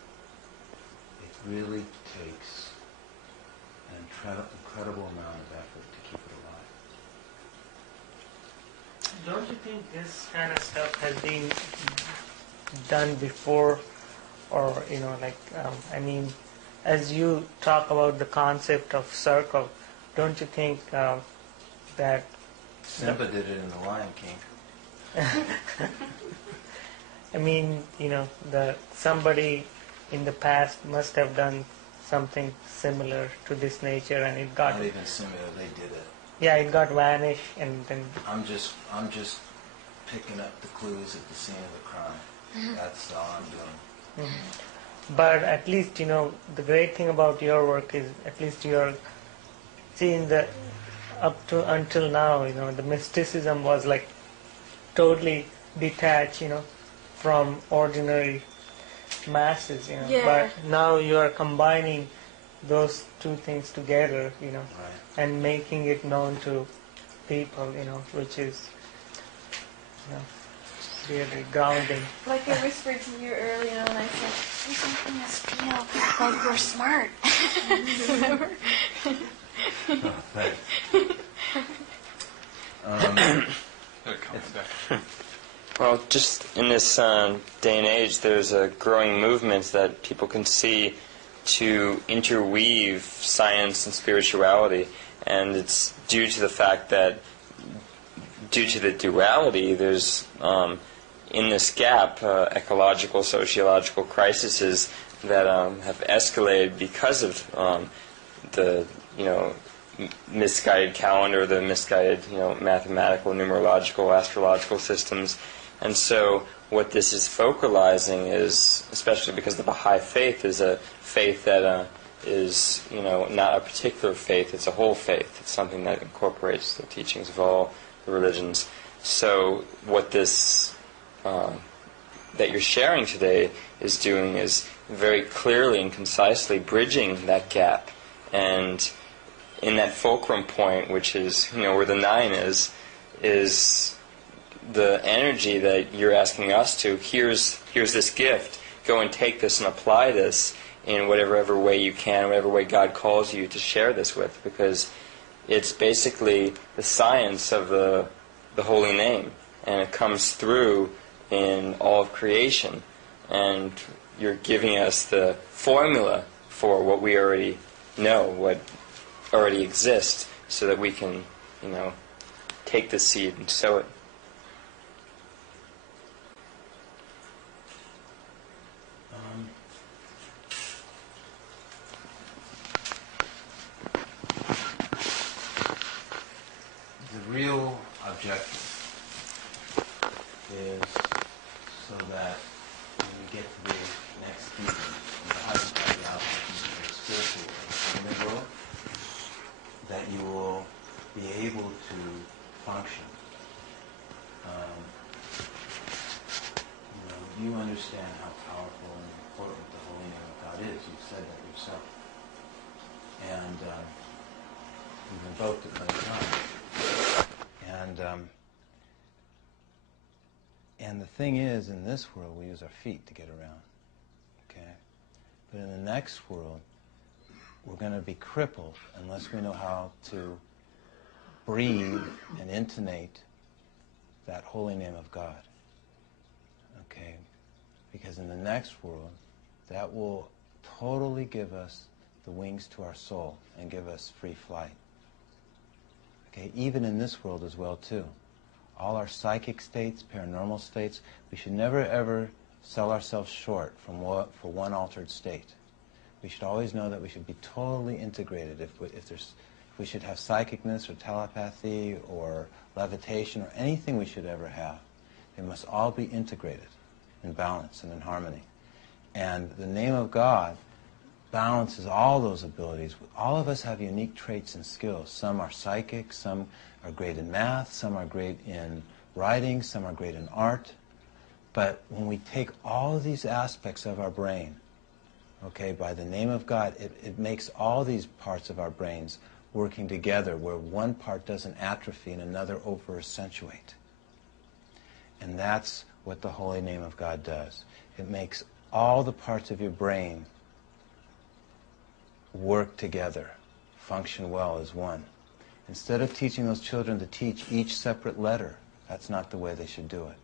It really takes an incredible amount of effort to keep it alive. Don't you think this kind of stuff has been done before, or as you talk about the concept of circle, don't you think that Simba did it in The Lion King. that somebody in the past must have done something similar to this nature, and it got Not even similar, they did it. it got vanished, and then I'm just picking up the clues at the scene of the crime. That's all I'm doing. But at least, the great thing about your work is at least you're seeing the until now, the mysticism was like totally detached, from ordinary masses, Yeah. But now you are combining those two things together, Right. and making it known to people, which is, really grounding. Like I whispered to you earlier, and I said, You're making us feel like we're smart. Oh, thanks. It comes back. well, just in this day and age, there's a growing movement that people can see to interweave science and spirituality, and it's due to the fact that, due to the duality, there's in this gap ecological, sociological crises that have escalated because of the misguided calendar, the misguided mathematical, numerological, astrological systems, and so what this is focalizing is, especially because the Baha'i faith is a faith that is not a particular faith; it's a whole faith. It's something that incorporates the teachings of all the religions. So what this that you're sharing today is doing is very clearly and concisely bridging that gap, and in that fulcrum point, which is where the 9 is the energy that you're asking us to. Here's this gift. Go and take this and apply this in whatever way you can, whatever way God calls you to share this with, because it's basically the science of the holy name, and it comes through in all of creation, and you're giving us the formula for what we already know, what already exists, so that we can take the seed and sow it. The real objective is so that when we get to the next season, the height of the outcomes of the spiritual and the world, that you will be able to function. You understand how powerful and important the holy name of God is. You've said that yourself. And you've invoked it many times. And the thing is, in this world, we use our feet to get around. Okay? But in the next world, we're going to be crippled unless we know how to breathe and intonate that holy name of God. Okay? Because in the next world, that will totally give us the wings to our soul and give us free flight. Okay? Even in this world as well, too. All our psychic states, paranormal states, we should never ever sell ourselves short for one altered state. We should always know that we should be totally integrated. If we should have psychicness or telepathy or levitation or anything we should ever have, they must all be integrated in balance and in harmony. And the name of God balances all those abilities. All of us have unique traits and skills. Some are psychic, some are great in math, some are great in writing, some are great in art. But when we take all of these aspects of our brain, okay, by the name of God, it makes all these parts of our brains working together where one part doesn't atrophy and another over-accentuate. And that's what the holy name of God does. It makes all the parts of your brain work together, function well as one. Instead of teaching those children to teach each separate letter, that's not the way they should do it.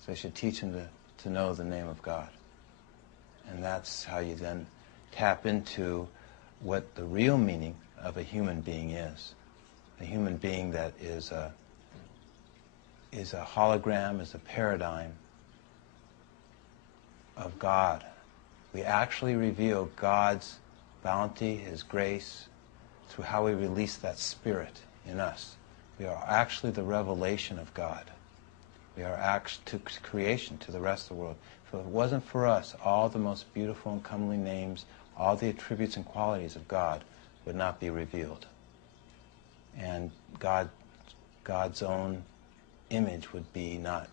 So they should teach them to know the name of God. And that's how you then tap into what the real meaning of a human being is. A human being that is a hologram, is a paradigm of God. We actually reveal God's bounty, His grace, through how we release that spirit in us. We are actually the revelation of God. We are to creation, to the rest of the world. If it wasn't for us, all the most beautiful and comely names, all the attributes and qualities of God would not be revealed. And God's own image would be not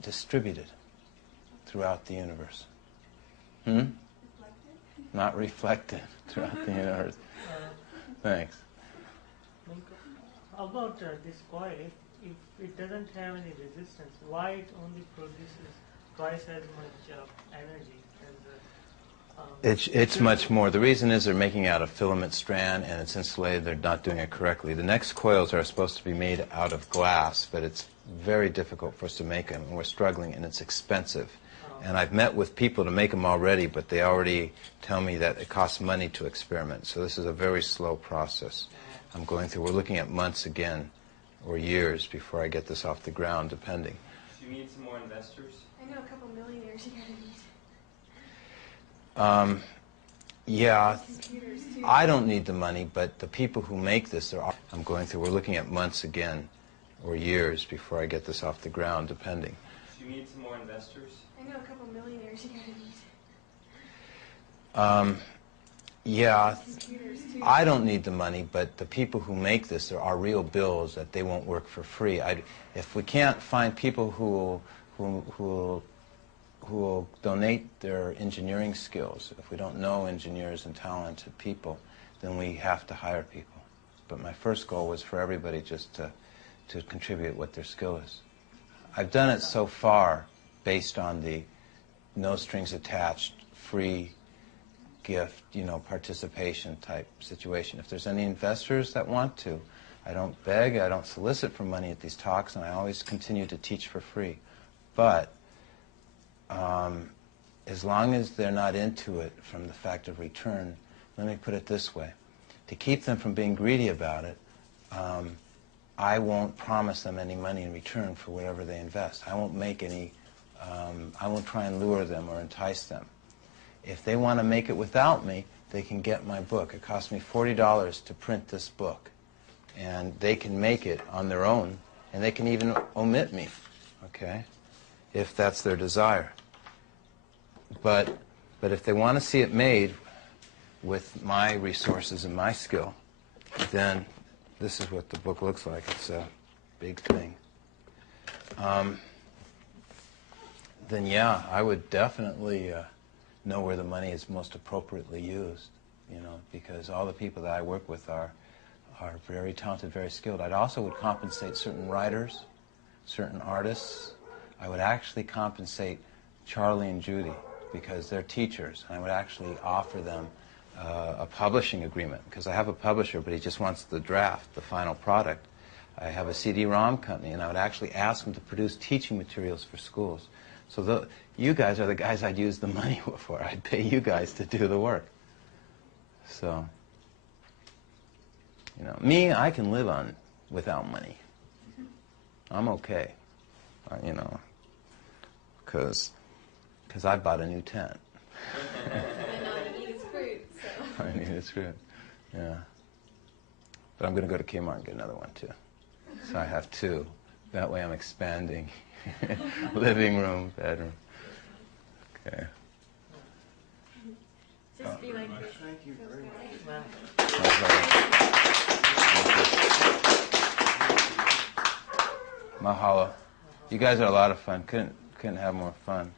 distributed throughout the universe. Not reflected throughout the universe. Thanks. About this coil, if it doesn't have any resistance, why it only produces twice as much energy as It's much more. The reason is they're making out a filament strand and it's insulated. They're not doing it correctly. The next coils are supposed to be made out of glass, but it's very difficult for us to make them, and we're struggling, and it's expensive. And I've met with people to make them already, but they already tell me that it costs money to experiment. So this is a very slow process I'm going through. We're looking at months again, or years, before I get this off the ground, depending. Do you need some more investors? I know a couple millionaires you gotta meet. Yeah, I don't need the money, but the people who make this, I'm going through. We're looking at months again, or years, before I get this off the ground, depending. Do you need some more investors? I know a couple millionaires you gotta meet. Yeah, I don't need the money, but the people who make this, there are real bills that they won't work for free. If we can't find people who will donate their engineering skills, if we don't know engineers and talented people, then we have to hire people. But my first goal was for everybody just to contribute what their skill is. I've done it so far based on the no strings attached, free gift, participation type situation. If there's any investors that want to, I don't beg, I don't solicit for money at these talks, and I always continue to teach for free. But as long as they're not into it from the fact of return, let me put it this way. To keep them from being greedy about it, I won't promise them any money in return for whatever they invest. I won't make any, I won't try and lure them or entice them. If they want to make it without me, they can get my book. It cost me $40 to print this book. And they can make it on their own, and they can even omit me, okay, if that's their desire. But if they want to see it made with my resources and my skill, then this is what the book looks like. It's a big thing. Then yeah, I would definitely know where the money is most appropriately used, because all the people that I work with are very talented, very skilled. I also would compensate certain writers, certain artists. I would actually compensate Charlie and Judy because they're teachers. And I would actually offer them a publishing agreement, because I have a publisher, but he just wants the draft, the final product. I have a CD-ROM company, and I would actually ask them to produce teaching materials for schools. So you guys are the guys I'd use the money for. I'd pay you guys to do the work. So, me, I can live on without money. I'm okay, because I bought a new tent. And all you need is fruit, so. I need its fruit, yeah. But I'm going to go to Kmart and get another one, too. So I have two. That way I'm expanding Living room, bedroom. Okay. Just be like this. Thank you very much. Mahalo. You guys are a lot of fun. Couldn't have more fun.